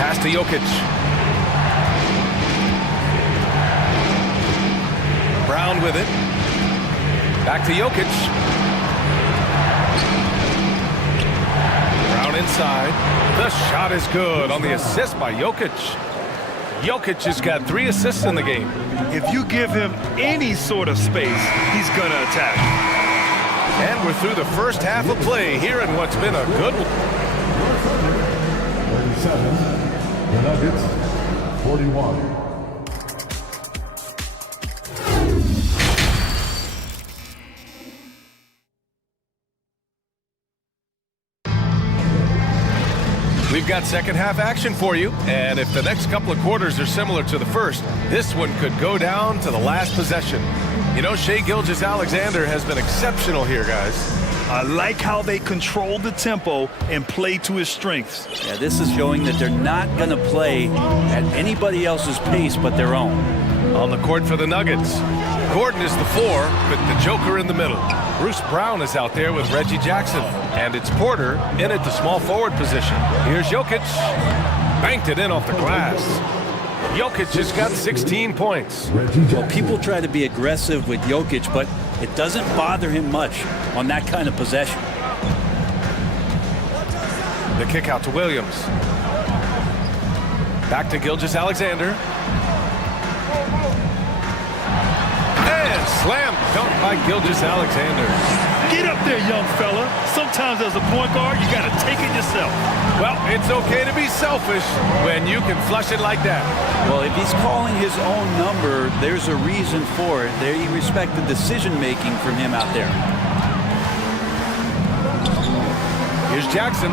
Pass to Jokic. Brown with it. Back to Jokic. Brown inside. The shot is good on the assist by Jokic. Jokic has got 3 assists in the game. If you give him any sort of space, he's going to attack. And we're through the first half of play here in what's been a good one. 37, the Nuggets, 41. We've got second half action for you, and if the next couple of quarters are similar to the first, this one could go down to the last possession. You know, Shai Gilgeous-Alexander has been exceptional here, guys. I like how they control the tempo and play to his strengths. Yeah, this is showing that they're not going to play at anybody else's pace but their own. On the court for the Nuggets, Gordon is the 4 with the Joker in the middle. Bruce Brown is out there with Reggie Jackson. And it's Porter in at the small forward position. Here's Jokic. Banked it in off the glass. Jokic has got 16 points. Well, people try to be aggressive with Jokic, but it doesn't bother him much on that kind of possession. The kick out to Williams. Back to Gilgeous-Alexander. And And slam dunk by Gilgeous-Alexander. Get up there, young fella. Sometimes as a point guard, you got to take it yourself. Well, it's okay to be selfish when you can flush it like that. Well, if he's calling his own number, there's a reason for it. They respect the decision-making from him out there. Here's Jackson.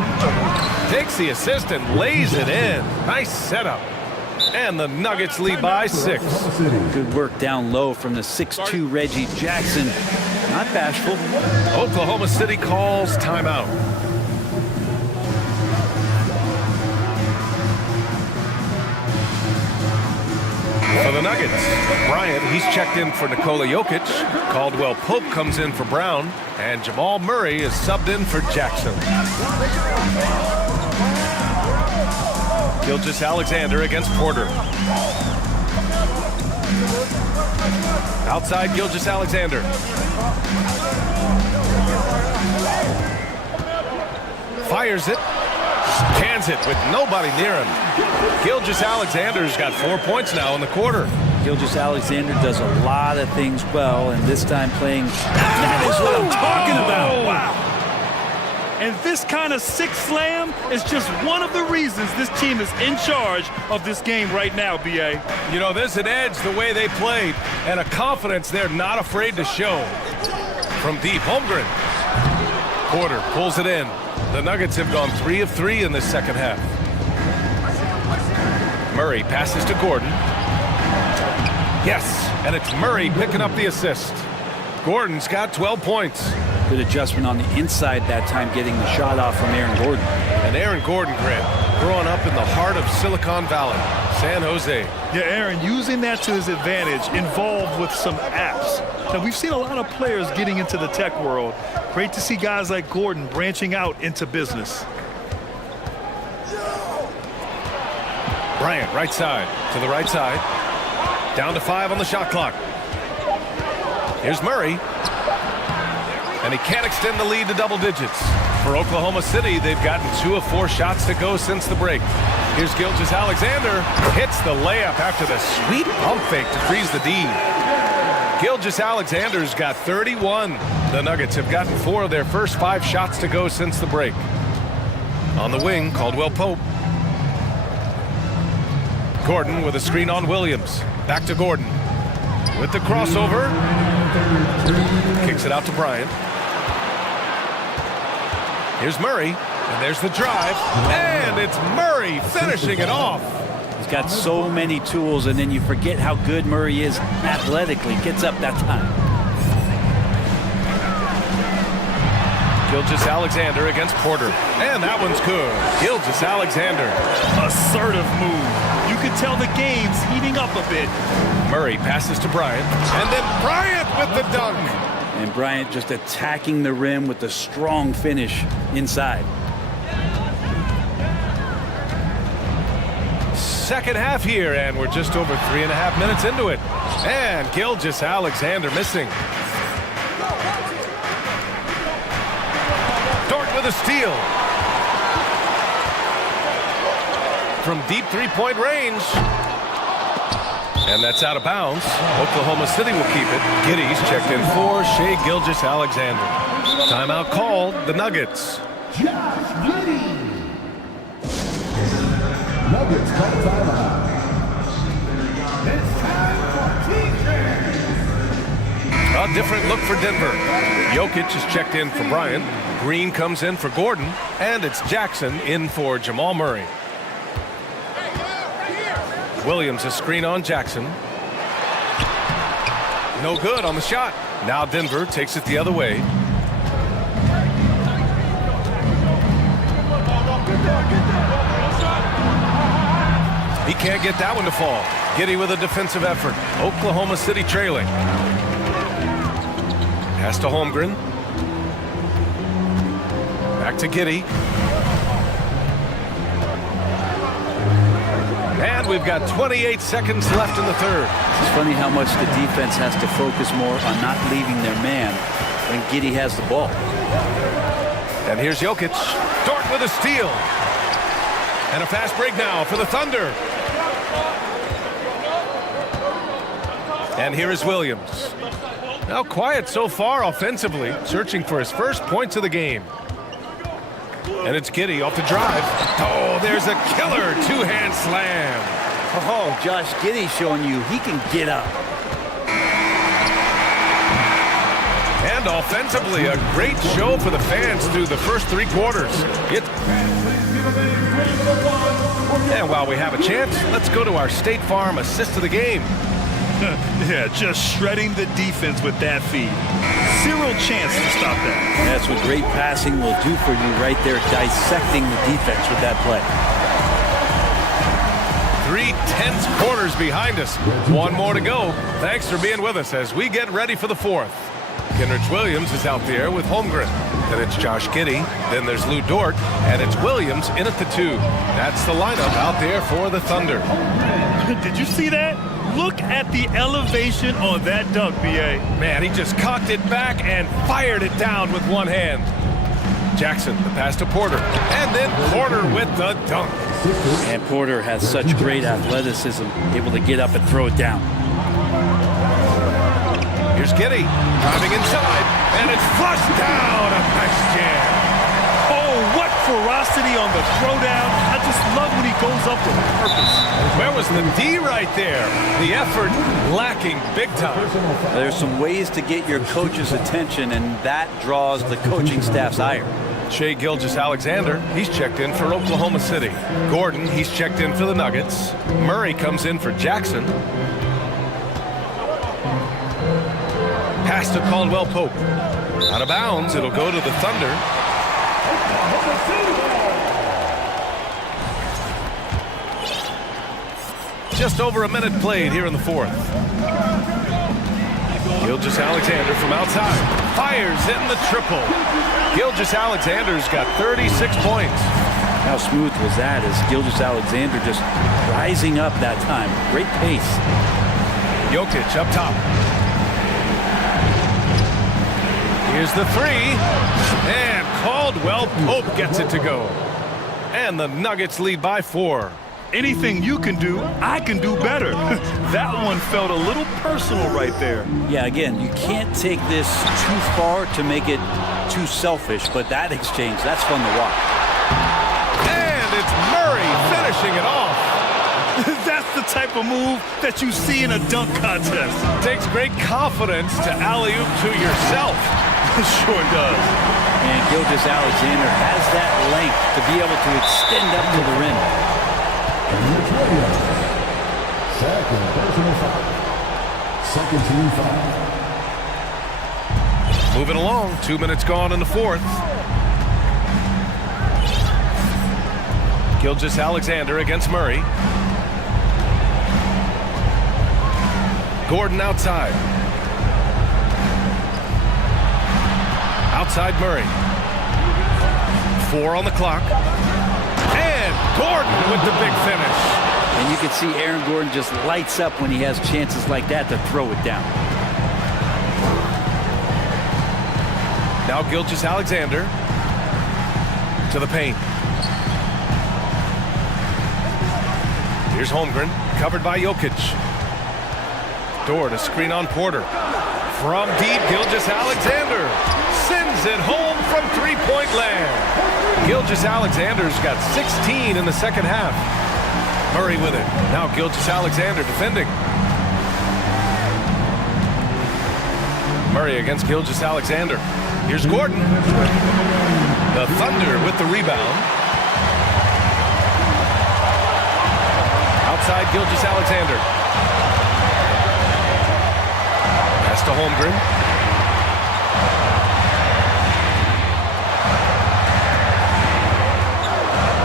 Takes the assist and lays it in. Nice setup. And the Nuggets lead by 6. Good work down low from the 6'2" Reggie Jackson. Not bashful. Oklahoma City calls timeout. For the Nuggets, Bryant, he's checked in for Nikola Jokic. Caldwell Pope comes in for Brown. And Jamal Murray is subbed in for Jackson. Gilgeous-Alexander against Porter. Outside Gilgeous-Alexander. Fires it. Cans it with nobody near him. Gilgeous-Alexander's got 4 points now in the quarter. Gilgeous-Alexander does a lot of things well, and this time playing. That is what I'm talking about. Wow. And this kind of six slam is just one of the reasons this team is in charge of this game right now, B.A. You know, there's an edge the way they played and a confidence they're not afraid to show. From deep, Holmgren. Porter pulls it in. The Nuggets have gone 3 of 3 in this second half. Murray passes to Gordon. Yes, and it's Murray picking up the assist. Gordon's got 12 points. Good adjustment on the inside that time, getting the shot off from Aaron Gordon. And Aaron Gordon, Grant, growing up in the heart of Silicon Valley, San Jose. Yeah, Aaron, using that to his advantage, involved with some apps. Now, we've seen a lot of players getting into the tech world. Great to see guys like Gordon branching out into business. Bryant, right side, to the right side. Down to 5 on the shot clock. Here's Murray. And he can't extend the lead to double digits. For Oklahoma City, they've gotten 2 of 4 shots to go since the break. Here's Gilgeous-Alexander. Hits the layup after the sweet pump fake to freeze the D. Gilgeous-Alexander's got 31. The Nuggets have gotten 4 of their first 5 shots to go since the break. On the wing, Caldwell Pope. Gordon with a screen on Williams. Back to Gordon. With the crossover. Kicks it out to Bryant. Here's Murray, and there's the drive, and it's Murray finishing it off. He's got so many tools, and then you forget how good Murray is athletically. Gets up that time. Gilgeous-Alexander against Porter, and that one's good. Gilgeous-Alexander. Assertive move. You can tell the game's heating up a bit. Murray passes to Bryant, and then Bryant with the dunk. And Bryant just attacking the rim with a strong finish inside. Second half here, and we're just over 3.5 minutes into it. And Gilgeous-Alexander missing. Dort with a steal. From deep three-point range. And that's out of bounds. Oklahoma City will keep it. Giddy's checked in for Shai Gilgeous-Alexander. Timeout called, the Nuggets. Nuggets call timeout. It's time for TJ. A different look for Denver. Jokic is checked in for Bryant. Green comes in for Gordon. And it's Jackson in for Jamal Murray. Williams a screen on Jackson. No good on the shot. Now Denver takes it the other way. He can't get that one to fall. Giddey with a defensive effort. Oklahoma City trailing. Pass to Holmgren. Back to Giddey. And we've got 28 seconds left in the third. It's funny how much the defense has to focus more on not leaving their man when Giddey has the ball. And here's Jokic. Dort with a steal. And a fast break now for the Thunder. And here is Williams. Now quiet so far offensively, searching for his first points of the game. And it's Giddey off the drive. Oh, there's a killer two-hand slam. Oh, Josh Giddey showing you he can get up. And offensively, a great show for the fans through the first 3 quarters. And while we have a chance, let's go to our State Farm assist of the game. Yeah, just shredding the defense with that feed. Zero chance to stop that. That's what great passing will do for you right there, dissecting the defense with that play. 3 tense quarters behind us. 1 more to go. Thanks for being with us as we get ready for the 4th. Kenrich Williams is out there with Holmgren. Then it's Josh Giddey. Then there's Lou Dort. And it's Williams in at the 2. That's the lineup out there for the Thunder. Did you see that? Look at the elevation on that dunk, B.A. Man, he just cocked it back and fired it down with one hand. Jackson, the pass to Porter. And then Porter with the dunk. And Porter has such great athleticism, able to get up and throw it down. Here's Giddey, driving inside, and it's flushed down. A nice jam. Oh, what ferocity on the throwdown. I just love when he goes up with purpose. Where was the D right there? The effort lacking big time. There's some ways to get your coach's attention, and that draws the coaching staff's ire. Shai Gilgeous-Alexander, he's checked in for Oklahoma City. Gordon, he's checked in for the Nuggets. Murray comes in for Jackson. Pass to Caldwell Pope. Out of bounds, it'll go to the Thunder. Just over a minute played here in the 4th. Gilgeous-Alexander from outside. Fires in the triple. Gilgeous-Alexander's got 36 points. How smooth was that as Gilgeous-Alexander just rising up that time. Great pace. Jokic up top. Here's the 3. And Caldwell Pope gets it to go. And the Nuggets lead by 4. Anything you can do, I can do better. That one felt a little personal right there. Yeah, again, you can't take this too far to make it too selfish, but that exchange, that's fun to watch. And it's Murray finishing it off. That's the type of move that you see in a dunk contest. Takes great confidence to alley-oop to yourself. It sure does. And Gilgeous-Alexander has that length to be able to extend up to the rim. Second personal foul. Second team foul. Moving along, 2 minutes gone in the 4th. Gilgeous-Alexander against Murray. Gordon outside. Outside Murray. 4 on the clock. And Gordon with the big finish. And you can see Aaron Gordon just lights up when he has chances like that to throw it down. Now Gilgeous-Alexander to the paint. Here's Holmgren, covered by Jokic. Dort, a screen on Porter. From deep, Gilgeous-Alexander sends it home from three-point land. Gilgeous-Alexander's got 16 in the second half. Murray with it. Now Gilgeous-Alexander defending. Murray against Gilgeous-Alexander. Here's Gordon. The Thunder with the rebound. Outside Gilgeous-Alexander. Pass to Holmgren.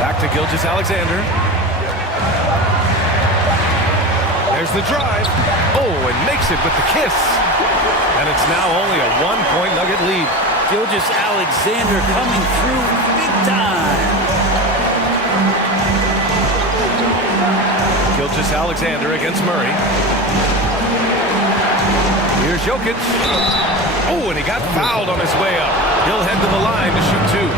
Back to Gilgeous-Alexander. There's the drive. Oh, and makes it with the kiss. And it's now only a 1-point Nugget lead. Gilgeous-Alexander coming through big time. Gilgeous-Alexander against Murray. Here's Jokic. Oh, and he got fouled on his way up. He'll head to the line to shoot 2.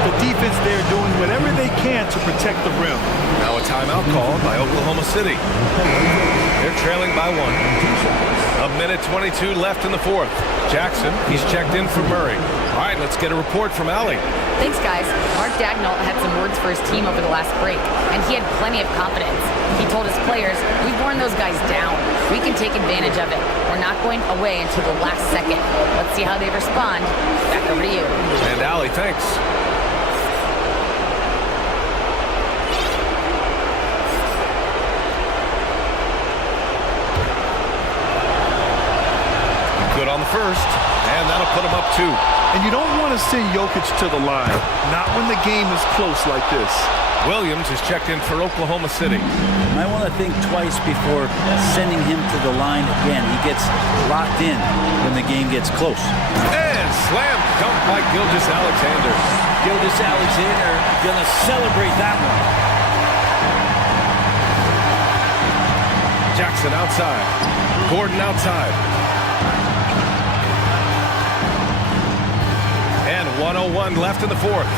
The defense there doing whatever they can to protect the rim. Now a timeout called by Oklahoma City. They're trailing by 1. A minute 22 left in the fourth. Jackson, he's checked in for Murray. All right, let's get a report from Allie. Thanks, guys. Mark Dagnall had some words for his team over the last break, and he had plenty of confidence. He told his players, we've worn those guys down. We can take advantage of it. We're not going away until the last second. Let's see how they respond. Back over to you. And Allie, thanks. Good on the first, and that'll put him up 2. And you don't want to send Jokic to the line, not when the game is close like this. Williams is checked in for Oklahoma City. You might want to think twice before sending him to the line again. He gets locked in when the game gets close. And slam dunk by Gilgeous-Alexander. Gilgeous-Alexander gonna celebrate that one. Jackson outside. Gordon outside. And 1:01 left in the fourth.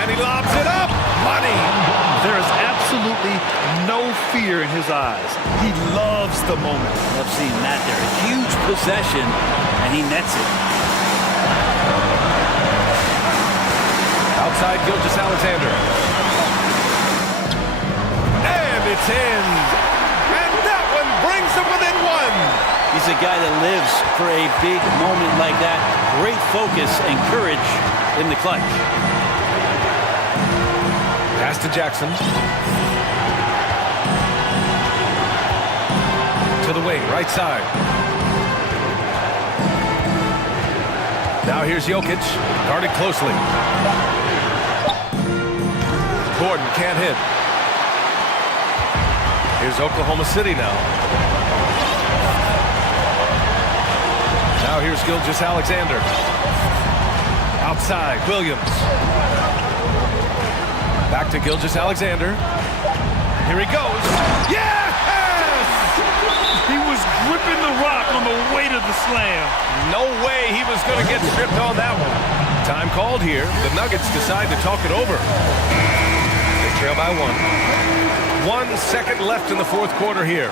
And he lobs it up. Money. There is absolutely no fear in his eyes. He loves the moment. Love seeing that there. A huge possession, and he nets it. Outside Gilgeous-Alexander. And it's in. And that one brings him within 1. He's a guy that lives for a big moment like that. Great focus and courage in the clutch. Pass to Jackson. To the wing, right side. Now here's Jokic, guarded closely. Gordon can't hit. Here's Oklahoma City now. Now here's Gilgeous-Alexander. Outside, Williams. Back to Gilgeous-Alexander. Here he goes. Yes! He was gripping the rock on the weight of the slam. No way he was going to get stripped on that one. Time called here. The Nuggets decide to talk it over. They trail by 1. 1 second left in the fourth quarter here.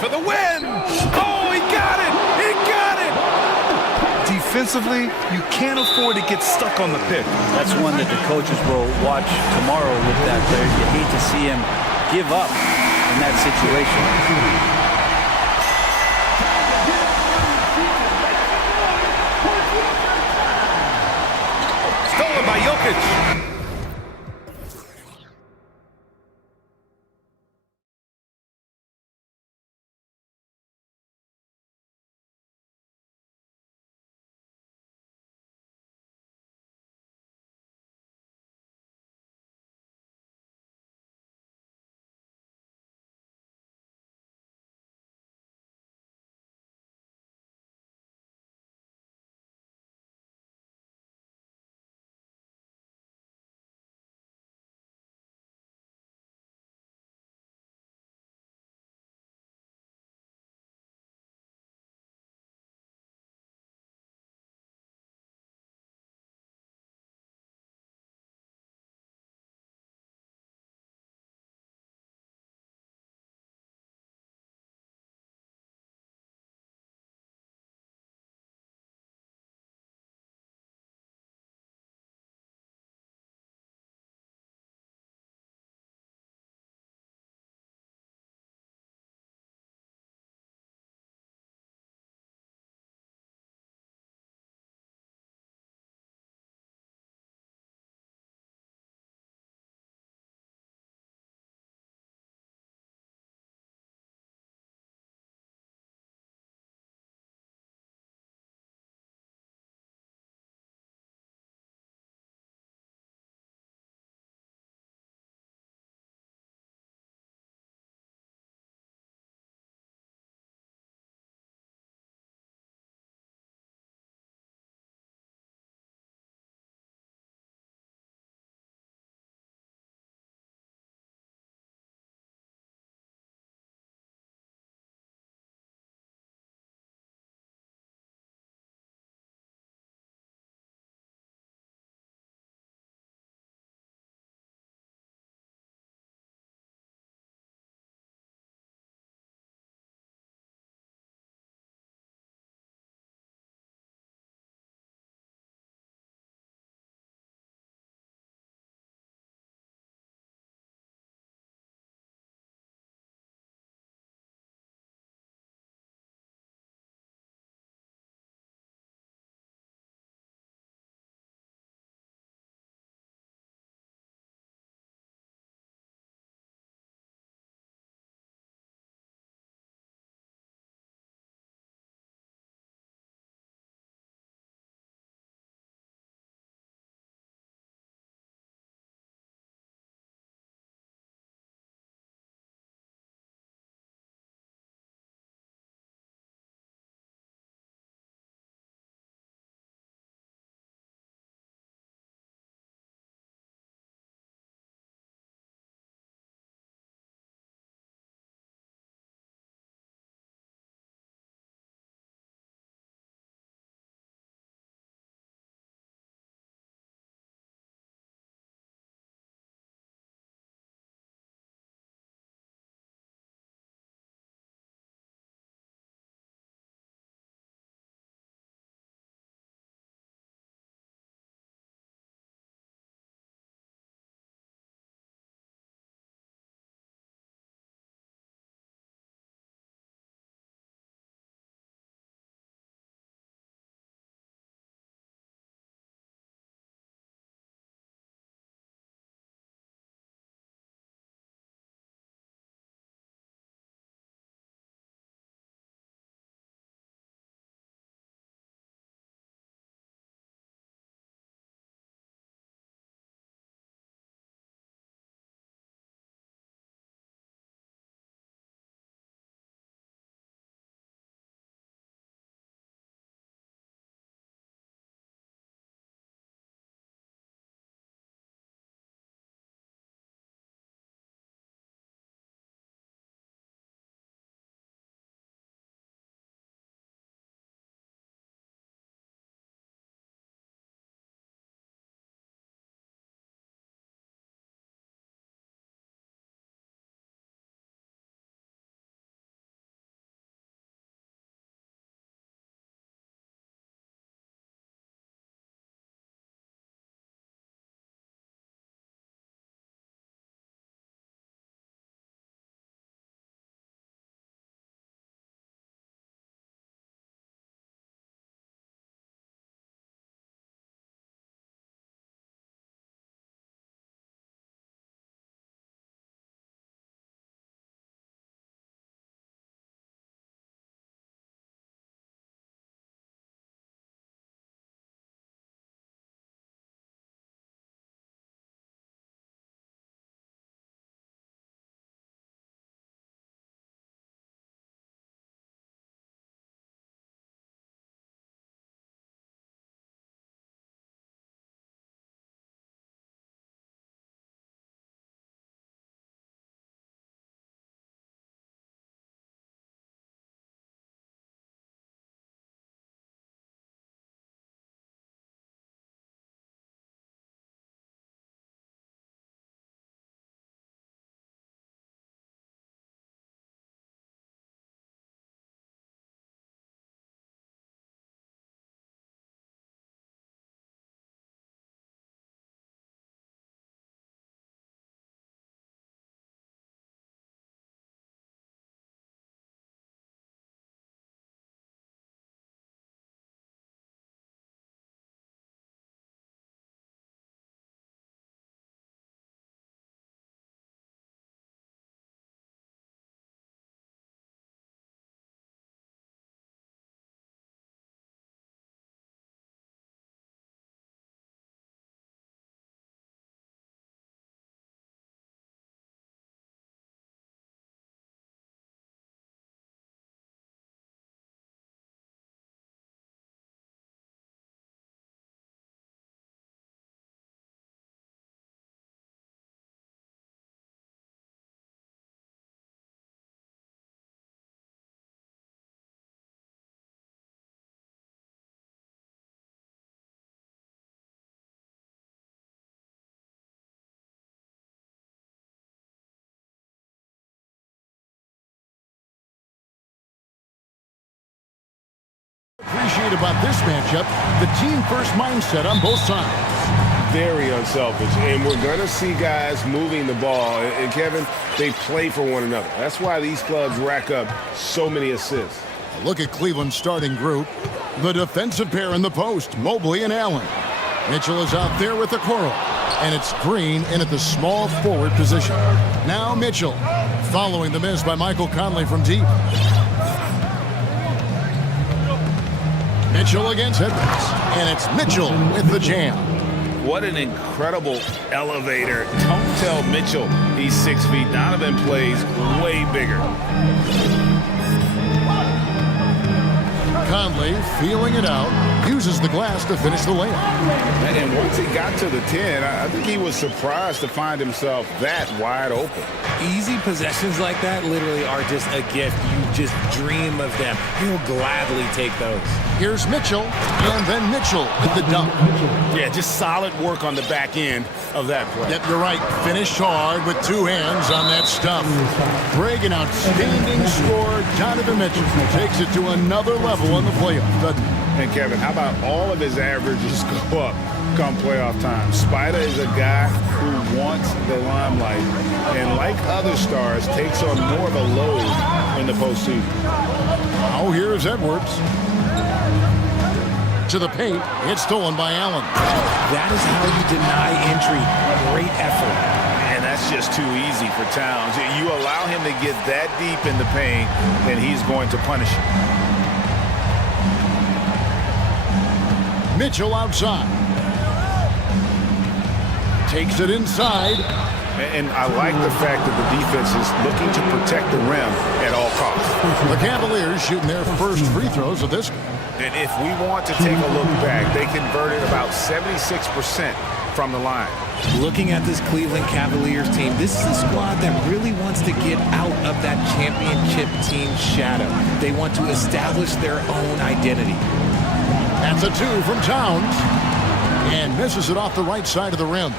For the win! Oh, he got it! He got it! Defensively, you can't afford to get stuck on the pick. That's one that the coaches will watch tomorrow with that player. You hate to see him give up in that situation. Stolen by Jokic. appreciate about this matchup the team-first mindset on both sides. Very unselfish, and we're going to see guys moving the ball. And Kevin, they play for one another. That's why these clubs rack up so many assists. A look at Cleveland's starting group. The defensive pair in the post, Mobley and Allen. Mitchell is out there with the Coral, and it's Green in at the small forward position. Now Mitchell, following the miss by Michael Conley from deep. Mitchell against Edwards, and it's Mitchell with the jam. What an incredible elevator. Don't tell Mitchell he's 6 feet. Donovan plays way bigger. Conley feeling it out, uses the glass to finish the layup. And once he got to the 10, I think he was surprised to find himself that wide open. Easy possessions like that literally are just a gift. You just dream of them. He'll gladly take those. Here's Mitchell, and then Mitchell with the dunk. Yeah, just solid work on the back end of that play. Yep, you're right. Finished hard with two hands on that stuff. Greg, an outstanding scorer. Donovan Mitchell takes it to another level in the playoff, doesn't he? And Kevin, how about all of his averages go up come playoff time? Spider is a guy who wants the limelight, and like other stars, takes on more of a load in the postseason. Oh, here's Edwards. To the paint, it's stolen by Allen. That is how you deny entry. Great effort. And that's just too easy for Towns. You allow him to get that deep in the paint, and he's going to punish you. Mitchell outside. Takes it inside. And I like the fact that the defense is looking to protect the rim at all costs. The Cavaliers shooting their first free throws of this game. And if we want to take a look back, they converted about 76% from the line. Looking at this Cleveland Cavaliers team, this is a squad that really wants to get out of that championship team shadow. They want to establish their own identity. That's a two from Towns. And misses it off the right side of the rim.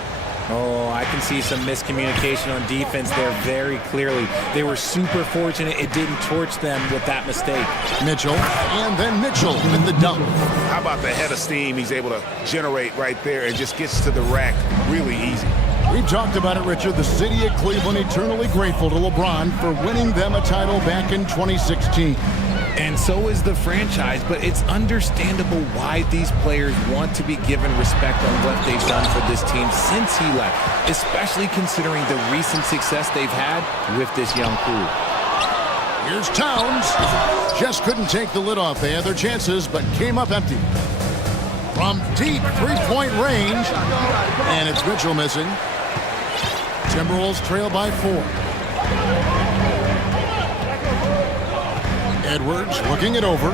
Oh, I can see some miscommunication on defense there very clearly. They were super fortunate it didn't torch them with that mistake. Mitchell, and then Mitchell with the dunk. How about the head of steam he's able to generate right there and just gets to the rack really easy. We've talked about it, Richard. The city of Cleveland eternally grateful to LeBron for winning them a title back in 2016. And so is the franchise, but it's understandable why these players want to be given respect on what they've done for this team since he left, especially considering the recent success they've had with this young crew. Here's Towns. Just couldn't take the lid off. They had their chances, but came up empty. From deep three-point range, and it's Mitchell missing. Timberwolves trail by 4. Edwards looking it over.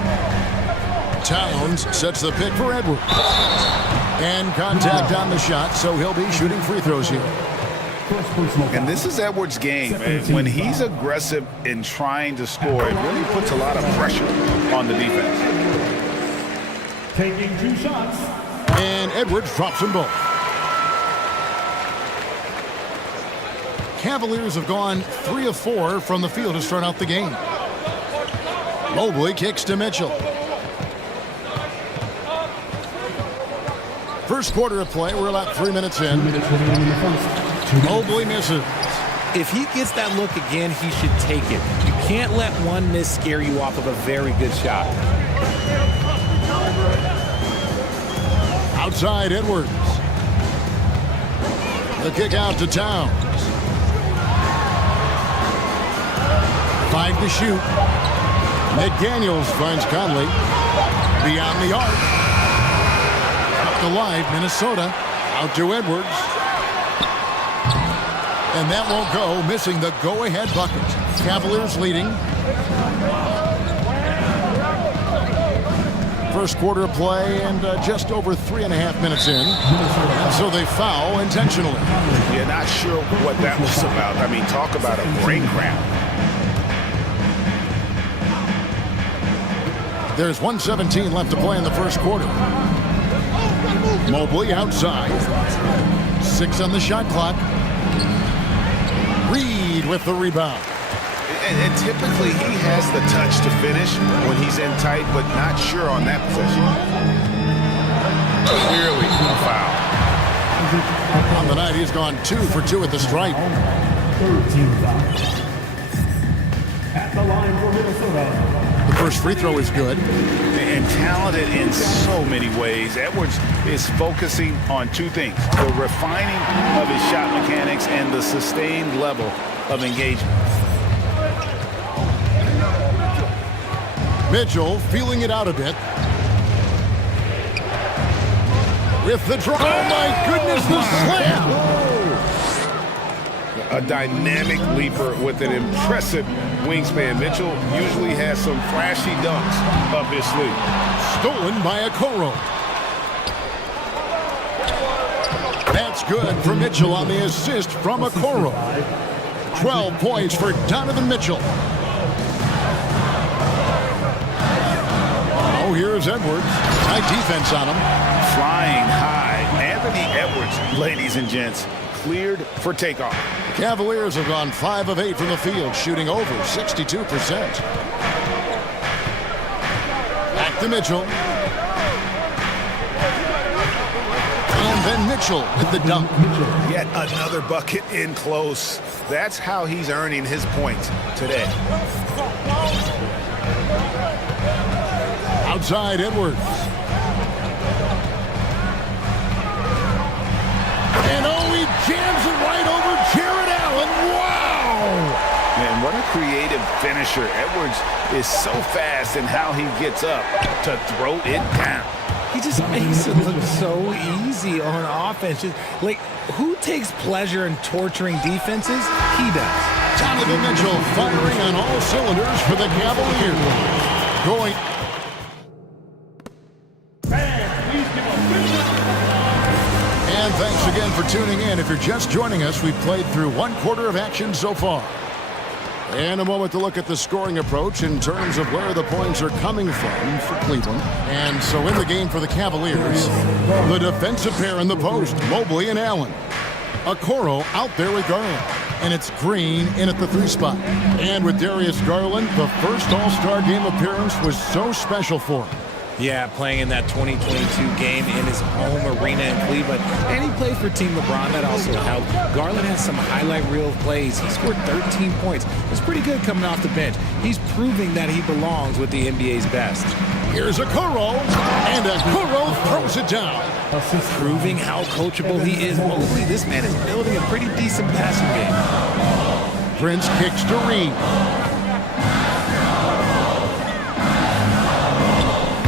Towns sets the pick for Edwards. And contact on the shot, so he'll be shooting free throws here. And this is Edwards' game. When he's aggressive in trying to score, it really puts a lot of pressure on the defense. Taking 2 shots. And Edwards drops them both. Cavaliers have gone 3 of 4 from the field to start out the game. Mobley kicks to Mitchell. First quarter of play, we're about 3 minutes in. Mobley misses. If he gets that look again, he should take it. You can't let one miss scare you off of a very good shot. Outside Edwards. The kick out to Towns. 5 to shoot. McDaniels finds Conley. Beyond the arc. Up the live, Minnesota. Out to Edwards. And that won't go, missing the go-ahead bucket. Cavaliers leading. First quarter of play and just over 3.5 minutes in. And so they foul intentionally. Yeah, not sure what that was about. I mean, talk about a brain cramp. There's 1:17 left to play in the first quarter. Mobley outside. 6 on the shot clock. Reed with the rebound. And typically he has the touch to finish when he's in tight, but not sure on that possession. Clearly a foul. On the night, he's gone 2 for 2 at the stripe. 13 fouls. At the line for Minnesota. The first free throw is good. And talented in so many ways. Edwards is focusing on 2 things: the refining of his shot mechanics and the sustained level of engagement. Mitchell feeling it out a bit. With the draw. Oh, my goodness, the slam! A dynamic leaper with an impressive wingspan. Mitchell usually has some flashy dunks up his sleeve. Stolen by Okoro. That's good for Mitchell on the assist from Okoro. 12 points for Donovan Mitchell. Oh, here's Edwards. Nice defense on him. Flying high. Anthony Edwards, ladies and gents, cleared for takeoff. The Cavaliers have gone 5 of 8 from the field, shooting over 62%. Back to Mitchell. And then Mitchell with the dunk. Yet another bucket in close. That's how he's earning his points today. Outside Edwards. And oh, he jams it right over Jared Allen. Wow! And what a creative finisher. Edwards is so fast in how he gets up to throw it down. He just makes it look so easy on offense. Like, who takes pleasure in torturing defenses? He does. Donovan Mitchell firing on all cylinders for the Cavaliers. Going. And thanks again for tuning in. If you're just joining us, we've played through 1/4 of action so far. And a moment to look at the scoring approach in terms of where the points are coming from for Cleveland. And so in the game for the Cavaliers, the defensive pair in the post, Mobley and Allen. Okoro out there with Garland. And it's Green in at the 3 spot. And with Darius Garland, the first All-Star game appearance was so special for him. Yeah, playing in that 2022 game in his home arena in Cleveland. And he played for Team LeBron. That also helped. Garland had some highlight reel plays. He scored 13 points. It was pretty good coming off the bench. He's proving that he belongs with the NBA's best. Here's Okoro, and Okoro throws it down. Proving how coachable he is. Mobley, this man is building a pretty decent passing game. Prince kicks to Reed.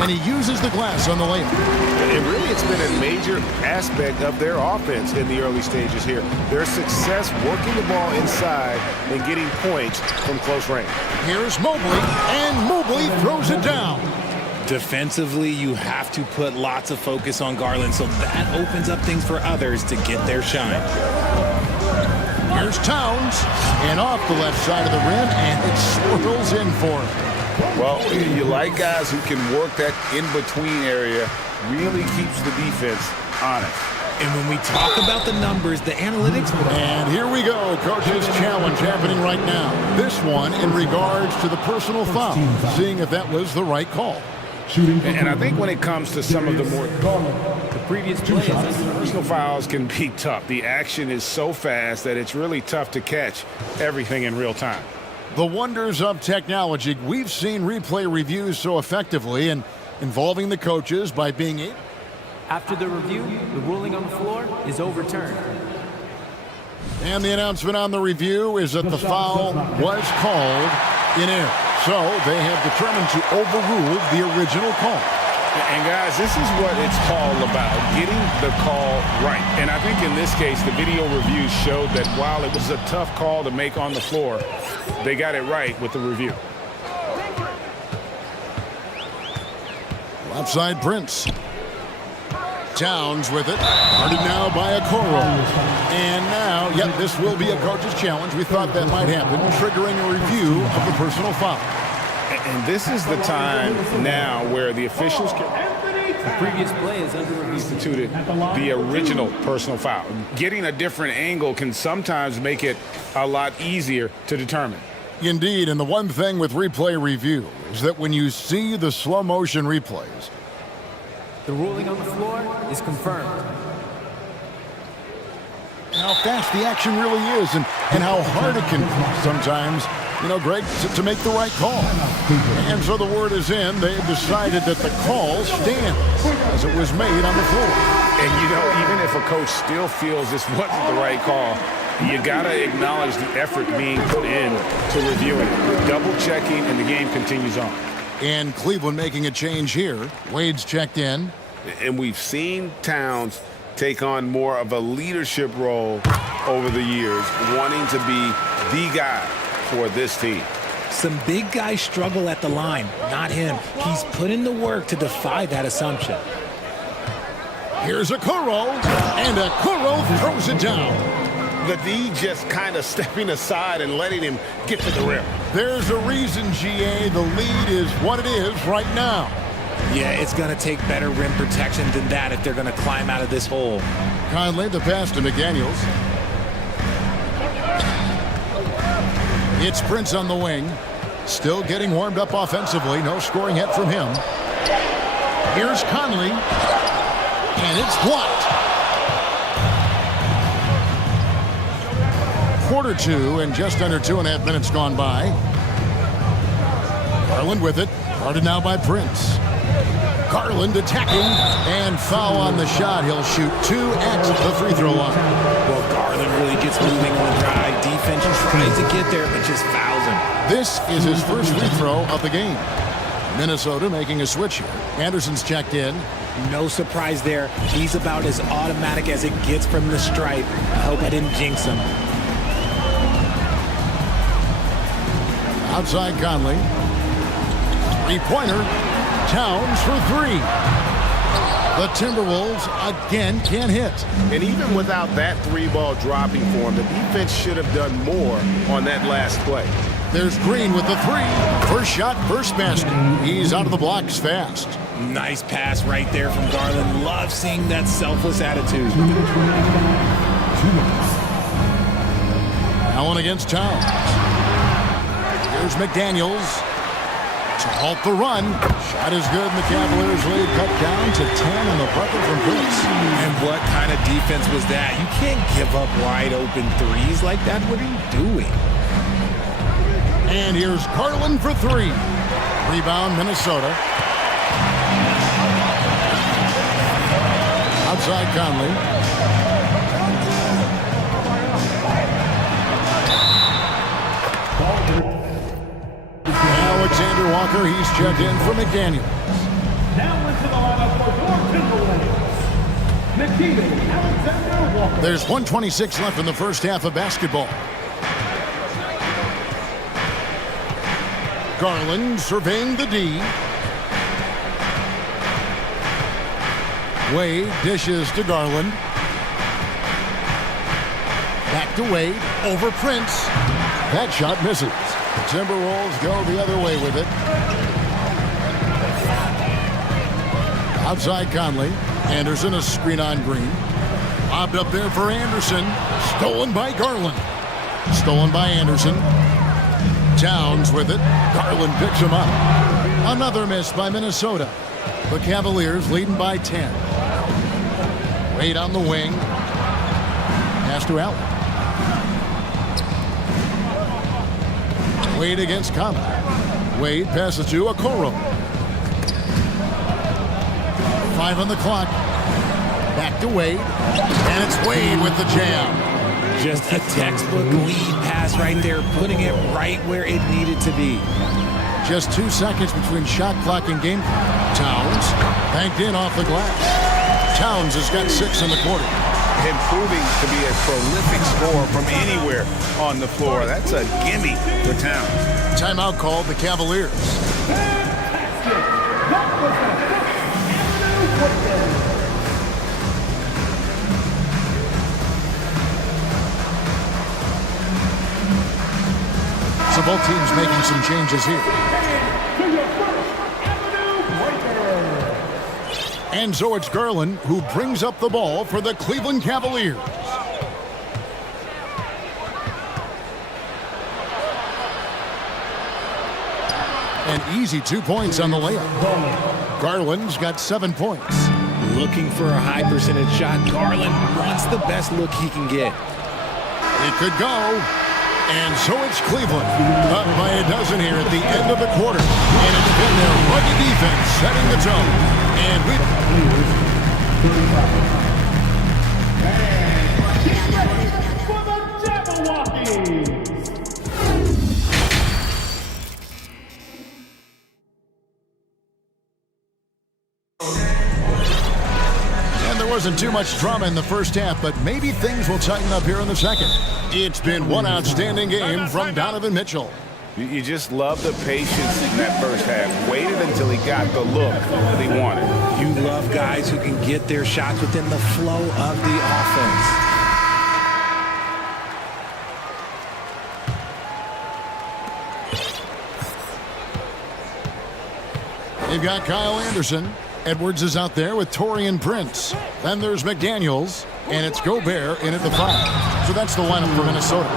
And he uses the glass on the layup. And really, it's been a major aspect of their offense in the early stages here. Their success working the ball inside and getting points from close range. Here's Mobley, and Mobley throws it down. Defensively, you have to put lots of focus on Garland, so that opens up things for others to get their shine. Here's Towns, and off the left side of the rim, and it swirls in for him. Well, you like guys who can work that in-between area, really keeps the defense honest. And when we talk about the numbers, the analytics... And here we go, Coach's Challenge happening right now. This one in regards to the personal foul, seeing if that was the right call. And I think when it comes to some of the more... The previous plays, personal fouls can be tough. The action is so fast that it's really tough to catch everything in real time. The wonders of technology. We've seen replay reviews so effectively and involving the coaches by being able... After the review, the ruling on the floor is overturned. And the announcement on the review is that the foul was called in error. So they have determined to overrule the original call. And guys, this is what it's all about, getting the call right. And I think in this case, the video review showed that while it was a tough call to make on the floor, they got it right with the review. Left side Prince. Towns with it. Guarded now by Okoro. And now, yep, this will be a coach's challenge. We thought that might happen, triggering a review of the personal foul. And this is the time now where the officials can... The previous play is under review. Instituted the original personal foul. Getting a different angle can sometimes make it a lot easier to determine. Indeed, and the one thing with replay review is that when you see the slow motion replays, The ruling on the floor is confirmed. how fast the action really is and how hard it can be sometimes, Greg, to make the right call. And so the word is in. They've decided that the call stands as it was made on the floor. And, even if a coach still feels this wasn't the right call, you got to acknowledge the effort being put in to reviewing it. Double-checking, and the game continues on. And Cleveland making a change here. Wade's checked in. And we've seen Towns take on more of a leadership role over the years, wanting to be the guy for this team. Some big guys struggle at the line, not him. He's put in the work to defy that assumption. Here's Okoro, and Okoro throws it down. The D just kind of stepping aside and letting him get to the rim. There's a reason, GA, the lead is what it is right now. Yeah, it's going to take better rim protection than that if they're going to climb out of this hole. Conley, the pass to McDaniels. It's Prince on the wing. Still getting warmed up offensively. No scoring yet from him. Here's Conley. And it's blocked. Quarter two and just under 2.5 minutes gone by. Garland with it. Guarded now by Prince. Garland attacking, and foul on the shot. He'll shoot 2 at the free throw line. Well, Garland really gets moving on the drive. Defense tries to get there, but just fouls him. This is his first free throw of the game. Minnesota making a switch here. Anderson's checked in. No surprise there. He's about as automatic as it gets from the stripe. I hope I didn't jinx him. Outside Conley. Three-pointer. Towns for 3. The Timberwolves again can't hit. And even without that 3-ball dropping for him, the defense should have done more on that last play. There's Green with the 3. First shot, first basket. He's out of the blocks fast. Nice pass right there from Garland. Love seeing that selfless attitude. Allen against Towns. Here's McDaniels to halt the run. Shot is good, and the Cavaliers lead cut down to 10 on the bucket from Prince. And what kind of defense was that? You can't give up wide open threes like that. What are you doing? And here's Garland for 3. Rebound, Minnesota. Outside Conley. Alexander Walker, he's checked in for McDaniel. Now into the lineup for your Timberwolves, Alexander Walker. There's 1:26 left in the first half of basketball. Garland surveying the D. Wade dishes to Garland. Back to Wade. Over Prince. That shot misses. The Timberwolves go the other way with it. Outside Conley. Anderson, a screen on Green. Lobbed up there for Anderson. Stolen by Garland. Stolen by Anderson. Towns with it. Garland picks him up. Another miss by Minnesota. The Cavaliers leading by 10. Wade on the wing. Pass to Allen. Wade against Conley. Wade passes to Okoro. 5 on the clock. Back to Wade. And it's Wade with the jam. Just a textbook lead pass right there, putting it right where it needed to be. Just 2 seconds between shot clock and game clock. Towns banked in off the glass. Towns has got 6 in the quarter. Him proving to be a prolific scorer from anywhere on the floor. That's a gimme for Towns. Timeout called the Cavaliers. So both teams making some changes here. And so it's Garland who brings up the ball for the Cleveland Cavaliers. An easy 2 points on the layup. Garland's got 7 points. Looking for a high percentage shot. Garland wants the best look he can get. It could go. And so it's Cleveland, up by a dozen here at the end of the quarter. And it's been their rugged defense setting the tone. And we... For the Jabberwockies! Wasn't too much drama in the first half, but maybe things will tighten up here in the second. It's been one outstanding game from Donovan Mitchell. You just love the patience in that first half. Waited until he got the look that he wanted. You love guys who can get their shots within the flow of the offense. They've got Kyle Anderson. Edwards is out there with Taurean Prince. Then there's McDaniels, and it's Gobert in at the 5. So that's the lineup for Minnesota.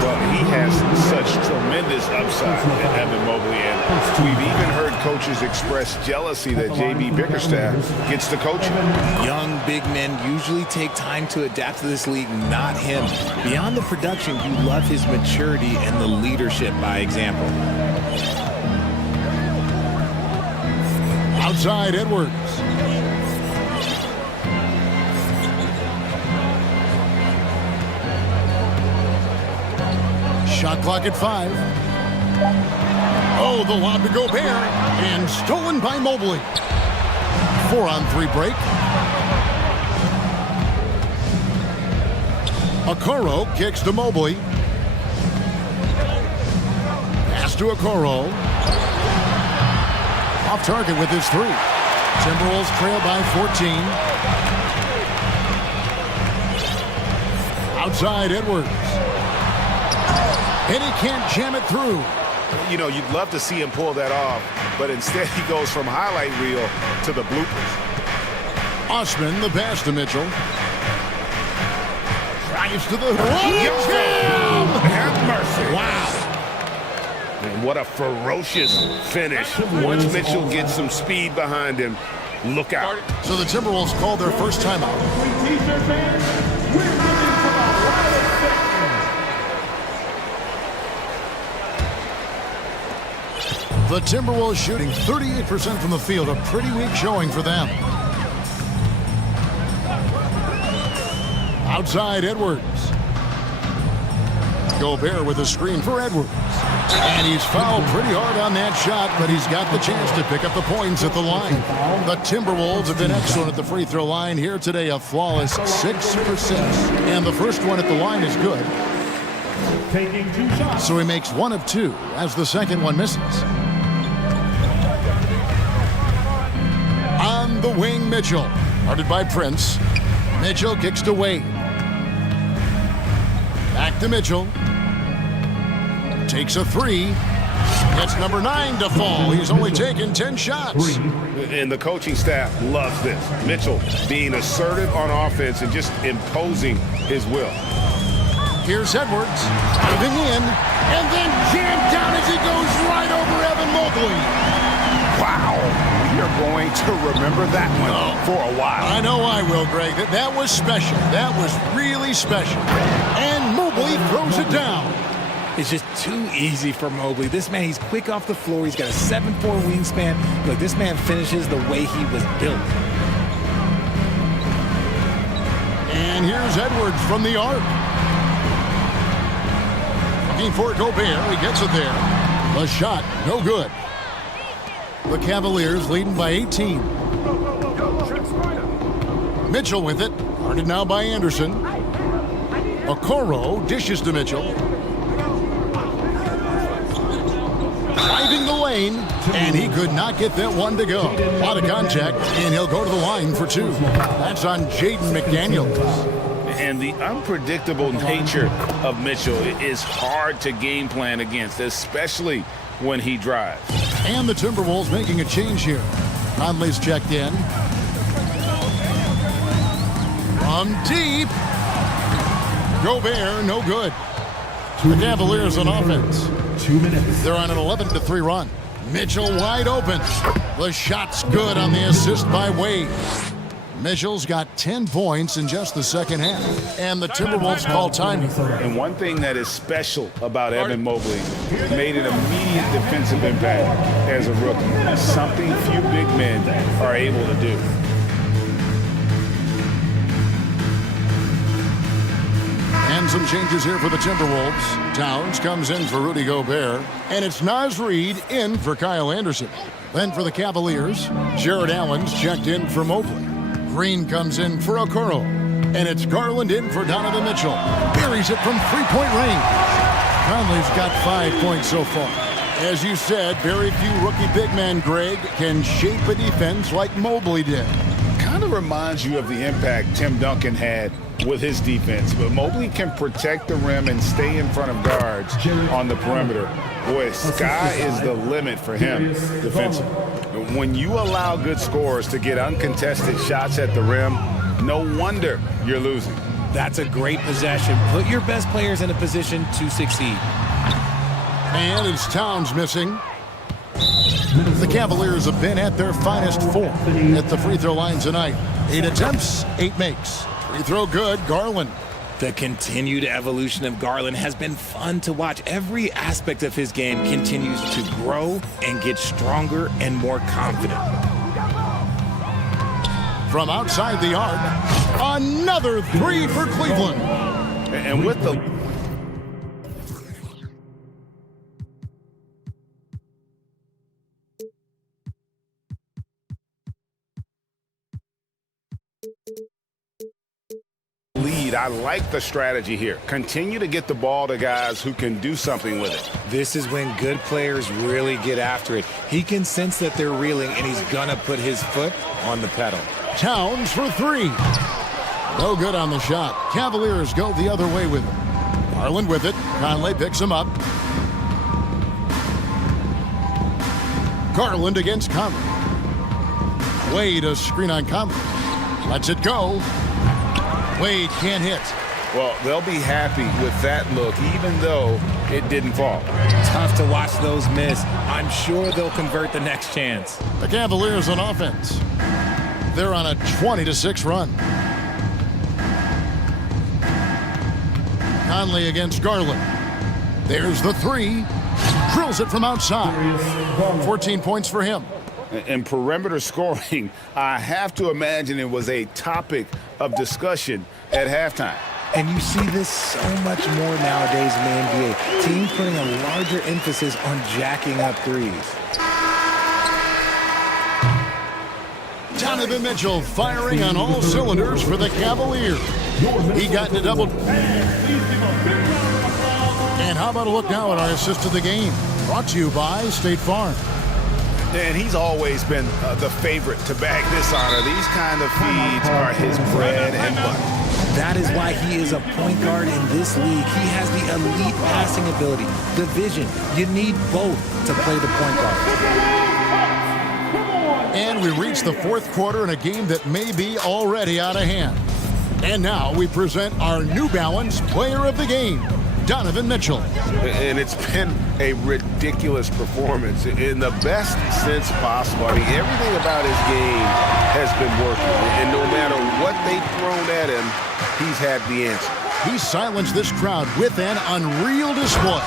Well, he has such tremendous upside in Evan Mobley, and we've even heard coaches express jealousy that J.B. Bickerstaff gets to coaching. Young big men usually take time to adapt to this league, not him. Beyond the production, you love his maturity and the leadership by example. Outside Edwards. Shot clock at 5. Oh, the lob to Gobert. And stolen by Mobley. 4-on-3 break. Okoro kicks to Mobley. Pass to Okoro. Off target with his 3. Timberwolves trail by 14. Outside Edwards. And he can't jam it through. You know, you'd love to see him pull that off, but instead he goes from highlight reel to the bloopers. Osman, the pass to Mitchell. Drives to the hook. Have mercy. Wow. And what a ferocious finish. Once Mitchell gets some speed behind him, look out. So the Timberwolves called their first timeout. T-shirt fans, we're looking for a lot of seconds. The Timberwolves shooting 38% from the field, a pretty weak showing for them. Outside Edwards. Gobert with a screen for Edwards. And he's fouled pretty hard on that shot, but he's got the chance to pick up the points at the line. The Timberwolves have been excellent at the free throw line here today, a flawless 6 for 6. And the first one at the line is good. Taking 2 shots. So he makes 1 of 2 as the second one misses. On the wing, Mitchell. Guarded by Prince. Mitchell kicks to Wade. Back to Mitchell. Takes a 3. Gets number 9 to fall. He's only taken 10 shots. And the coaching staff loves this. Mitchell being assertive on offense and just imposing his will. Here's Edwards. Diving in. And then jammed down as he goes right over Evan Mobley. Wow. You're going to remember that one for a while. I know I will, Greg. That was special. That was really special. And Mobley throws it down. It's just too easy for Mobley. This man, he's quick off the floor. He's got a 7'4" wingspan. Look, this man finishes the way he was built. And here's Edwards from the arc. Looking for Gobert. He gets it there. The shot, no good. The Cavaliers leading by 18. Mitchell with it. Guarded now by Anderson. Okoro dishes to Mitchell. Driving the lane, and he could not get that one to go. A lot of contact, and he'll go to the line for 2. That's on Jaden McDaniels. And the unpredictable nature of Mitchell is hard to game plan against, especially when he drives. And the Timberwolves making a change here. Conley's checked in. From deep. Gobert, no good. The Cavaliers on offense. 2 minutes. They're on an 11-3 run. Mitchell wide open. The shot's good on the assist by Wade. Mitchell's got 10 points in just the second half. And the Timberwolves call time. And one thing that is special about Evan Mobley, made an immediate defensive impact as a rookie. Something few big men are able to do. And some changes here for the Timberwolves. Towns comes in for Rudy Gobert. And it's Naz Reid in for Kyle Anderson. Then for the Cavaliers, Jared Allen's checked in for Mobley. Green comes in for Okoro. And it's Garland in for Donovan Mitchell. Buries it from three-point range. Conley's got 5 points so far. As you said, very few rookie big men, Greg, can shape a defense like Mobley did. Kind of reminds you of the impact Tim Duncan had with his defense. But Mobley can protect the rim and stay in front of guards on the perimeter. Boy, sky is the limit for him defensively. When you allow good scorers to get uncontested shots at the rim, no wonder you're losing. That's a great possession. Put your best players in a position to succeed. And it's Towns missing. The Cavaliers have been at their finest form at the free throw line tonight. 8 attempts, 8 makes. Free throw good, Garland. The continued evolution of Garland has been fun to watch. Every aspect of his game continues to grow and get stronger and more confident. From outside the arc, another three for Cleveland. And with the lead, I like the strategy here. Continue to get the ball to guys who can do something with it. This is when good players really get after it. He can sense that they're reeling, and he's gonna put his foot on the pedal. Towns for three. No good on the shot. Cavaliers go the other way with it. Garland with it. Conley picks him up. Garland against Conley. Wade a screen on Conley. Lets it go. Wade can't hit. Well, they'll be happy with that look, even though it didn't fall. Tough to watch those miss. I'm sure they'll convert the next chance. The Cavaliers on offense. They're on a 20-6 run. Conley against Garland. There's the three. Drills it from outside. 14 points for him. And perimeter scoring, I have to imagine it was a topic of discussion at halftime. And you see this so much more nowadays in the NBA. Teams putting a larger emphasis on jacking up threes. Donovan Mitchell firing on all cylinders for the Cavaliers. He got into double. And how about a look now at our assist of the game? Brought to you by State Farm. And he's always been the favorite to bag this honor. These kind of feeds are his bread and butter. That is why he is a point guard in this league. He has the elite passing ability, the vision. You need both to play the point guard. And we reach the fourth quarter in a game that may be already out of hand. And now we present our New Balance Player of the Game, Donovan Mitchell. And it's been a ridiculous performance in the best sense possible. I mean, everything about his game has been working. And no matter what they've thrown at him, he's had the answer. He silenced this crowd with an unreal display.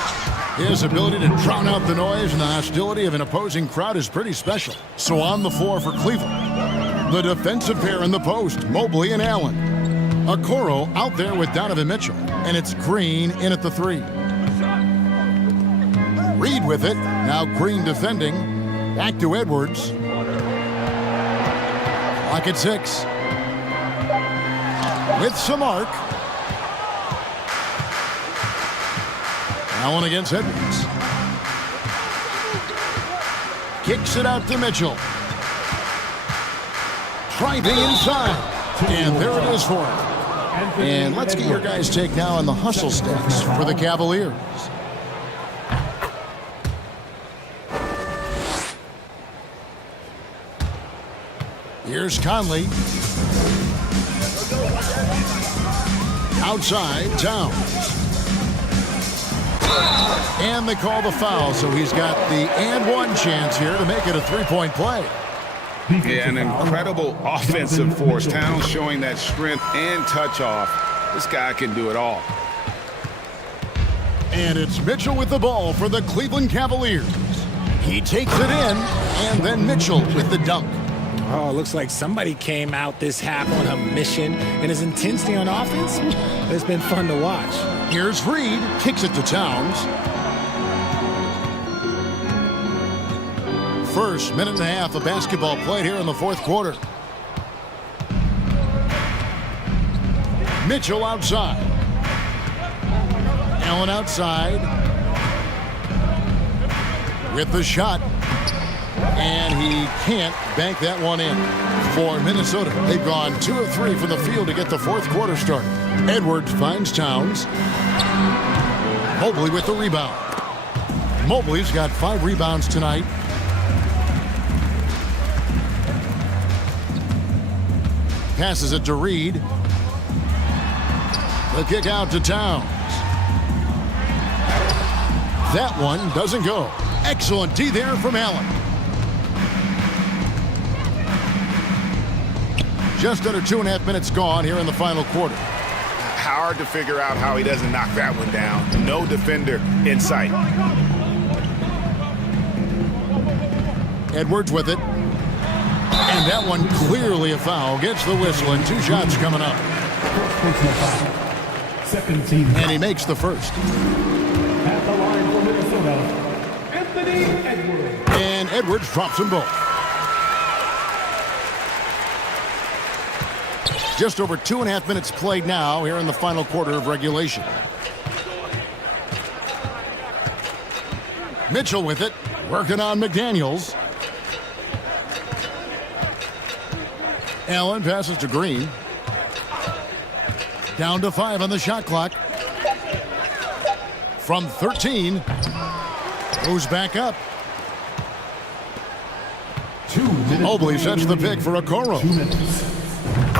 His ability to drown out the noise and the hostility of an opposing crowd is pretty special. So on the floor for Cleveland, the defensive pair in the post, Mobley and Allen. Okoro out there with Donovan Mitchell, and it's Green in at the three. Reid with it, now Green defending. Back to Edwards. Clock at 6. With some arc. Allen against Edwards. Kicks it out to Mitchell. Driving inside. And there it is for him. And let's get your guys' take now on the hustle stats for the Cavaliers. Here's Conley. Outside, Towns. And they call the foul, so he's got the and one chance here to make it a three-point play. Yeah, an incredible offensive force. Towns showing that strength and touch off. This guy can do it all. And it's Mitchell with the ball for the Cleveland Cavaliers. He takes it in, and then Mitchell with the dunk. Oh, looks like somebody came out this half on a mission, and his intensity on offense, it's been fun to watch. Here's Reed, kicks it to Towns. First minute and a half of basketball played here in the fourth quarter. Mitchell outside. Allen outside. With the shot. And he can't bank that one in. For Minnesota, they've gone 2 of 3 from the field to get the fourth quarter started. Edwards finds Towns. Mobley with the rebound. Mobley's got 5 rebounds tonight. Passes it to Reed. The kick out to Towns. That one doesn't go. Excellent D there from Allen. Just under 2.5 minutes gone here in the final quarter. Hard to figure out how he doesn't knock that one down. No defender in sight. Edwards with it. And that one clearly a foul. Gets the whistle and 2 shots coming up. And he makes the first. At the line for Minnesota, Anthony Edwards. And Edwards drops them both. Just over 2.5 minutes played now here in the final quarter of regulation. Mitchell with it, working on McDaniels. Allen passes to Green. Down to 5 on the shot clock. From 13, goes back up. Mobley sets the pick for Okoro.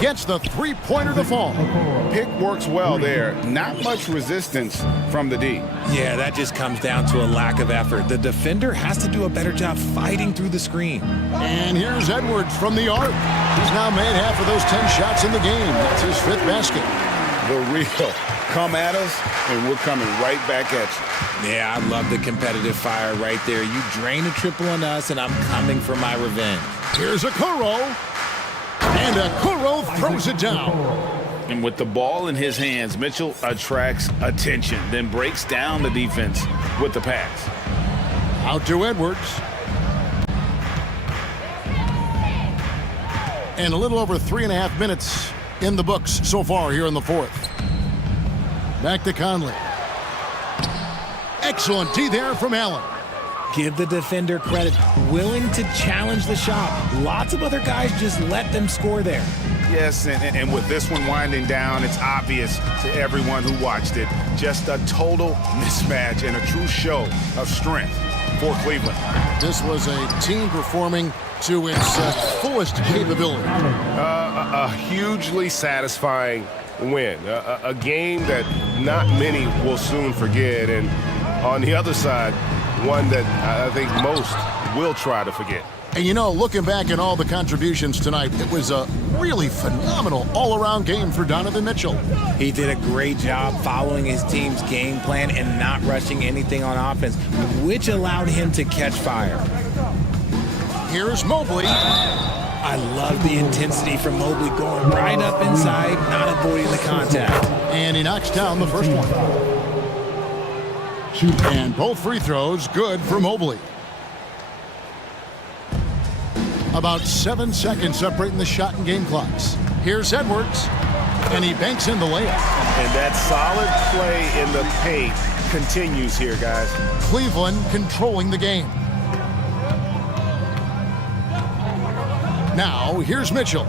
Gets the three-pointer to fall. Pick works well there. Not much resistance from the D. Yeah, that just comes down to a lack of effort. The defender has to do a better job fighting through the screen. And here's Edwards from the arc. He's now made half of those 10 shots in the game. That's his 5th basket. The real. Come at us, and we're coming right back at you. Yeah, I love the competitive fire right there. You drain a triple on us, and I'm coming for my revenge. Here's Okoro. And Okoro throws it down. And with the ball in his hands, Mitchell attracts attention, then breaks down the defense with the pass. Out to Edwards. And a little over 3.5 minutes in the books so far here in the fourth. Back to Conley. Excellent D there from Allen. Give the defender credit. Willing to challenge the shot. Lots of other guys just let them score there. Yes, and with this one winding down, it's obvious to everyone who watched it. Just a total mismatch and a true show of strength for Cleveland. This was a team performing to its fullest capability. A hugely satisfying win. A game that not many will soon forget. And on the other side, one that I think most will try to forget. And you know, looking back at all the contributions tonight, it was a really phenomenal all-around game for Donovan Mitchell. He did a great job following his team's game plan and not rushing anything on offense, which allowed him to catch fire. Here's Mobley. I love the intensity from Mobley going right up inside, not avoiding the contact. And he knocks down the first one. And both free throws good for Mobley. About 7 seconds separating the shot and game clocks. Here's Edwards, and he banks in the layup. And that solid play in the paint continues here, guys. Cleveland controlling the game. Now, here's Mitchell.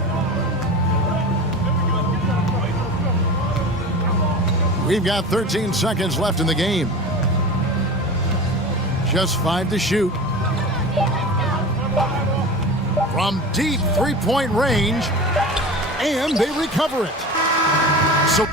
We've got 13 seconds left in the game. Just 5 to shoot. From deep three-point range, and they recover it. So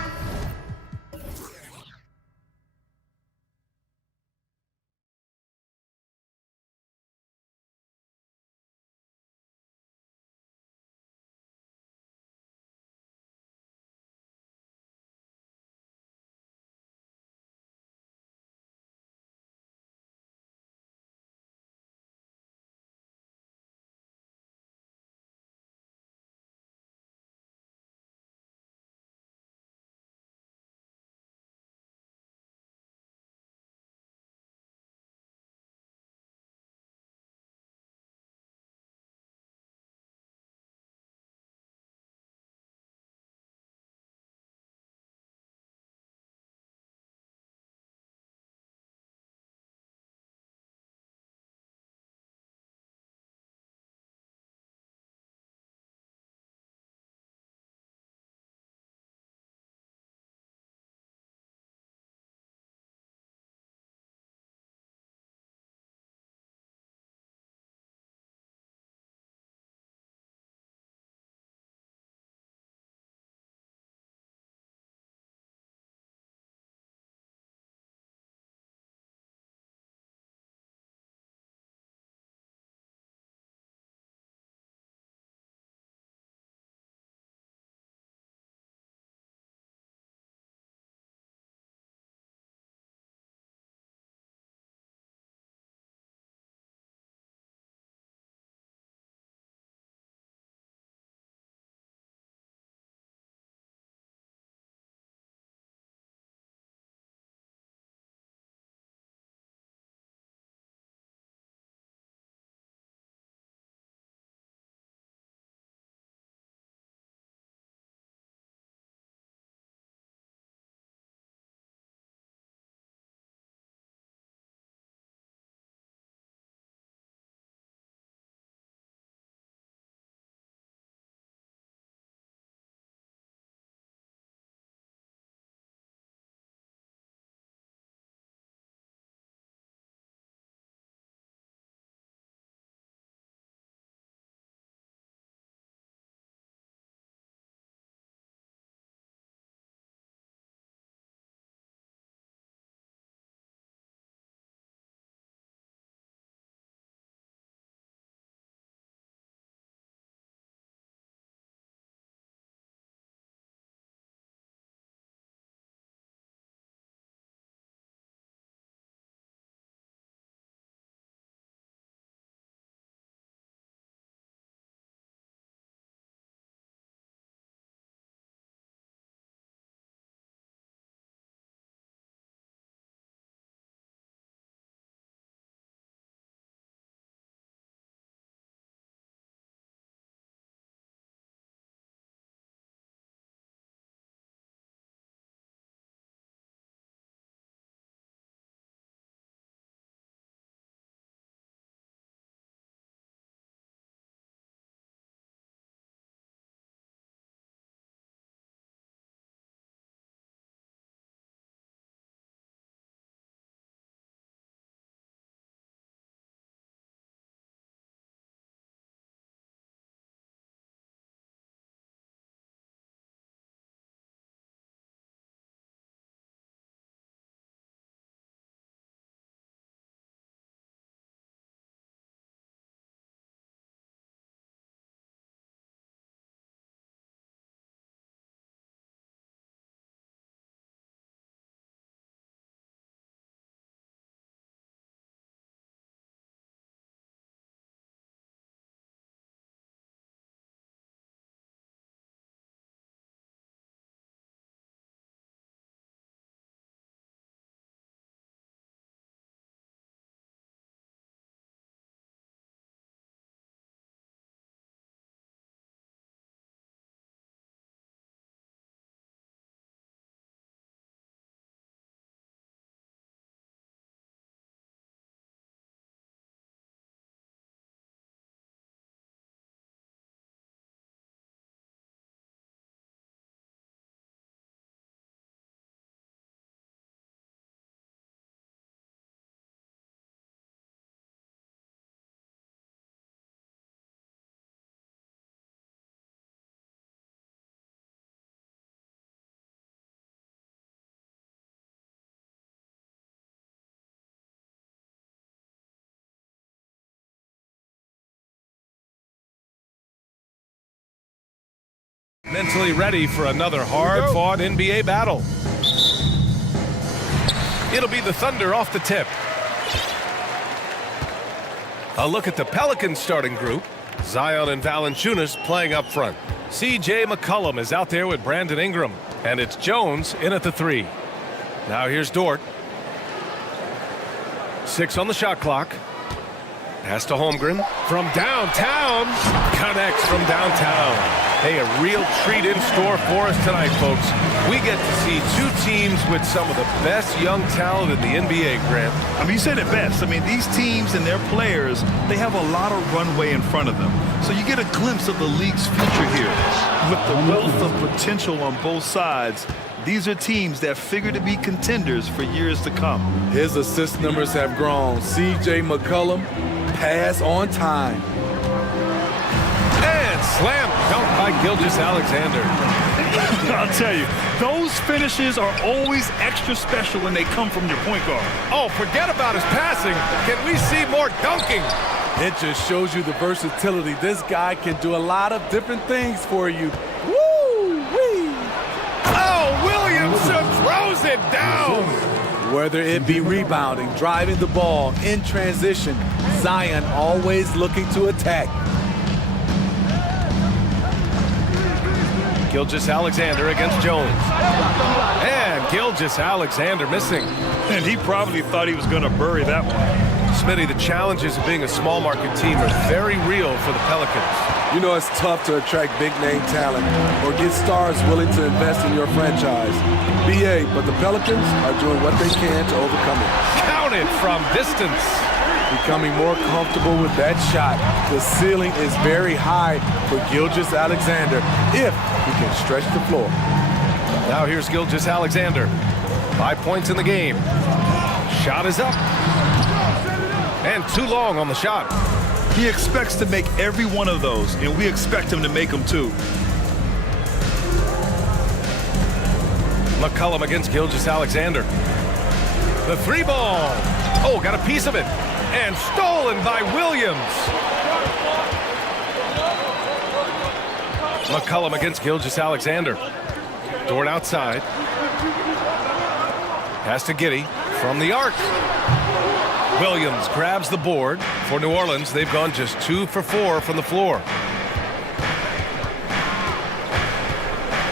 Mentally ready for another hard-fought NBA battle. It'll be the Thunder off the tip. A look at the Pelicans starting group. Zion and Valanciunas playing up front. CJ McCollum is out there with Brandon Ingram. And it's Jones in at the 3. Now here's Dort. 6 on the shot clock. Pass to Holmgren from downtown. Connects from downtown. Hey, a real treat in store for us tonight, folks. We get to see two teams with some of the best young talent in the NBA, Grant. I mean, you said it best. I mean, these teams and their players, they have a lot of runway in front of them. So you get a glimpse of the league's future here. With the wealth of potential on both sides, these are teams that figure to be contenders for years to come. His assist numbers have grown. C.J. McCollum, pass on time. And slam dunk by Gilgeous-Alexander. I'll tell you, those finishes are always extra special when they come from your point guard. Oh, forget about his passing. Can we see more dunking? It just shows you the versatility. This guy can do a lot of different things for you. Woo-wee! Oh, Williamson throws it down! Whether it be rebounding, driving the ball, in transition, Zion always looking to attack. Gilgeous-Alexander against Jones. And Gilgeous-Alexander missing. And he probably thought he was going to bury that one. Smitty, the challenges of being a small market team are very real for the Pelicans. You know it's tough to attract big name talent or get stars willing to invest in your franchise. BA, but the Pelicans are doing what they can to overcome it. Counted from distance. Becoming more comfortable with that shot. The ceiling is very high for Gilgeous-Alexander if he can stretch the floor. Now here's Gilgeous-Alexander. 5 points in the game. Shot is up. And too long on the shot. He expects to make every one of those, and we expect him to make them too. McCollum against Gilgeous-Alexander. The 3 ball. Oh, got a piece of it. And stolen by Williams. McCollum against Gilgeous-Alexander. Dort outside. Pass to Giddey from the arc. Williams grabs the board. For New Orleans, they've gone just 2 for 4 from the floor.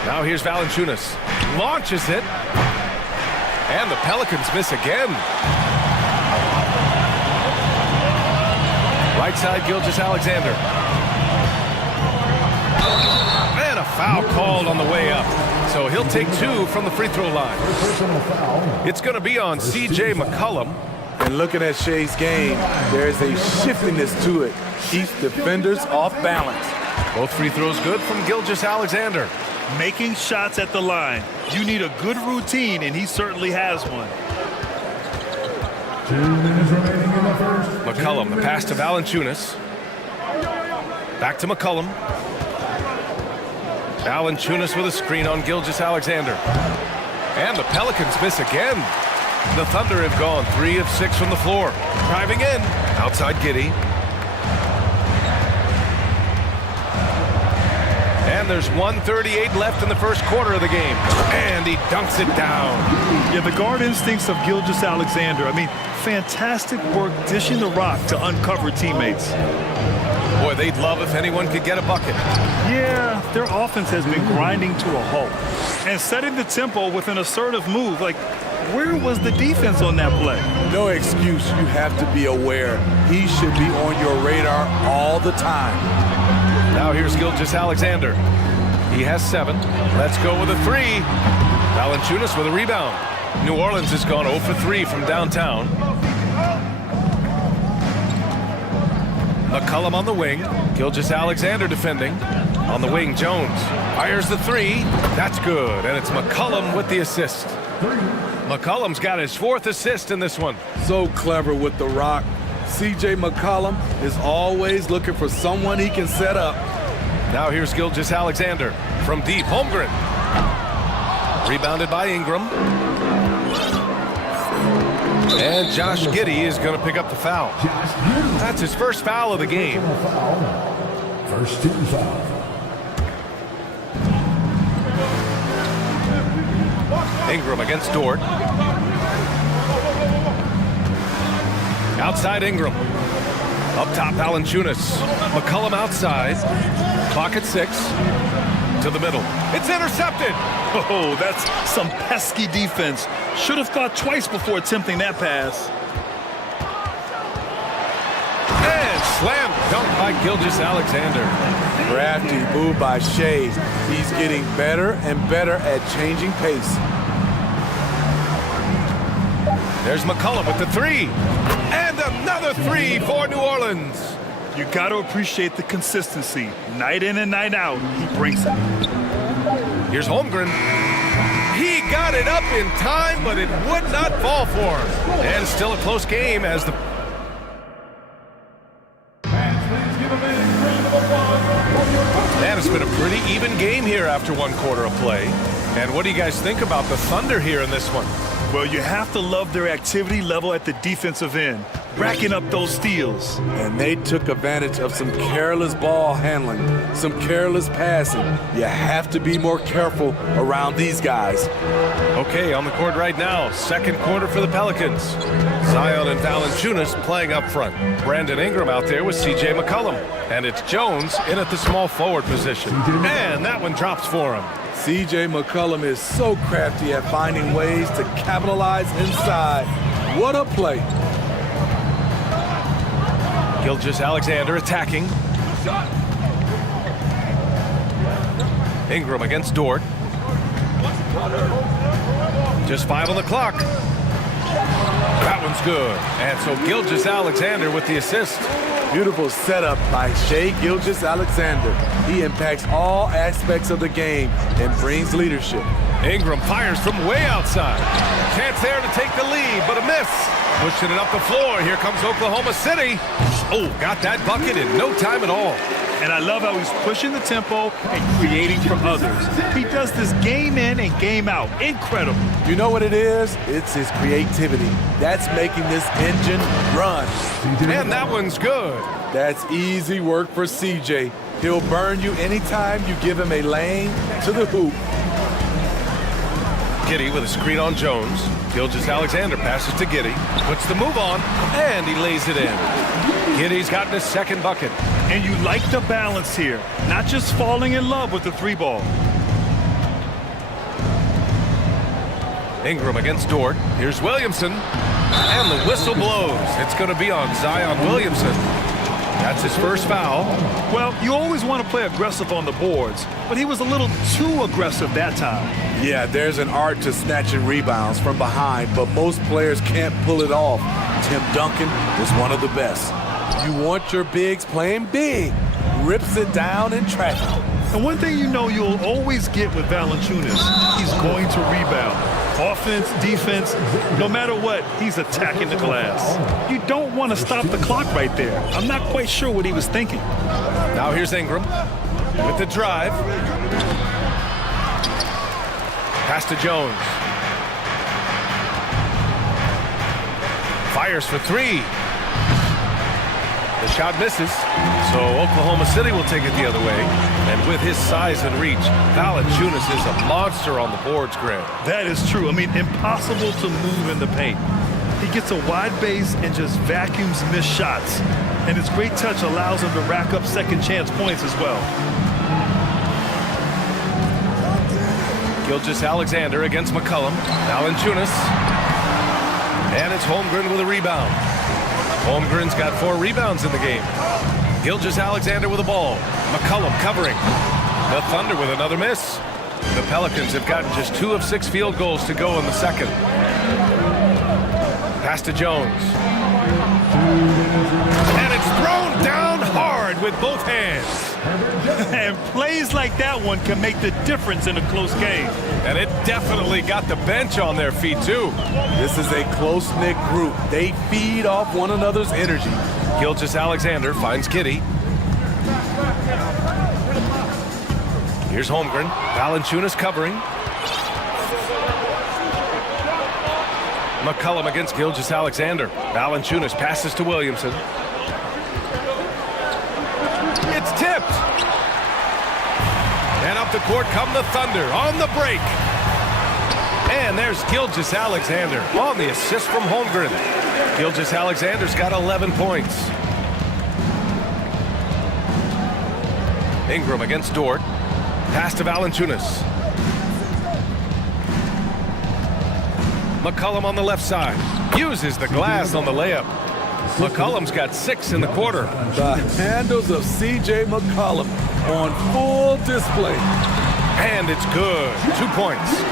Now here's Valanciunas. Launches it. And the Pelicans miss again. Right side, Gilgeous-Alexander. And a foul called on the way up. So he'll take 2 from the free throw line. It's going to be on C.J. McCollum. And looking at Shea's game, there's a shiftiness to it. Keeps defenders off balance. Both free throws good from Gilgeous-Alexander. Making shots at the line. You need a good routine, and he certainly has one. 2 minutes remaining in the first. McCollum, the pass to Valanciunas. Back to McCollum. Valanciunas with a screen on Gilgeous-Alexander. And the Pelicans miss again. The Thunder have gone 3 of 6 from the floor. Driving in. Outside Giddey. And there's 1:38 left in the first quarter of the game. And he dunks it down. Yeah, the guard instincts of Gilgeous-Alexander. I mean, fantastic work dishing the rock to uncover teammates. Boy, they'd love if anyone could get a bucket. Yeah, their offense has been grinding to a halt. And setting the tempo with an assertive move. Like, where was the defense on that play? No excuse. You have to be aware. He should be on your radar all the time. Now here's Gilgeous-Alexander. He has 7. Let's go with a 3. Valanciunas with a rebound. New Orleans has gone 0 for 3 from downtown. McCollum on the wing. Gilgeous-Alexander defending. On the wing, Jones fires the 3. That's good. And it's McCollum with the assist. McCollum's got his 4th assist in this one. So clever with the rock. C.J. McCollum is always looking for someone he can set up. Now here's Gilgeous-Alexander from deep. Holmgren. Rebounded by Ingram. And Josh Giddey is going to pick up the foul. That's his first foul of the game. First team foul. Ingram against Dort. Outside Ingram. Up top, Valanciunas. McCollum outside. Clock at 6. To the middle. It's intercepted. Oh, that's some pesky defense. Should have thought twice before attempting that pass. And slam dunk by Gilgeous-Alexander. Crafty move by Shea. He's getting better and better at changing pace. There's McCollum with the 3. And another 3 for New Orleans. You got to appreciate the consistency. Night in and night out, he brings it. Here's Holmgren. He got it up in time, but it would not fall for him. And still a close game as the... Man, it's been a pretty even game here after 1 quarter of play. And what do you guys think about the Thunder here in this one? Well, you have to love their activity level at the defensive end, racking up those steals. And they took advantage of some careless ball handling, some careless passing. You have to be more careful around these guys. Okay, on the court right now, 2nd quarter for the Pelicans. Zion and Valanciunas playing up front. Brandon Ingram out there with C.J. McCollum. And it's Jones in at the small forward position. And that one drops for him. C.J. McCollum is so crafty at finding ways to capitalize inside. What a play. Gilgeous-Alexander attacking. Ingram against Dort. Just 5 on the clock. That one's good. And so Gilgeous-Alexander with the assist. Beautiful setup by Shea Gilgeous-Alexander. He impacts all aspects of the game and brings leadership. Ingram fires from way outside. Chance there to take the lead, but a miss. Pushing it up the floor. Here comes Oklahoma City. Oh, got that bucket in no time at all. And I love how he's pushing the tempo and creating for others. He does this game in and game out. Incredible. You know what it is? It's his creativity. That's making this engine run. And that one's good. That's easy work for CJ. He'll burn you anytime you give him a lane to the hoop. Giddey with a screen on Jones. Gilgeous-Alexander passes to Giddey. Puts the move on, and he lays it in. Giddey's gotten his 2nd bucket. And you like the balance here. Not just falling in love with the 3-ball. Ingram against Dort. Here's Williamson. And the whistle blows. It's going to be on Zion Williamson. That's his first foul. Well, you always want to play aggressive on the boards, but he was a little too aggressive that time. Yeah, there's an art to snatching rebounds from behind, but most players can't pull it off. Tim Duncan is one of the best. You want your bigs playing big. Rips it down in traffic. And one thing you know you'll always get with Valanciunas, he's going to rebound. Offense, defense, no matter what, he's attacking the glass. You don't want to stop the clock right there. I'm not quite sure what he was thinking. Now here's Ingram with the drive. Pass to Jones. Fires for 3. The shot misses, so Oklahoma City will take it the other way. And with his size and reach, Valanciunas is a monster on the boards, Grant. That is true. I mean, impossible to move in the paint. He gets a wide base and just vacuums missed shots. And his great touch allows him to rack up second chance points as well. Gilgeous-Alexander against McCollum. Valanciunas. And it's Holmgren with a rebound. Holmgren's got 4 rebounds in the game. Gilgeous-Alexander with the ball. McCollum covering. The Thunder with another miss. The Pelicans have gotten just 2 of 6 field goals to go in the 2nd. Pass to Jones. And it's thrown down hard with both hands. And plays like that one can make the difference in a close game. And it definitely got the bench on their feet, too. This is a close-knit group. They feed off one another's energy. Gilgeous-Alexander finds Giddey. Here's Holmgren. Valanciunas covering. McCollum against Gilgeous-Alexander. Valanciunas passes to Williamson. It's tipped. And up the court come the Thunder on the break. And there's Gilgeous-Alexander on the assist from Holmgren. Gilgeous-Alexander's got 11 points. Ingram against Dort. Pass to Valanciunas. McCollum on the left side. Uses the glass on the layup. McCollum's got 6 in the quarter. The handles of C.J. McCollum on full display. And it's good. 2 points.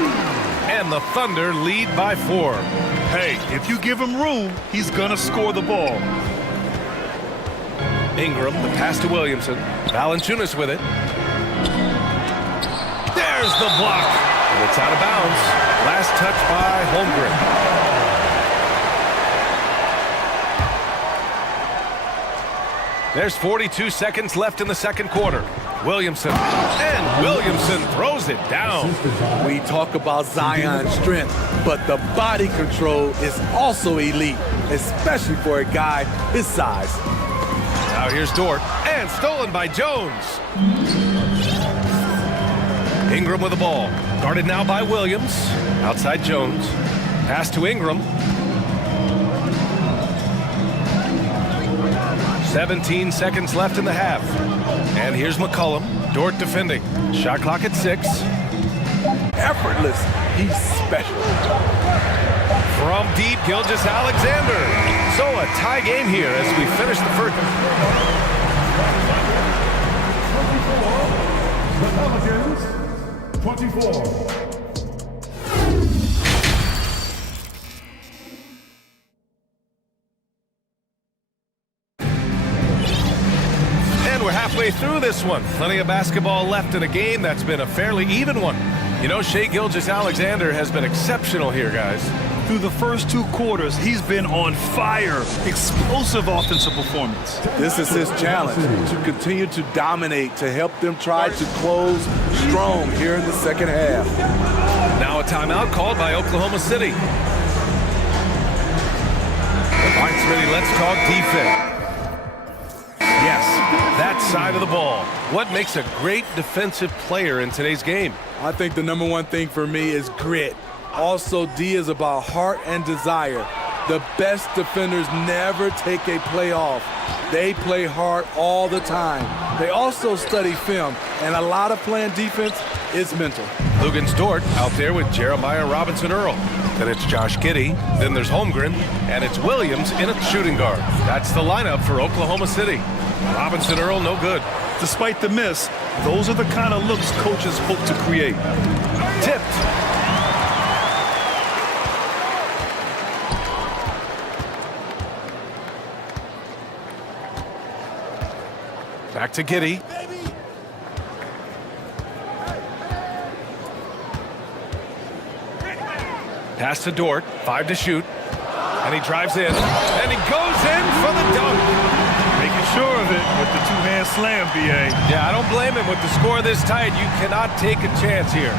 And the Thunder lead by 4. Hey, if you give him room, he's gonna score the ball. Ingram, the pass to Williamson. Valanciunas with it. There's the block. And it's out of bounds. Last touch by Holmgren. There's 42 seconds left in the second quarter. Williamson. And Williamson throws it down. We talk about Zion's strength, but the body control is also elite, especially for a guy his size. Now here's Dort. And stolen by Jones. Ingram with the ball. Guarded now by Williams. Outside Jones. Pass to Ingram. 17 seconds left in the half. And here's McCollum. Dort defending. Shot clock at 6. Effortless. He's special. From deep, Gilgeous-Alexander. So a tie game here as we finish the first. The Pelicans, 24. And we're halfway through this one. Plenty of basketball left in a game that's been a fairly even one. You know, Shai Gilgeous-Alexander has been exceptional here, guys. Through the first 2 quarters, he's been on fire. Explosive offensive performance. This is his challenge, to continue to dominate, to help them try to close strong here in the second half. Now a timeout called by Oklahoma City. Mike's ready, let's talk defense. Yes, that side of the ball. What makes a great defensive player in today's game? I think the number one thing for me is grit. Also, D is about heart and desire. The best defenders never take a play off. They play hard all the time. They also study film, and a lot of playing defense is mental. Lugens Dort out there with Jeremiah Robinson-Earl. Then it's Josh Giddey. Then there's Holmgren. And it's Williams in at shooting guard. That's the lineup for Oklahoma City. Robinson-Earl, no good. Despite the miss, those are the kind of looks coaches hope to create. Tipped. Back to Giddey. Pass to Dort. 5 to shoot. And he drives in. And he goes in for the dunk. Making sure of it with the 2-hand slam, B.A. Yeah, I don't blame him. With the score this tight, you cannot take a chance here.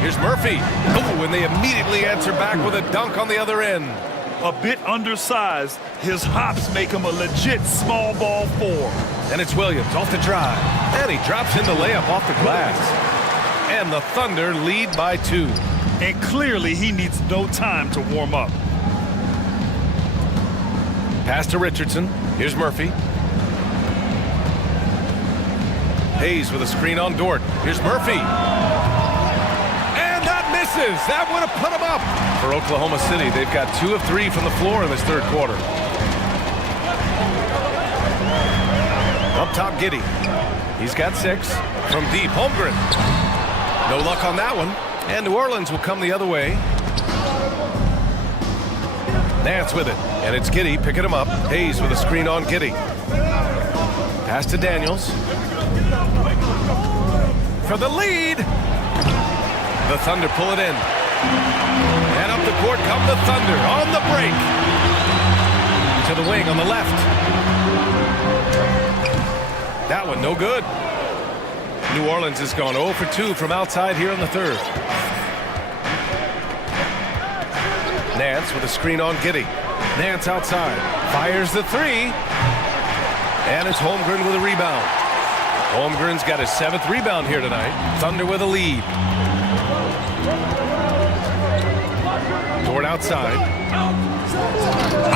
Here's Murphy. Oh, and they immediately answer back with a dunk on the other end. A bit undersized, his hops make him a legit small ball 4. And it's Williams off the drive. And he drops in the layup off the glass. And the Thunder lead by 2. And clearly he needs no time to warm up. Pass to Richardson. Here's Murphy. Hayes with a screen on Dort. Here's Murphy. And that misses. That would have put him up. For Oklahoma City, they've got 2 of 3 from the floor in this third quarter. Up top, Giddey. He's got 6. From deep, Holmgren. No luck on that one. And New Orleans will come the other way. Nance with it. And it's Giddey picking him up. Hayes with a screen on Giddey. Pass to Daniels. For the lead. The Thunder pull it in. And up the court come the Thunder on the break. To the wing on the left. That one no good. New Orleans has gone 0 for 2 from outside here in the third. Nance with a screen on Giddey. Nance outside. Fires the 3. And it's Holmgren with a rebound. Holmgren's got his 7th rebound here tonight. Thunder with a lead. outside.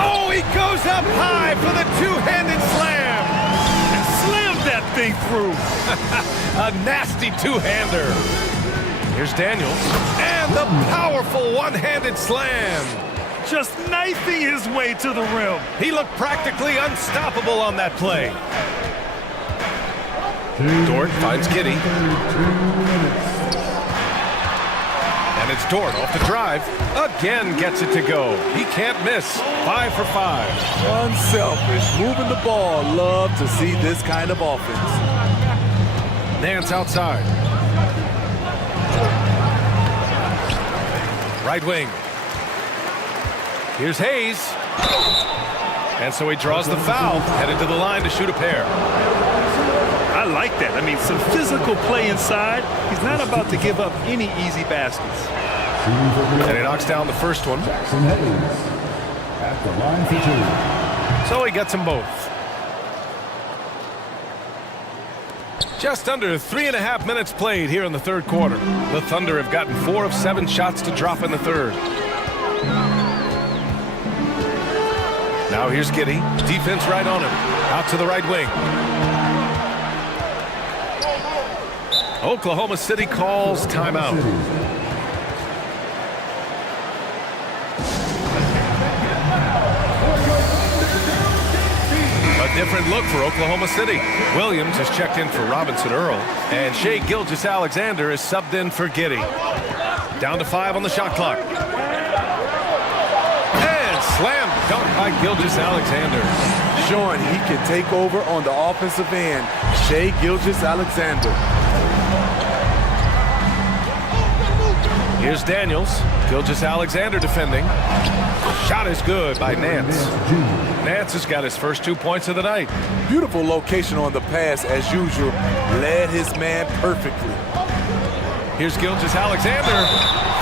Oh, he goes up high for the two-handed slam. And slammed that thing through. A nasty two-hander. Here's Daniels. And the powerful one-handed slam. Just knifing his way to the rim. He looked practically unstoppable on that play. Dort finds Giddy. And it's Dort off the drive. Again gets it to go. He can't miss. 5 for 5. Unselfish, moving the ball. Love to see this kind of offense. Nance outside. Right wing. Here's Hayes. And so he draws the foul, headed to the line to shoot a pair. I like that. I mean, some physical play inside. He's not about to give up any easy baskets. And he knocks down the first one. At the line for 2. So he gets them both. Just under 3.5 minutes played here in the third quarter. The Thunder have gotten 4 of 7 shots to drop in the third. Now here's Giddy. Defense right on him. Out to the right wing. Oklahoma City calls timeout. A different look for Oklahoma City. Williams has checked in for Robinson Earl, and Shai Gilgeous-Alexander is subbed in for Giddy. Down to 5 on the shot clock. And slam dunk by Gilgeous-Alexander. Showing he can take over on the offensive end. Shai Gilgeous-Alexander. Here's Daniels. Gilgeous-Alexander defending. Shot is good by Nance. Nance has got his first 2 points of the night. Beautiful location on the pass as usual. Led his man perfectly. Here's Gilgeous-Alexander.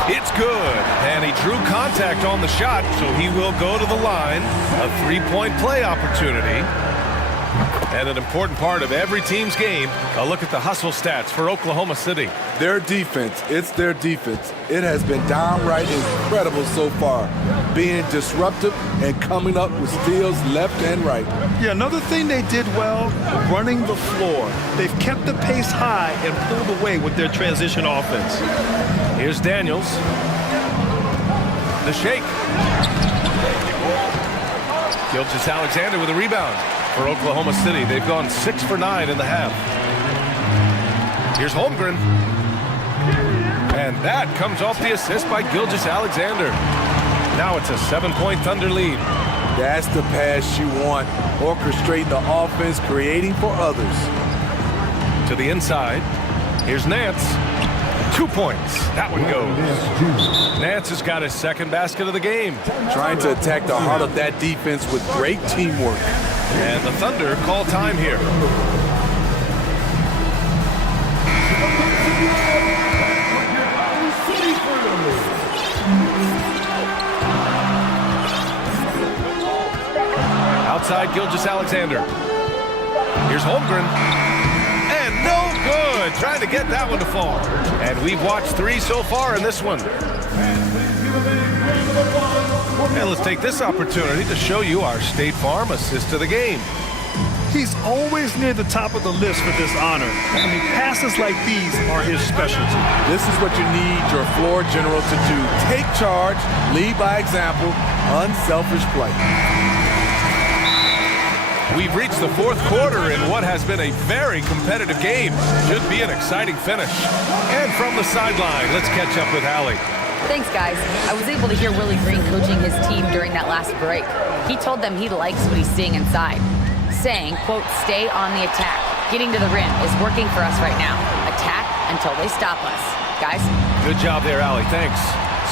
It's good. And he drew contact on the shot, so he will go to the line. A 3-point play opportunity. And an important part of every team's game, a look at the hustle stats for Oklahoma City. Their defense, it's their defense. It has been downright incredible so far, being disruptive and coming up with steals left and right. Yeah, another thing they did well, running the floor. They've kept the pace high and pulled away with their transition offense. Here's Daniels. The shake. Gilgeous-Alexander with a rebound. For Oklahoma City, they've gone 6 for 9 in the half. Here's Holmgren. And that comes off the assist by Gilgeous-Alexander. Now it's a 7-point Thunder lead. That's the pass you want. Orchestrate the offense, creating for others. To the inside. Here's Nance. 2 points. That one goes. Nance has got his second basket of the game. Trying to attack the heart of that defense with great teamwork. And the Thunder call time here. Outside Gilgeous-Alexander. Here's Holmgren. And no good. Trying to get that one to fall. And we've watched 3 so far in this one. And let's take this opportunity to show you our State Farm assist of the game. He's always near the top of the list for this honor. I mean, passes like these are his specialty. This is what you need your floor general to do. Take charge, lead by example, unselfish play. We've reached the fourth quarter in what has been a very competitive game. Should be an exciting finish. And from the sideline, let's catch up with Allie. Thanks, guys. I was able to hear Willie Green coaching his team during that last break. He told them he likes what he's seeing inside, saying, quote, stay on the attack. Getting to the rim is working for us right now. Attack until they stop us. Guys? Good job there, Allie. Thanks.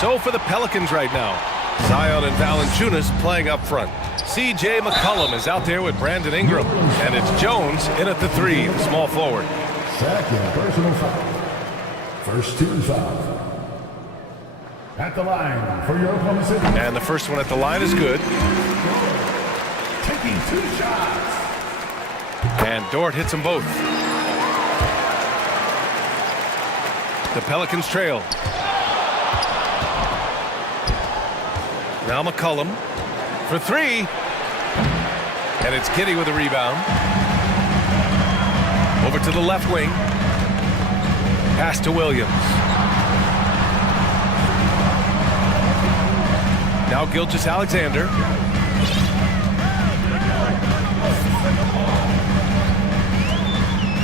So for the Pelicans right now, Zion and Valanciunas playing up front. C.J. McCollum is out there with Brandon Ingram. And it's Jones in at the 3, the small forward. Second personal foul. First team foul. At the line for your Oklahoma City. And the first one at the line is good. Taking 2 shots. And Dort hits them both. The Pelicans trail. Now McCollum for three. And it's Giddy with a rebound. Over to the left wing. Pass to Williams. Now Gilgeous-Alexander.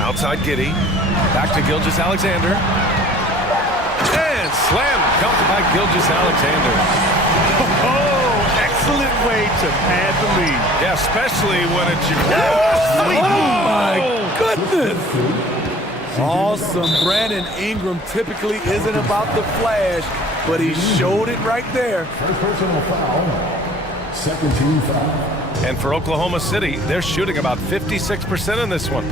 Outside Giddy. Back to Gilgeous-Alexander. And slam dunked by Gilgeous-Alexander. Oh, excellent way to pad the lead. Yeah, especially when it's your... Oh, my goodness. Awesome. Brandon Ingram typically isn't about the flash, but he showed it right there. First personal foul. Second team foul. And for Oklahoma City, they're shooting about 56% in this one.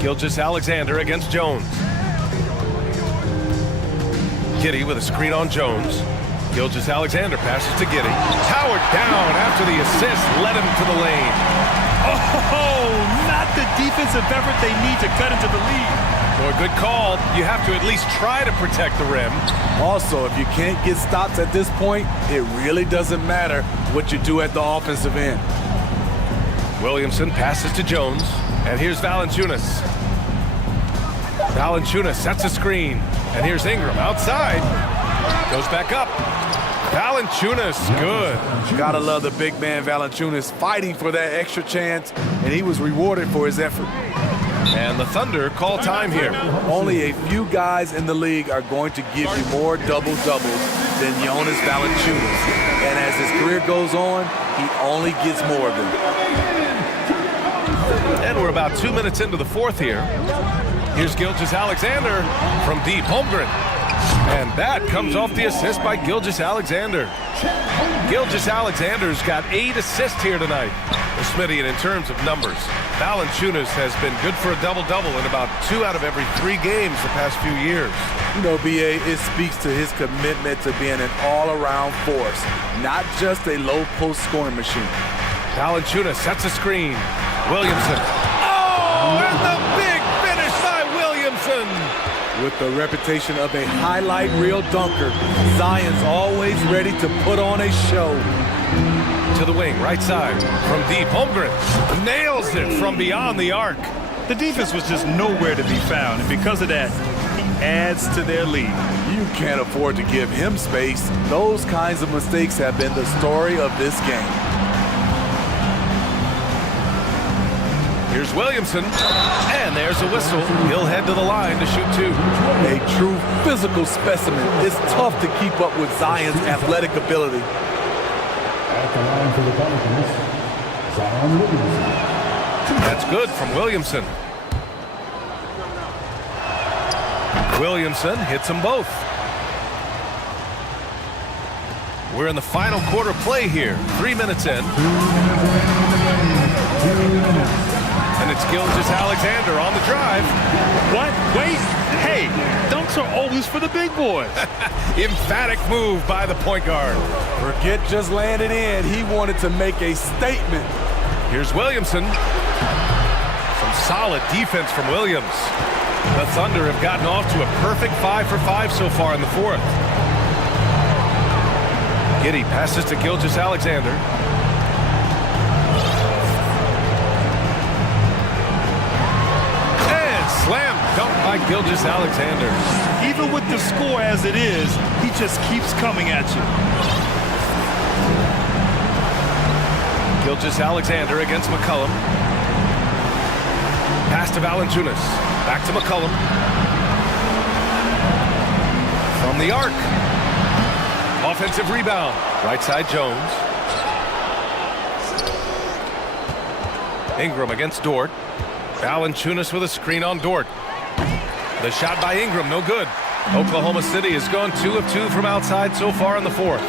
Gilgeous-Alexander against Jones. Giddy with a screen on Jones. Gilgeous-Alexander passes to Giddy. Powered down after the assist led him to the lane. Oh, not the defensive effort they need to cut into the lead. Well, good call. You have to at least try to protect the rim. Also, if you can't get stops at this point, it really doesn't matter what you do at the offensive end. Williamson passes to Jones. And here's Valanciunas. Valanciunas sets a screen. And here's Ingram outside. Goes back up. Valanciunas, good. Gotta love the big man Valanciunas fighting for that extra chance, and he was rewarded for his effort. And the Thunder call time here. Only a few guys in the league are going to give you more double-doubles than Jonas Valanciunas. And as his career goes on, he only gets more of them. And we're about 2 minutes into the fourth here. Here's Gilgeous-Alexander from deep. Holmgren. And that comes off the assist by Gilgeous-Alexander. Gilgeous-Alexander's got 8 assists here tonight. Well, Smitty, and in terms of numbers, Valanciunas has been good for a double-double in about 2 out of every 3 games the past few years. You know, B.A., it speaks to his commitment to being an all-around force, not just a low-post scoring machine. Valanciunas sets a screen. Williamson. Oh, and the big finish by Williamson. With the reputation of a highlight reel dunker, Zion's always ready to put on a show. To the wing, right side, from deep. Holmgren nails it from beyond the arc. The defense was just nowhere to be found, and because of that, he adds to their lead. You can't afford to give him space. Those kinds of mistakes have been the story of this game. Here's Williamson, and there's a whistle. He'll head to the line to shoot 2. A true physical specimen. It's tough to keep up with Zion's athletic ability. At the line for the Pelicans, Zion Williamson. That's good from Williamson. Williamson hits them both. We're in the final quarter play here. 3 minutes in. And it's Gilgeous-Alexander on the drive. What? Wait. Hey, dunks are always for the big boys. Emphatic move by the point guard. Forget just landing in. He wanted to make a statement. Here's Williamson. Some solid defense from Williams. The Thunder have gotten off to a perfect 5 for 5 so far in the fourth. Giddy passes to Gilgeous-Alexander. Slam dunk by Gilgeous-Alexander. Even with the score as it is, he just keeps coming at you. Gilgeous-Alexander against McCollum. Pass to Valanciunas. Back to McCollum. From the arc. Offensive rebound. Right side Jones. Ingram against Dort. Valanciunas with a screen on Dort. The shot by Ingram, no good. Oklahoma City has gone 2 of 2 from outside so far in the fourth.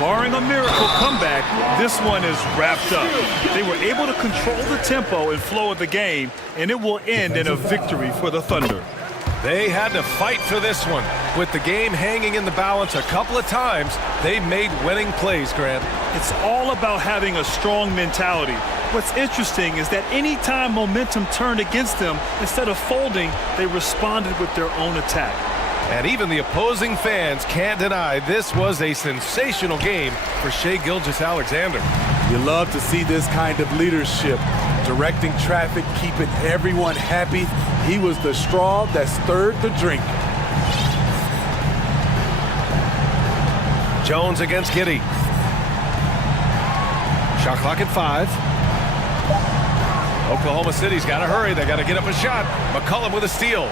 Barring a miracle comeback, this one is wrapped up. They were able to control the tempo and flow of the game, and it will end in a victory for the Thunder. They had to fight for this one. With the game hanging in the balance a couple of times, they made winning plays, Grant. It's all about having a strong mentality. What's interesting is that any time momentum turned against them, instead of folding, they responded with their own attack. And even the opposing fans can't deny this was a sensational game for Shai Gilgeous-Alexander. You love to see this kind of leadership, directing traffic, keeping everyone happy. He was the straw that stirred the drink. Jones against Giddey. Shot clock at 5. Oklahoma City's got to hurry. They got to get up a shot. McCollum with a steal.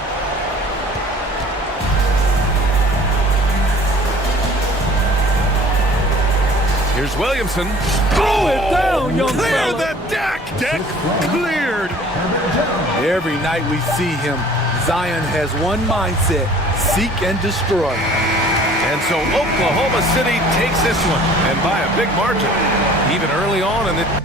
Here's Williamson. Throw it down, young Clear fella. the deck. Deck cleared. Every night we see him, Zion has one mindset: seek and destroy. And so Oklahoma City takes this one, and by a big margin. Even early on in the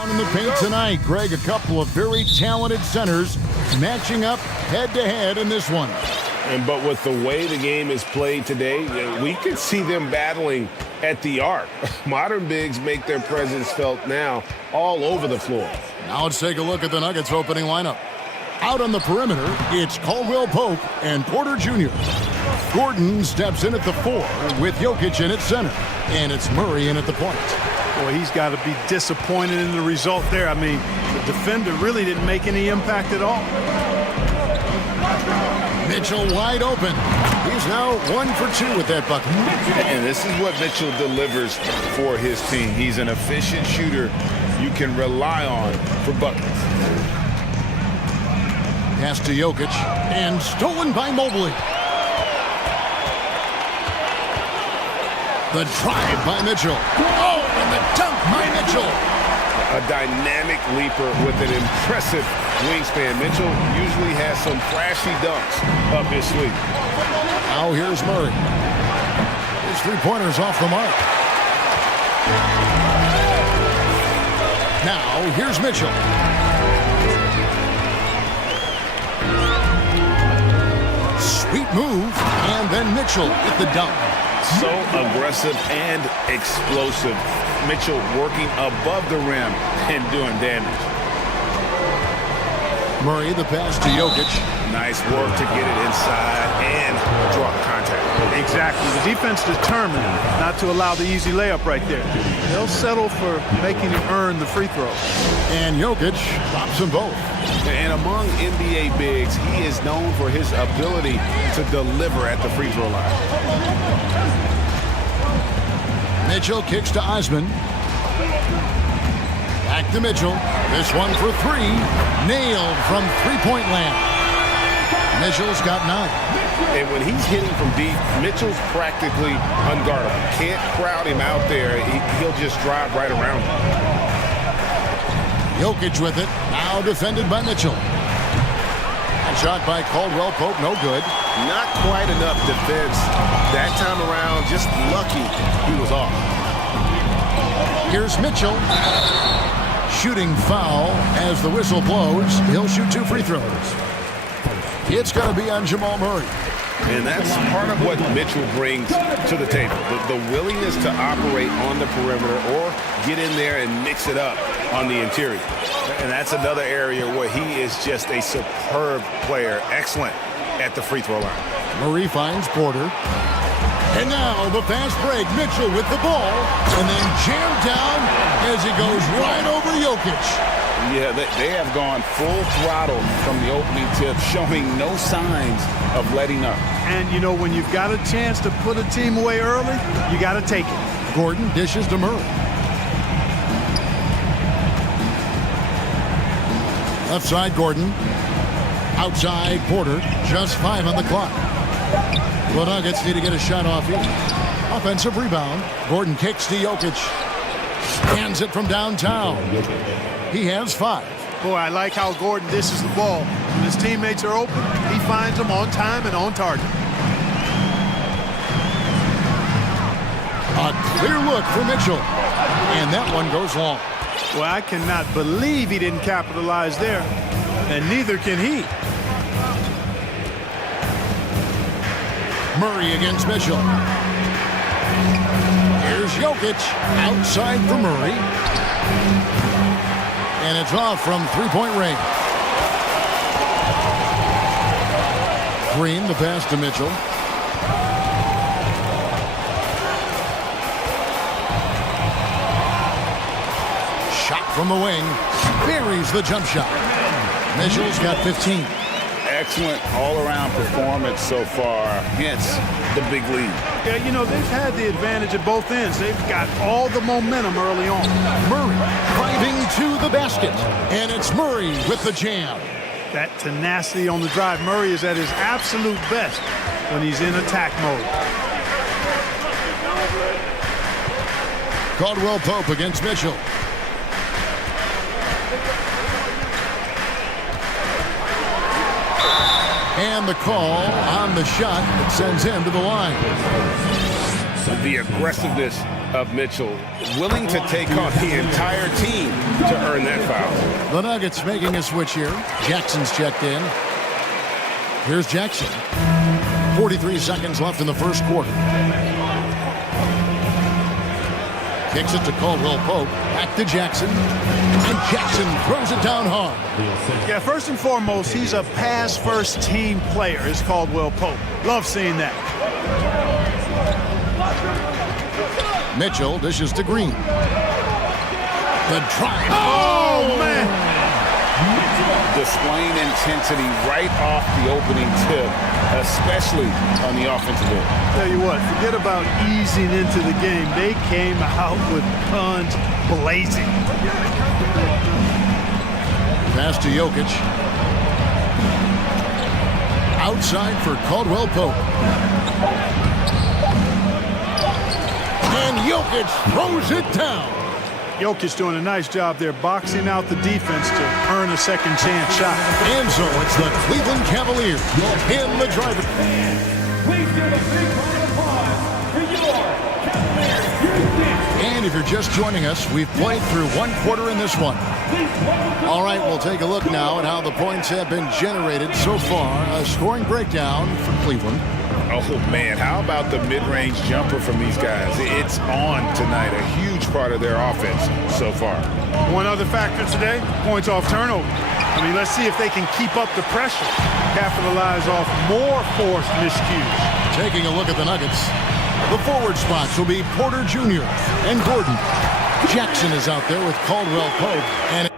In the paint tonight, Greg, a couple of very talented centers matching up head-to-head in this one. But with the way the game is played today, we could see them battling at the arc. Modern bigs make their presence felt now all over the floor. Now let's take a look at the Nuggets opening lineup. Out on the perimeter, it's Caldwell Pope and Porter Jr. Gordon steps in at the 4 with Jokic in at center. And it's Murray in at the point. Boy, he's got to be disappointed in the result there. I mean, the defender really didn't make any impact at all. Mitchell wide open. He's now 1 for 2 with that bucket. And this is what Mitchell delivers for his team. He's an efficient shooter you can rely on for buckets. Pass to Jokic, and stolen by Mobley. The drive by Mitchell. Oh, and the dunk by Mitchell. A dynamic leaper with an impressive wingspan. Mitchell usually has some flashy dunks up his sleeve. Now here's Murray. His three-pointer's off the mark. Now here's Mitchell. Sweet move, and then Mitchell with the dunk. So aggressive and explosive. Mitchell working above the rim and doing damage. Murray, the pass to Jokic. Nice work to get it inside and draw contact. Exactly. The defense determined not to allow the easy layup right there. They'll settle for making him earn the free throw. And Jokic drops them both. And among NBA bigs, he is known for his ability to deliver at the free throw line. Mitchell kicks to Osman. Back to Mitchell. This one for 3. Nailed from three-point land. Mitchell's got 9. And when he's hitting from deep, Mitchell's practically unguardable. Can't crowd him out there. He'll just drive right around him. Jokic with it. Now defended by Mitchell. And shot by Caldwell Pope. No good. Not quite enough defense that time around. Just lucky he was off. Here's Mitchell. Shooting foul as the whistle blows. He'll shoot 2 free throws. It's going to be on Jamal Murray. And that's part of what Mitchell brings to the table. The willingness to operate on the perimeter or get in there and mix it up on the interior. And that's another area where he is just a superb player. Excellent at the free throw line. Murray finds Porter. And now the fast break. Mitchell with the ball. And then jammed down as he goes right over Jokic. Yeah, they have gone full throttle from the opening tip, showing no signs of letting up. And, you know, when you've got a chance to put a team away early, you got to take it. Gordon dishes to Murray. Left side, Gordon. Outside, Porter. Just 5 on the clock. The Nuggets need to get a shot off here. Offensive rebound. Gordon kicks to Jokic. Hands it from downtown. He has 5. Boy, I like how Gordon dishes the ball. When his teammates are open, he finds them on time and on target. A clear look for Mitchell. And that one goes long. Well, I cannot believe he didn't capitalize there. And neither can he. Murray against Mitchell. Here's Jokic. Outside for Murray. And it's off from three-point range. Green, the pass to Mitchell. Shot from the wing. Buries the jump shot. Mitchell's got 15. Excellent all-around performance so far, hence the big lead. Yeah, you know, they've had the advantage at both ends. They've got all the momentum early on. Murray driving to the basket. And it's Murray with the jam. That tenacity on the drive. Murray is at his absolute best when he's in attack mode. Caldwell Pope against Mitchell. And the call on the shot that sends him to the line. The aggressiveness of Mitchell, willing to take on the entire team to earn that foul. The Nuggets making a switch here. Jackson's checked in. Here's Jackson. 43 seconds left in the first quarter. Kicks it to Caldwell Pope. Back to Jackson. And Jackson throws it down hard. Yeah, first and foremost, he's a pass-first team player, is Caldwell Pope. Love seeing that. Mitchell dishes to Green. The drive. Oh, man! Displaying intensity right off the opening tip, especially on the offensive end. Tell you what, forget about easing into the game. They came out with guns blazing. Pass to Jokic. Outside for Caldwell Pope. And Jokic throws it down. Jokic doing a nice job there, boxing out the defense to earn a second chance shot. And so it's the Cleveland Cavaliers in the driver. Please give a big round of applause for your Cavaliers. And if you're just joining us, we've played through one quarter in this one. All right, we'll take a look now at how the points have been generated so far. A scoring breakdown for Cleveland. Oh, man, how about the mid-range jumper from these guys? It's on tonight, a huge part of their offense so far. One other factor today, points off turnover. I mean, let's see if they can keep up the pressure, capitalize off more forced miscues. Taking a look at the Nuggets. The forward spots will be Porter Jr. and Gordon. Jackson is out there with Caldwell Pope. And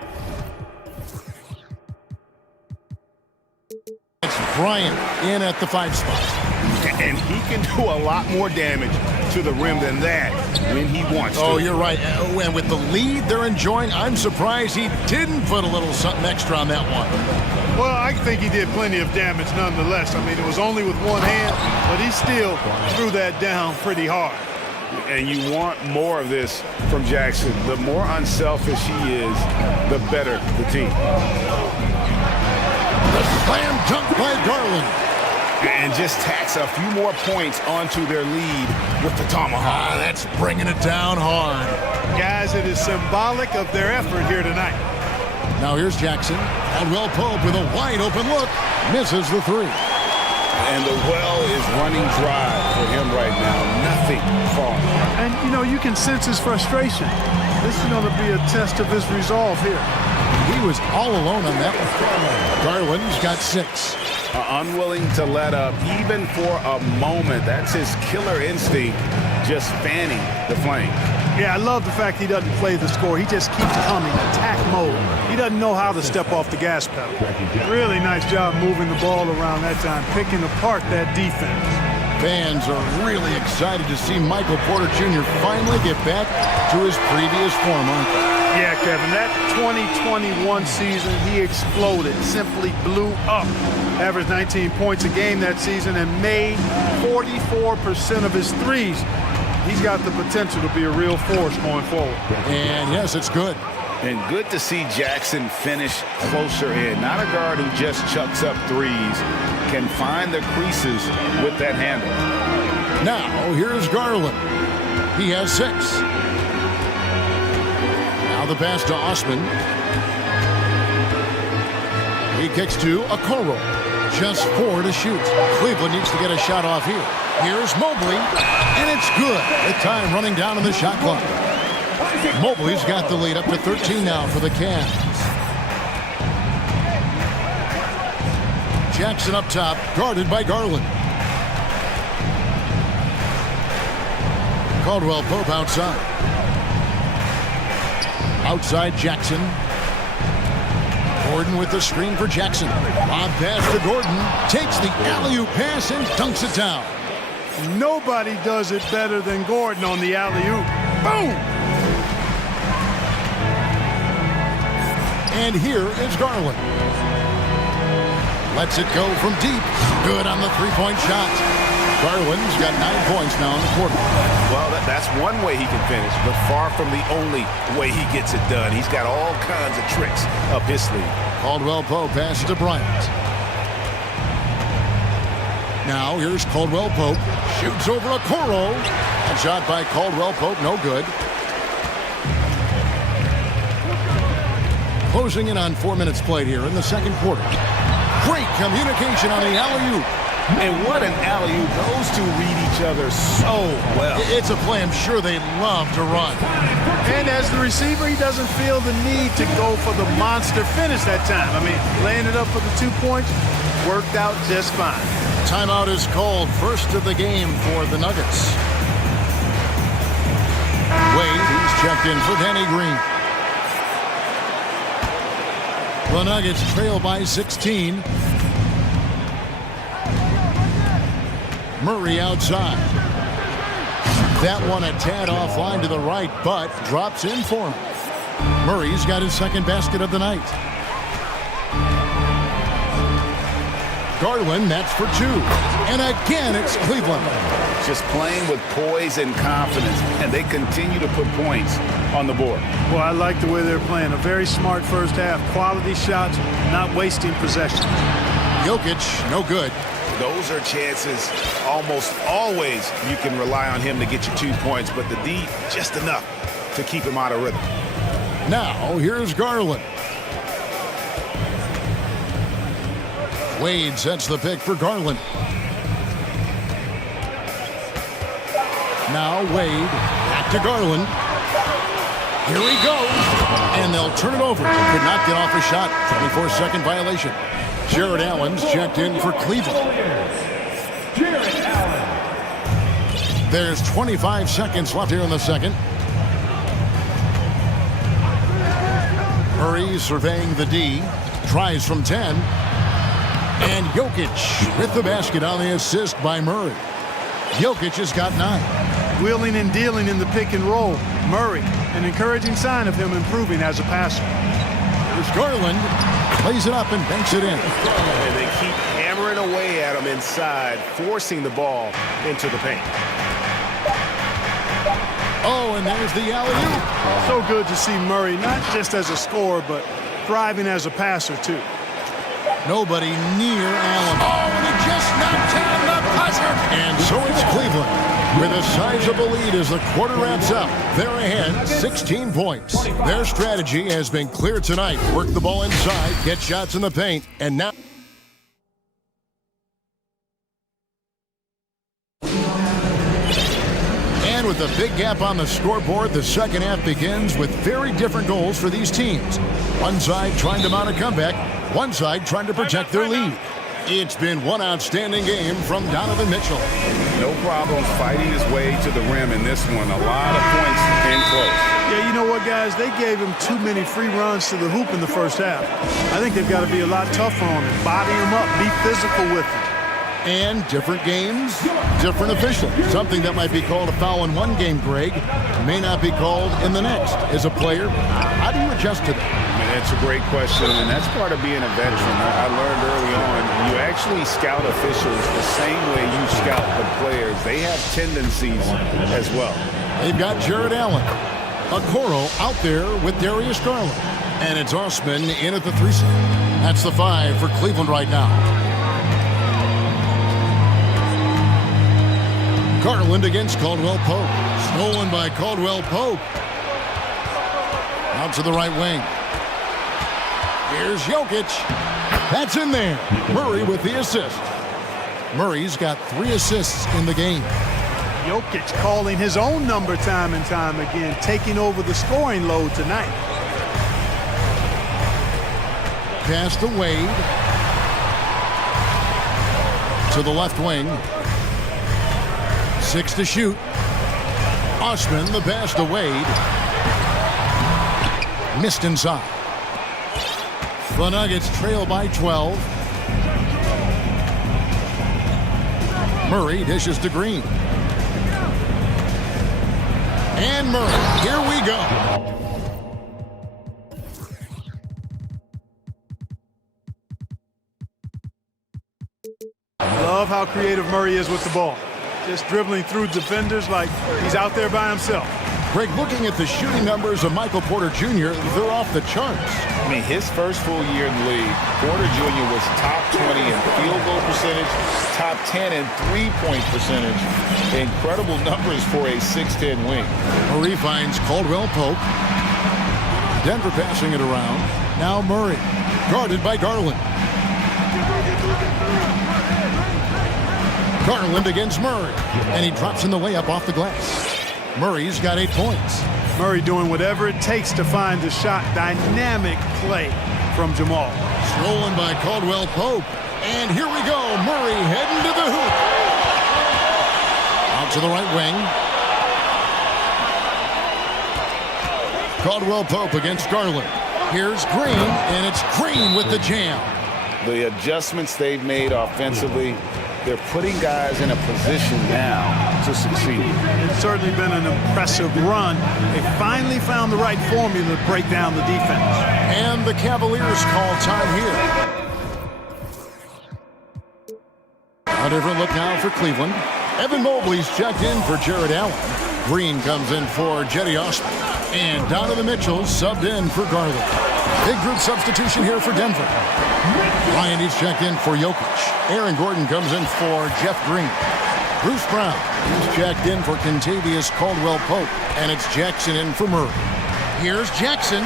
it's Bryant in at the 5 spot. And he can do a lot more damage to the rim than that when he wants to. Oh, you're right. And with the lead they're enjoying, I'm surprised he didn't put a little something extra on that one. Well, I think he did plenty of damage nonetheless. I mean, it was only with one hand, but he still threw that down pretty hard. And you want more of this from Jackson. The more unselfish he is, the better the team. The slam dunk by Garland. And just tacks a few more points onto their lead with the tomahawk. That's bringing it down hard. Guys, it is symbolic of their effort here tonight. Now here's Jackson. Caldwell Pope with a wide open look. Misses the 3. And the well is running dry for him right now. Nothing falling. And, you know, you can sense his frustration. This is going to be a test of his resolve here. He was all alone on that one. Garland's got 6. Unwilling to let up even for a moment. That's his killer instinct, just fanning the flame. Yeah, I love the fact he doesn't play the score. He just keeps coming, attack mode. He doesn't know how to step off the gas pedal. Really nice job moving the ball around that time, picking apart that defense. Fans are really excited to see Michael Porter Jr. finally get back to his previous form, aren't they? Yeah, Kevin, that 2021 season, he exploded, simply blew up. Averaged 19 points a game that season and made 44% of his threes. He's got the potential to be a real force going forward. And yes, it's good. And good to see Jackson finish closer in. Not a guard who just chucks up threes, can find the creases with that handle. Now, here's Garland. He has 6. Now the pass to Osman. He kicks to Okoro. Just 4 to shoot. Cleveland needs to get a shot off here. Here's Mobley, and it's good. The time running down on the shot clock. Mobley's got the lead up to 13 now for the Cavs. Jackson up top, guarded by Garland. Caldwell Pope outside. Outside Jackson. Gordon with the screen for Jackson. Lob pass to Gordon. Takes the alley-oop pass and dunks it down. Nobody does it better than Gordon on the alley-oop. Boom! And here is Garland. Lets it go from deep. Good on the 3-point shot. Garland's got 9 points now in the quarter. Well, that's one way he can finish, but far from the only way he gets it done. He's got all kinds of tricks up his sleeve. Caldwell Pope passes to Bryant. now. Here's Caldwell Pope. Shoots over a Coro. A shot by Caldwell Pope, no good. Closing in on 4 minutes played here in the second quarter. Great communication on the alley-oop. And what an alley-oop. Those two read each other so well. It's a play I'm sure they love to run. And as the receiver, he doesn't feel the need to go for the monster finish that time. I mean, laying it up for the 2 points worked out just fine. Timeout is called. First of the game for the Nuggets. Wade, he's checked in for Danny Green. The Nuggets trail by 16. Murray outside. That one a tad offline to the right, but drops in for him. Murray's got his second basket of the night. Garland, that's for 2. And again, it's Cleveland. Just playing with poise and confidence, and they continue to put points on the board. Well, I like the way they're playing. A very smart first half. Quality shots, not wasting possession. Jokic, no good. Those are chances almost always you can rely on him to get you 2 points, but the D, just enough to keep him out of rhythm. Now, here's Garland. Wade sets the pick for Garland. Now Wade, back to Garland. Here he goes. And they'll turn it over. Could not get off a shot. 24-second violation. Jared Allen's checked in for Cleveland. There's 25 seconds left here in the second. Murray surveying the D. Tries from 10. And Jokic with the basket on the assist by Murray. Jokic has got 9. Wheeling and dealing in the pick and roll. Murray, an encouraging sign of him improving as a passer. There's Garland. Plays it up and banks it in. And they keep hammering away at him inside, forcing the ball into the paint. Oh, and there's the alley-oop. So good to see Murray, not just as a scorer, but thriving as a passer, too. Nobody near Allen. Oh, and he just knocked down the buzzer. And so it's Cleveland with a sizable lead as the quarter wraps up. They're ahead 16 points. Their strategy has been clear tonight. Work the ball inside, get shots in the paint, and now... And with a big gap on the scoreboard, the second half begins with very different goals for these teams. One side trying to mount a comeback, one side trying to protect their lead. It's been one outstanding game from Donovan Mitchell. No problem fighting his way to the rim in this one. A lot of points in close. Yeah, you know what, guys? They gave him too many free runs to the hoop in the first half. I think they've got to be a lot tougher on him. Body him up. Be physical with him. And different games, different officials. Something that might be called a foul in one game, Greg, may not be called in the next. As a player, how do you adjust to that? I mean, that's a great question, and that's part of being a veteran. I learned early on, you actually scout officials the same way you scout the players. They have tendencies as well. They've got Jared Allen. Okoro out there with Darius Garland. And it's Osman in at the 3 set. That's the 5 for Cleveland right now. Garland against Caldwell Pope. Stolen by Caldwell Pope. Out to the right wing. Here's Jokic. That's in there. Murray with the assist. Murray's got 3 assists in the game. Jokic calling his own number time and time again, taking over the scoring load tonight. Pass to Wade. To the left wing. 6 to shoot. Osman, the pass to Wade. Missed inside. The Nuggets trail by 12. Murray dishes to Green. And Murray, here we go. Love how creative Murray is with the ball. Just dribbling through defenders like he's out there by himself. Greg, looking at the shooting numbers of Michael Porter Jr., they're off the charts. I mean, his first full year in the league, Porter Jr. was top 20 in field goal percentage, top 10 in three-point percentage. Incredible numbers for a 6'10 wing. Murray finds Caldwell Pope. Denver passing it around. Now Murray, guarded by Garland. Garland against Murray, and he drops in the layup off the glass. Murray's got 8 points. Murray doing whatever it takes to find the shot. Dynamic play from Jamal. Stolen by Caldwell Pope. And here we go. Murray heading to the hoop. Out to the right wing. Caldwell Pope against Garland. Here's Green, and it's Green with the jam. The adjustments they've made offensively, they're putting guys in a position now to succeed. It's certainly been an impressive run. They finally found the right formula to break down the defense. And the Cavaliers call time here. A different look now for Cleveland. Evan Mobley's checked in for Jared Allen. Green comes in for Jetty Osman. And Donovan Mitchell subbed in for Garland. Big group substitution here for Denver. Ryan is checked in for Jokic. Aaron Gordon comes in for Jeff Green. Bruce Brown is checked in for Kentavious Caldwell-Pope. And it's Jackson in for Murray. Here's Jackson.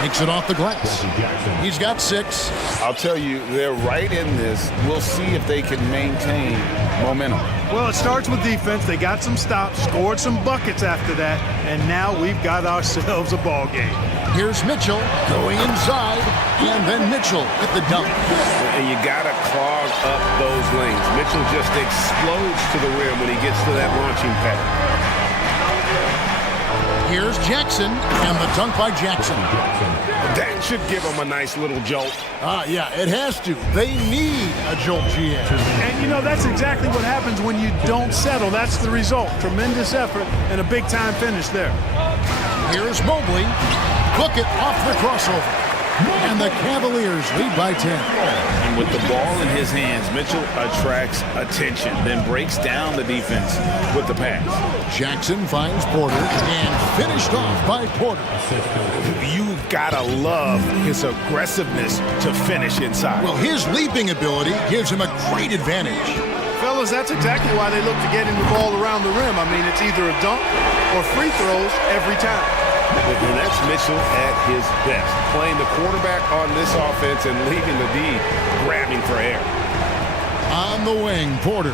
Makes it off the glass. He's got 6. I'll tell you, they're right in this. We'll see if they can maintain momentum. Well, it starts with defense. They got some stops, scored some buckets after that, and now we've got ourselves a ball game. Here's Mitchell going inside, and then Mitchell at the dunk. And you got to clog up those lanes. Mitchell just explodes to the rim when he gets to that launching pad. Here's Jackson, and the dunk by Jackson. That should give him a nice little jolt. Yeah, it has to. They need a jolt, GM. And, you know, that's exactly what happens when you don't settle. That's the result. Tremendous effort and a big-time finish there. Here's Mobley. Book it off the crossover. And the Cavaliers lead by 10. And with the ball in his hands, Mitchell attracts attention, then breaks down the defense with the pass. Jackson finds Porter and finished off by Porter. You've got to love his aggressiveness to finish inside. Well, his leaping ability gives him a great advantage. Fellas, that's exactly why they look to getting the ball around the rim. I mean, it's either a dunk or free throws every time. And that's Mitchell at his best, playing the quarterback on this offense and leaving the D grabbing for air. On the wing, Porter.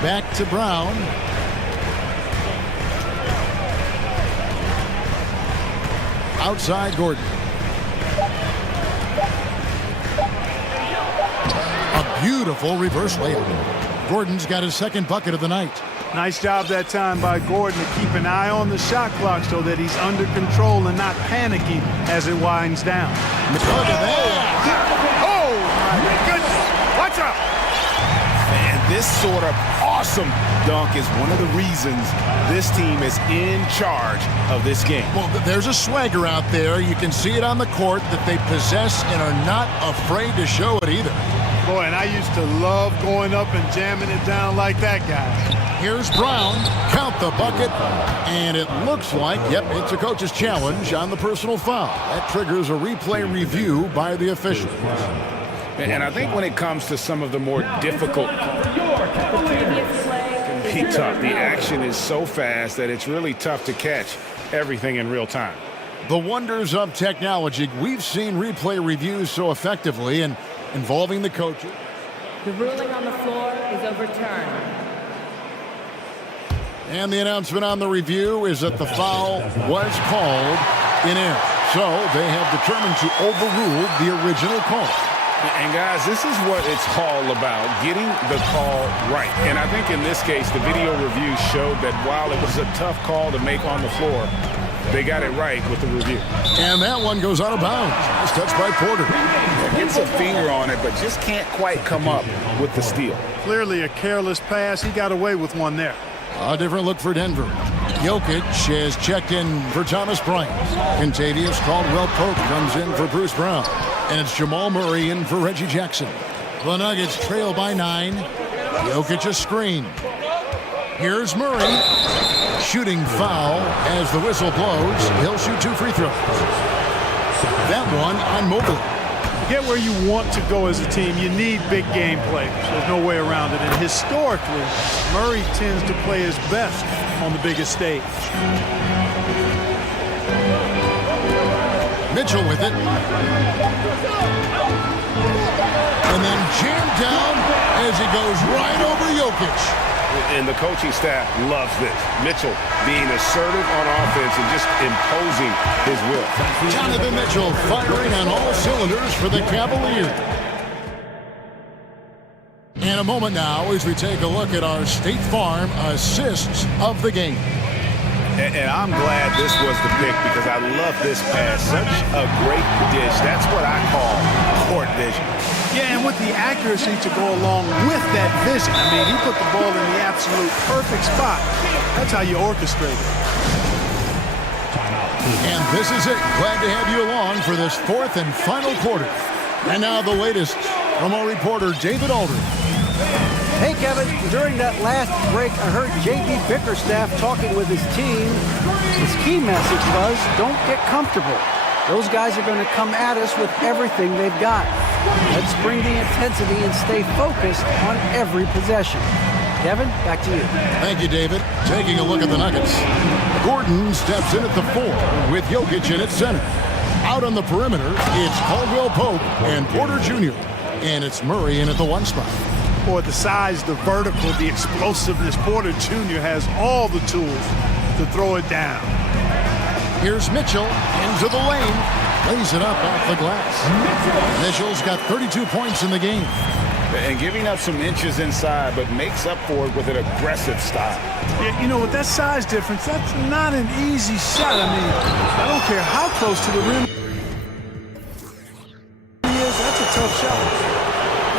Back to Brown. Outside Gordon. A beautiful reverse layup. Gordon's got his second bucket of the night. Nice job that time by Gordon to keep an eye on the shot clock so that he's under control and not panicky as it winds down. Look at that. Oh, my goodness. Watch out. Man, this sort of awesome dunk is one of the reasons this team is in charge of this game. Well, there's a swagger out there. You can see it on the court that they possess and are not afraid to show it either. Boy, and I used to love going up and jamming it down like that guy. Here's Brown. Count the bucket. And it looks like, yep, it's a coach's challenge on the personal foul. That triggers a replay review by the official. And I think when it comes to some of the more difficult, it can be tough. The action is so fast that it's really tough to catch everything in real time. The wonders of technology. We've seen replay reviews so effectively and involving the coaches. The ruling on the floor is overturned. And the announcement on the review is that the foul was called in error. So they have determined to overrule the original call. And guys, this is what it's all about, getting the call right. And I think in this case, the video review showed that while it was a tough call to make on the floor, they got it right with the review. And that one goes out of bounds. It's touched by Porter. Gets a finger on it, but just can't quite come up with the steal. Clearly a careless pass. He got away with one there. A different look for Denver. Jokic has checked in for Thomas Bryant. Kentavious Caldwell-Pope comes in for Bruce Brown. And it's Jamal Murray in for Reggie Jackson. The Nuggets trail by 9. Jokic a screen. Here's Murray. Shooting foul as the whistle blows. He'll shoot 2 free throws. That one on Mobley. Get where you want to go as a team, you need big game players. There's no way around it. And historically, Murray tends to play his best on the biggest stage. Mitchell with it. And then jammed down as he goes right over Jokic. And the coaching staff loves this. Mitchell being assertive on offense and just imposing his will. Jonathan Mitchell firing on all cylinders for the Cavaliers. In a moment now as we take a look at our State Farm assists of the game. And I'm glad this was the pick because I love this pass. Such a great dish. That's what I call court vision. Yeah, and with the accuracy to go along with that vision. I mean, he put the ball in the absolute perfect spot. That's how you orchestrate it. And this is it. Glad to have you along for this 4th and final quarter. And now the latest from our reporter, David Aldridge. Hey, Kevin, during that last break, I heard J.B. Bickerstaff talking with his team. His key message was, don't get comfortable. Those guys are going to come at us with everything they've got. Let's bring the intensity and stay focused on every possession. Kevin, back to you. Thank you, David. Taking a look at the Nuggets. Gordon steps in at the 4 with Jokic in at center. Out on the perimeter, it's Caldwell Pope and Porter Jr. And it's Murray in at the 1 spot. Boy, the size, the vertical, the explosiveness. Porter Jr. has all the tools to throw it down. Here's Mitchell into the lane. Lays it up off the glass. Mitchell's got 32 points in the game. And giving up some inches inside, but makes up for it with an aggressive style. Yeah, you know, with that size difference, that's not an easy shot. I mean, I don't care how close to the rim he is, that's a tough shot.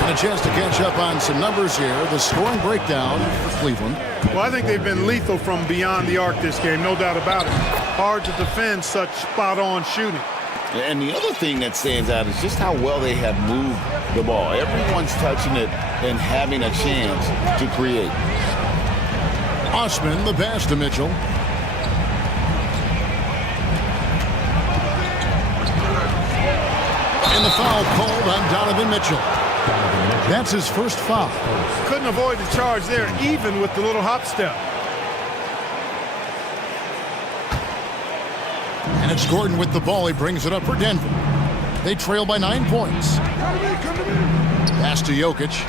And a chance to catch up on some numbers here. The scoring breakdown for Cleveland. Well, I think they've been lethal from beyond the arc this game, no doubt about it. Hard to defend such spot-on shooting. And the other thing that stands out is just how well they have moved the ball. Everyone's touching it and having a chance to create. Osman, the pass to Mitchell. And the foul called on Donovan Mitchell. That's his first foul. Couldn't avoid the charge there, even with the little hop step. And it's Gordon with the ball. He brings it up for Denver. They trail by 9 points. Pass to Jokic.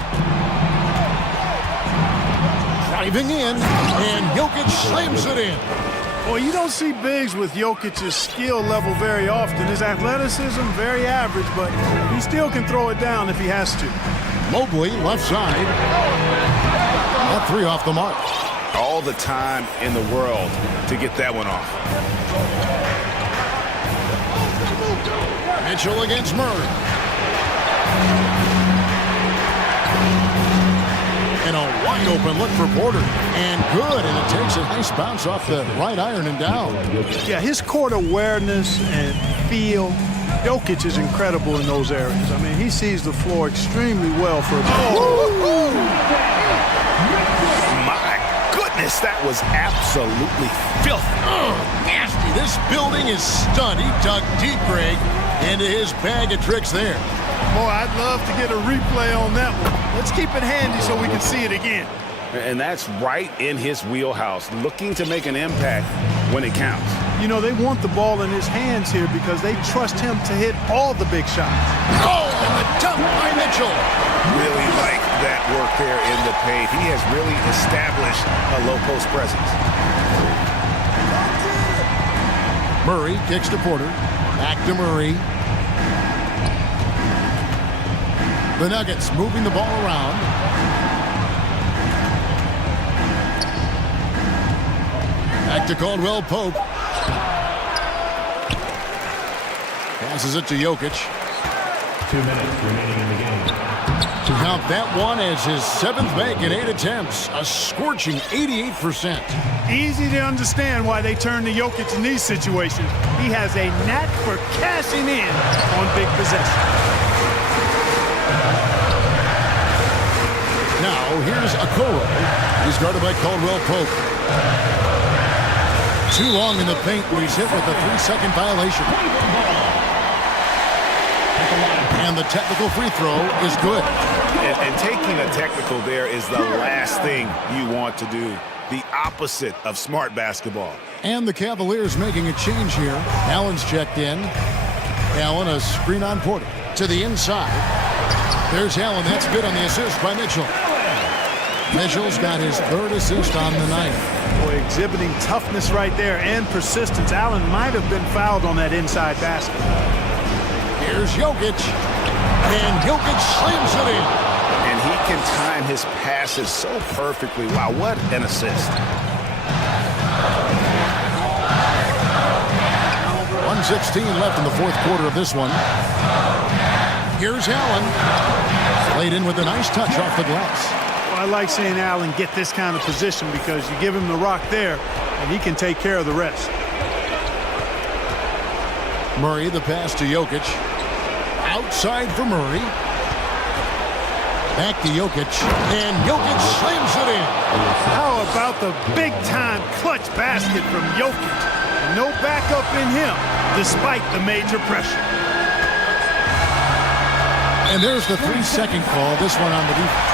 Driving in, and Jokic slams it in. Well, you don't see bigs with Jokic's skill level very often. His athleticism, very average, but he still can throw it down if he has to. Mobley, left side. That 3 off the mark. All the time in the world to get that one off. Mitchell against Murray. And a wide open look for Porter. And good, and it takes a nice bounce off the right iron and down. Yeah, his court awareness and feel, Jokic is incredible in those areas. I mean, he sees the floor extremely well for a ball. My goodness, that was absolutely filthy. Nasty. This building is stunned. He dug deep, Greg, into his bag of tricks there. Boy, I'd love to get a replay on that one. Let's keep it handy so we can see it again. And that's right in his wheelhouse, looking to make an impact when it counts. You know, they want the ball in his hands here because they trust him to hit all the big shots. Oh, and the dunk by Mitchell. Really like that work there in the paint. He has really established a low post presence. Murray kicks to Porter. Back to Murray. The Nuggets moving the ball around. Back to Caldwell Pope. Passes it to Jokic. 2 minutes remaining in the game. To count that one as his 7th make in 8 attempts. A scorching 88%. Easy to understand why they turn to Jokic in these situations. He has a knack for cashing in on big possessions. Now here's Okoro. He's guarded by Caldwell Pope. Too long in the paint where he's hit with a 3-second violation. And the technical free throw is good. And taking a technical there is the last thing you want to do. The opposite of smart basketball. And the Cavaliers making a change here. Allen's checked in. Allen, a screen on Porter. To the inside. There's Allen. That's good on the assist by Mitchell. Mitchell's got his 3rd assist on the night. Boy, exhibiting toughness right there and persistence. Allen might have been fouled on that inside basket. Here's Jokic. And Jokic slams it in. And he can time his passes so perfectly. Wow, what an assist. 1:16 left in the 4th quarter of this one. Here's Allen. Laid in with a nice touch off the glass. Well, I like seeing Allen get this kind of position because you give him the rock there, and he can take care of the rest. Murray, the pass to Jokic. Outside for Murray. Back to Jokic. And Jokic slams it in. How about the big-time clutch basket from Jokic? No backup in him, despite the major pressure. And there's the 3-second call, this one on the defense.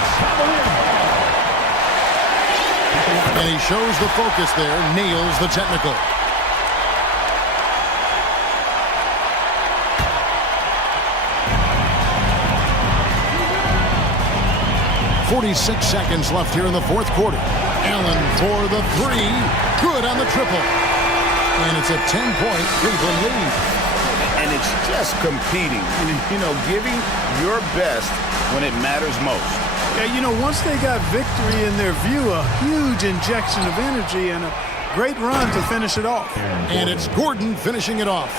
And he shows the focus there, nails the technical. 46 seconds left here in the 4th quarter. Allen for the 3. Good on the triple. And it's a 10-point Cleveland lead. And it's just competing. You know, giving your best when it matters most. Yeah, you know, once they got victory in their view, a huge injection of energy and a great run to finish it off. And it's Gordon finishing it off.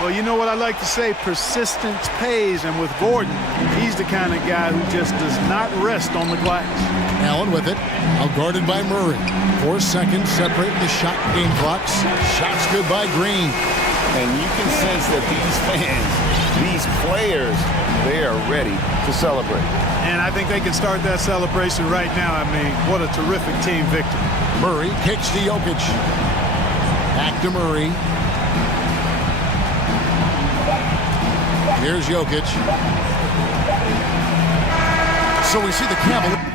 Well, you know what I like to say, persistence pays, and with Gordon, he's the kind of guy who just does not rest on the glass. Allen with it, out guarded by Murray. 4 seconds separate the shot game clocks. Shots good by Green. And you can sense that these fans, these players, they are ready to celebrate. And I think they can start that celebration right now. I mean, what a terrific team victory. Murray kicks to Jokic. Back to Murray. Here's Jokic. So we see the Cavaliers.